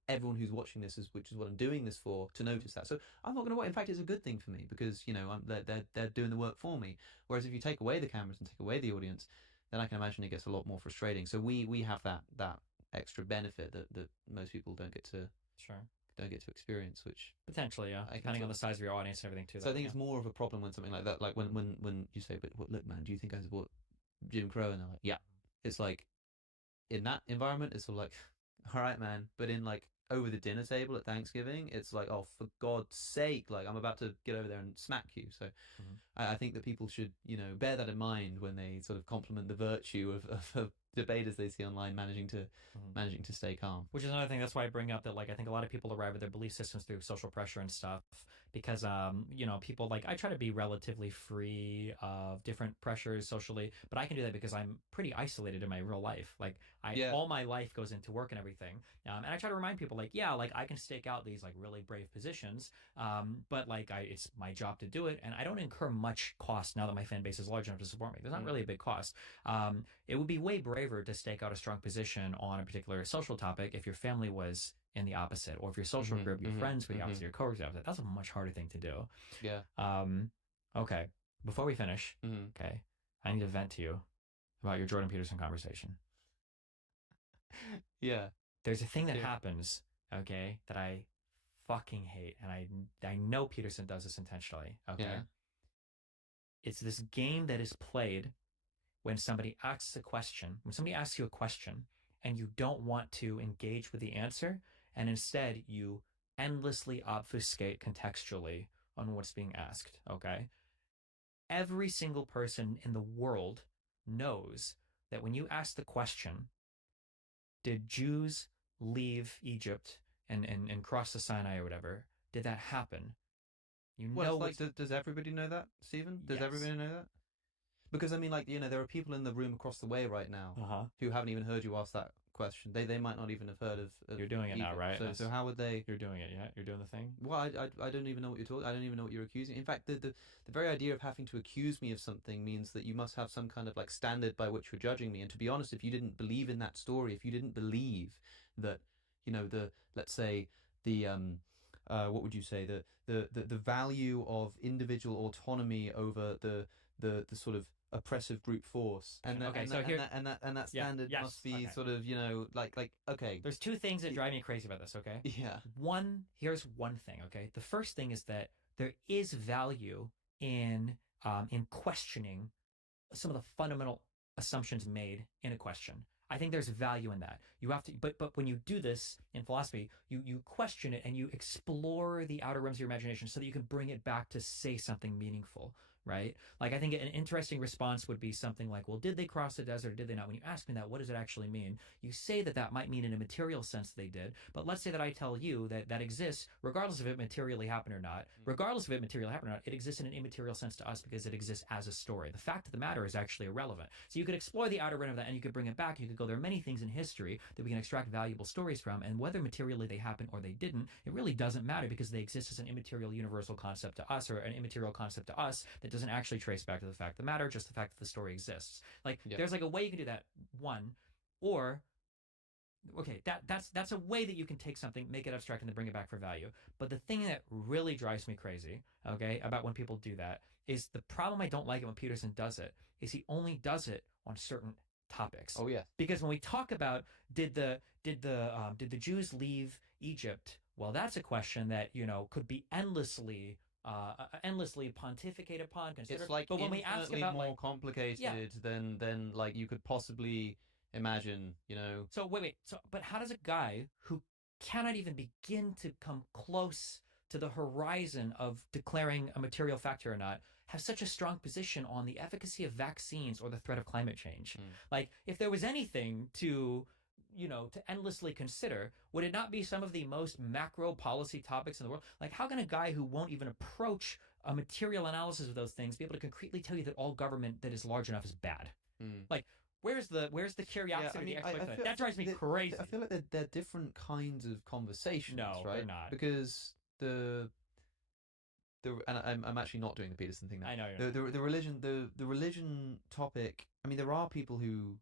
everyone who's watching this, which is what I'm doing this for, to notice that. So I'm not going to worry. In fact, it's a good thing for me because they're doing the work for me. Whereas if you take away the cameras and take away the audience, then I can imagine it gets a lot more frustrating. So we have that extra benefit that most people don't get to experience, which potentially, depending on the size of your audience and everything too. So I think it's more of a problem when something like that, like when you say, but look, man, do you think I support Jim Crow? And they're like, yeah. It's like in that environment, it's sort of like, all right, man. But in like over the dinner table at Thanksgiving, it's like, oh, for God's sake, like I'm about to get over there and smack you. So I think that people should, bear that in mind when they sort of compliment the virtue of debaters they see online managing to stay calm. Which is another thing. That's why I bring up that, like, I think a lot of people arrive at their belief systems through social pressure and stuff, because people like I try to be relatively free of different pressures socially, but I can do that because I'm pretty isolated in my real life. Like all my life goes into work and everything, and I try to remind people like I can stake out these like really brave positions, but like it's my job to do it, and I don't incur much cost now that my fan base is large enough to support me. There's not really a big cost. It would be way braver to stake out a strong position on a particular social topic if your family was in the opposite, or if your social group, your friends were the opposite, your coworkers were the opposite. That's a much harder thing to do. Yeah. Okay. Before we finish, okay, I need to vent to you about your Jordan Peterson conversation. Yeah. There's a thing that happens, okay, that I fucking hate, and I know Peterson does this intentionally. Okay. Yeah. It's this game that is played when somebody asks a question, when somebody asks you a question, and you don't want to engage with the answer, and instead you endlessly obfuscate contextually on what's being asked, okay? Every single person in the world knows that when you ask the question, did Jews leave Egypt and cross the Sinai or whatever, did that happen? Does everybody know that, Stephen? Does everybody know that? Because I mean, like, there are people in the room across the way right now who haven't even heard you ask that question. They might not even have heard of You're doing it Egypt. now, right? So how would they? You're doing it, yeah? You're doing the thing? Well, I don't even know what you're talking. I don't even know what you're accusing. In fact, the very idea of having to accuse me of something means that you must have some kind of like standard by which you're judging me. And to be honest, if you didn't believe in that story, if you didn't believe that, let's say the what would you say, the value of individual autonomy over the sort of oppressive brute force, and that standard must be sort of okay. There's two things that drive me crazy about this. Okay. Yeah. Here's one thing. Okay. The first thing is that there is value in questioning some of the fundamental assumptions made in a question. I think there's value in that. You have to, but when you do this in philosophy, you question it and you explore the outer realms of your imagination so that you can bring it back to say something meaningful, right? Like I think an interesting response would be something like, well, did they cross the desert or did they not? When you ask me that, what does it actually mean? You say that might mean in a material sense they did, but let's say that I tell you that exists regardless of it materially happened or not. Regardless of it materially happened or not, it exists in an immaterial sense to us because it exists as a story. The fact of the matter is actually irrelevant. So you could explore the outer rim of that and you could bring it back. You could go, there are many things in history that we can extract valuable stories from, and whether materially they happened or they didn't, it really doesn't matter because they exist as an immaterial universal concept to us, or an immaterial concept to us that doesn't actually trace back to the fact of the matter, just the fact that the story exists. Like there's like a way you can do that, or okay, that's a way that you can take something, make it abstract, and then bring it back for value. But the thing that really drives me crazy, okay, about when people do that is the problem I don't like it when Peterson does it is he only does it on certain topics. Oh yeah. Because when we talk about did the Jews leave Egypt, well, that's a question that could be endlessly pontificate upon, consider. It's like but when we ask about more complicated than like you could possibly imagine, So wait. But how does a guy who cannot even begin to come close to the horizon of declaring a material factor or not have such a strong position on the efficacy of vaccines or the threat of climate change? Like, if there was anything to endlessly consider, would it not be some of the most macro policy topics in the world? Like, how can a guy who won't even approach a material analysis of those things be able to concretely tell you that all government that is large enough is bad? Like, where's the curiosity? That drives me crazy. I feel like they're different kinds of conversations. No, right? they're not. Because and I'm actually not doing the Peterson thing now. I know you're the religion topic. I mean, there are people who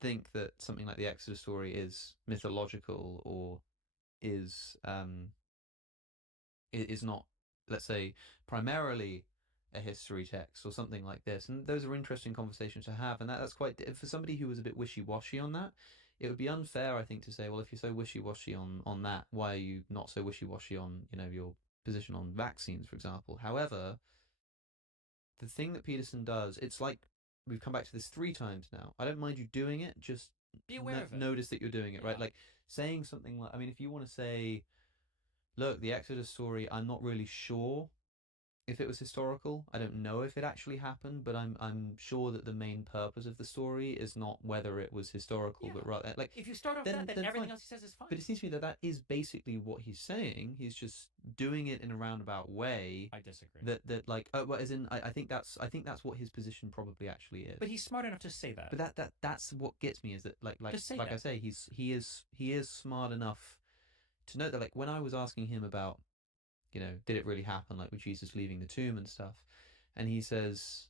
think that something like the Exodus story is mythological or is not, let's say, primarily a history text or something like this, and those are interesting conversations to have. And that's quite, for somebody who was a bit wishy-washy on that, it would be unfair, I think, to say, well, if you're so wishy-washy on that, why are you not so wishy-washy on your position on vaccines, for example? However, the thing that Peterson does, it's like, we've come back to this 3 times now. I don't mind you doing it, just be aware of it. Notice that you're doing it, right? Like saying something like, I mean, if you want to say, look, the Exodus story, I'm not really sure if it was historical. I don't know if it actually happened, but I'm sure that the main purpose of the story is not whether it was historical, but rather like if you start off then everything fine. else he says is fine. But it seems to me that that is basically what he's saying. He's just doing it in a roundabout way. I disagree. That like well, as in I think that's what his position probably actually is. But he's smart enough to say that. But that's what gets me is that like that. I say he is smart enough to know that, like, when I was asking him about, you know, did it really happen, like with Jesus leaving the tomb and stuff, and he says,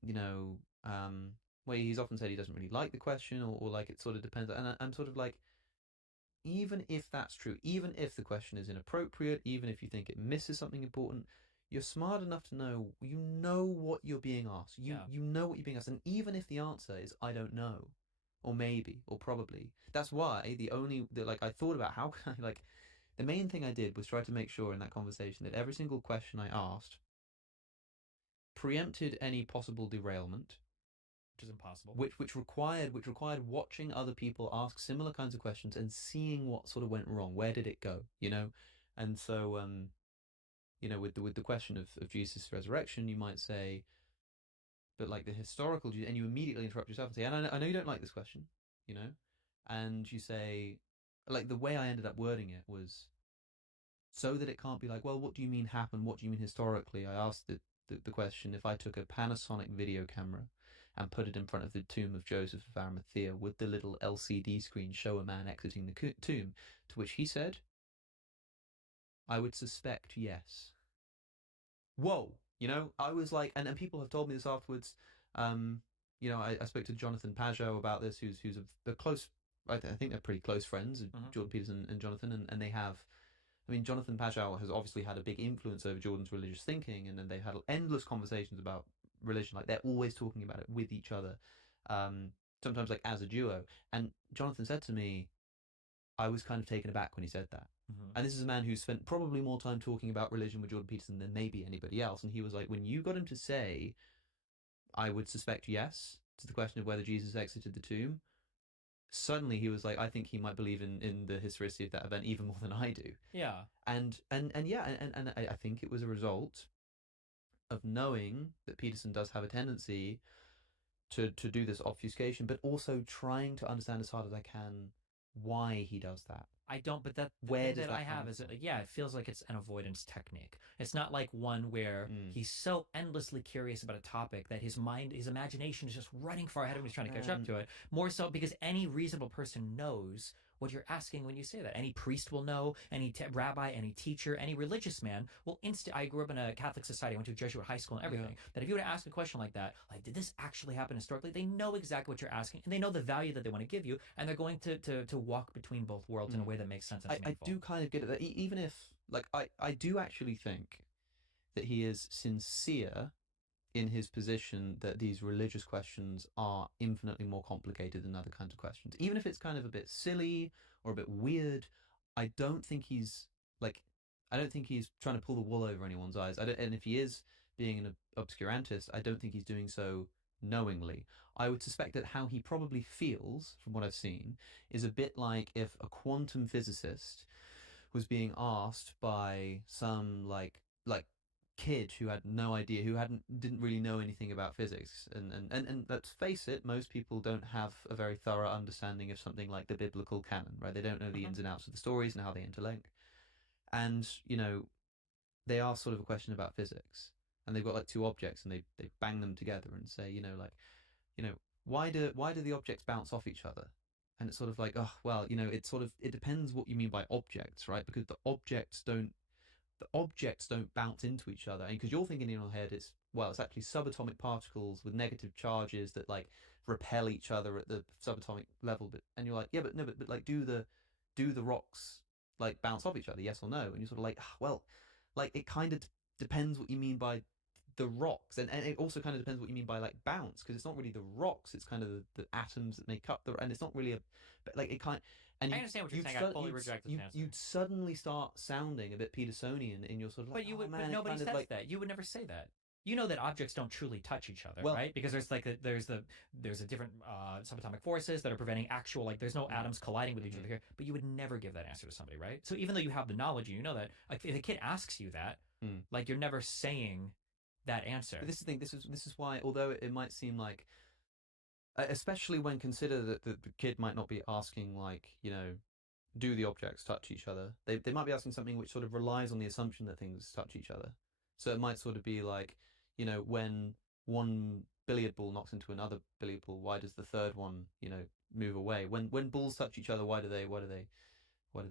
you know, well, he's often said he doesn't really like the question, or like it sort of depends, and I'm sort of like, even if that's true, even if the question is inappropriate, even if you think it misses something important, you're smart enough to know, you know what you're being asked, you know what you're being asked, and even if the answer is I don't know, or maybe, or probably, that's why I thought about how can I, like, the main thing I did was try to make sure in that conversation that every single question I asked preempted any possible derailment, which is impossible. Which required watching other people ask similar kinds of questions and seeing what sort of went wrong. Where did it go? You know, and so you know, with the question of Jesus' resurrection, you might say, but like the historical, and you immediately interrupt yourself and say, and I know you don't like this question, you know, and you say, like, the way I ended up wording it was so that it can't be like, well, what do you mean happened? What do you mean historically? I asked the question, if I took a Panasonic video camera and put it in front of the tomb of Joseph of Arimathea, would the little LCD screen show a man exiting the tomb? To which he said, I would suspect yes. Whoa! You know, I was like, and people have told me this afterwards. You know, I spoke to Jonathan Pajot about this, who's a close, I think they're pretty close friends, Jordan Peterson and Jonathan, and they have, I mean, Jonathan Pajot has obviously had a big influence over Jordan's religious thinking, and then they've had endless conversations about religion, like they're always talking about it with each other, sometimes like as a duo. And Jonathan said to me, I was kind of taken aback when he said that. And this is a man who spent probably more time talking about religion with Jordan Peterson than maybe anybody else, and he was like, when you got him to say, I would suspect yes, to the question of whether Jesus exited the tomb, suddenly he was like, I think he might believe in the historicity of that event even more than I do. Yeah. And I think it was a result of knowing that Peterson does have a tendency to do this obfuscation, but also trying to understand as hard as I can why he does that. I don't, but that where that I have is that, like, yeah, it feels like it's an avoidance technique. It's not like one where he's so endlessly curious about a topic that his imagination is just running far ahead of him. He's trying to catch up to it. More so because any reasonable person knows what you're asking when you say that. Any priest will know, any rabbi, any teacher, any religious man will I grew up in a Catholic society, I went to a Jesuit high school and everything, that if you were to ask a question like that, like, did this actually happen historically? They know exactly what you're asking, and they know the value that they want to give you, and they're going to walk between both worlds in a way that makes sense and I do kind of get it, that even if, like, I do actually think that he is sincere in his position that these religious questions are infinitely more complicated than other kinds of questions. Even if it's kind of a bit silly or a bit weird, I don't think he's trying to pull the wool over anyone's eyes. And if he is being an obscurantist, I don't think he's doing so knowingly. I would suspect that how he probably feels, from what I've seen, is a bit like if a quantum physicist was being asked by some like kid who had no idea, who didn't really know anything about physics, and let's face it, most people don't have a very thorough understanding of something like the biblical canon, right? They don't know the ins and outs of the stories and how they interlink, and you know, they ask sort of a question about physics, and they've got like two objects, and they bang them together and say, you know, like, you know, why do the objects bounce off each other? And it's sort of like, oh, well, you know, it depends what you mean by objects, right? Because the objects don't bounce into each other, and because you're thinking in your head it's actually subatomic particles with negative charges that like repel each other at the subatomic level, and you're like, yeah, but no, but like do the rocks like bounce off each other, yes or no? And you're sort of like, well, like it kind of depends what you mean by the rocks, and it also kind of depends what you mean by like bounce, because it's not really the rocks, it's kind of the atoms that make up and it's not really but like it kind. And I understand what you're saying. I fully reject this answer. You'd suddenly start sounding a bit Petersonian in your sort of like, but nobody says like, that. You would never say that. You know that objects don't truly touch each other, right? Because there's like there's a different subatomic forces that are preventing actual, like, there's no atoms colliding with each other here. But you would never give that answer to somebody, right? So even though you have the knowledge and you know that, like, if a kid asks you that, Like you're never saying that answer. But this is the thing. This is why, although it might seem like, especially when consider that the kid might not be asking like, you know, do the objects touch each other? They might be asking something which sort of relies on the assumption that things touch each other. So it might sort of be like, you know, when one billiard ball knocks into another billiard ball, why does the third one, you know, move away? When balls touch each other, why do they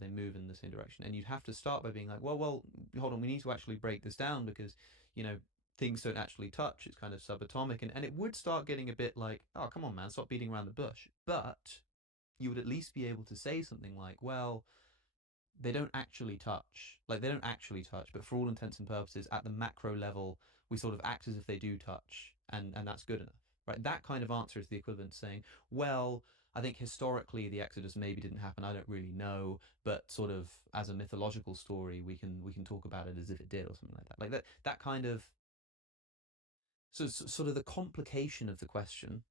move in the same direction? And you'd have to start by being like, well, hold on, we need to actually break this down because, you know, things don't actually touch. It's kind of subatomic, and it would start getting a bit like, oh, come on, man, stop beating around the bush. But you would at least be able to say something like, well, they don't actually touch. Like, they don't actually touch, but for all intents and purposes, at the macro level, we sort of act as if they do touch, and that's good enough, right? That kind of answer is the equivalent to saying, well, I think historically the Exodus maybe didn't happen. I don't really know, but sort of as a mythological story, we can talk about it as if it did, or something like that. Like that kind of, so sort of the complication of the question,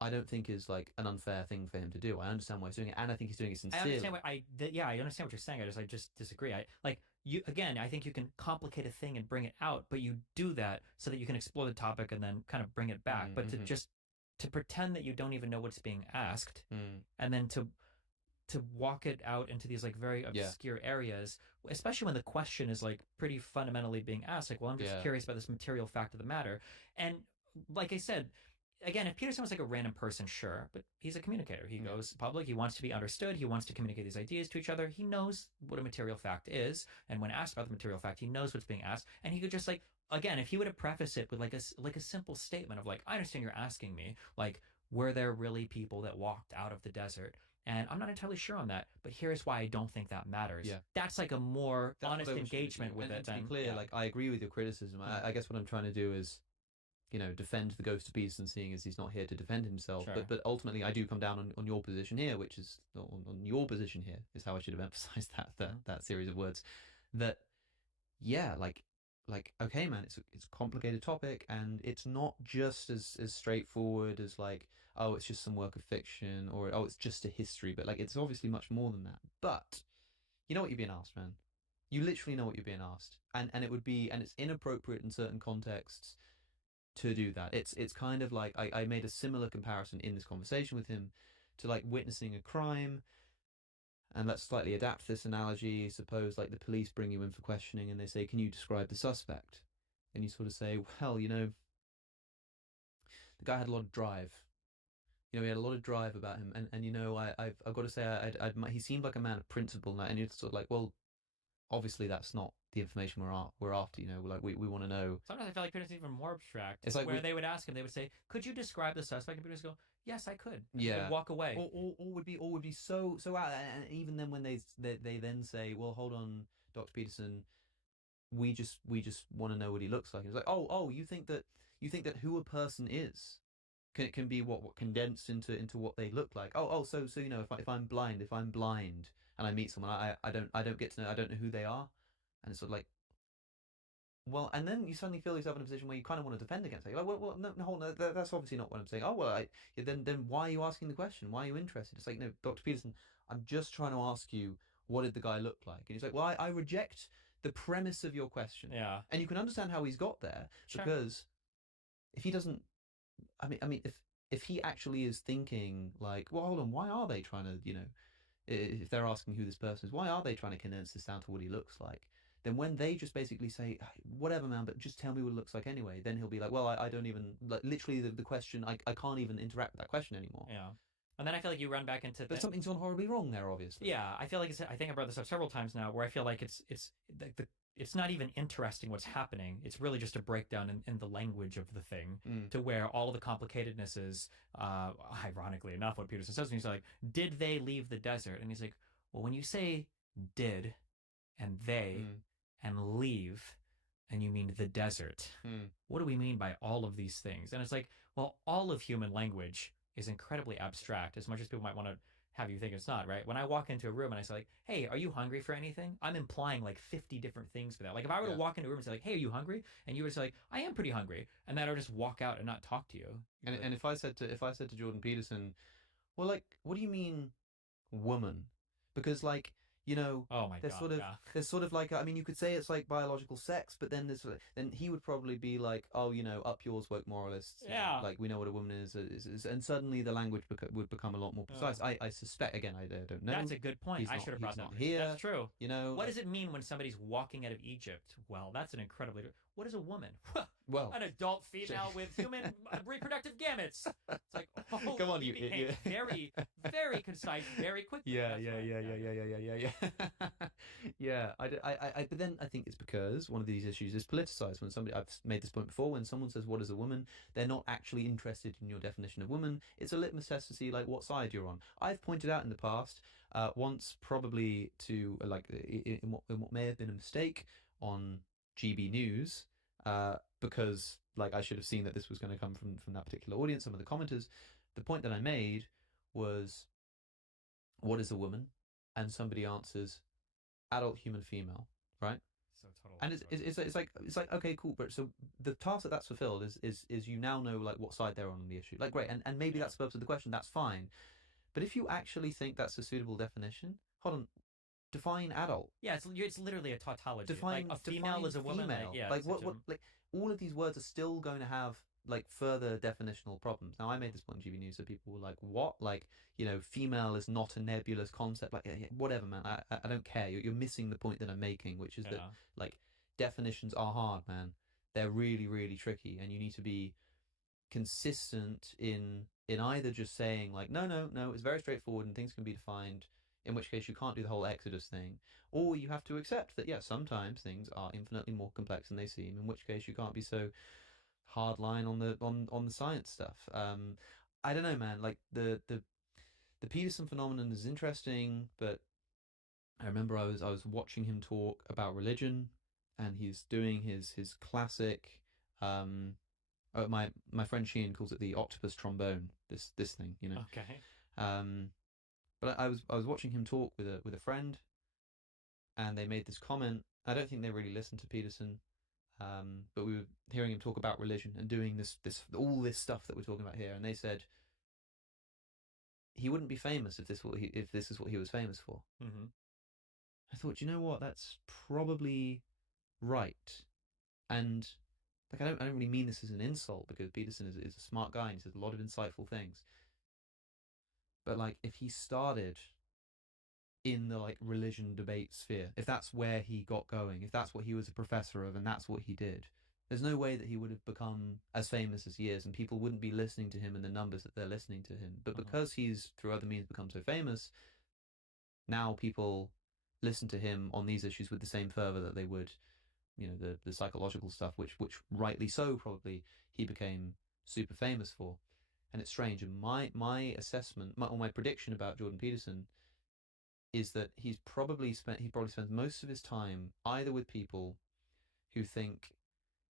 I don't think is like an unfair thing for him to do. I understand why he's doing it, and I think he's doing it sincerely. I understand what you're saying. I just disagree. I think you can complicate a thing and bring it out, but you do that so that you can explore the topic and then kind of bring it back. But to pretend that you don't even know what's being asked, and then to walk it out into these like very obscure areas, especially when the question is like pretty fundamentally being asked, like, well, I'm just curious about this material fact of the matter. And like I said, again, if Peterson was like a random person, sure, but he's a communicator. He goes public. He wants to be understood. He wants to communicate these ideas to each other. He knows what a material fact is, and when asked about the material fact, he knows what's being asked, and he could just like, again, if he would have prefaced it with like a simple statement of like, I understand you're asking me, like, were there really people that walked out of the desert? And I'm not entirely sure on that, but here's why I don't think that matters. Yeah. That's like a more honest engagement with it. To be clear, like, I agree with your criticism. I guess what I'm trying to do is, you know, defend the Ghost of Peterson, seeing as he's not here to defend himself. Sure. But ultimately, I do come down on your position here, which is on your position here is how I should have emphasized that series of words. That, yeah, like okay, man, it's a complicated topic, and it's not just as straightforward as like, oh, it's just some work of fiction, or oh, it's just a history. But like, it's obviously much more than that. But you know what you're being asked, man. You literally know what you're being asked, and it's inappropriate in certain contexts to do that. It's kind of like I made a similar comparison in this conversation with him to like witnessing a crime, and let's slightly adapt this analogy. Suppose like the police bring you in for questioning and they say, can you describe the suspect? And you sort of say, well, you know, the guy had a lot of drive. You know, he had a lot of drive about him, and you know, I've got to say, he seemed like a man of principle, and you're sort of like, well, obviously that's not the information we're after. You know, like we want to know. Sometimes I feel like Peterson's even more abstract. It's like where they would ask him, they would say, "Could you describe the suspect?" And Peterson would go, "Yes, I could." And Yeah. he'd walk away. Or would be so out. And even then, when they then say, "Well, hold on, Dr. Peterson, we just want to know what he looks like." It's like, oh, you think that who a person is can be what condensed into what they look like. So you know, if I'm blind and I meet someone, I don't get to know, I don't know who they are, and it's sort of like, well, and then you suddenly feel yourself in a position where you kind of want to defend against it. You're like, well, no, that's obviously not what I'm saying. Oh, well, then why are you asking the question? Why are you interested? It's like, no, Dr. Peterson, I'm just trying to ask you, what did the guy look like? And he's like, well, I reject the premise of your question. Yeah. And you can understand how he's got there, Sure. because if he doesn't, I mean, if he actually is thinking like, well, hold on, why are they trying to, you know, if they're asking who this person is, why are they trying to condense this down to what he looks like? Then when they just basically say, whatever, man, but just tell me what it looks like anyway, then he'll be like, well, I don't even, like, literally the question, I can't even interact with that question anymore. Yeah. And then I feel like you run back into But something's gone horribly wrong there, obviously. Yeah, I feel like I think I brought this up several times now, where I feel like it's not even interesting what's happening. It's really just a breakdown in the language of the thing, to where all of the complicatedness is, ironically enough, what Peterson says. And he's like, did they leave the desert? And he's like, well, when you say did and they and leave, and you mean the desert, what do we mean by all of these things? And it's like, well, all of human language is incredibly abstract, as much as people might want to have you think it's not, right? When I walk into a room and I say like, hey, are you hungry for anything? I'm implying like 50 different things for that. Like if I were to walk into a room and say like, hey, are you hungry? And you were to say like, I am pretty hungry. And then I would just walk out and not talk to you. And if I said to Jordan Peterson, well, like, what do you mean woman? Because like, you know, Oh my there's God, sort of yeah. there's sort of like, I mean, you could say it's like biological sex, but then then he would probably be like, oh, you know, up yours, woke moralists. You know, Yeah. like we know what a woman is, and suddenly the language would become a lot more precise. I suspect, again, I don't know. That's a good point. I should have brought he's that not up. here. That's true. You know, what does it mean when somebody's walking out of Egypt? Well, that's an incredibly. What is a woman? Well, an adult female with human reproductive gametes. It's like, oh, come on, he you became very, very concise, very quickly. Yeah, That's right. yeah. But then I think it's because one of these issues is politicized. When somebody, I've made this point before, when someone says, what is a woman? They're not actually interested in your definition of woman. It's a litmus test to see like what side you're on. I've pointed out in the past, once probably to like in what may have been a mistake on GB News, because like I should have seen that this was going to come from that particular audience, some of the commenters. The point that I made was, what is a woman? And somebody answers, adult human female, right? So total. And it's like okay, cool, but so the task that's fulfilled is you now know like what side they're on the issue. Like great, and maybe that's the purpose of the question. That's fine, but if you actually think that's a suitable definition, hold on, define adult. Yeah, it's literally a tautology. Define like a female is a woman. female. Like, yeah, like what like all of these words are still going to have like further definitional problems. Now I made this point in GB News, so people were like, "What? Like, you know, female is not a nebulous concept." Like, yeah, whatever, man. I don't care. You're missing the point that I'm making, which is that like definitions are hard, man. They're really, really tricky, and you need to be consistent in either just saying like, no, it's very straightforward and things can be defined. In which case you can't do the whole Exodus thing, or you have to accept that sometimes things are infinitely more complex than they seem. In which case you can't be so hard line on the science stuff. I don't know, man. Like the Peterson phenomenon is interesting, but I remember I was watching him talk about religion, and he's doing his classic. My friend Sheehan calls it the octopus trombone. This thing, you know. Okay. But I was watching him talk with a friend, and they made this comment. I don't think they really listened to Peterson, but we were hearing him talk about religion and doing all this stuff that we're talking about here. And they said he wouldn't be famous if this is what he was famous for. Mm-hmm. I thought, you know what, that's probably right. And like I don't really mean this as an insult, because Peterson is a smart guy and he says a lot of insightful things. But like, if he started in the like religion debate sphere, if that's where he got going, if that's what he was a professor of and that's what he did, there's no way that he would have become as famous as he is, and people wouldn't be listening to him in the numbers that they're listening to him. But because he's through other means become so famous, now people listen to him on these issues with the same fervor that they would, you know, the psychological stuff, which rightly so probably he became super famous for. And it's strange. And my assessment, or my prediction about Jordan Peterson is that he probably spends most of his time either with people who think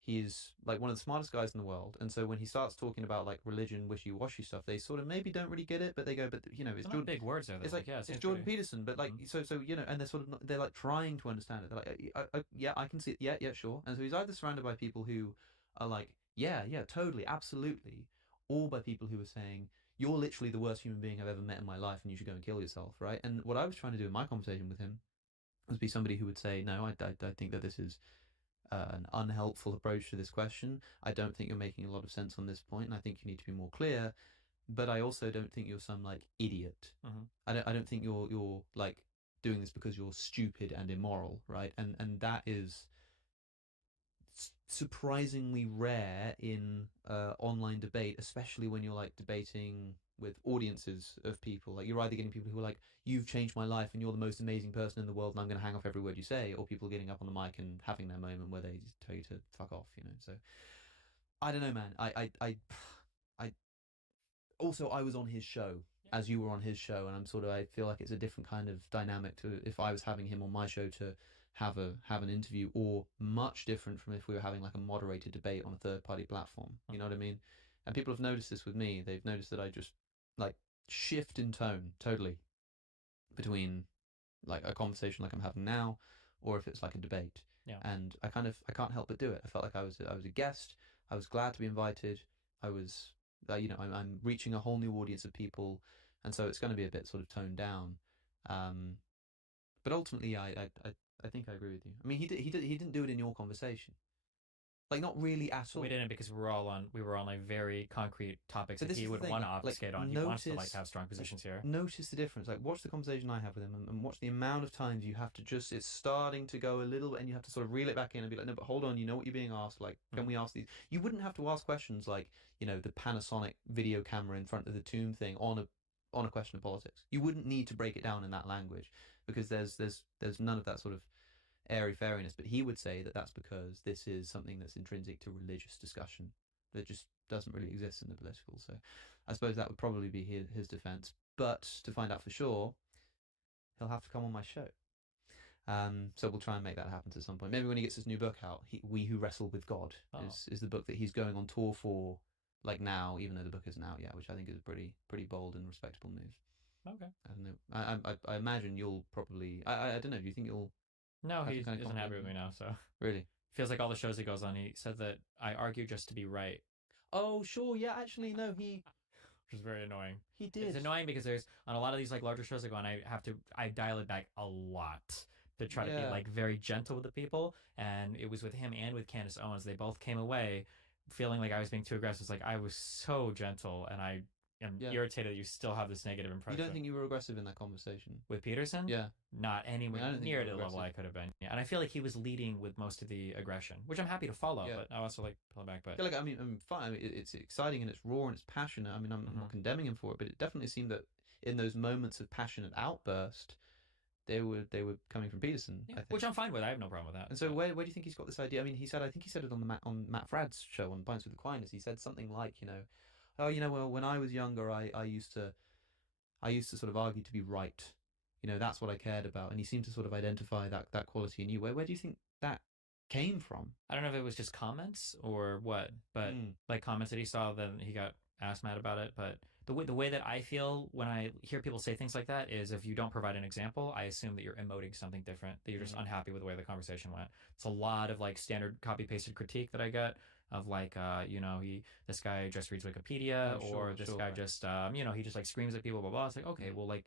he's like one of the smartest guys in the world, and so when he starts talking about like religion, wishy-washy stuff, they sort of maybe don't really get it, but they go, but you know, it's Jordan, big words, though. It's like yeah, it's Jordan Peterson, but like so you know, and they're sort of they're like trying to understand it. They're like, yeah, I can see it. Yeah, sure. And so he's either surrounded by people who are like, yeah, totally, absolutely, or by people who are saying, you're literally the worst human being I've ever met in my life and you should go and kill yourself, right? And what I was trying to do in my conversation with him was be somebody who would say, no, I think that this is an unhelpful approach to this question. I don't think you're making a lot of sense on this point, and I think you need to be more clear. But I also don't think you're some like idiot. Mm-hmm. I don't think you're like doing this because you're stupid and immoral, right? And that is surprisingly rare in online debate, especially when you're like debating with audiences of people. Like you're either getting people who are like, you've changed my life and you're the most amazing person in the world and I'm going to hang off every word you say, or people getting up on the mic and having their moment where they tell you to fuck off, you know. So I don't know, man. I also, I was on his show as you were on his show, and I feel like it's a different kind of dynamic to if I was having him on my show to have an interview, or much different from if we were having like a moderated debate on a third party platform. You know what I mean? And people have noticed this with me. They've noticed that I just like shift in tone totally between like a conversation like I'm having now, or if it's like a debate. Yeah. And I can't help but do it. I felt like I was a guest. I was glad to be invited. I was you know, I'm reaching a whole new audience of people, and so it's going to be a bit sort of toned down. But ultimately, I think I agree with you. I mean, he didn't do it in your conversation. Like, not really at all. We didn't, because we were on like very concrete topics But that this he is the would thing, want to like, obfuscate on. He wants to like have strong positions here. Notice the difference. Like, watch the conversation I have with him, and watch the amount of times you have to just, it's starting to go a little bit, and you have to sort of reel it back in and be like, no, but hold on, you know what you're being asked. Like, can we ask these? You wouldn't have to ask questions like, you know, the Panasonic video camera in front of the tomb thing on a question of politics. You wouldn't need to break it down in that language, because there's none of that sort of airy fairiness. But he would say that that's because this is something that's intrinsic to religious discussion that just doesn't really exist in the political. So I suppose that would probably be his defense. But to find out for sure, he'll have to come on my show. So we'll try and make that happen at some point. Maybe when he gets his new book out, We Who Wrestle with God is the book that he's going on tour for, like, now, even though the book isn't out yet, which I think is a pretty bold and respectable move. Okay. I don't know. I imagine you'll probably. I don't know. Do you think you'll? No, he isn't happy with me now. So really, feels like all the shows he goes on. He said that I argue just to be right. Oh, sure. Yeah, actually, no. Which is very annoying. He did. It's annoying because there's on a lot of these like larger shows I go on, I dial it back a lot to try to be like very gentle with the people. And it was with him and with Candace Owens. They both came away feeling like I was being too aggressive. It's like I was so gentle, and I am irritated that you still have this negative impression. You don't think you were aggressive in that conversation with Peterson? Yeah, not anywhere near the level I could have been. Yeah, and I feel like he was leading with most of the aggression, which I'm happy to follow. But I also like pull it back. But yeah, like I'm fine. I mean, it's exciting and it's raw and it's passionate. I mean, I'm not condemning him for it, but it definitely seemed that in those moments of passionate outburst, they were coming from Peterson. Yeah, I think. Which I'm fine with. I have no problem with that. And so where do you think he's got this idea? I mean, I think he said it on Matt Fradd's show on Pints with Aquinas. He said something like, well, when I was younger, I used to sort of argue to be right. That's what I cared about. And he seemed to sort of identify that quality in you. Where do you think that came from? I don't know if it was just comments or what, but like comments that he saw, then he got asked Matt about it. But the way that I feel when I hear people say things like that is, if you don't provide an example, I assume that you're emoting something different, that you're just unhappy with the way the conversation went. It's a lot of like standard copy pasted critique that I get of like, this guy just reads Wikipedia, or this guy just, he just like screams at people, blah, blah. It's like, okay, well, like,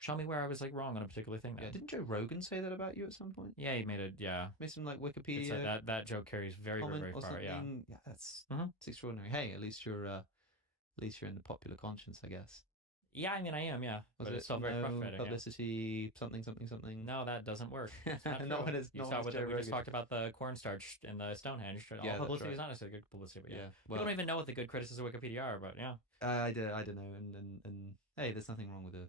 show me where I was like wrong on a particular thing. Yeah, didn't Joe Rogan say that about you at some point? Yeah, he made some like Wikipedia. Like that joke carries very, very, very far. Yeah, that's it's extraordinary. Hey, at least you're in the popular conscience, I guess. Yeah, I mean, I am. Yeah, was but it it's still very frustrating. Publicity, something? No, that doesn't work. It's not when it's you saw what we just talked about the cornstarch in the Stonehenge. Yeah, all publicity is not necessarily good publicity, but well, we don't even know what the good critics of Wikipedia are. But yeah, I don't know. And hey, there's nothing wrong with a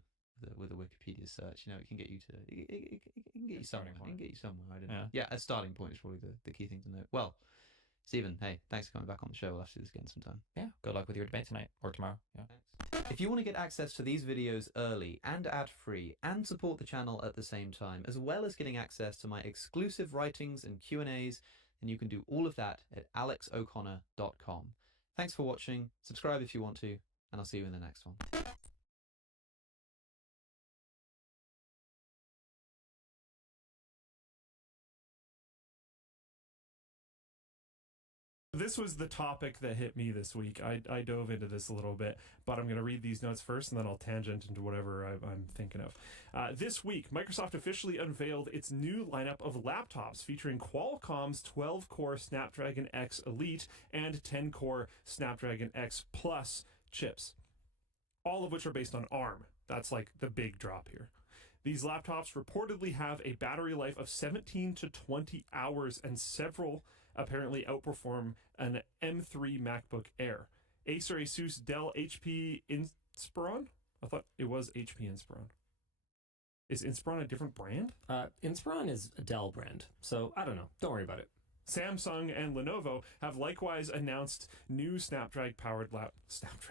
Wikipedia search. It can get you to it can get you somewhere. It can get you somewhere. I don't know. Yeah, a starting point is probably the key thing to know. Well, Stephen, hey, thanks for coming back on the show. We'll have to do this again sometime. Yeah, good luck with your debate tonight or tomorrow. Yeah. Thanks. If you want to get access to these videos early and ad-free and support the channel at the same time, as well as getting access to my exclusive writings and Q&As, then you can do all of that at alexoconnor.com. Thanks for watching. Subscribe if you want to, and I'll see you in the next one. This was the topic that hit me this week. I dove into this a little bit, but I'm going to read these notes first, and then I'll tangent into whatever I'm thinking of. This week, Microsoft officially unveiled its new lineup of laptops featuring Qualcomm's 12-core Snapdragon X Elite and 10-core Snapdragon X Plus chips, all of which are based on ARM. That's like the big drop here. These laptops reportedly have a battery life of 17 to 20 hours, and several apparently outperform an M3 MacBook Air. Acer, Asus, Dell, HP, Inspiron? I thought it was HP Inspiron. Is Inspiron a different brand? Inspiron is a Dell brand, so I don't know. Don't worry about it. Samsung and Lenovo have likewise announced new Snapdragon powered laptops.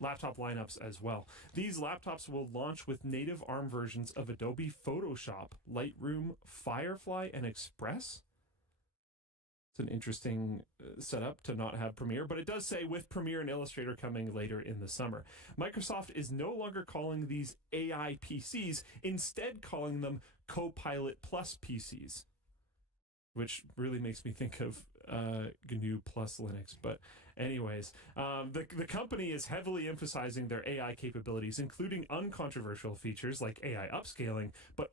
Laptop lineups as well. These laptops will launch with native ARM versions of Adobe Photoshop, Lightroom, Firefly, and Express. It's an interesting setup to not have Premiere, but it does say with Premiere and Illustrator coming later in the summer. Microsoft is no longer calling these AI PCs, instead calling them Copilot Plus PCs, which really makes me think of GNU plus Linux. But anyways, the company is heavily emphasizing their AI capabilities, including uncontroversial features like AI upscaling, but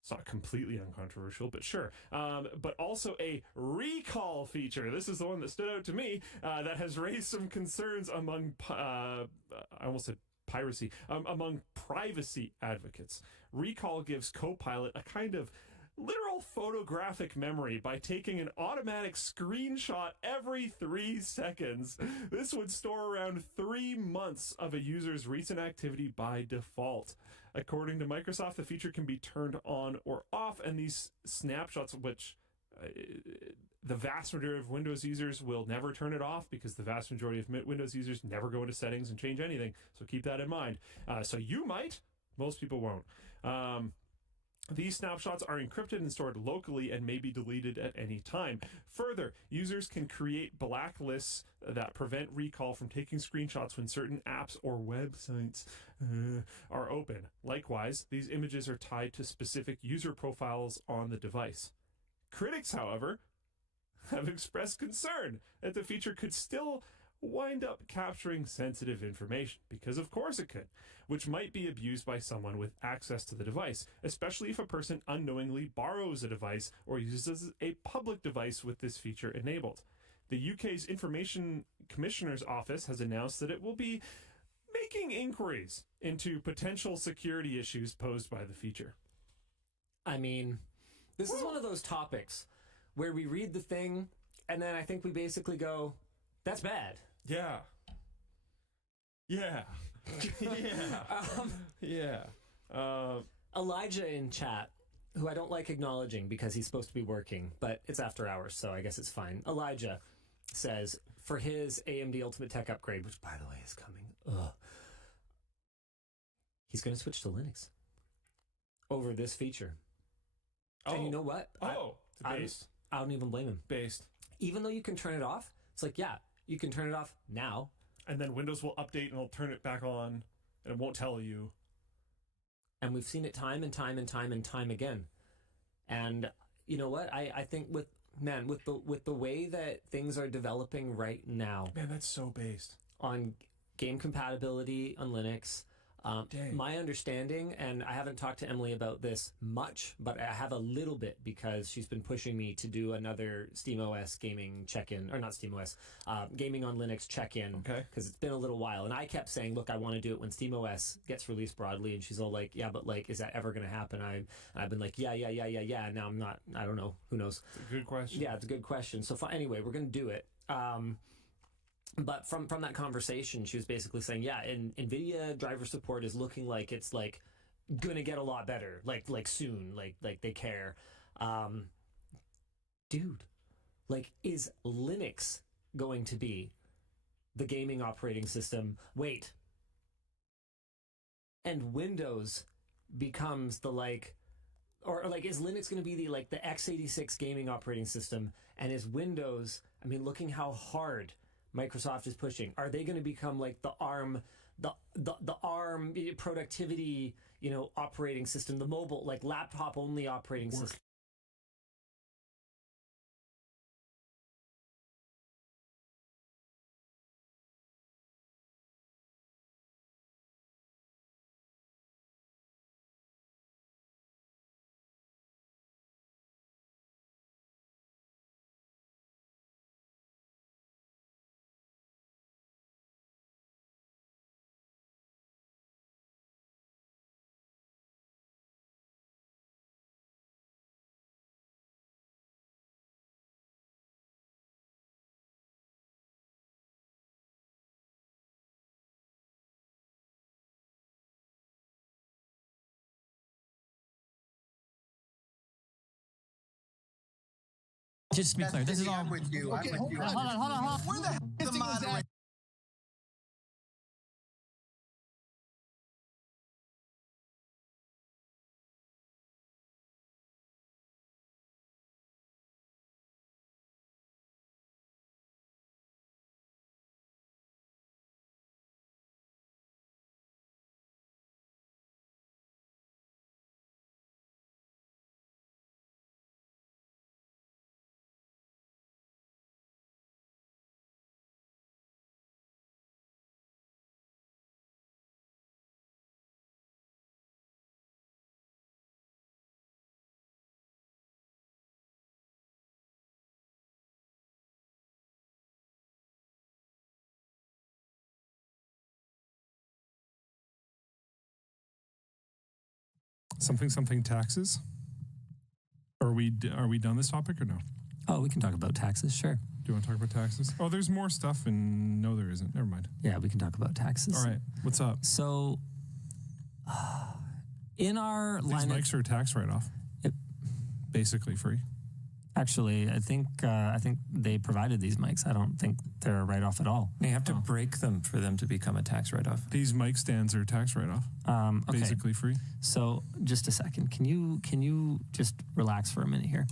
it's not completely uncontroversial, but sure. But also a recall feature. This is the one that stood out to me, that has raised some concerns among, I almost said piracy, among privacy advocates. Recall gives Copilot a kind of literal photographic memory by taking an automatic screenshot every 3 seconds. This would store around 3 months of a user's recent activity by default. According to Microsoft, the feature can be turned on or off, and these snapshots, which the vast majority of Windows users will never turn it off, because the vast majority of Windows users never go into settings and change anything. So keep that in mind. So you might, most people won't. These snapshots are encrypted and stored locally and may be deleted at any time. Further, users can create blacklists that prevent recall from taking screenshots when certain apps or websites are open. Likewise, these images are tied to specific user profiles on the device. Critics, however, have expressed concern that the feature could still wind up capturing sensitive information, because of course it could, which might be abused by someone with access to the device, especially if a person unknowingly borrows a device or uses a public device with this feature enabled. The UK's Information Commissioner's Office has announced that it will be making inquiries into potential security issues posed by the feature. I mean, this is one of those topics where we read the thing and then I think we basically go, that's bad. Yeah. Yeah. Elijah in chat, who I don't like acknowledging because he's supposed to be working, but it's after hours, so I guess it's fine. Elijah says, for his AMD Ultimate Tech upgrade, which by the way is coming, he's going to switch to Linux over this feature. And you know what? Based. I don't even blame him. Based. Even though you can turn it off, it's like, yeah, you can turn it off now. And then Windows will update and it'll turn it back on and it won't tell you. And we've seen it time and time and time and time again. And you know what? I think with the way that things are developing right now. Man, that's so based. On game compatibility on Linux. My understanding, and I haven't talked to Emily about this much, but I have a little bit because she's been pushing me to do another SteamOS gaming check-in, or not SteamOS, gaming on Linux check-in. Okay. Because it's been a little while, and I kept saying, look, I want to do it when SteamOS gets released broadly, and she's all like, yeah, but like, is that ever going to happen? I've been like, yeah, and now I'm not, I don't know, who knows? It's a good question. Yeah, it's a good question. So anyway, we're going to do it. But from that conversation, she was basically saying, yeah, NVIDIA driver support is looking like it's like gonna get a lot better, like soon, like they care. Dude, like, is Linux going to be the gaming operating system? Wait. And Windows becomes the or is Linux going to be the x86 gaming operating system? And is Windows, I mean, looking how hard Microsoft is pushing, are they going to become like the ARM, the ARM productivity, operating system, the mobile, like laptop only operating system? Just to be clear, this is all. I'm with you. Okay, I'm with you. hold on. Where the hell is the moderator? Something taxes? Are we done this topic or no? Oh, we can talk about taxes, sure. Do you want to talk about taxes? Oh, there's more stuff, and no, there isn't. Never mind. Yeah, we can talk about taxes. All right, what's up? So, in our These line, mics are a tax write-off. Yep. Basically free. Actually, I think they provided these mics. I don't think they're a write-off at all. You have to break them for them to become a tax write-off. These mic stands are a tax write-off. Okay. Basically free. So, just a second. Can you just relax for a minute here?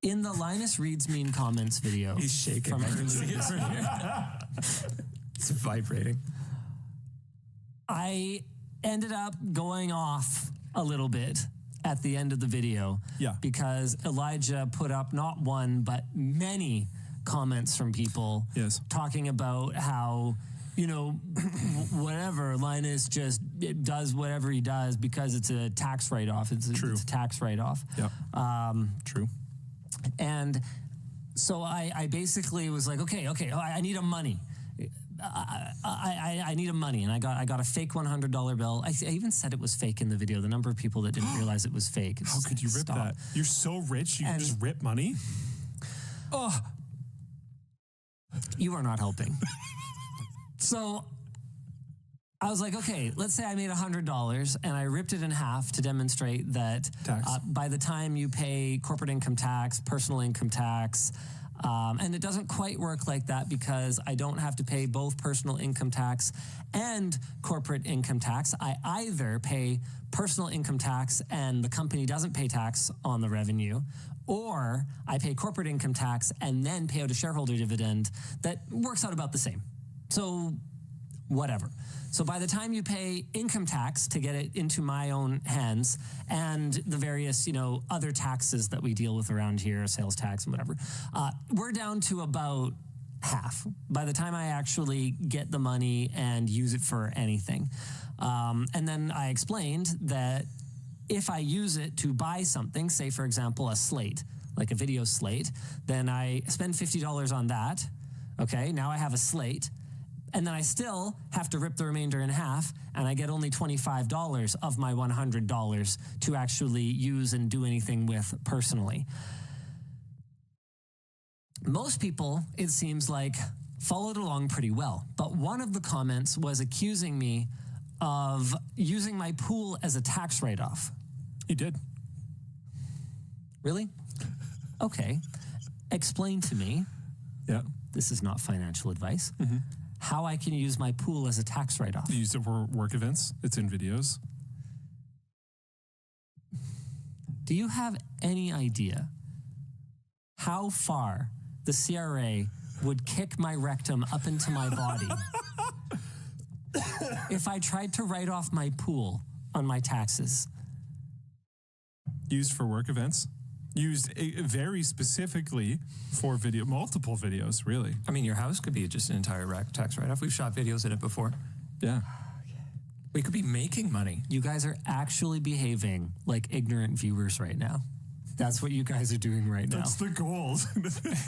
In the Linus Reads Mean Comments video, He's shaking. from I can earlier see it this right year, It's vibrating. I ended up going off a little bit at the end of the video. Yeah. Because Elijah put up not one, but many comments from people talking about how, whatever, Linus just does whatever he does because it's a tax write-off. It's a tax write-off. Yep. True. And so I basically was like, okay, I need a money. I need a money, and I got a fake $100 bill. I even said it was fake in the video. The number of people that didn't realize it was fake. How could you rip that? You're so rich, you can just rip money? Oh, you are not helping. So I was like, okay, let's say I made $100 and I ripped it in half to demonstrate that by the time you pay corporate income tax, personal income tax, and it doesn't quite work like that because I don't have to pay both personal income tax and corporate income tax. I either pay personal income tax and the company doesn't pay tax on the revenue, or I pay corporate income tax and then pay out a shareholder dividend that works out about the same. So whatever. So by the time you pay income tax to get it into my own hands and the various, other taxes that we deal with around here, sales tax and whatever, we're down to about half by the time I actually get the money and use it for anything. And then I explained that if I use it to buy something, say, for example, a slate, like a video slate, then I spend $50 on that. Okay, now I have a slate. And then I still have to rip the remainder in half, and I get only $25 of my $100 to actually use and do anything with personally. Most people, it seems like, followed along pretty well. But one of the comments was accusing me of using my pool as a tax write-off. He did. Really? Okay. Explain to me. Yeah. This is not financial advice. Mm-hmm. How I can use my pool as a tax write-off. You use it for work events. It's in videos. Do you have any idea how far the CRA would kick my rectum up into my body if I tried to write off my pool on my taxes? Used for work events? Used very specifically for multiple videos, really. I mean, your house could be just an entire tax write-off. We've shot videos in it before. Yeah. We could be making money. You guys are actually behaving like ignorant viewers right now. That's what you guys are doing right now. That's the goal.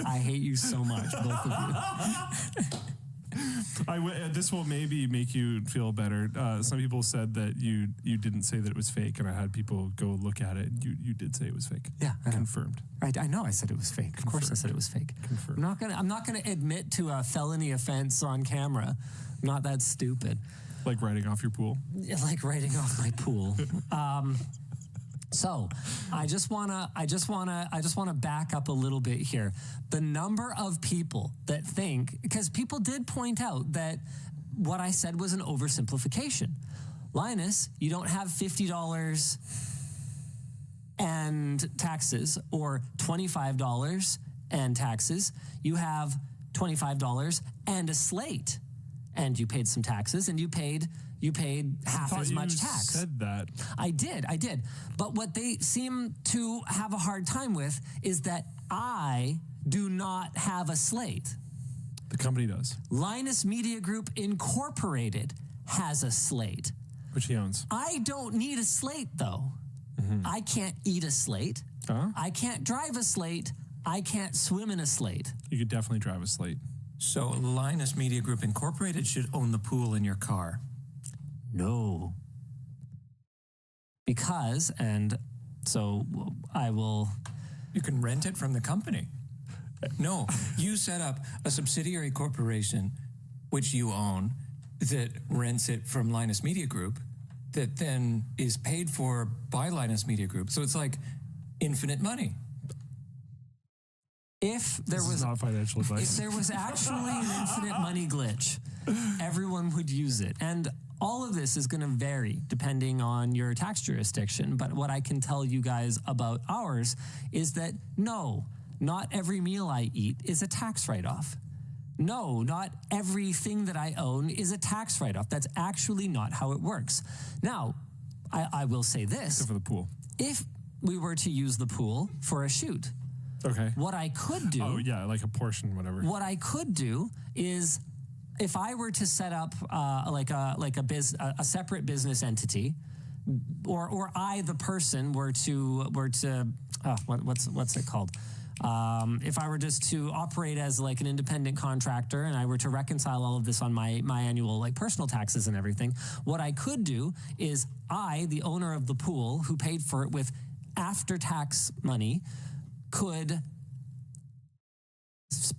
I hate you so much, both of you. This will maybe make you feel better. Some people said that you didn't say that it was fake, and I had people go look at it. You did say it was fake. Yeah, confirmed. I know I said it was fake. Of course I said it was fake. Confirmed. I'm not gonna admit to a felony offense on camera. I'm not that stupid. Like writing off your pool. Like writing off my pool. So I just wanna back up a little bit here. The number of people that think, because people did point out that what I said was an oversimplification. Linus, you don't have $50 and taxes or $25 and taxes. You have $25 and a slate, and you paid some taxes, and you paid half as much tax. Said that. I did. But what they seem to have a hard time with is that I do not have a slate. The company does. Linus Media Group Incorporated has a slate. Which he owns. I don't need a slate, though. Mm-hmm. I can't eat a slate. I can't drive a slate. I can't swim in a slate. You could definitely drive a slate. So Linus Media Group Incorporated should own the pool in your car. No. because, and so I will. You can rent it from the company. No, you set up a subsidiary corporation, which you own, that rents it from Linus Media Group, that then is paid for by Linus Media Group. So it's like infinite money. If there was not financial advice. If there was actually an infinite money glitch, everyone would use it. And all of this is going to vary depending on your tax jurisdiction. But what I can tell you guys about ours is that no, not every meal I eat is a tax write-off. No, not everything that I own is a tax write-off. That's actually not how it works. Now, I will say this. Except for the pool. If we were to use the pool for a shoot, okay, what I could do... Oh, yeah, like a portion, whatever. What I could do is, if I were to set up a separate business entity, or I, the person, were to what's it called? If I were just to operate as like an independent contractor and I were to reconcile all of this on my annual like personal taxes and everything, what I could do is I, the owner of the pool who paid for it with after-tax money, could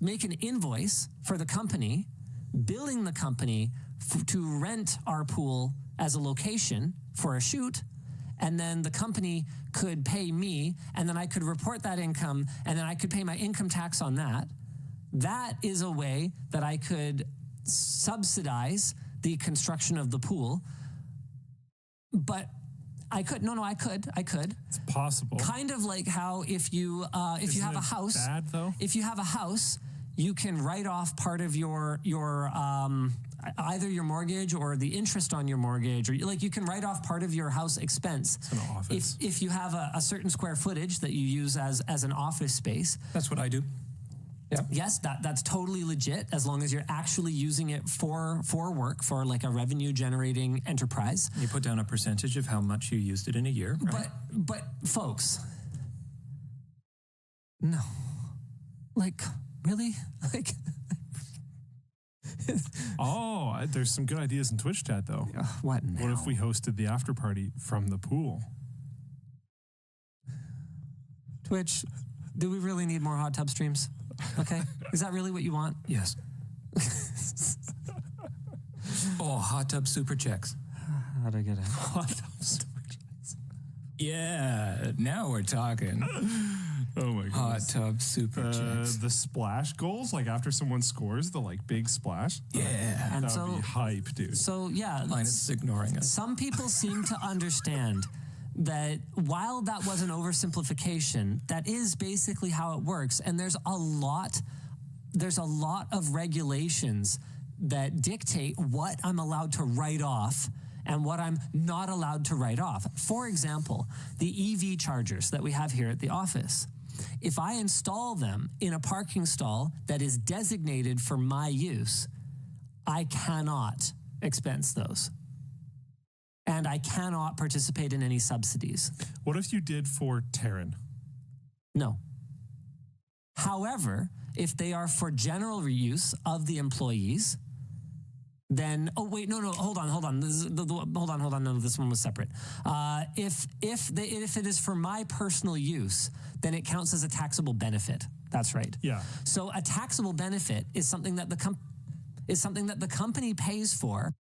make an invoice for the company, billing the company to rent our pool as a location for a shoot, and then the company could pay me, and then I could report that income, and then I could pay my income tax on that. That is a way that I could subsidize the construction of the pool. But I could. I could. It's possible. Kind of like how if you have a house, bad, though? If you have a house, you can write off part of your either your mortgage or the interest on your mortgage, or like you can write off part of your house expense. It's an office. If you have a certain square footage that you use as an office space. That's what I do. Yeah. Yes, that's totally legit as long as you're actually using it for work, for like a revenue generating enterprise. You put down a percentage of how much you used it in a year, right? But folks, no. Like, really? Like Oh, there's some good ideas in Twitch chat though. What now? What if we hosted the after party from the pool? Twitch, do we really need more hot tub streams? Okay. Is that really what you want? Yes. Oh, hot tub super checks. How'd I get it? Hot tub super checks. Yeah, now we're talking. Oh my god. Hot tub super checks. The splash goals, like after someone scores, the like big splash. Yeah. And that would be hype, dude. So yeah, Linus is ignoring us. Some people seem to understand that while that was an oversimplification, that is basically how it works. And there's a lot of regulations that dictate what I'm allowed to write off and what I'm not allowed to write off. For example, the EV chargers that we have here at the office. If I install them in a parking stall that is designated for my use, I cannot expense those. And I cannot participate in any subsidies. What if you did for Terran? No. However, if they are for general reuse of the employees, then hold on. Hold on. No, this one was separate. If it is for my personal use, then it counts as a taxable benefit. That's right. Yeah. So a taxable benefit is something that the company pays for.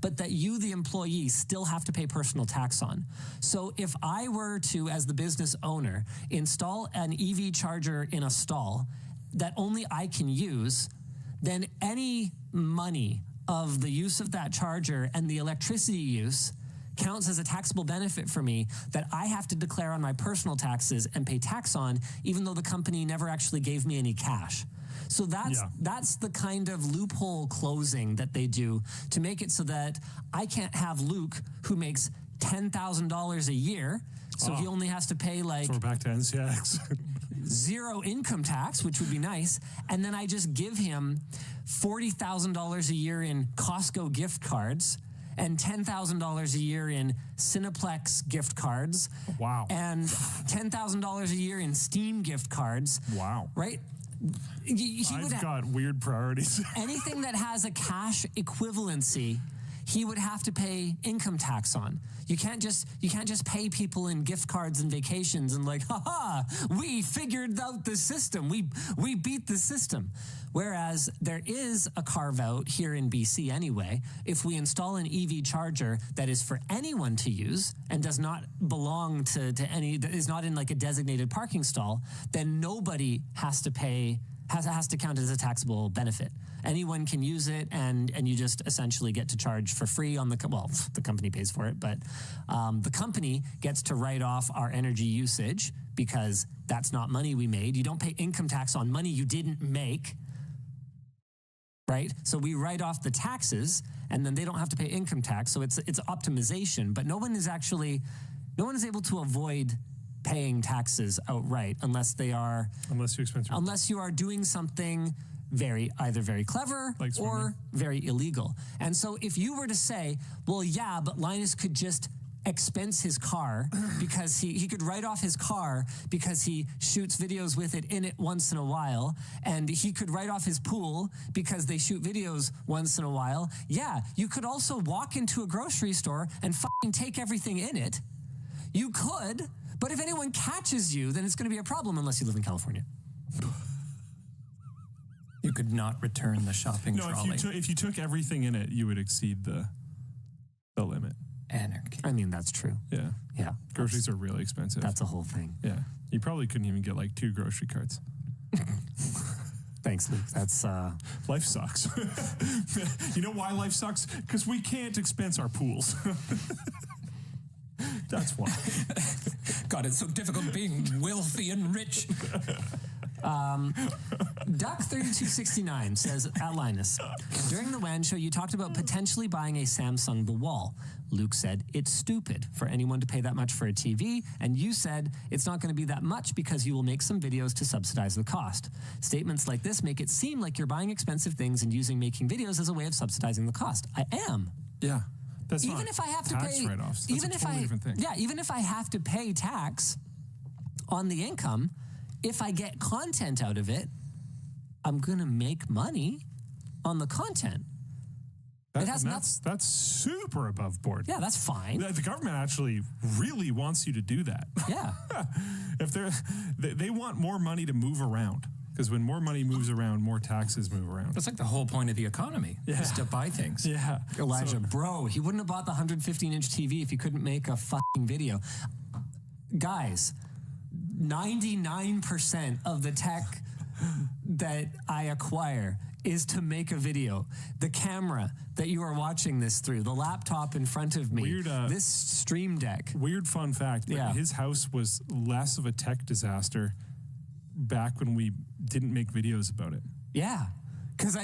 but that you, the employee, still have to pay personal tax on. So if I were to, as the business owner, install an EV charger in a stall that only I can use, then any money of the use of that charger and the electricity use counts as a taxable benefit for me that I have to declare on my personal taxes and pay tax on, even though the company never actually gave me any cash. So that's the kind of loophole closing that they do to make it so that I can't have Luke, who makes $10,000 a year, so he only has to pay like... So we're back to NCX. zero income tax, which would be nice, and then I just give him $40,000 a year in Costco gift cards and $10,000 a year in Cineplex gift cards. Wow. And $10,000 a year in Steam gift cards. Wow. Right? I've got weird priorities. Anything that has a cash equivalency, he would have to pay income tax on. You can't just pay people in gift cards and vacations and like, haha, we figured out the system. We beat the system. Whereas there is a carve out here in BC anyway. If we install an EV charger that is for anyone to use and does not belong to any, that is not in like a designated parking stall, then nobody has to pay, has to count as a taxable benefit. Anyone can use it, and you just essentially get to charge for free on the company pays for it, but the company gets to write off our energy usage because that's not money we made. You don't pay income tax on money you didn't make, right? So we write off the taxes, and then they don't have to pay income tax. So it's optimization, but no one is able to avoid paying taxes outright unless you are doing something either very clever or very illegal. And so if you were to say, well, yeah, but Linus could just expense his car because he could write off his car because he shoots videos with it in it once in a while, and he could write off his pool because they shoot videos once in a while. Yeah, you could also walk into a grocery store and fucking take everything in it. You could, but if anyone catches you, then it's going to be a problem unless you live in California. You could not return the shopping trolley. If you took everything in it, you would exceed the limit. Anarchy. I mean, that's true. Yeah. Yeah. Groceries are really expensive. That's a whole thing. Yeah. You probably couldn't even get like 2 grocery carts. Thanks, Luke. That's life sucks. You know why life sucks? Because we can't expense our pools. That's why. God, it's so difficult being wealthy and rich. Duck3269 says, at Linus, during the WAN show, you talked about potentially buying a Samsung The Wall. Luke said, it's stupid for anyone to pay that much for a TV, and you said it's not going to be that much because you will make some videos to subsidize the cost. Statements like this make it seem like you're buying expensive things and using making videos as a way of subsidizing the cost. I am. Yeah. That's even not if I have to tax pay write-offs. That's even a if totally different thing. Yeah, even if I have to pay tax on the income, if I get content out of it, I'm going to make money on the content. That's super above board. Yeah, that's fine. The government actually really wants you to do that. Yeah. If they want more money to move around. Because when more money moves around, more taxes move around. That's like the whole point of the economy, is to buy things. Yeah. Elijah, bro, he wouldn't have bought the 115-inch TV if he couldn't make a fucking video. Guys, 99% of the tech that I acquire is to make a video. The camera that you are watching this through, the laptop in front of me, this Stream Deck. Weird fun fact, but his house was less of a tech disaster back when we didn't make videos about it. Yeah. Because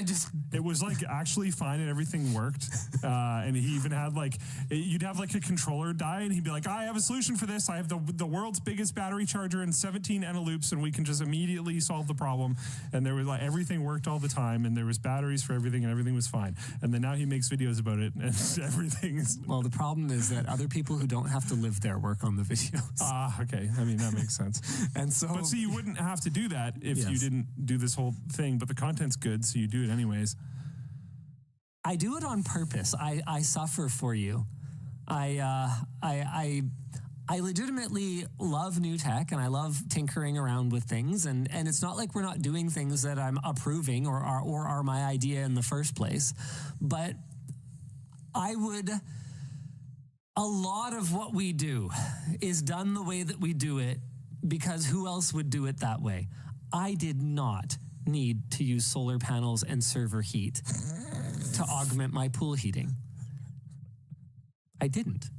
it was like actually fine and everything worked. And he even had you'd have like a controller die and he'd be like, I have a solution for this. I have the world's biggest battery charger and 17 Eneloops and we can just immediately solve the problem. And there was everything worked all the time and there was batteries for everything and everything was fine. And then now he makes videos about it and everything is... Well, the problem is that other people who don't have to live there work on the videos. Okay. I mean, that makes sense. And so... But see, you wouldn't have to do that if you didn't do this whole thing, but the content's good, so you do it anyways. I do it on purpose. I suffer for you. I legitimately love new tech and I love tinkering around with things, and it's not like we're not doing things that I'm approving or are my idea in the first place, but A lot of what we do is done the way that we do it because who else would do it that way? I did not need to use solar panels and server heat to augment my pool heating. I didn't.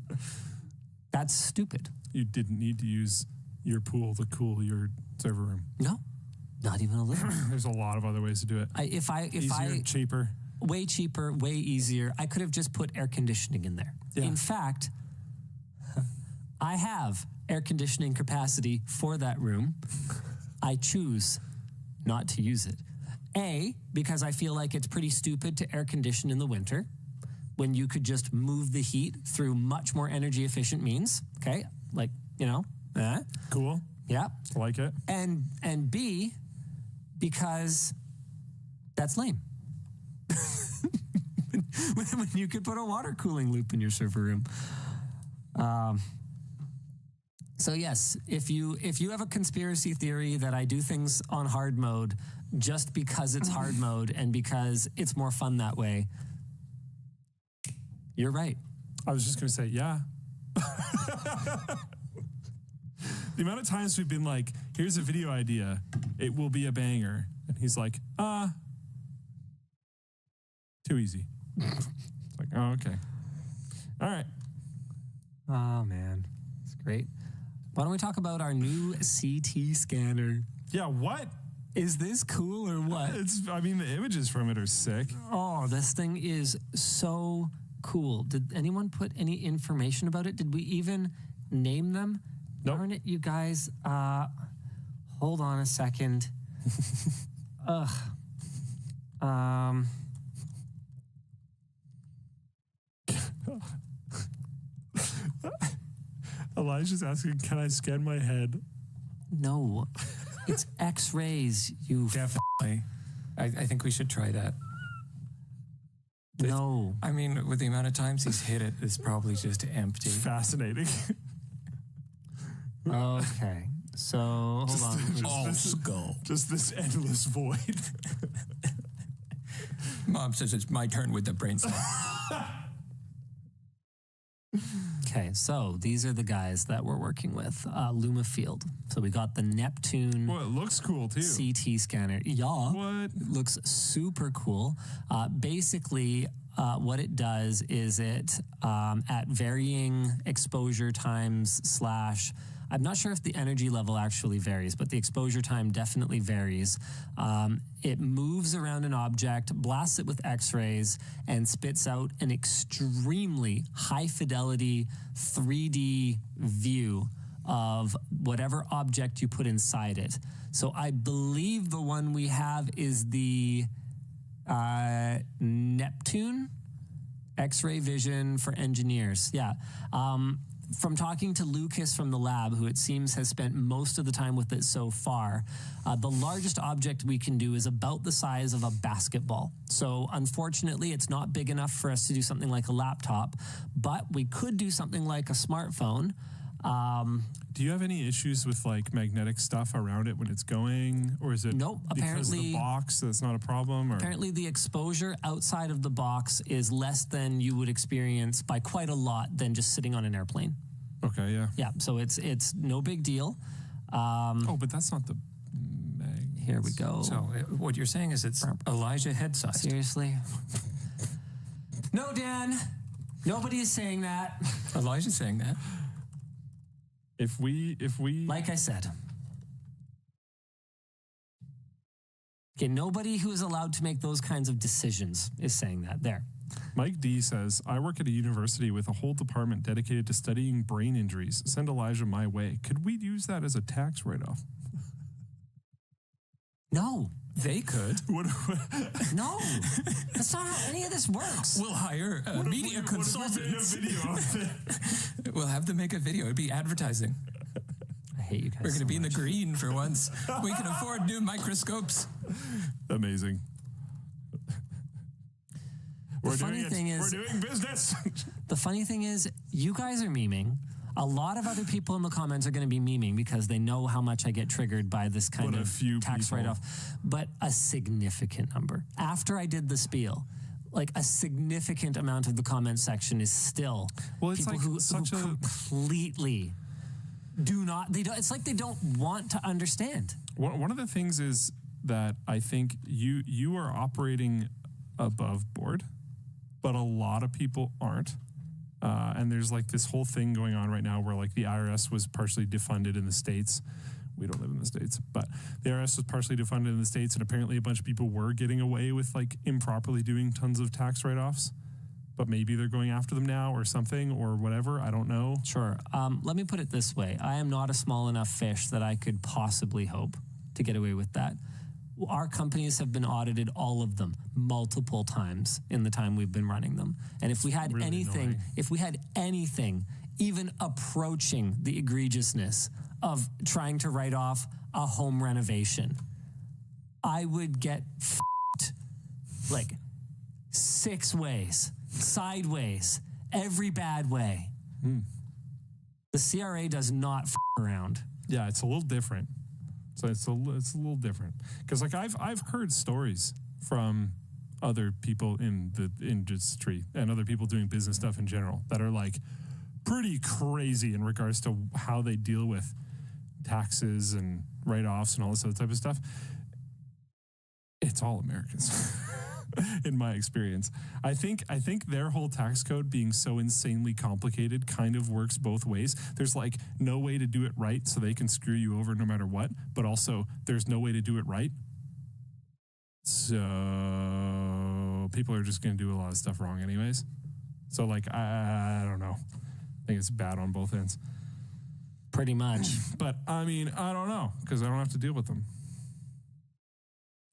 That's stupid. You didn't need to use your pool to cool your server room. No, not even a little. There's a lot of other ways to do it. Easier, cheaper. Way cheaper, way easier. I could have just put air conditioning in there. Yeah. In fact, I have air conditioning capacity for that room. I choose not to use it. A, because I feel like it's pretty stupid to air condition in the winter when you could just move the heat through much more energy efficient means. Okay? Like, Cool. Yeah. I like it. And B, because that's lame. when you could put a water cooling loop in your server room. So yes, if you have a conspiracy theory that I do things on hard mode just because it's hard mode and because it's more fun that way, you're right. I was just going to say, yeah. The amount of times we've been like, here's a video idea, it will be a banger. And he's like, too easy. It's like, oh, okay. All right. Oh, man. It's great. Why don't we talk about our new CT scanner? Yeah, what? Is this cool or what? The images from it are sick. Oh, this thing is so cool. Did anyone put any information about it? Did we even name them? Nope. Darn it, you guys. Hold on a second. Ugh. Elijah's asking, can I scan my head? No. It's X-rays, you... Definitely. I think we should try that. No. I mean, with the amount of times he's hit it, it's probably just empty. It's fascinating. Okay. So, hold on. Skull. Just this endless void. Mom says it's my turn with the brain cell. Okay, so these are the guys that we're working with. Luma Field. So we got the Neptune. Well, it looks cool too. CT scanner. Yeah. What? It looks super cool. Basically, what it does is it, at varying exposure times / I'm not sure if the energy level actually varies, but the exposure time definitely varies. It moves around an object, blasts it with X-rays, and spits out an extremely high-fidelity 3D view of whatever object you put inside it. So I believe the one we have is the Neptune X-ray vision for engineers. Yeah. From talking to Lucas from the lab, who it seems has spent most of the time with it so far, the largest object we can do is about the size of a basketball. So unfortunately, it's not big enough for us to do something like a laptop, but we could do something like a smartphone. Do you have any issues with like magnetic stuff around it when it's going, or is it nope, because of the box that's not a problem? Or? Apparently the exposure outside of the box is less than you would experience by quite a lot than just sitting on an airplane. Okay, yeah. Yeah, so it's no big deal. But that's not the Here we go. So what you're saying is it's Elijah head size. Seriously? No, Dan. Nobody is saying that. Elijah's saying that. If we like I said. Okay, nobody who is allowed to make those kinds of decisions is saying that. There. Mike D says, I work at a university with a whole department dedicated to studying brain injuries. Send Elijah my way. Could we use that as a tax write-off? No. They could. No. That's not how any of this works. We'll hire media consultants. We'll have them make a video. It'd be advertising. I hate you guys. We're going to so be in the much. green for once. We can afford new microscopes. Amazing. We're doing business. The funny thing is, you guys are memeing. A lot of other people in the comments are going to be memeing because they know how much I get triggered by this kind of tax write-off. But a significant number. After I did the spiel, like a significant amount of the comment section is still it's people like who completely do not. They don't. It's like they don't want to understand. One of the things is that I think you are operating above board, but a lot of people aren't. And there's like this whole thing going on right now where like the IRS was partially defunded in the States. We don't live in the States, but the IRS was partially defunded in the States, and apparently a bunch of people were getting away with like improperly doing tons of tax write-offs. But maybe they're going after them now or something or whatever. I don't know. Sure. Let me put it this way. I am not a small enough fish that I could possibly hope to get away with that. Our companies have been audited, all of them, multiple times in the time we've been running them. And if we had anything, even approaching the egregiousness of trying to write off a home renovation, I would get f***ed like 6 ways, sideways, every bad way. The CRA does not f*** around. Yeah, it's a little different. So it's a little different because like I've heard stories from other people in the industry and other people doing business stuff in general that are like pretty crazy in regards to how they deal with taxes and write-offs and all this other type of stuff. It's all Americans. In my experience, I think their whole tax code being so insanely complicated kind of works both ways. There's like no way to do it right, so they can screw you over no matter what, but also there's no way to do it right. So people are just going to do a lot of stuff wrong anyways. So like, I don't know. I think it's bad on both ends. Pretty much. But I mean, I don't know because I don't have to deal with them.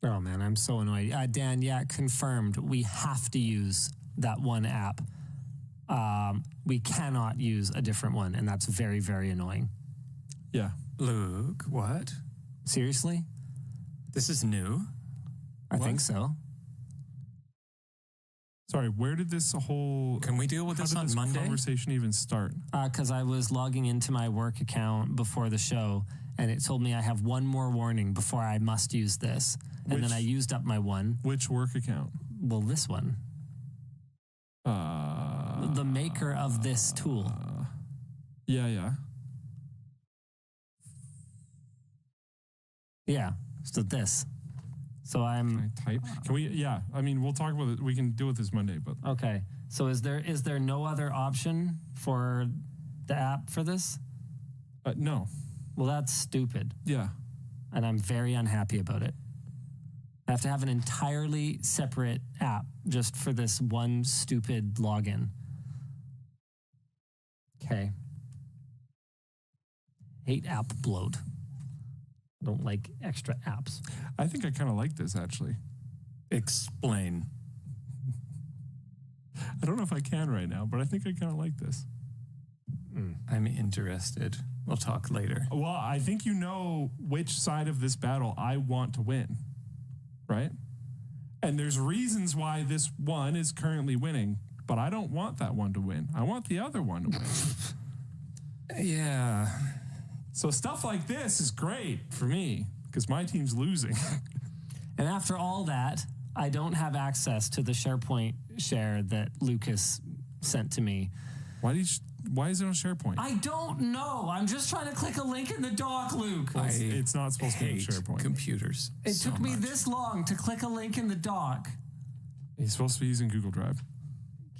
Oh, man, I'm so annoyed. Dan, yeah, confirmed. We have to use that one app. We cannot use a different one, and that's very, very annoying. Yeah. Luke, what? Seriously? This is new? I think so. Sorry, where did this whole... Can we deal with this on Monday? Conversation even start? Because I was logging into my work account before the show, and it told me I have one more warning before I must use this. And then I used up my one. Which work account? Well, this one. The maker of this tool. Yeah. Yeah, so this. So I'm... Can I type? Can we... Yeah, I mean, we'll talk about it. We can deal with this Monday, but... Okay, so is there no other option for the app for this? No. Well, that's stupid. Yeah. And I'm very unhappy about it. I have to have an entirely separate app just for this one stupid login. Okay. Hate app bloat. Don't like extra apps. I think I kind of like this, actually. Explain. I don't know if I can right now, but I think I kind of like this. I'm interested. We'll talk later. Well, I think you know which side of this battle I want to win, right? And there's reasons why this one is currently winning, but I don't want that one to win. I want the other one to win. Yeah. So stuff like this is great for me because my team's losing. And after all that, I don't have access to the SharePoint share that Lucas sent to me. Why is it on SharePoint? I don't know. I'm just trying to click a link in the doc, Luke. Well, it's not supposed to be SharePoint. Computers. It took me this long to click a link in the doc. He's supposed to be using Google Drive.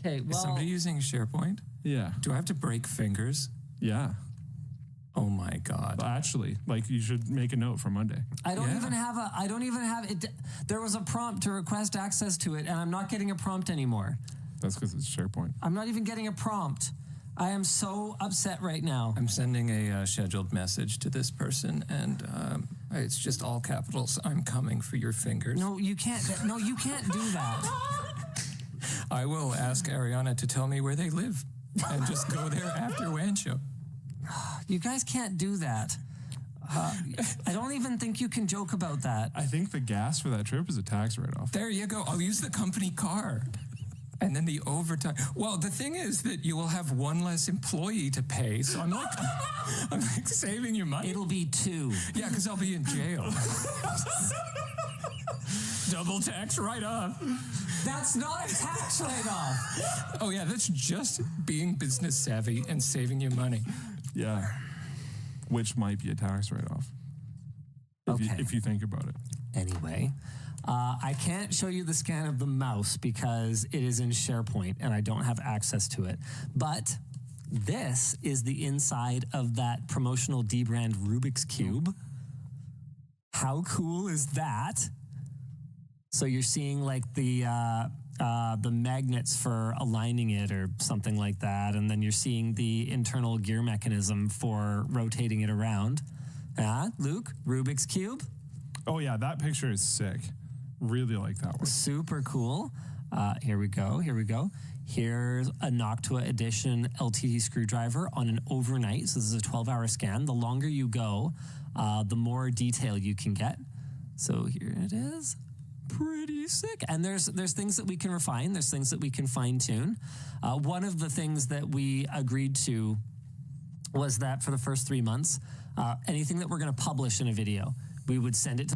Okay, well... Is somebody using SharePoint? Yeah. Do I have to break fingers? Yeah. Oh my God. Well, actually, like you should make a note for Monday. I don't even have it. There was a prompt to request access to it, and I'm not getting a prompt anymore. That's because it's SharePoint. I'm not even getting a prompt. I am so upset right now. I'm sending a scheduled message to this person, and it's just all capitals. I'm coming for your fingers. No, you can't. No, you can't do that. I will ask Ariana to tell me where they live, and just go there after Wancho. You guys can't do that. I don't even think you can joke about that. I think the gas for that trip is a tax write-off. There you go. I'll use the company car. And then the overtime. Well, the thing is that you will have one less employee to pay. So I'm like saving your money. It'll be 2. Yeah, because I'll be in jail. Double tax write-off. That's not a tax write-off. Oh, yeah, that's just being business savvy and saving you money. Yeah. Which might be a tax write-off. If you think about it. Anyway, I can't show you the scan of the mouse because it is in SharePoint and I don't have access to it. But this is the inside of that promotional D-brand Rubik's Cube. How cool is that? So you're seeing like the magnets for aligning it or something like that, and then you're seeing the internal gear mechanism for rotating it around. Luke, Rubik's Cube? Oh, yeah, that picture is sick. Really like that one. Super cool. Here we go. Here's a Noctua Edition LTD screwdriver on an overnight. So this is a 12-hour scan. The longer you go, the more detail you can get. So here it is. Pretty sick. And there's things that we can refine. There's things that we can fine-tune. One of the things that we agreed to was that for the first 3 months, anything that we're going to publish in a video, we would send it to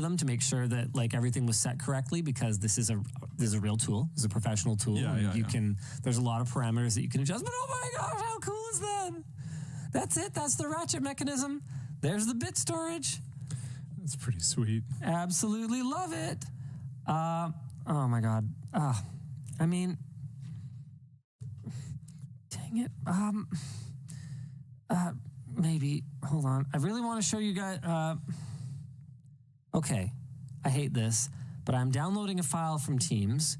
them to make sure that like everything was set correctly, because this is a real tool. This is a professional tool. There's a lot of parameters that you can adjust. But oh my gosh, how cool is that? That's it. That's the ratchet mechanism. There's the bit storage. That's pretty sweet. Absolutely love it. Oh my god. I mean, dang it. Maybe hold on. I really want to show you guys. Okay, I hate this, but I'm downloading a file from Teams.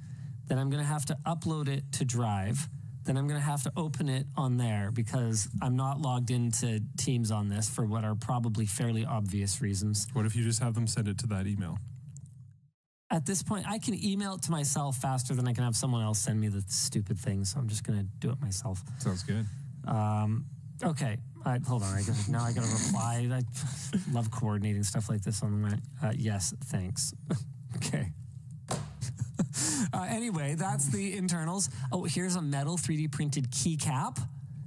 Then I'm going to have to upload it to Drive. Then I'm going to have to open it on there because I'm not logged into Teams on this for what are probably fairly obvious reasons. What if you just have them send it to that email? At this point, I can email it to myself faster than I can have someone else send me the stupid thing, so I'm just going to do it myself. Sounds good. Okay. Hold on. Now I got to reply. I love coordinating stuff like this on my. Yes, thanks. Okay. Anyway, that's the internals. Oh, here's a metal 3D printed keycap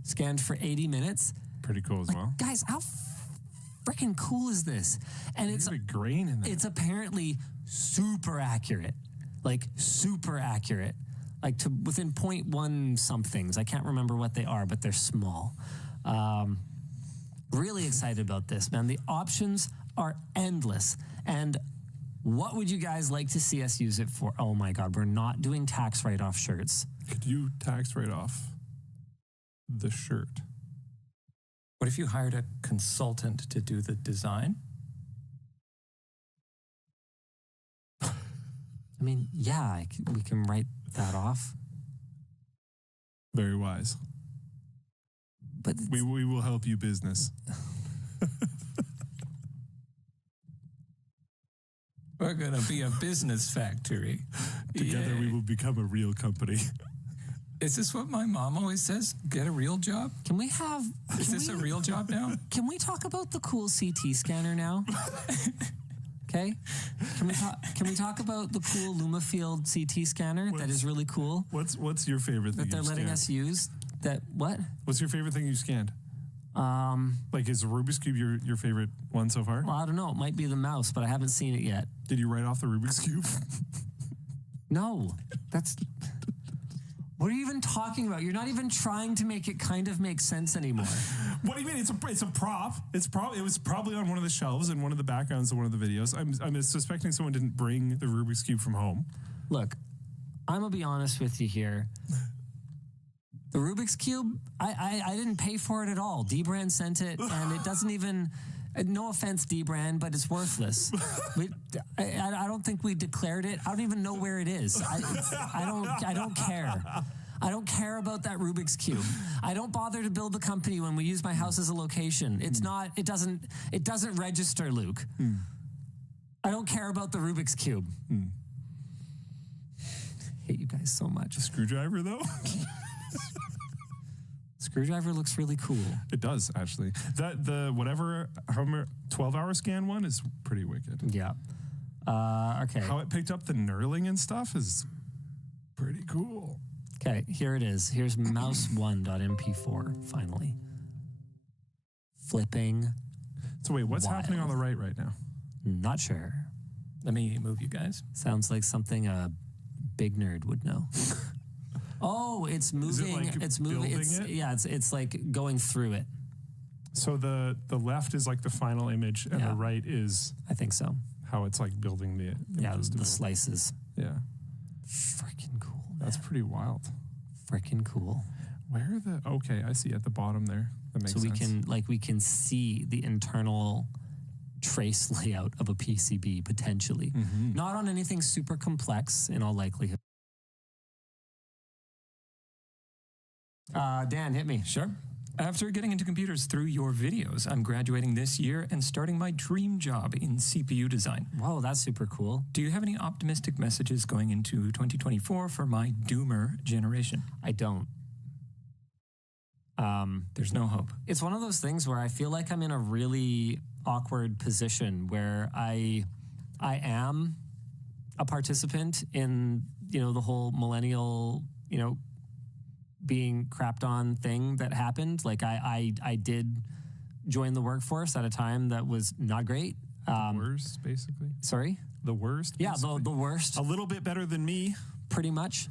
scanned for 80 minutes. Pretty cool as well. Guys, how freaking cool is this? And it's a grain in there. It's apparently super accurate. Like super accurate. Like to within 0.1 somethings. I can't remember what they are, but they're small. Really excited about this, man. The options are endless. And what would you guys like to see us use it for? Oh my God, we're not doing tax write-off shirts. Could you tax write-off the shirt? What if you hired a consultant to do the design? I mean, yeah, we can write that off. Very wise. But we will help you business. We're going to be a business factory. Together we will become a real company. Is this what my mom always says? Get a real job? Can we have... Is this a real job now? Can we talk about the cool CT scanner now? Okay? Can we talk about the cool Lumafield CT scanner that is really cool? What's your favorite thing that they're letting us use? What? What's your favorite thing you scanned? Like, is the Rubik's Cube your favorite one so far? Well, I don't know. It might be the mouse, but I haven't seen it yet. Did you write off the Rubik's Cube? No. That's... What are you even talking about? You're not even trying to make it kind of make sense anymore. What do you mean? It's a prop. It was probably on one of the shelves in one of the backgrounds of one of the videos. I'm suspecting someone didn't bring the Rubik's Cube from home. Look, I'm gonna be honest with you here. The Rubik's Cube, I didn't pay for it at all. D-Brand sent it, and it doesn't even... No offense, D-Brand, but it's worthless. I don't think we declared it. I don't even know where it is. I don't care. I don't care about that Rubik's Cube. I don't bother to build the company when we use my house as a location. It's not. It doesn't register, Luke. I don't care about the Rubik's Cube. I hate you guys so much. A screwdriver, though. Screwdriver looks really cool. It does, actually. The 12-hour scan one is pretty wicked. Yeah. Okay. How it picked up the knurling and stuff is pretty cool. Okay, here it is. Here's mouse1.mp4, finally. Flipping. So wait, what's wild. happening on the right now? Not sure. Let me move you guys. Sounds like something a big nerd would know. Oh, it's moving. It's moving. It's like going through it. So the left is like the final image, and the right is, I think so, how it's like building the the slices. Yeah, freaking cool. Man. That's pretty wild. Freaking cool. Where are the? Okay, I see at the bottom there. That makes sense. We can see the internal trace layout of a PCB potentially, not on anything super complex in all likelihood. Dan, hit me. Sure. After getting into computers through your videos, I'm graduating this year and starting my dream job in CPU design. Whoa, that's super cool. Do you have any optimistic messages going into 2024 for my doomer generation? I don't. There's no hope. It's one of those things where I feel like I'm in a really awkward position where I am a participant in, the whole millennial, being crapped on thing that happened. Like I did join the workforce at a time that was not great. The worst, basically. Sorry? The worst? Yeah, the worst. A little bit better than me. Pretty much.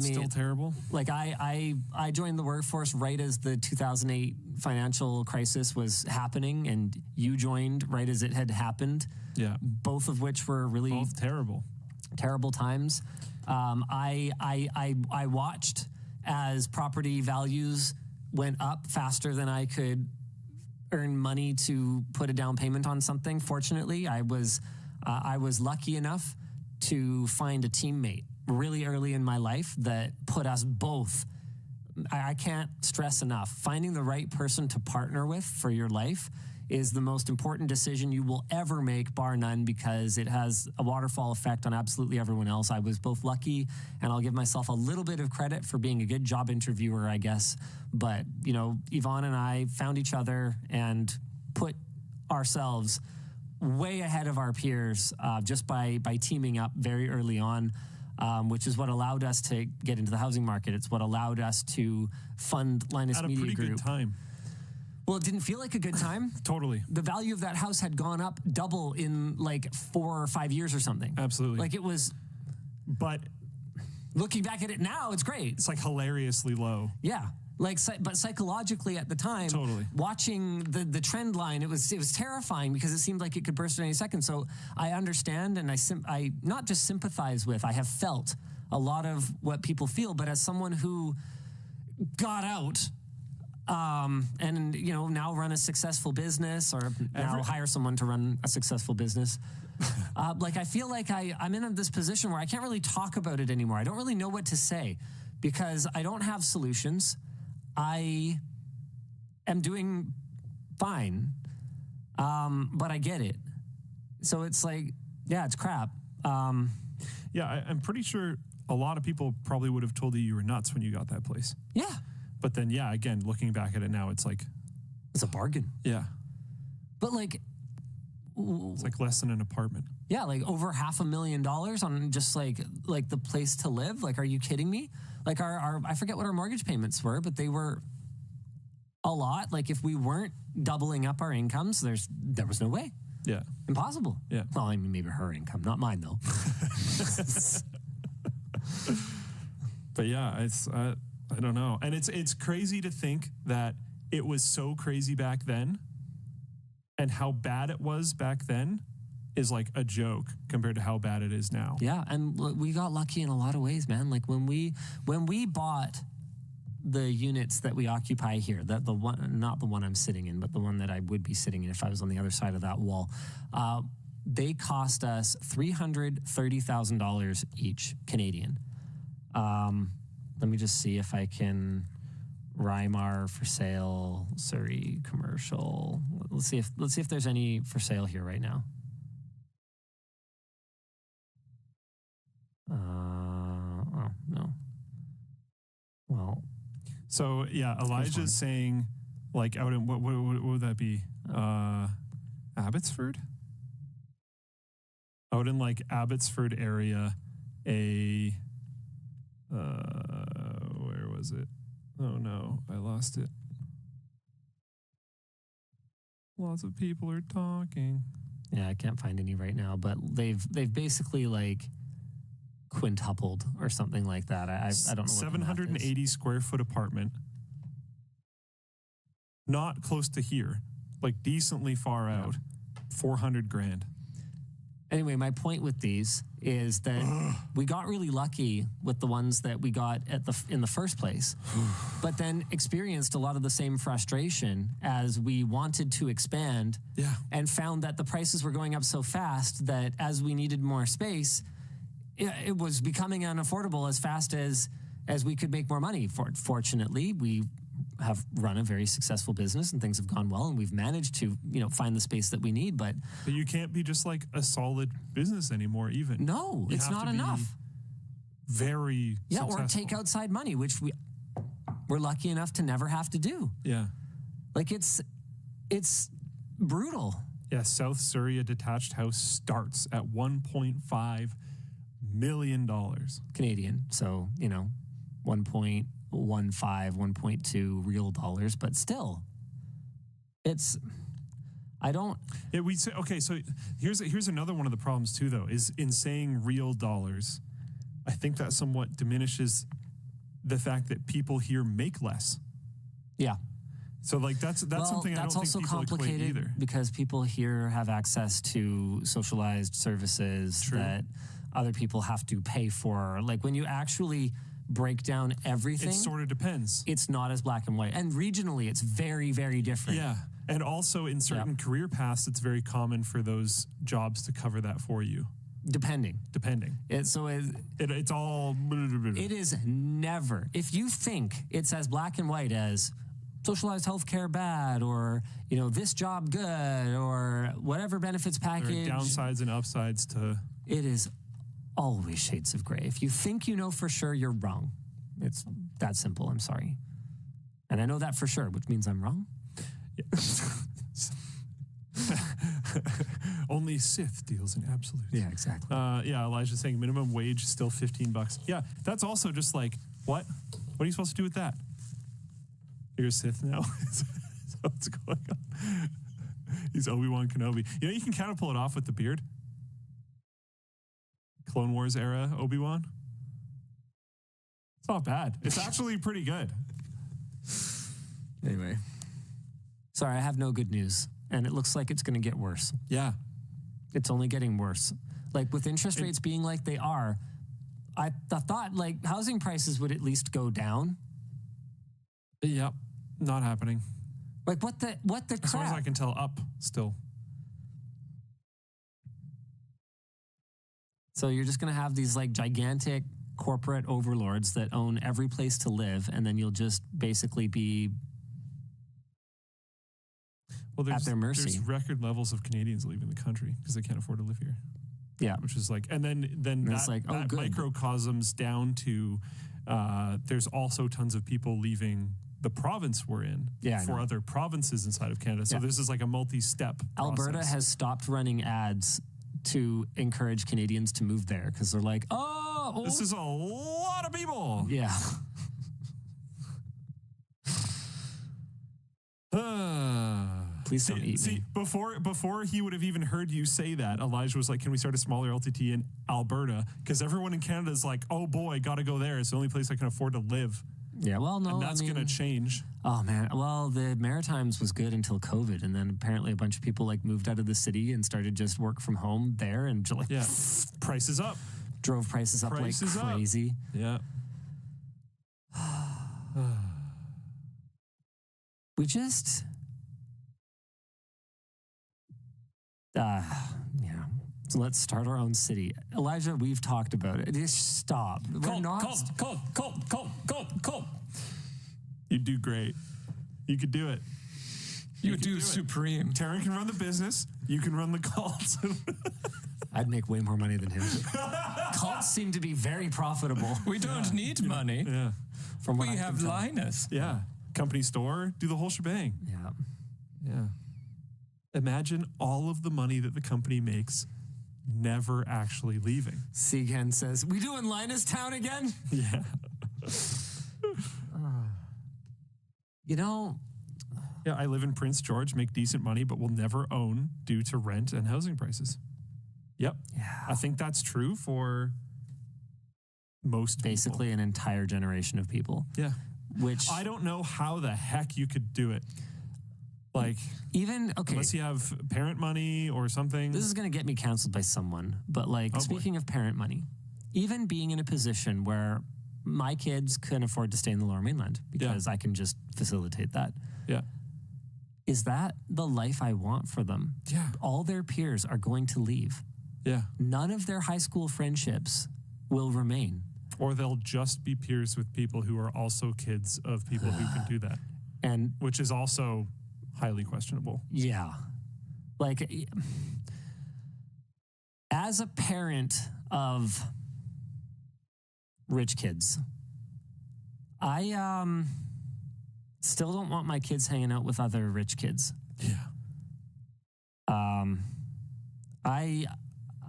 Still terrible. Like I joined the workforce right as the 2008 financial crisis was happening, and you joined right as it had happened. Yeah. Both of which were really both terrible times. I watched as property values went up faster than I could earn money to put a down payment on something. Fortunately, I was lucky enough to find a teammate really early in my life that put us both. I can't stress enough. Finding the right person to partner with for your life is the most important decision you will ever make, bar none, because it has a waterfall effect on absolutely everyone else. I was both lucky, and I'll give myself a little bit of credit for being a good job interviewer, I guess. But, you know, Yvonne and I found each other and put ourselves way ahead of our peers just by teaming up very early on. Which is what allowed us to get into the housing market. It's what allowed us to fund Linus At a Media pretty Group. good time. Well, it didn't feel like a good time. Totally. The value of that house had gone up double in like 4 or 5 years or something. Absolutely. Like it was. But looking back at it now, it's great. It's like hilariously low. Yeah. Like, but psychologically at the time, totally. Watching the trend line, it was terrifying because it seemed like it could burst at any second. So I understand, and I not just sympathize with, I have felt a lot of what people feel. But as someone who got out, and you know now run a successful business, or now hire someone to run a successful business. Like I feel like I'm in this position where I can't really talk about it anymore. I don't really know what to say because I don't have solutions. I am doing fine, but I get it. So it's like, yeah, it's crap. Yeah, I'm pretty sure a lot of people probably would have told you were nuts when you got that place. Yeah. But then, yeah, again, looking back at it now, it's like... It's a bargain. Yeah. But like... It's like less than an apartment. Yeah, like over $500,000 on just like the place to live. Like, are you kidding me? Like our I forget what our mortgage payments were, but they were a lot. Like if we weren't doubling up our incomes, there was no way. Yeah. Impossible. Yeah. Well, I mean, maybe her income, not mine though. But yeah, it's I don't know. And it's crazy to think that it was so crazy back then, and how bad it was back then is like a joke compared to how bad it is now. Yeah, and we got lucky in a lot of ways, man. Like when we bought the units that we occupy here, that the one, not the one I'm sitting in, but the one that I would be sitting in if I was on the other side of that wall, they cost us $330,000 each Canadian. Let me just see if I can rhyme our for sale Surrey commercial. Let's see if there's any for sale here right now. Oh no. Well, so yeah, Elijah's saying, like, out in what would that be? Abbotsford? Out in like Abbotsford area, where was it? Oh no, I lost it. Lots of people are talking. Yeah, I can't find any right now, but they've basically like quintupled or something like that. I don't know. 780 square foot apartment. Not close to here, like decently far out. 400 grand. Anyway, my point with these is that we got really lucky with the ones that we got in the first place, but then experienced a lot of the same frustration as we wanted to expand, and found that the prices were going up so fast that as we needed more space, it was becoming unaffordable as fast as we could make more money. Fortunately, we have run a very successful business and things have gone well, and we've managed to, find the space that we need. But you can't be just like a solid business anymore, even. No, it's not enough. Very successful. Or take outside money, which we're lucky enough to never have to do. Yeah. Like it's brutal. Yeah, South Surrey, a detached house starts at $1.5 million Canadian. So, 1.15, 1.2 real dollars, but still, we say, okay, so here's another one of the problems too, though, is in saying real dollars, I think that somewhat diminishes the fact that people here make less. Yeah. So like that's something I don't think people equate either. Because people here have access to socialized services that other people have to pay for. Like when you actually break down everything, it sort of depends. It's not as black and white. And regionally, it's very, very different. Yeah. And also in certain career paths, it's very common for those jobs to cover that for you. Depending. It's all... It is never. If you think it's as black and white as socialized healthcare bad, or this job good, or whatever benefits package. There are downsides and upsides to. It is always shades of gray. If you think you know for sure, you're wrong. It's that simple. I'm sorry, and I know that for sure, which means I'm wrong. Yeah. Only Sith deals in absolutes. Yeah, exactly. Yeah, Elijah's saying minimum wage is still $15. Yeah, that's also just like, what? What are you supposed to do with that? You're a Sith now? So what's going on? He's Obi-Wan Kenobi. You can kind of pull it off with the beard. Clone Wars era Obi-Wan. It's not bad. It's actually pretty good. Anyway. Sorry, I have no good news. And it looks like it's going to get worse. Yeah. It's only getting worse. Like with interest rates being like they are, I thought like housing prices would at least go down. Yep. Not happening. Like what the crap? As far as I can tell, up still. So you're just going to have these like gigantic corporate overlords that own every place to live, and then you'll just basically be at their mercy. There's record levels of Canadians leaving the country because they can't afford to live here. Yeah. Which is like, and then that, like, that microcosms down to there's also tons of people leaving the province we're in for other provinces inside of Canada. So this is like a multi-step Alberta process. has stopped running ads to encourage Canadians to move there because they're like, this is a lot of people. Yeah. Please don't eat me. Before he would have even heard you say that, Elijah was like, can we start a smaller LTT in Alberta? Because everyone in Canada is like, oh boy, got to go there. It's the only place I can afford to live. Yeah, well, no, and that's going to change. Oh, man. Well, the Maritimes was good until COVID. And then apparently a bunch of people like moved out of the city and started just work from home there. And like, prices up. Drove prices up like crazy. Yeah. We just... So let's start our own city. Elijah, we've talked about it. Just stop. Colt. You do great. You could do it. You do supreme. Taryn can run the business. You can run the cults. I'd make way more money than him. Cults seem to be very profitable. We don't need money. Yeah. From what we have Linus. Yeah. Company store. Do the whole shebang. Yeah. Yeah. Imagine all of the money that the company makes never actually leaving. Segan says, we doing Linus Town again? Yeah. Yeah, I live in Prince George, make decent money, but will never own due to rent and housing prices. Yep. Yeah. I think that's true for most Basically people. An entire generation of people. Yeah. Which I don't know how the heck you could do it. Like, unless you have parent money or something. This is going to get me canceled by someone. But like, speaking of parent money, even being in a position where my kids can afford to stay in the Lower Mainland because I can just facilitate that. Yeah. Is that the life I want for them? Yeah. All their peers are going to leave. Yeah. None of their high school friendships will remain. Or they'll just be peers with people who are also kids of people who can do that. And which is also highly questionable. Yeah. Like, as a parent of rich kids, I still don't want my kids hanging out with other rich kids. Yeah.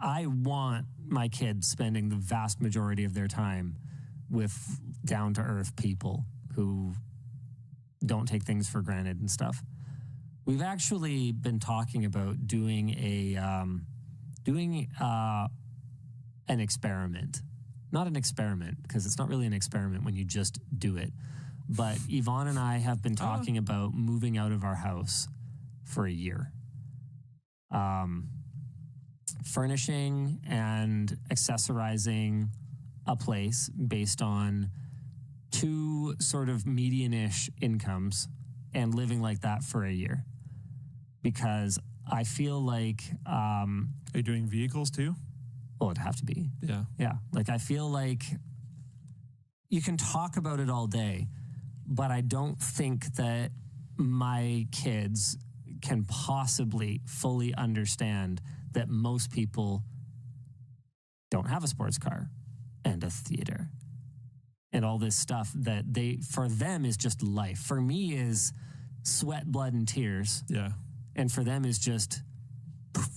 I want my kids spending the vast majority of their time with down-to-earth people who don't take things for granted and stuff. We've actually been talking about doing an experiment. Not an experiment, because it's not really an experiment when you just do it. But Yvonne and I have been talking about moving out of our house for a year. Furnishing and accessorizing a place based on 2 sort of median-ish incomes and living like that for a year. Because I feel like... Are you doing vehicles too? Well, it'd have to be. Yeah. Yeah. Like, I feel like you can talk about it all day, but I don't think that my kids can possibly fully understand that most people don't have a sports car and a theater and all this stuff that for them is just life. For me is sweat, blood, and tears. Yeah. And for them is just poof,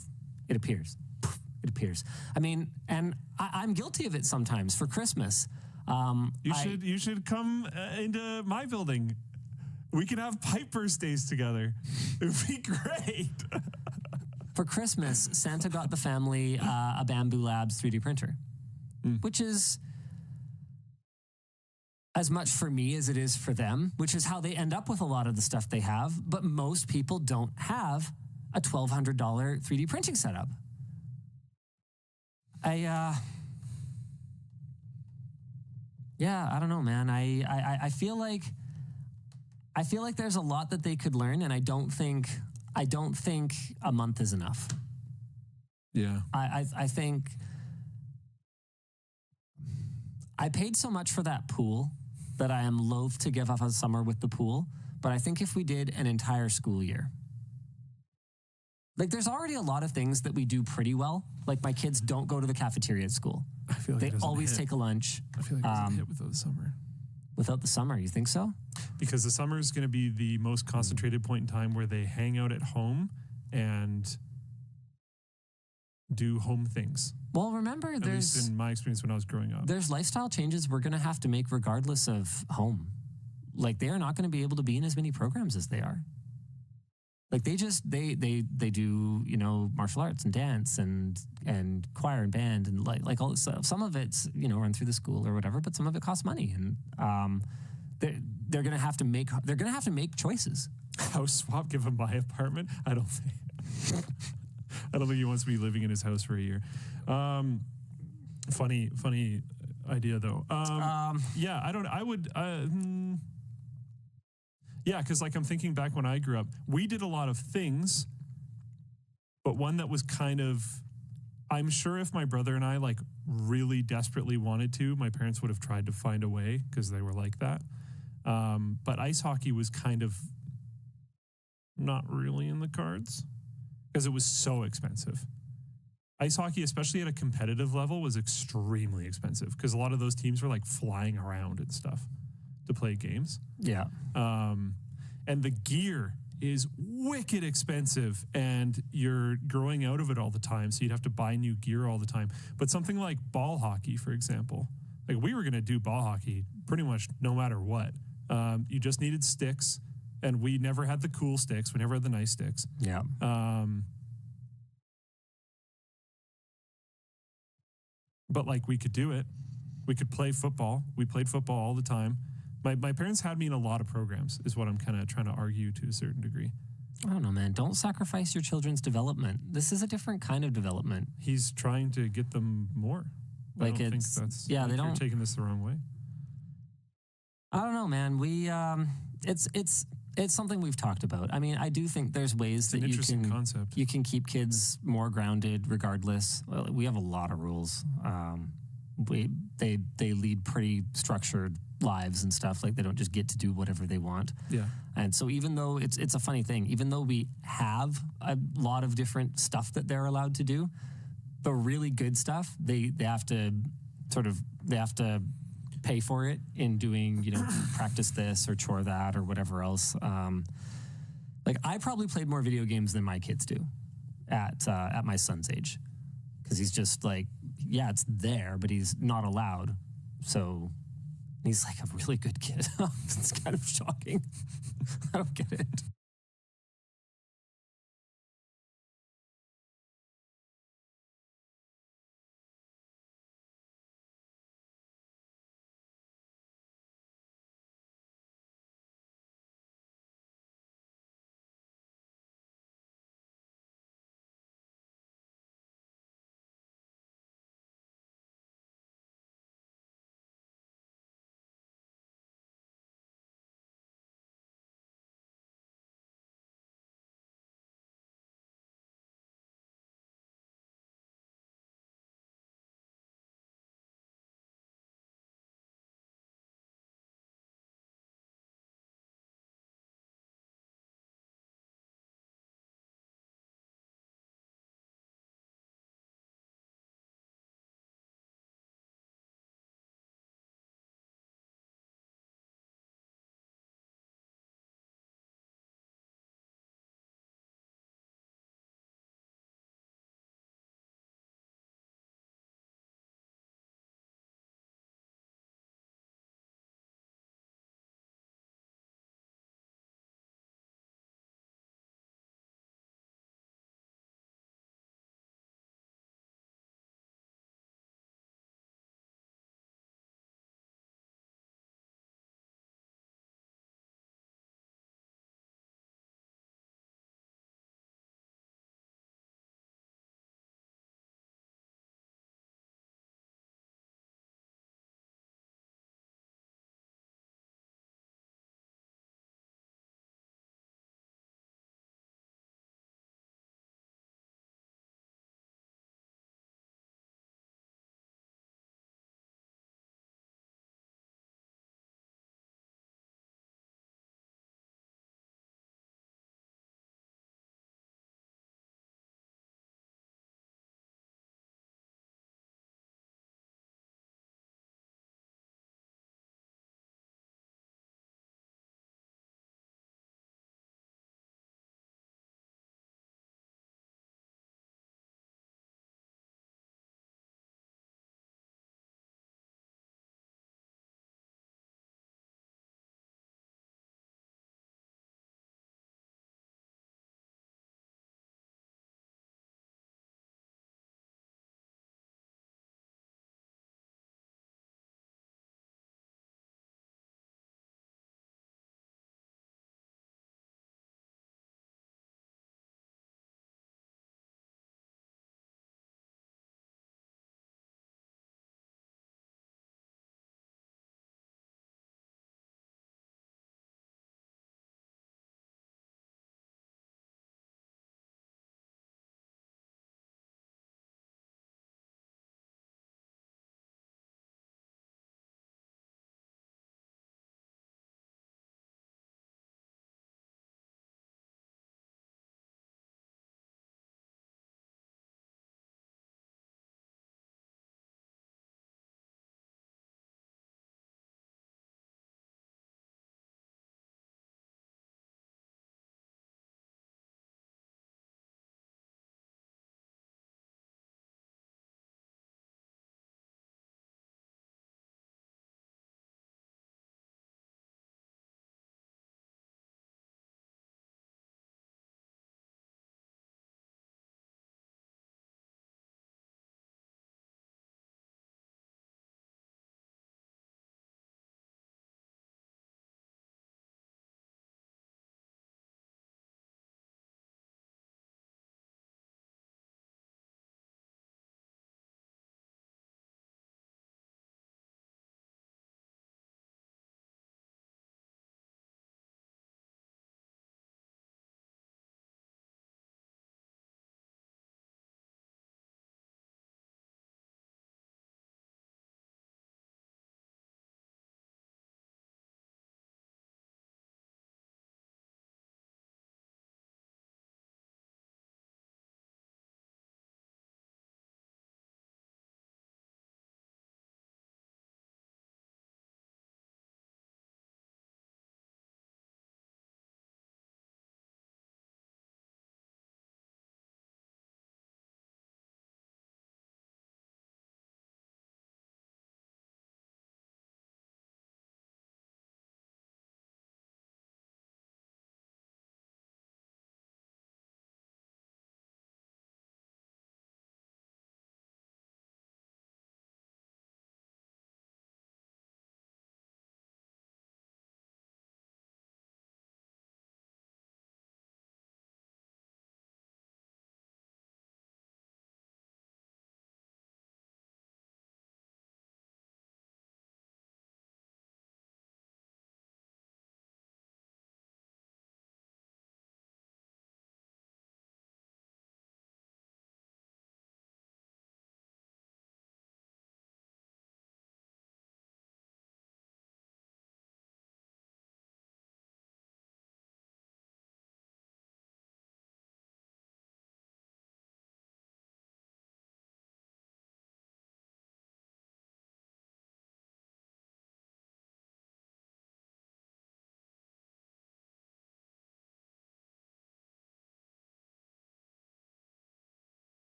it appears. Poof, it appears. I mean, and I'm guilty of it sometimes for Christmas. You should come into my building. We can have pipe birthdays together. It would be great. For Christmas, Santa got the family a Bamboo Labs 3D printer, which is as much for me as it is for them, which is how they end up with a lot of the stuff they have. But most people don't have a $1,200 3D printing setup. I don't know, man. I feel like there's a lot that they could learn, and I don't think a month is enough. Yeah. I think I paid so much for that pool that I am loath to give up a summer with the pool. But I think if we did an entire school year, like there's already a lot of things that we do pretty well. Like my kids don't go to the cafeteria at school. I feel like they always take a lunch. I feel like it doesn't hit without the summer. Without the summer, you think so? Because the summer is going to be the most concentrated point in time where they hang out at home and do home things. Well, remember, at least in my experience when I was growing up. There's lifestyle changes we're going to have to make regardless of home. Like they are not going to be able to be in as many programs as they are. Like they do, you know, martial arts and dance and choir and band and like all this stuff. Some of it's, you know, run through the school or whatever, but some of it costs money, and they're going to have to make choices. House swap, give him my apartment. I don't think he wants to be living in his house for a year. Funny idea though. Yeah, I would. Yeah, because like I'm thinking back when I grew up, we did a lot of things, but one that was kind of, I'm sure if my brother and I like really desperately wanted to, my parents would have tried to find a way because they were like that. But ice hockey was kind of not really in the cards because it was so expensive. Ice hockey, especially at a competitive level, was extremely expensive because a lot of those teams were like flying around and stuff to play games. Yeah. And the gear is wicked expensive and you're growing out of it all the time. So you'd have to buy new gear all the time. But something like ball hockey, for example, like we were going to do ball hockey pretty much no matter what. You just needed sticks, and we never had the cool sticks. We never had the nice sticks. Yeah. But like we could do it. We could play football. We played football all the time. My parents had me in a lot of programs, is what I'm kind of trying to argue to a certain degree. I don't know, man. Don't sacrifice your children's development. This is a different kind of development. He's trying to get them more. Like I don't think that's. Yeah, they don't. You're taking this the wrong way. I don't know, man. We it's something we've talked about. I mean, I do think there's ways that you can keep kids more grounded regardless. Well, we have a lot of rules. They lead pretty structured lives and stuff. Like they don't just get to do whatever they want. Yeah. And so even though it's a funny thing, even though we have a lot of different stuff that they're allowed to do, the really good stuff they have to pay for it in doing, you know, practice this or chore that or whatever else. Like I probably played more video games than my kids do at my son's age, because he's just like, yeah, it's there, but he's not allowed. So he's like a really good kid. It's kind of shocking. I don't get it.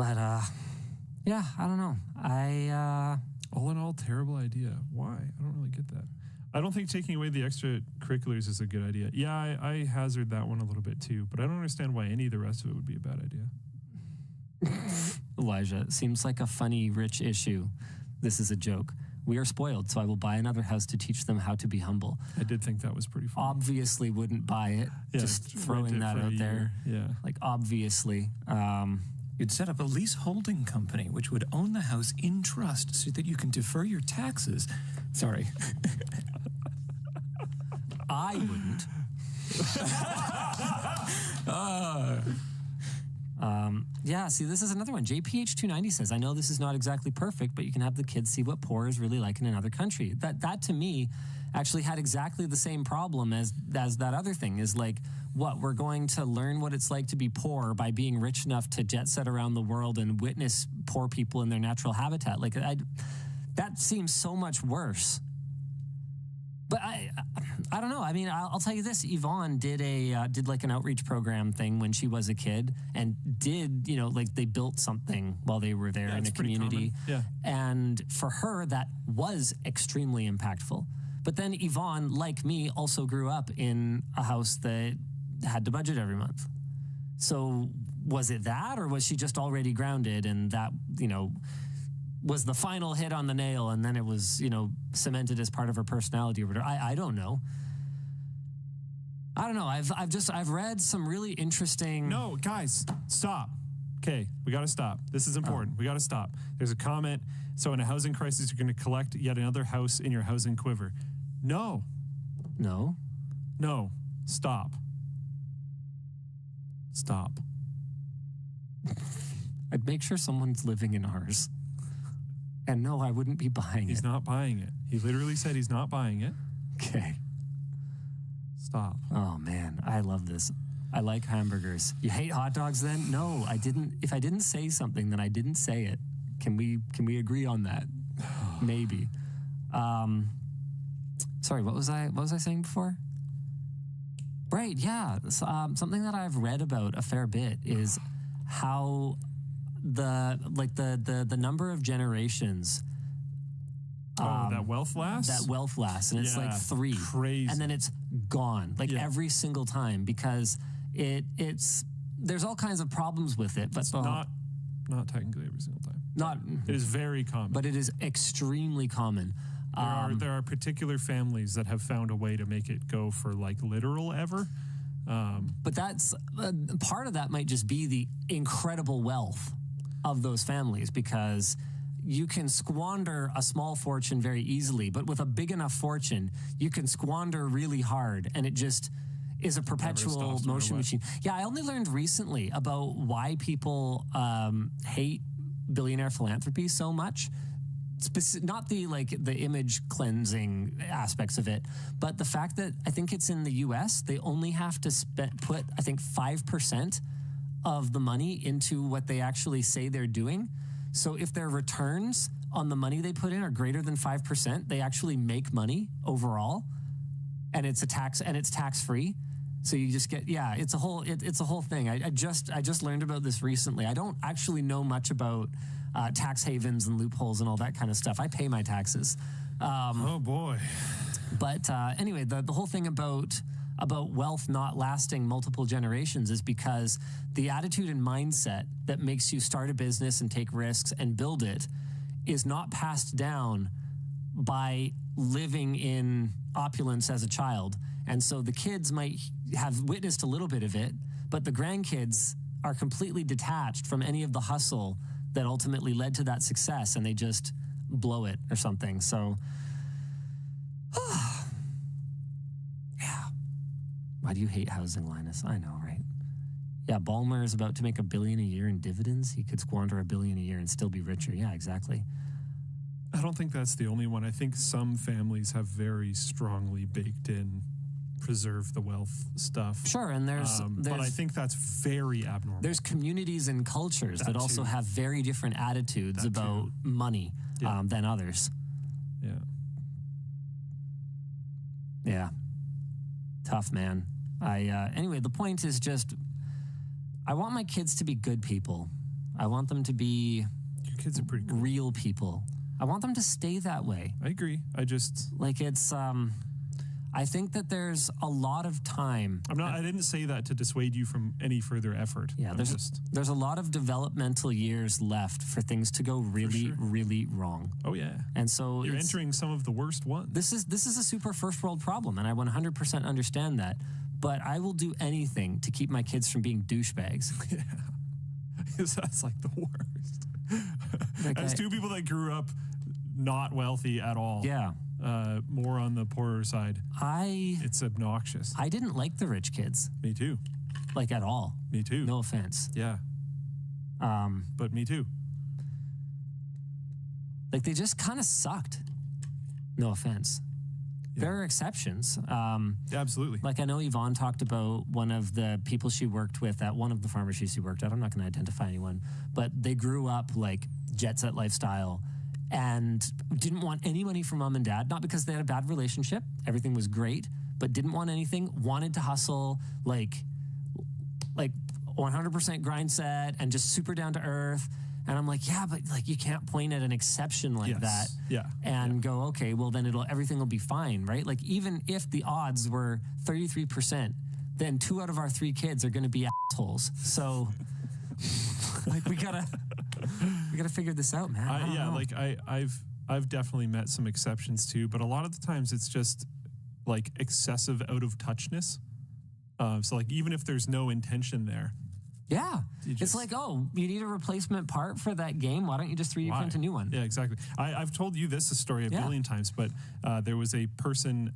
But yeah, I don't know. All in all, terrible idea. Why? I don't really get that. I don't think taking away the extracurriculars is a good idea. Yeah, I hazard that one a little bit too, but I don't understand why any of the rest of it would be a bad idea. Elijah, it seems like a funny rich issue. This is a joke. We are spoiled, so I will buy another house to teach them how to be humble. I did think that was pretty funny. Obviously wouldn't buy it. Yeah, just rent throwing it that for a out there. year. Yeah. Like, obviously. You'd set up a lease holding company which would own the house in trust so that you can defer your taxes. Sorry. I wouldn't. Yeah, see, this is another one. JPH290 says, I know this is not exactly perfect, but you can have the kids see what poor is really like in another country. That to me actually had exactly the same problem as that other thing is like, what, we're going to learn what it's like to be poor by being rich enough to jet set around the world and witness poor people in their natural habitat. Like, that seems so much worse. But I don't know. I mean, I'll tell you this. Yvonne did like an outreach program thing when she was a kid, and did, you know, like they built something while they were there in a community. Yeah. And for her, that was extremely impactful. But then Yvonne, like me, also grew up in a house that had to budget every month. So was it that, or was she just already grounded and that, you know, was the final hit on the nail, and then it was, you know, cemented as part of her personality or whatever? I don't know. I don't know. I've read some really interesting. No, guys, stop. Okay, we got to stop. This is important. We got to stop. There's a comment. So in a housing crisis, you're going to collect yet another house in your housing quiver. No. No. No. Stop. Stop. I'd make sure someone's living in ours. And no, I wouldn't be buying He's not buying it. He literally said he's not buying it. Okay. Stop. Oh, man. I love this. I like hamburgers. You hate hot dogs then? No, I didn't. If I didn't say something, then I didn't say it. Can we agree on that? Maybe. Sorry, what was I saying before? Right, yeah. Something that I've read about a fair bit is how the number of generations that wealth lasts? That wealth lasts. And it's like 3. Crazy. And then it's gone. Like every single time, because it's there's all kinds of problems with it. But it's not technically every single time. It is very common. But it is extremely common. There are particular families that have found a way to make it go for like literal ever. But that's part of that might just be the incredible wealth of those families, because you can squander a small fortune very easily, but with a big enough fortune, you can squander really hard, and it just is a perpetual motion machine. Yeah, I only learned recently about why people hate billionaire philanthropy so much. Not the image cleansing aspects of it, but the fact that I think it's in the U.S. they only have to put I think 5% of the money into what they actually say they're doing. So if their returns on the money they put in are greater than 5%, they actually make money overall, and it's tax free. So you just get it's a whole thing. I just learned about this recently. I don't actually know much about tax havens and loopholes and all that kind of stuff. I pay my taxes. Oh boy! But anyway, the whole thing about wealth not lasting multiple generations is because the attitude and mindset that makes you start a business and take risks and build it is not passed down by living in opulence as a child. And so the kids might have witnessed a little bit of it, but the grandkids are completely detached from any of the hustle that ultimately led to that success, and they just blow it or something. So, yeah. Why do you hate housing, Linus? I know, right? Yeah, Ballmer is about to make $1 billion a year in dividends. He could squander $1 billion a year and still be richer. Yeah, exactly. I don't think that's the only one. I think some families have very strongly baked in preserve the wealth stuff. Sure, and there's but I think that's very abnormal. There's communities and cultures that also have very different attitudes about money than others. Yeah. Yeah. Tough, man. Anyway, the point is just, I want my kids to be good people. I want them to be your kids are pretty cool. Real people. I want them to stay that way. I agree. I just like it's I think that there's a lot of time. I didn't say that to dissuade you from any further effort. Yeah, there's a lot of developmental years left for things to go really, really wrong. Oh yeah. And so you're entering some of the worst ones. This is a super first world problem, and I 100% understand that. But I will do anything to keep my kids from being douchebags. Yeah. That's like the worst. As two people that grew up not wealthy at all. Yeah. More on the poorer side. It's obnoxious. I didn't like the rich kids. Me too. Like at all. Me too. No offense. Yeah. But me too. Like they just kind of sucked. No offense. Yeah. There are exceptions. Absolutely. Like I know Yvonne talked about one of the people she worked with at one of the pharmacies she worked at. I'm not going to identify anyone, but they grew up like jet set lifestyle and didn't want any money from mom and dad, not because they had a bad relationship. Everything was great, but didn't want anything, wanted to hustle, like 100% grind set and just super down to earth. And I'm like, yeah, but like you can't point at an exception like that and go, okay, well then everything will be fine, right? Like even if the odds were 33%, then 2 out of our 3 kids are going to be assholes. So like we gotta figure this out, man. Like I've definitely met some exceptions too, but a lot of the times it's just like excessive out of touchness. So like even if there's no intention there. Yeah. It's like, oh, you need a replacement part for that game. Why don't you just 3D print a new one? Yeah, exactly. I've told you this story a billion times, but there was a person,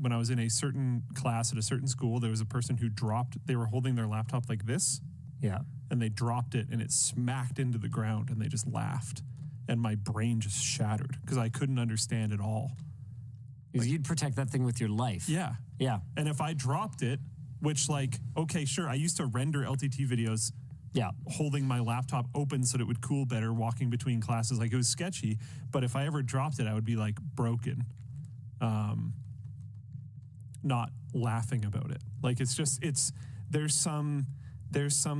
when I was in a certain class at a certain school, there was a person who they were holding their laptop like this. Yeah. And they dropped it and it smacked into the ground and they just laughed. And my brain just shattered because I couldn't understand it all. Because you'd protect that thing with your life. Yeah. Yeah. And if I dropped it, which like, okay, sure, I used to render LTT videos holding my laptop open so that it would cool better walking between classes. Like it was sketchy, but if I ever dropped it, I would be like broken. Not laughing about it. Like there's some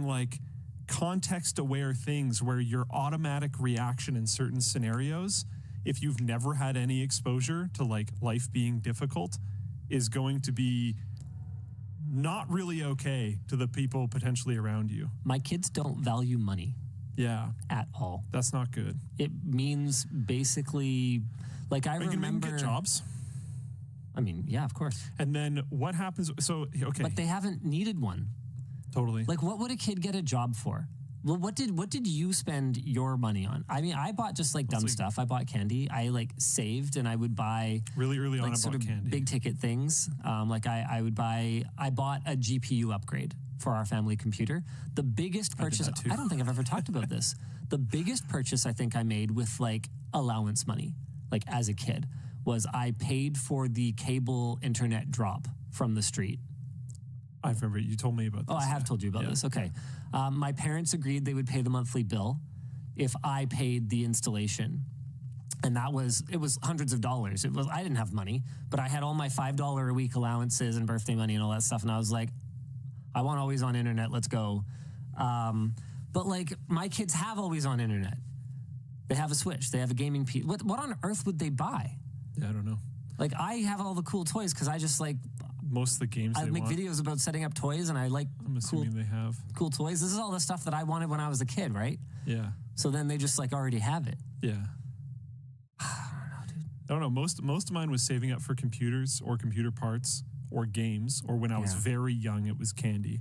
like context aware things where your automatic reaction in certain scenarios, if you've never had any exposure to like life being difficult, is going to be not really okay to the people potentially around you. My kids don't value money. Yeah. At all. That's not good. It means basically, like I remember... Are you going to get jobs? I mean, yeah, of course. And then what happens? So, okay. But they haven't needed one. Totally. Like what would a kid get a job for? Well, what did you spend your money on? I mean, I bought just like dumb stuff. I bought candy. I like saved and I would buy really early on. I sort bought of candy. Big ticket things. Like I bought a GPU upgrade for our family computer. The biggest purchase. I don't think I've ever talked about this. The biggest purchase I think I made with like allowance money, like as a kid, was I paid for the cable internet drop from the street. I remember you told me about this. Oh, I have told you about this. Okay. My parents agreed they would pay the monthly bill if I paid the installation. And it was hundreds of dollars. I didn't have money, but I had all my $5 a week allowances and birthday money and all that stuff. And I was like, I want always on internet. Let's go. But like my kids have always on internet. They have a Switch. They have a gaming PC. What on earth would they buy? Yeah, I don't know. Like I have all the cool toys because I just like most of the games I make videos about setting up toys and I like I'm assuming they have cool toys. This is all the stuff that I wanted when I was a kid, right? Yeah. So then they just like already have it. Yeah. I don't know. Most of mine was saving up for computers or computer parts or games, or when I was very young it was candy.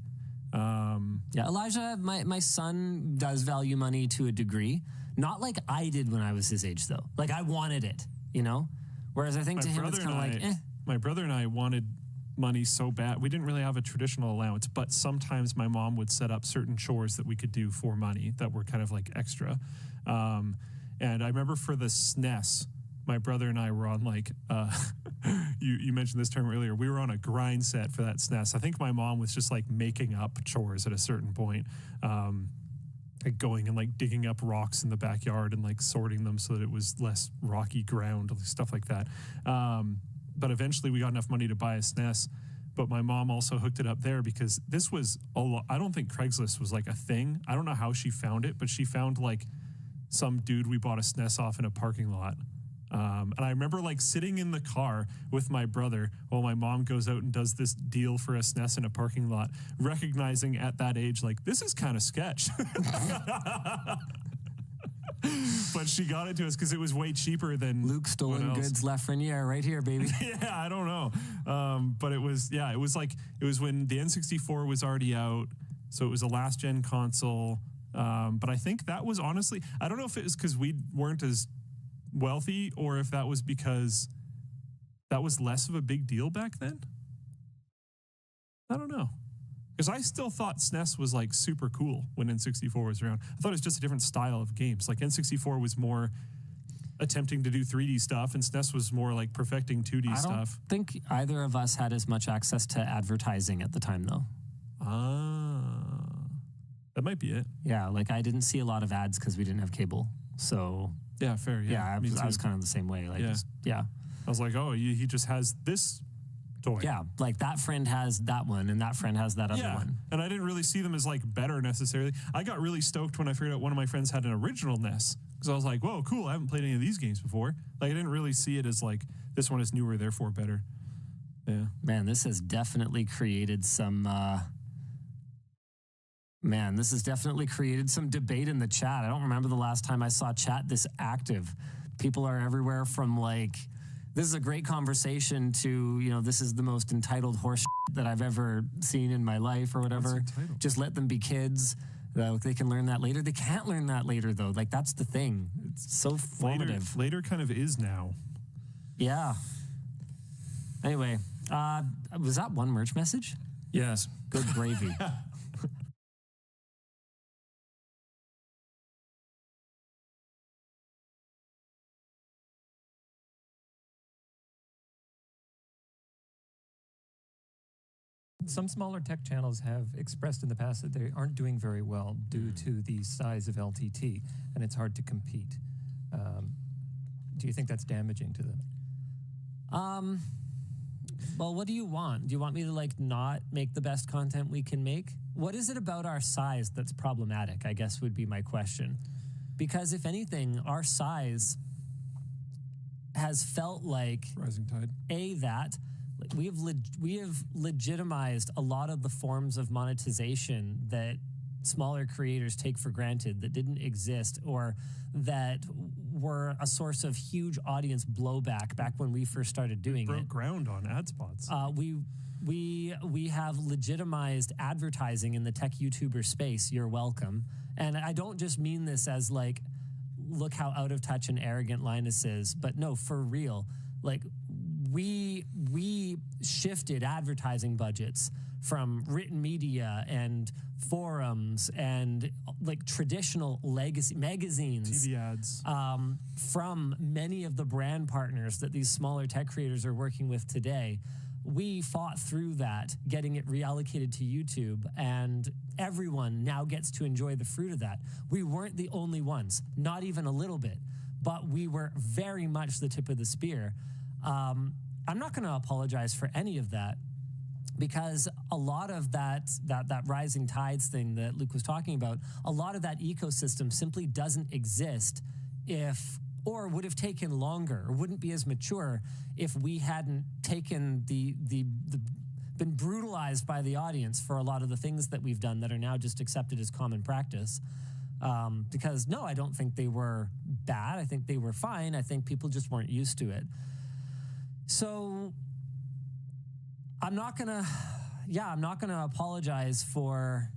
Yeah, Elijah, my son does value money to a degree. Not like I did when I was his age though. Like I wanted it, you know? Whereas I think to him it's kind of like, eh. My brother and I wanted money so bad. We didn't really have a traditional allowance, but sometimes my mom would set up certain chores that we could do for money that were kind of like extra. And I remember for the SNES, my brother and I were on like, you mentioned this term earlier, we were on a grind set for that SNES. I think my mom was just like making up chores at a certain point, like going and like digging up rocks in the backyard and like sorting them so that it was less rocky ground, stuff like that. But eventually we got enough money to buy a SNES. but my mom also hooked it up there because this was I don't think Craigslist was like a thing. I don't know how she found it, but she found like some dude we bought a SNES off in a parking lot. And I remember like sitting in the car with my brother while my mom goes out and does this deal for a SNES in a parking lot, recognizing at that age, like, this is kind of sketch. But she got it to us because it was way cheaper than Luke stolen goods Lafreniere right here, baby. Yeah, I don't know. But it was when the N64 was already out. So it was a last gen console. But I think that was honestly, I don't know if it was because we weren't as wealthy or if that was because that was less of a big deal back then. I don't know. Because I still thought SNES was like super cool when N64 was around. I thought it was just a different style of games. Like N64 was more attempting to do 3D stuff and SNES was more like perfecting 2D stuff. I don't think either of us had as much access to advertising at the time though. That might be it. Yeah, like I didn't see a lot of ads because we didn't have cable. So yeah, fair. Yeah, I was kind of the same way. Like, I was like, oh, he just has this toy. Yeah, like that friend has that one and that friend has that other one. And I didn't really see them as like better necessarily. I got really stoked when I figured out one of my friends had an original NES because I was like, whoa, cool. I haven't played any of these games before. Like I didn't really see it as like this one is newer, therefore better. Yeah. Man, this has definitely created some debate in the chat. I don't remember the last time I saw chat this active. People are everywhere from like, this is a great conversation to, this is the most entitled horse that I've ever seen in my life or whatever. Just let them be kids. They can learn that later. They can't learn that later though. Like that's the thing. It's so formative. Later kind of is now. Yeah. Anyway, was that one merch message? Yes. Good gravy. Some smaller tech channels have expressed in the past that they aren't doing very well due to the size of LTT, and it's hard to compete. Do you think that's damaging to them? Well, what do you want? Do you want me to like not make the best content we can make? What is it about our size that's problematic, I guess would be my question. Because if anything, our size has felt like rising tide. We have legitimized a lot of the forms of monetization that smaller creators take for granted that didn't exist or that were a source of huge audience blowback back when we first started doing it. Broke ground on ad spots. We have legitimized advertising in the tech YouTuber space. You're welcome. And I don't just mean this as like, look how out of touch and arrogant Linus is, but no, for real. Like we shifted advertising budgets from written media and forums and like traditional legacy magazines, TV ads, from many of the brand partners that these smaller tech creators are working with today. We fought through that, getting it reallocated to YouTube, and everyone now gets to enjoy the fruit of that. We weren't the only ones, not even a little bit, but we were very much the tip of the spear. I'm not going to apologize for any of that because a lot of that rising tides thing that Luke was talking about, a lot of that ecosystem simply doesn't exist or would have taken longer or wouldn't be as mature if we hadn't taken been brutalized by the audience for a lot of the things that we've done that are now just accepted as common practice. Because no, I don't think they were bad. I think they were fine. I think people just weren't used to it. So I'm not gonna apologize for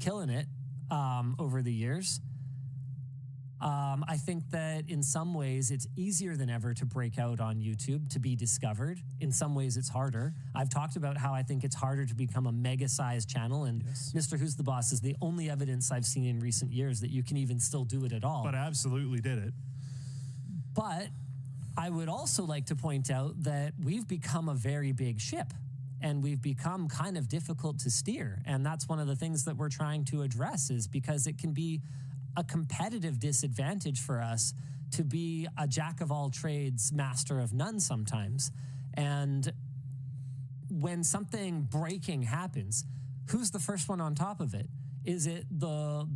killing it over the years. I think that in some ways it's easier than ever to break out on YouTube, to be discovered. In some ways it's harder. I've talked about how I think it's harder to become a mega-sized channel, and Mr. Who's the Boss is the only evidence I've seen in recent years that you can even still do it at all. But absolutely did it. But I would also like to point out that we've become a very big ship and we've become kind of difficult to steer. And that's one of the things that we're trying to address, is because it can be a competitive disadvantage for us to be a jack of all trades, master of none sometimes. And when something breaking happens, who's the first one on top of it? Is it the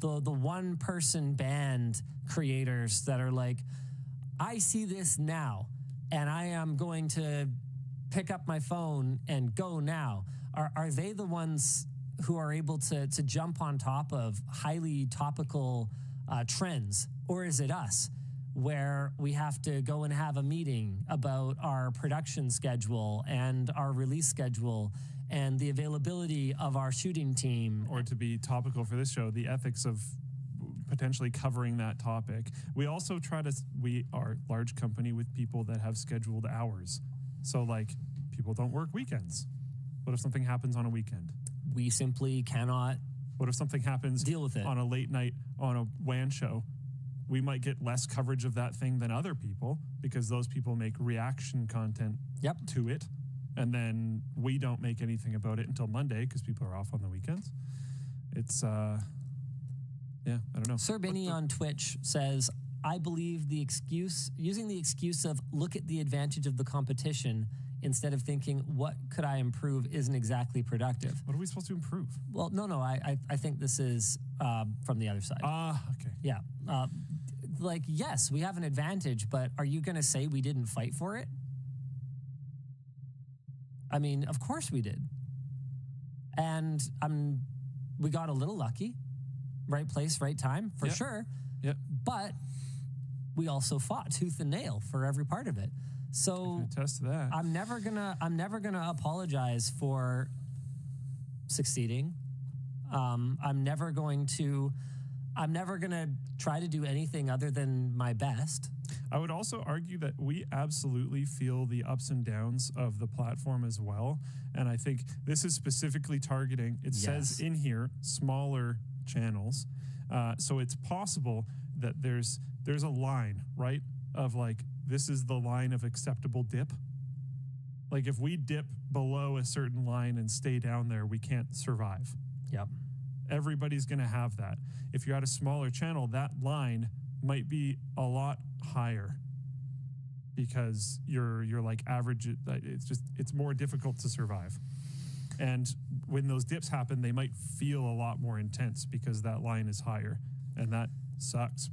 one person band creators that are like, I see this now and I am going to pick up my phone and go now? Are they the ones who are able to jump on top of highly topical trends? Or is it us, where we have to go and have a meeting about our production schedule and our release schedule and the availability of our shooting team? Or to be topical for this show, the ethics of potentially covering that topic. We also we are a large company with people that have scheduled hours. So like people don't work weekends. What if something happens on a weekend? We simply cannot. What if something happens deal with it on a late night on a WAN show? We might get less coverage of that thing than other people because those people make reaction content to it. And then we don't make anything about it until Monday because people are off on the weekends. It's, I don't know. Sir Benny on Twitch says, I believe using the excuse of look at the advantage of the competition instead of thinking, what could I improve, isn't exactly productive. What are we supposed to improve? Well, no, I think this is from the other side. Okay. Yeah. Like, yes, we have an advantage, but are you going to say we didn't fight for it? I mean, of course we did. And we got a little lucky. Right place, right time, for sure. Yep. But we also fought tooth and nail for every part of it. So I can attest to that. I'm never gonna apologize for succeeding. I'm never going to try to do anything other than my best. I would also argue that we absolutely feel the ups and downs of the platform as well. And I think this is specifically targeting, it says in here, smaller channels. So it's possible that there's a line, right? Of like, this is the line of acceptable dip. Like if we dip below a certain line and stay down there, we can't survive. Yep. Everybody's going to have that. If you're at a smaller channel, that line might be a lot higher because you're like average. It's more difficult to survive. And when those dips happen, they might feel a lot more intense because that line is higher, and that sucks.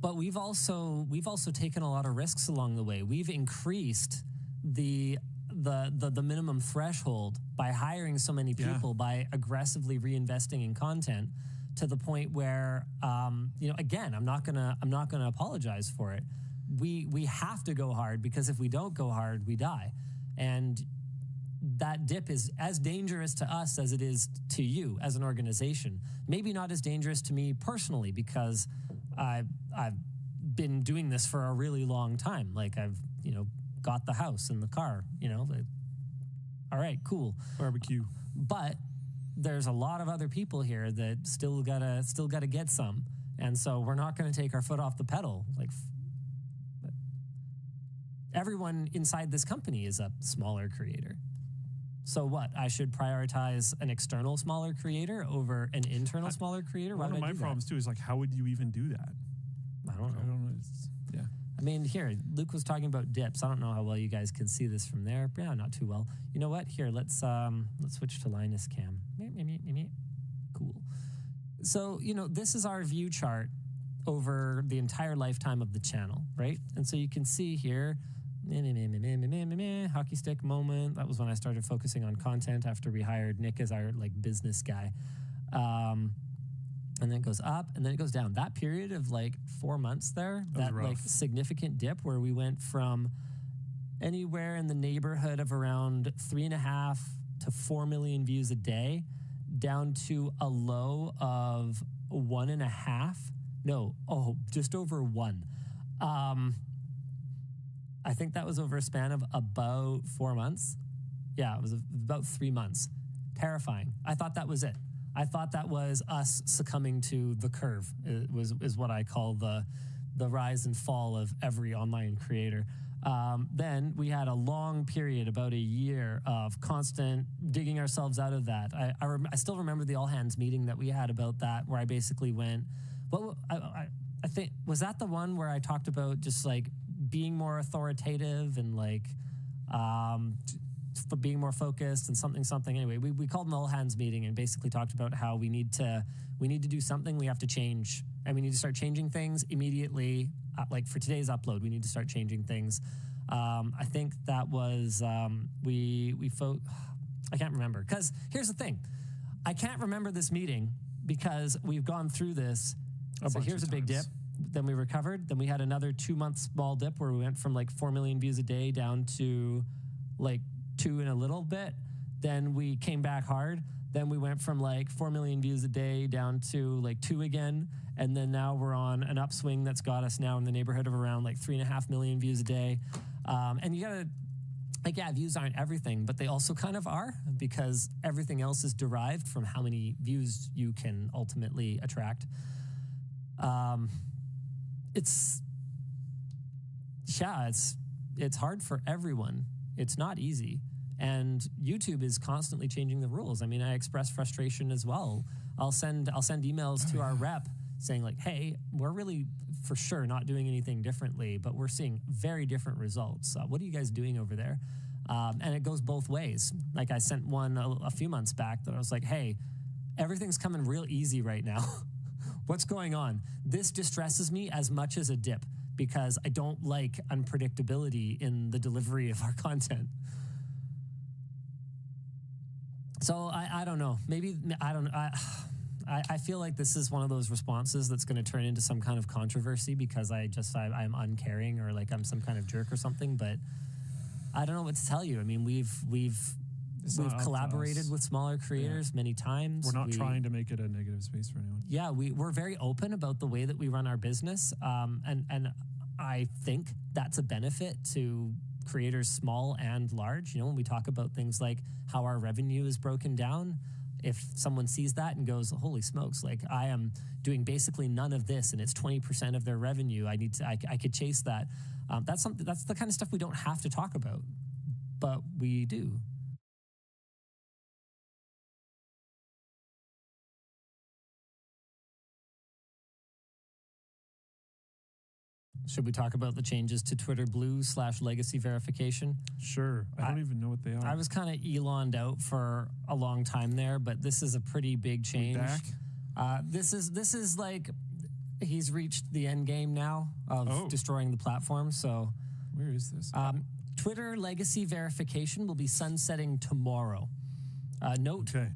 But we've also taken a lot of risks along the way. We've increased the minimum threshold by hiring so many people, by aggressively reinvesting in content, to the point where again, I'm not gonna apologize for it. We have to go hard, because if we don't go hard, we die. And that dip is as dangerous to us as it is to you as an organization. Maybe not as dangerous to me personally, because I've been doing this for a really long time. Like I've got the house and the car. All right, cool, barbecue. But there's a lot of other people here that still gotta get some, and so we're not going to take our foot off the pedal. Like everyone inside this company is a smaller creator. So what? I should prioritize an external smaller creator over an internal smaller creator? One of my problems too is like, how would you even do that? I don't know. I mean, here, Luke was talking about dips. I don't know how well you guys can see this from there. Yeah, not too well. You know what? Here, let's switch to Linus Cam. Cool. So, this is our view chart over the entire lifetime of the channel, right? And so you can see here, hockey stick moment. That was when I started focusing on content after we hired Nick as our business guy. And then it goes up and then it goes down. That period of 4 months there, that significant dip where we went from anywhere in the neighborhood of around 3.5 to 4 million views a day down to a low of 1.5. Just over 1. I think that was over a span of about 4 months. Yeah, it was about 3 months. Terrifying. I thought that was it. I thought that was us succumbing to the curve. Is what I call the rise and fall of every online creator. Then we had a long period, about a year, of constant digging ourselves out of that. I still remember the all hands meeting that we had about that, where I basically went, well, I think, was that the one where I talked about just being more authoritative and for being more focused and something. Anyway, we called an all hands meeting and basically talked about how we need to do something. We have to change, and we need to start changing things immediately. Like for today's upload, we need to start changing things. I think that was I can't remember, because here's the thing. I can't remember this meeting because we've gone through this. So here's a big dip. Then we recovered. Then we had another 2-month small dip where we went from like 4 million views a day down to like 2 and a little bit. Then we came back hard. Then we went from like 4 million views a day down to like 2 again. And then now we're on an upswing that's got us now in the neighborhood of around like 3.5 million views a day. And you gotta, like, yeah, views aren't everything, but they also kind of are, because everything else is derived from how many views you can ultimately attract. It's hard for everyone. It's not easy. And YouTube is constantly changing the rules. I mean, I express frustration as well. I'll send emails to our rep saying like, hey, we're really for sure not doing anything differently, but we're seeing very different results. What are you guys doing over there? And it goes both ways. Like I sent one a few months back that I was like, hey, everything's coming real easy right now. What's going on? This distresses me as much as a dip, because I don't like unpredictability in the delivery of our content. So I don't know. Maybe I don't. I feel like this is one of those responses that's going to turn into some kind of controversy because I'm uncaring, or like I'm some kind of jerk or something. But I don't know what to tell you. I mean, we've collaborated with smaller creators many times. We're not trying to make it a negative space for anyone. Yeah, we're very open about the way that we run our business, and I think that's a benefit to creators small and large. You know, when we talk about things like how our revenue is broken down, if someone sees that and goes, holy smokes, like I am doing basically none of this and it's 20% of their revenue, I could chase that. That's the kind of stuff we don't have to talk about, but we do. Should we talk about the changes to Twitter Blue / legacy verification? Sure. I don't even know what they are. I was kind of Elon'd out for a long time there, but this is a pretty big change. This is like he's reached the end game now of destroying the platform. So where is this? Twitter legacy verification will be sunsetting tomorrow. Note. Okay.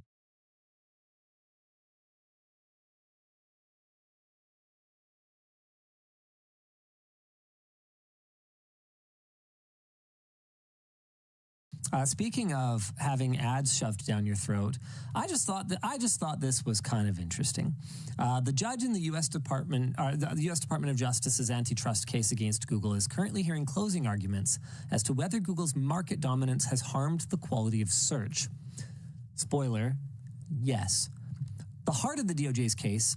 Speaking of having ads shoved down your throat, I just thought this was kind of interesting. The judge in the U.S. Department of Justice's antitrust case against Google is currently hearing closing arguments as to whether Google's market dominance has harmed the quality of search. Spoiler: yes. The heart of the DOJ's case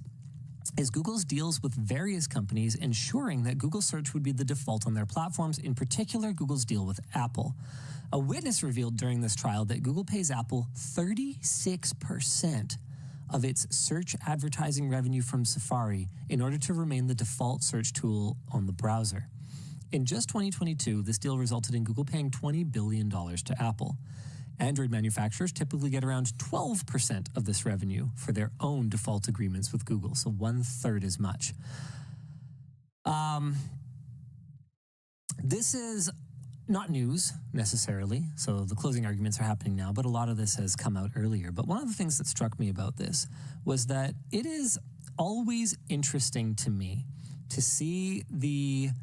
is Google's deals with various companies ensuring that Google search would be the default on their platforms, in particular Google's deal with Apple. A witness revealed during this trial that Google pays Apple 36% of its search advertising revenue from Safari in order to remain the default search tool on the browser. In just 2022, this deal resulted in Google paying $20 billion to Apple. Android manufacturers typically get around 12% of this revenue for their own default agreements with Google, so 1/3 as much. This is not news necessarily, so the closing arguments are happening now, but a lot of this has come out earlier. But one of the things that struck me about this was that it is always interesting to me to see the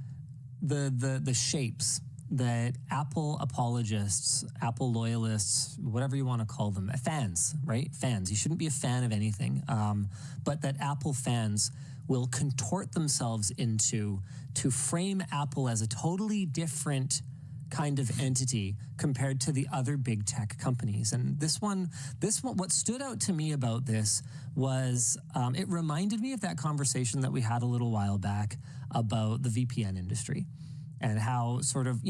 shapes that Apple apologists, Apple loyalists, whatever you want to call them, fans, right? Fans. You shouldn't be a fan of anything, but that Apple fans will contort themselves into to frame Apple as a totally different kind of entity compared to the other big tech companies. And this one, what stood out to me about this was it reminded me of that conversation that we had a little while back about the VPN industry and how sort of,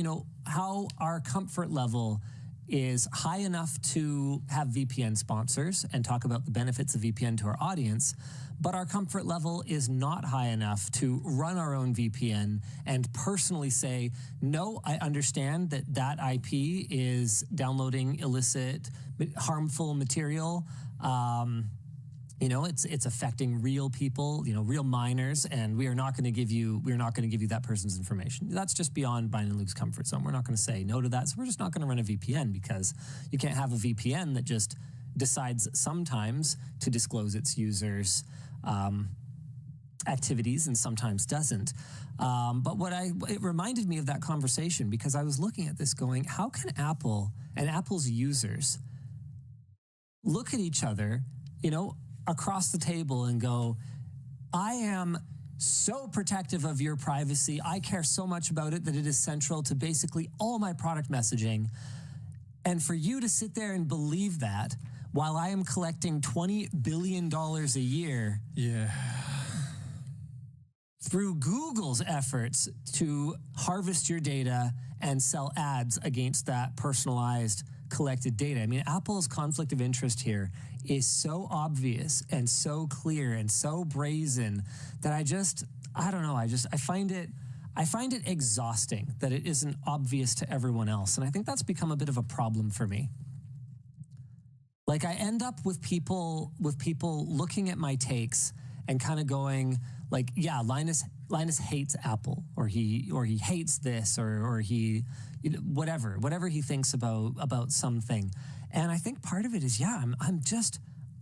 how our comfort level is high enough to have VPN sponsors and talk about the benefits of VPN to our audience, but our comfort level is not high enough to run our own VPN and personally say, no, I understand that that IP is downloading illicit, harmful material. You know, it's affecting real people, you know, real minors, and we're not going to give you that person's information. That's just beyond Brian and Luke's comfort zone. We're not going to say no to that. So we're just not going to run a VPN, because you can't have a VPN that just decides sometimes to disclose its users' activities and sometimes doesn't. But it reminded me of that conversation, because I was looking at this going, how can Apple and Apple's users look at each other, you know, across the table and go, I am so protective of your privacy. I care so much about it that it is central to basically all my product messaging. And for you to sit there and believe that while I am collecting $20 billion a year through Google's efforts to harvest your data and sell ads against that personalized collected data. I mean, Apple's conflict of interest here is so obvious and so clear and so brazen that I don't know. I find it exhausting that it isn't obvious to everyone else. And I think that's become a bit of a problem for me. Like, I end up with people looking at my takes and kind of going like, yeah, Linus hates Apple, or he hates this, or he, you know, whatever he thinks about something. And I think part of it is, yeah,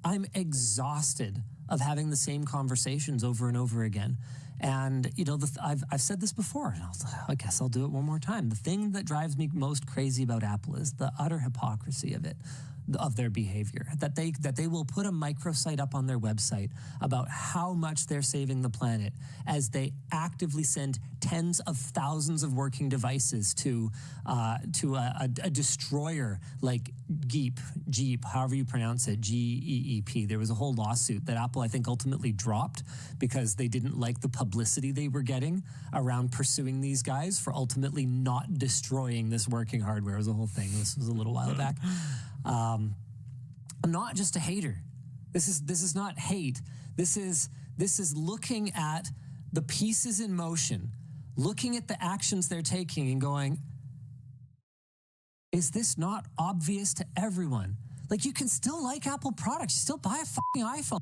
I'm exhausted of having the same conversations over and over again. And, you know, I've said this before, and I guess I'll do it one more time. The thing that drives me most crazy about Apple is the utter hypocrisy of their behavior, that they will put a microsite up on their website about how much they're saving the planet as they actively send tens of thousands of working devices to a destroyer like Jeep, however you pronounce it, GEEP. There was a whole lawsuit that Apple, I think, ultimately dropped because they didn't like the publicity they were getting around pursuing these guys for ultimately not destroying this working hardware. It was a whole thing. This was a little while back. I'm not just a hater. This is not hate. This is looking at the pieces in motion, looking at the actions they're taking and going, is this not obvious to everyone? Like, you can still like Apple products. You still buy a fucking iPhone.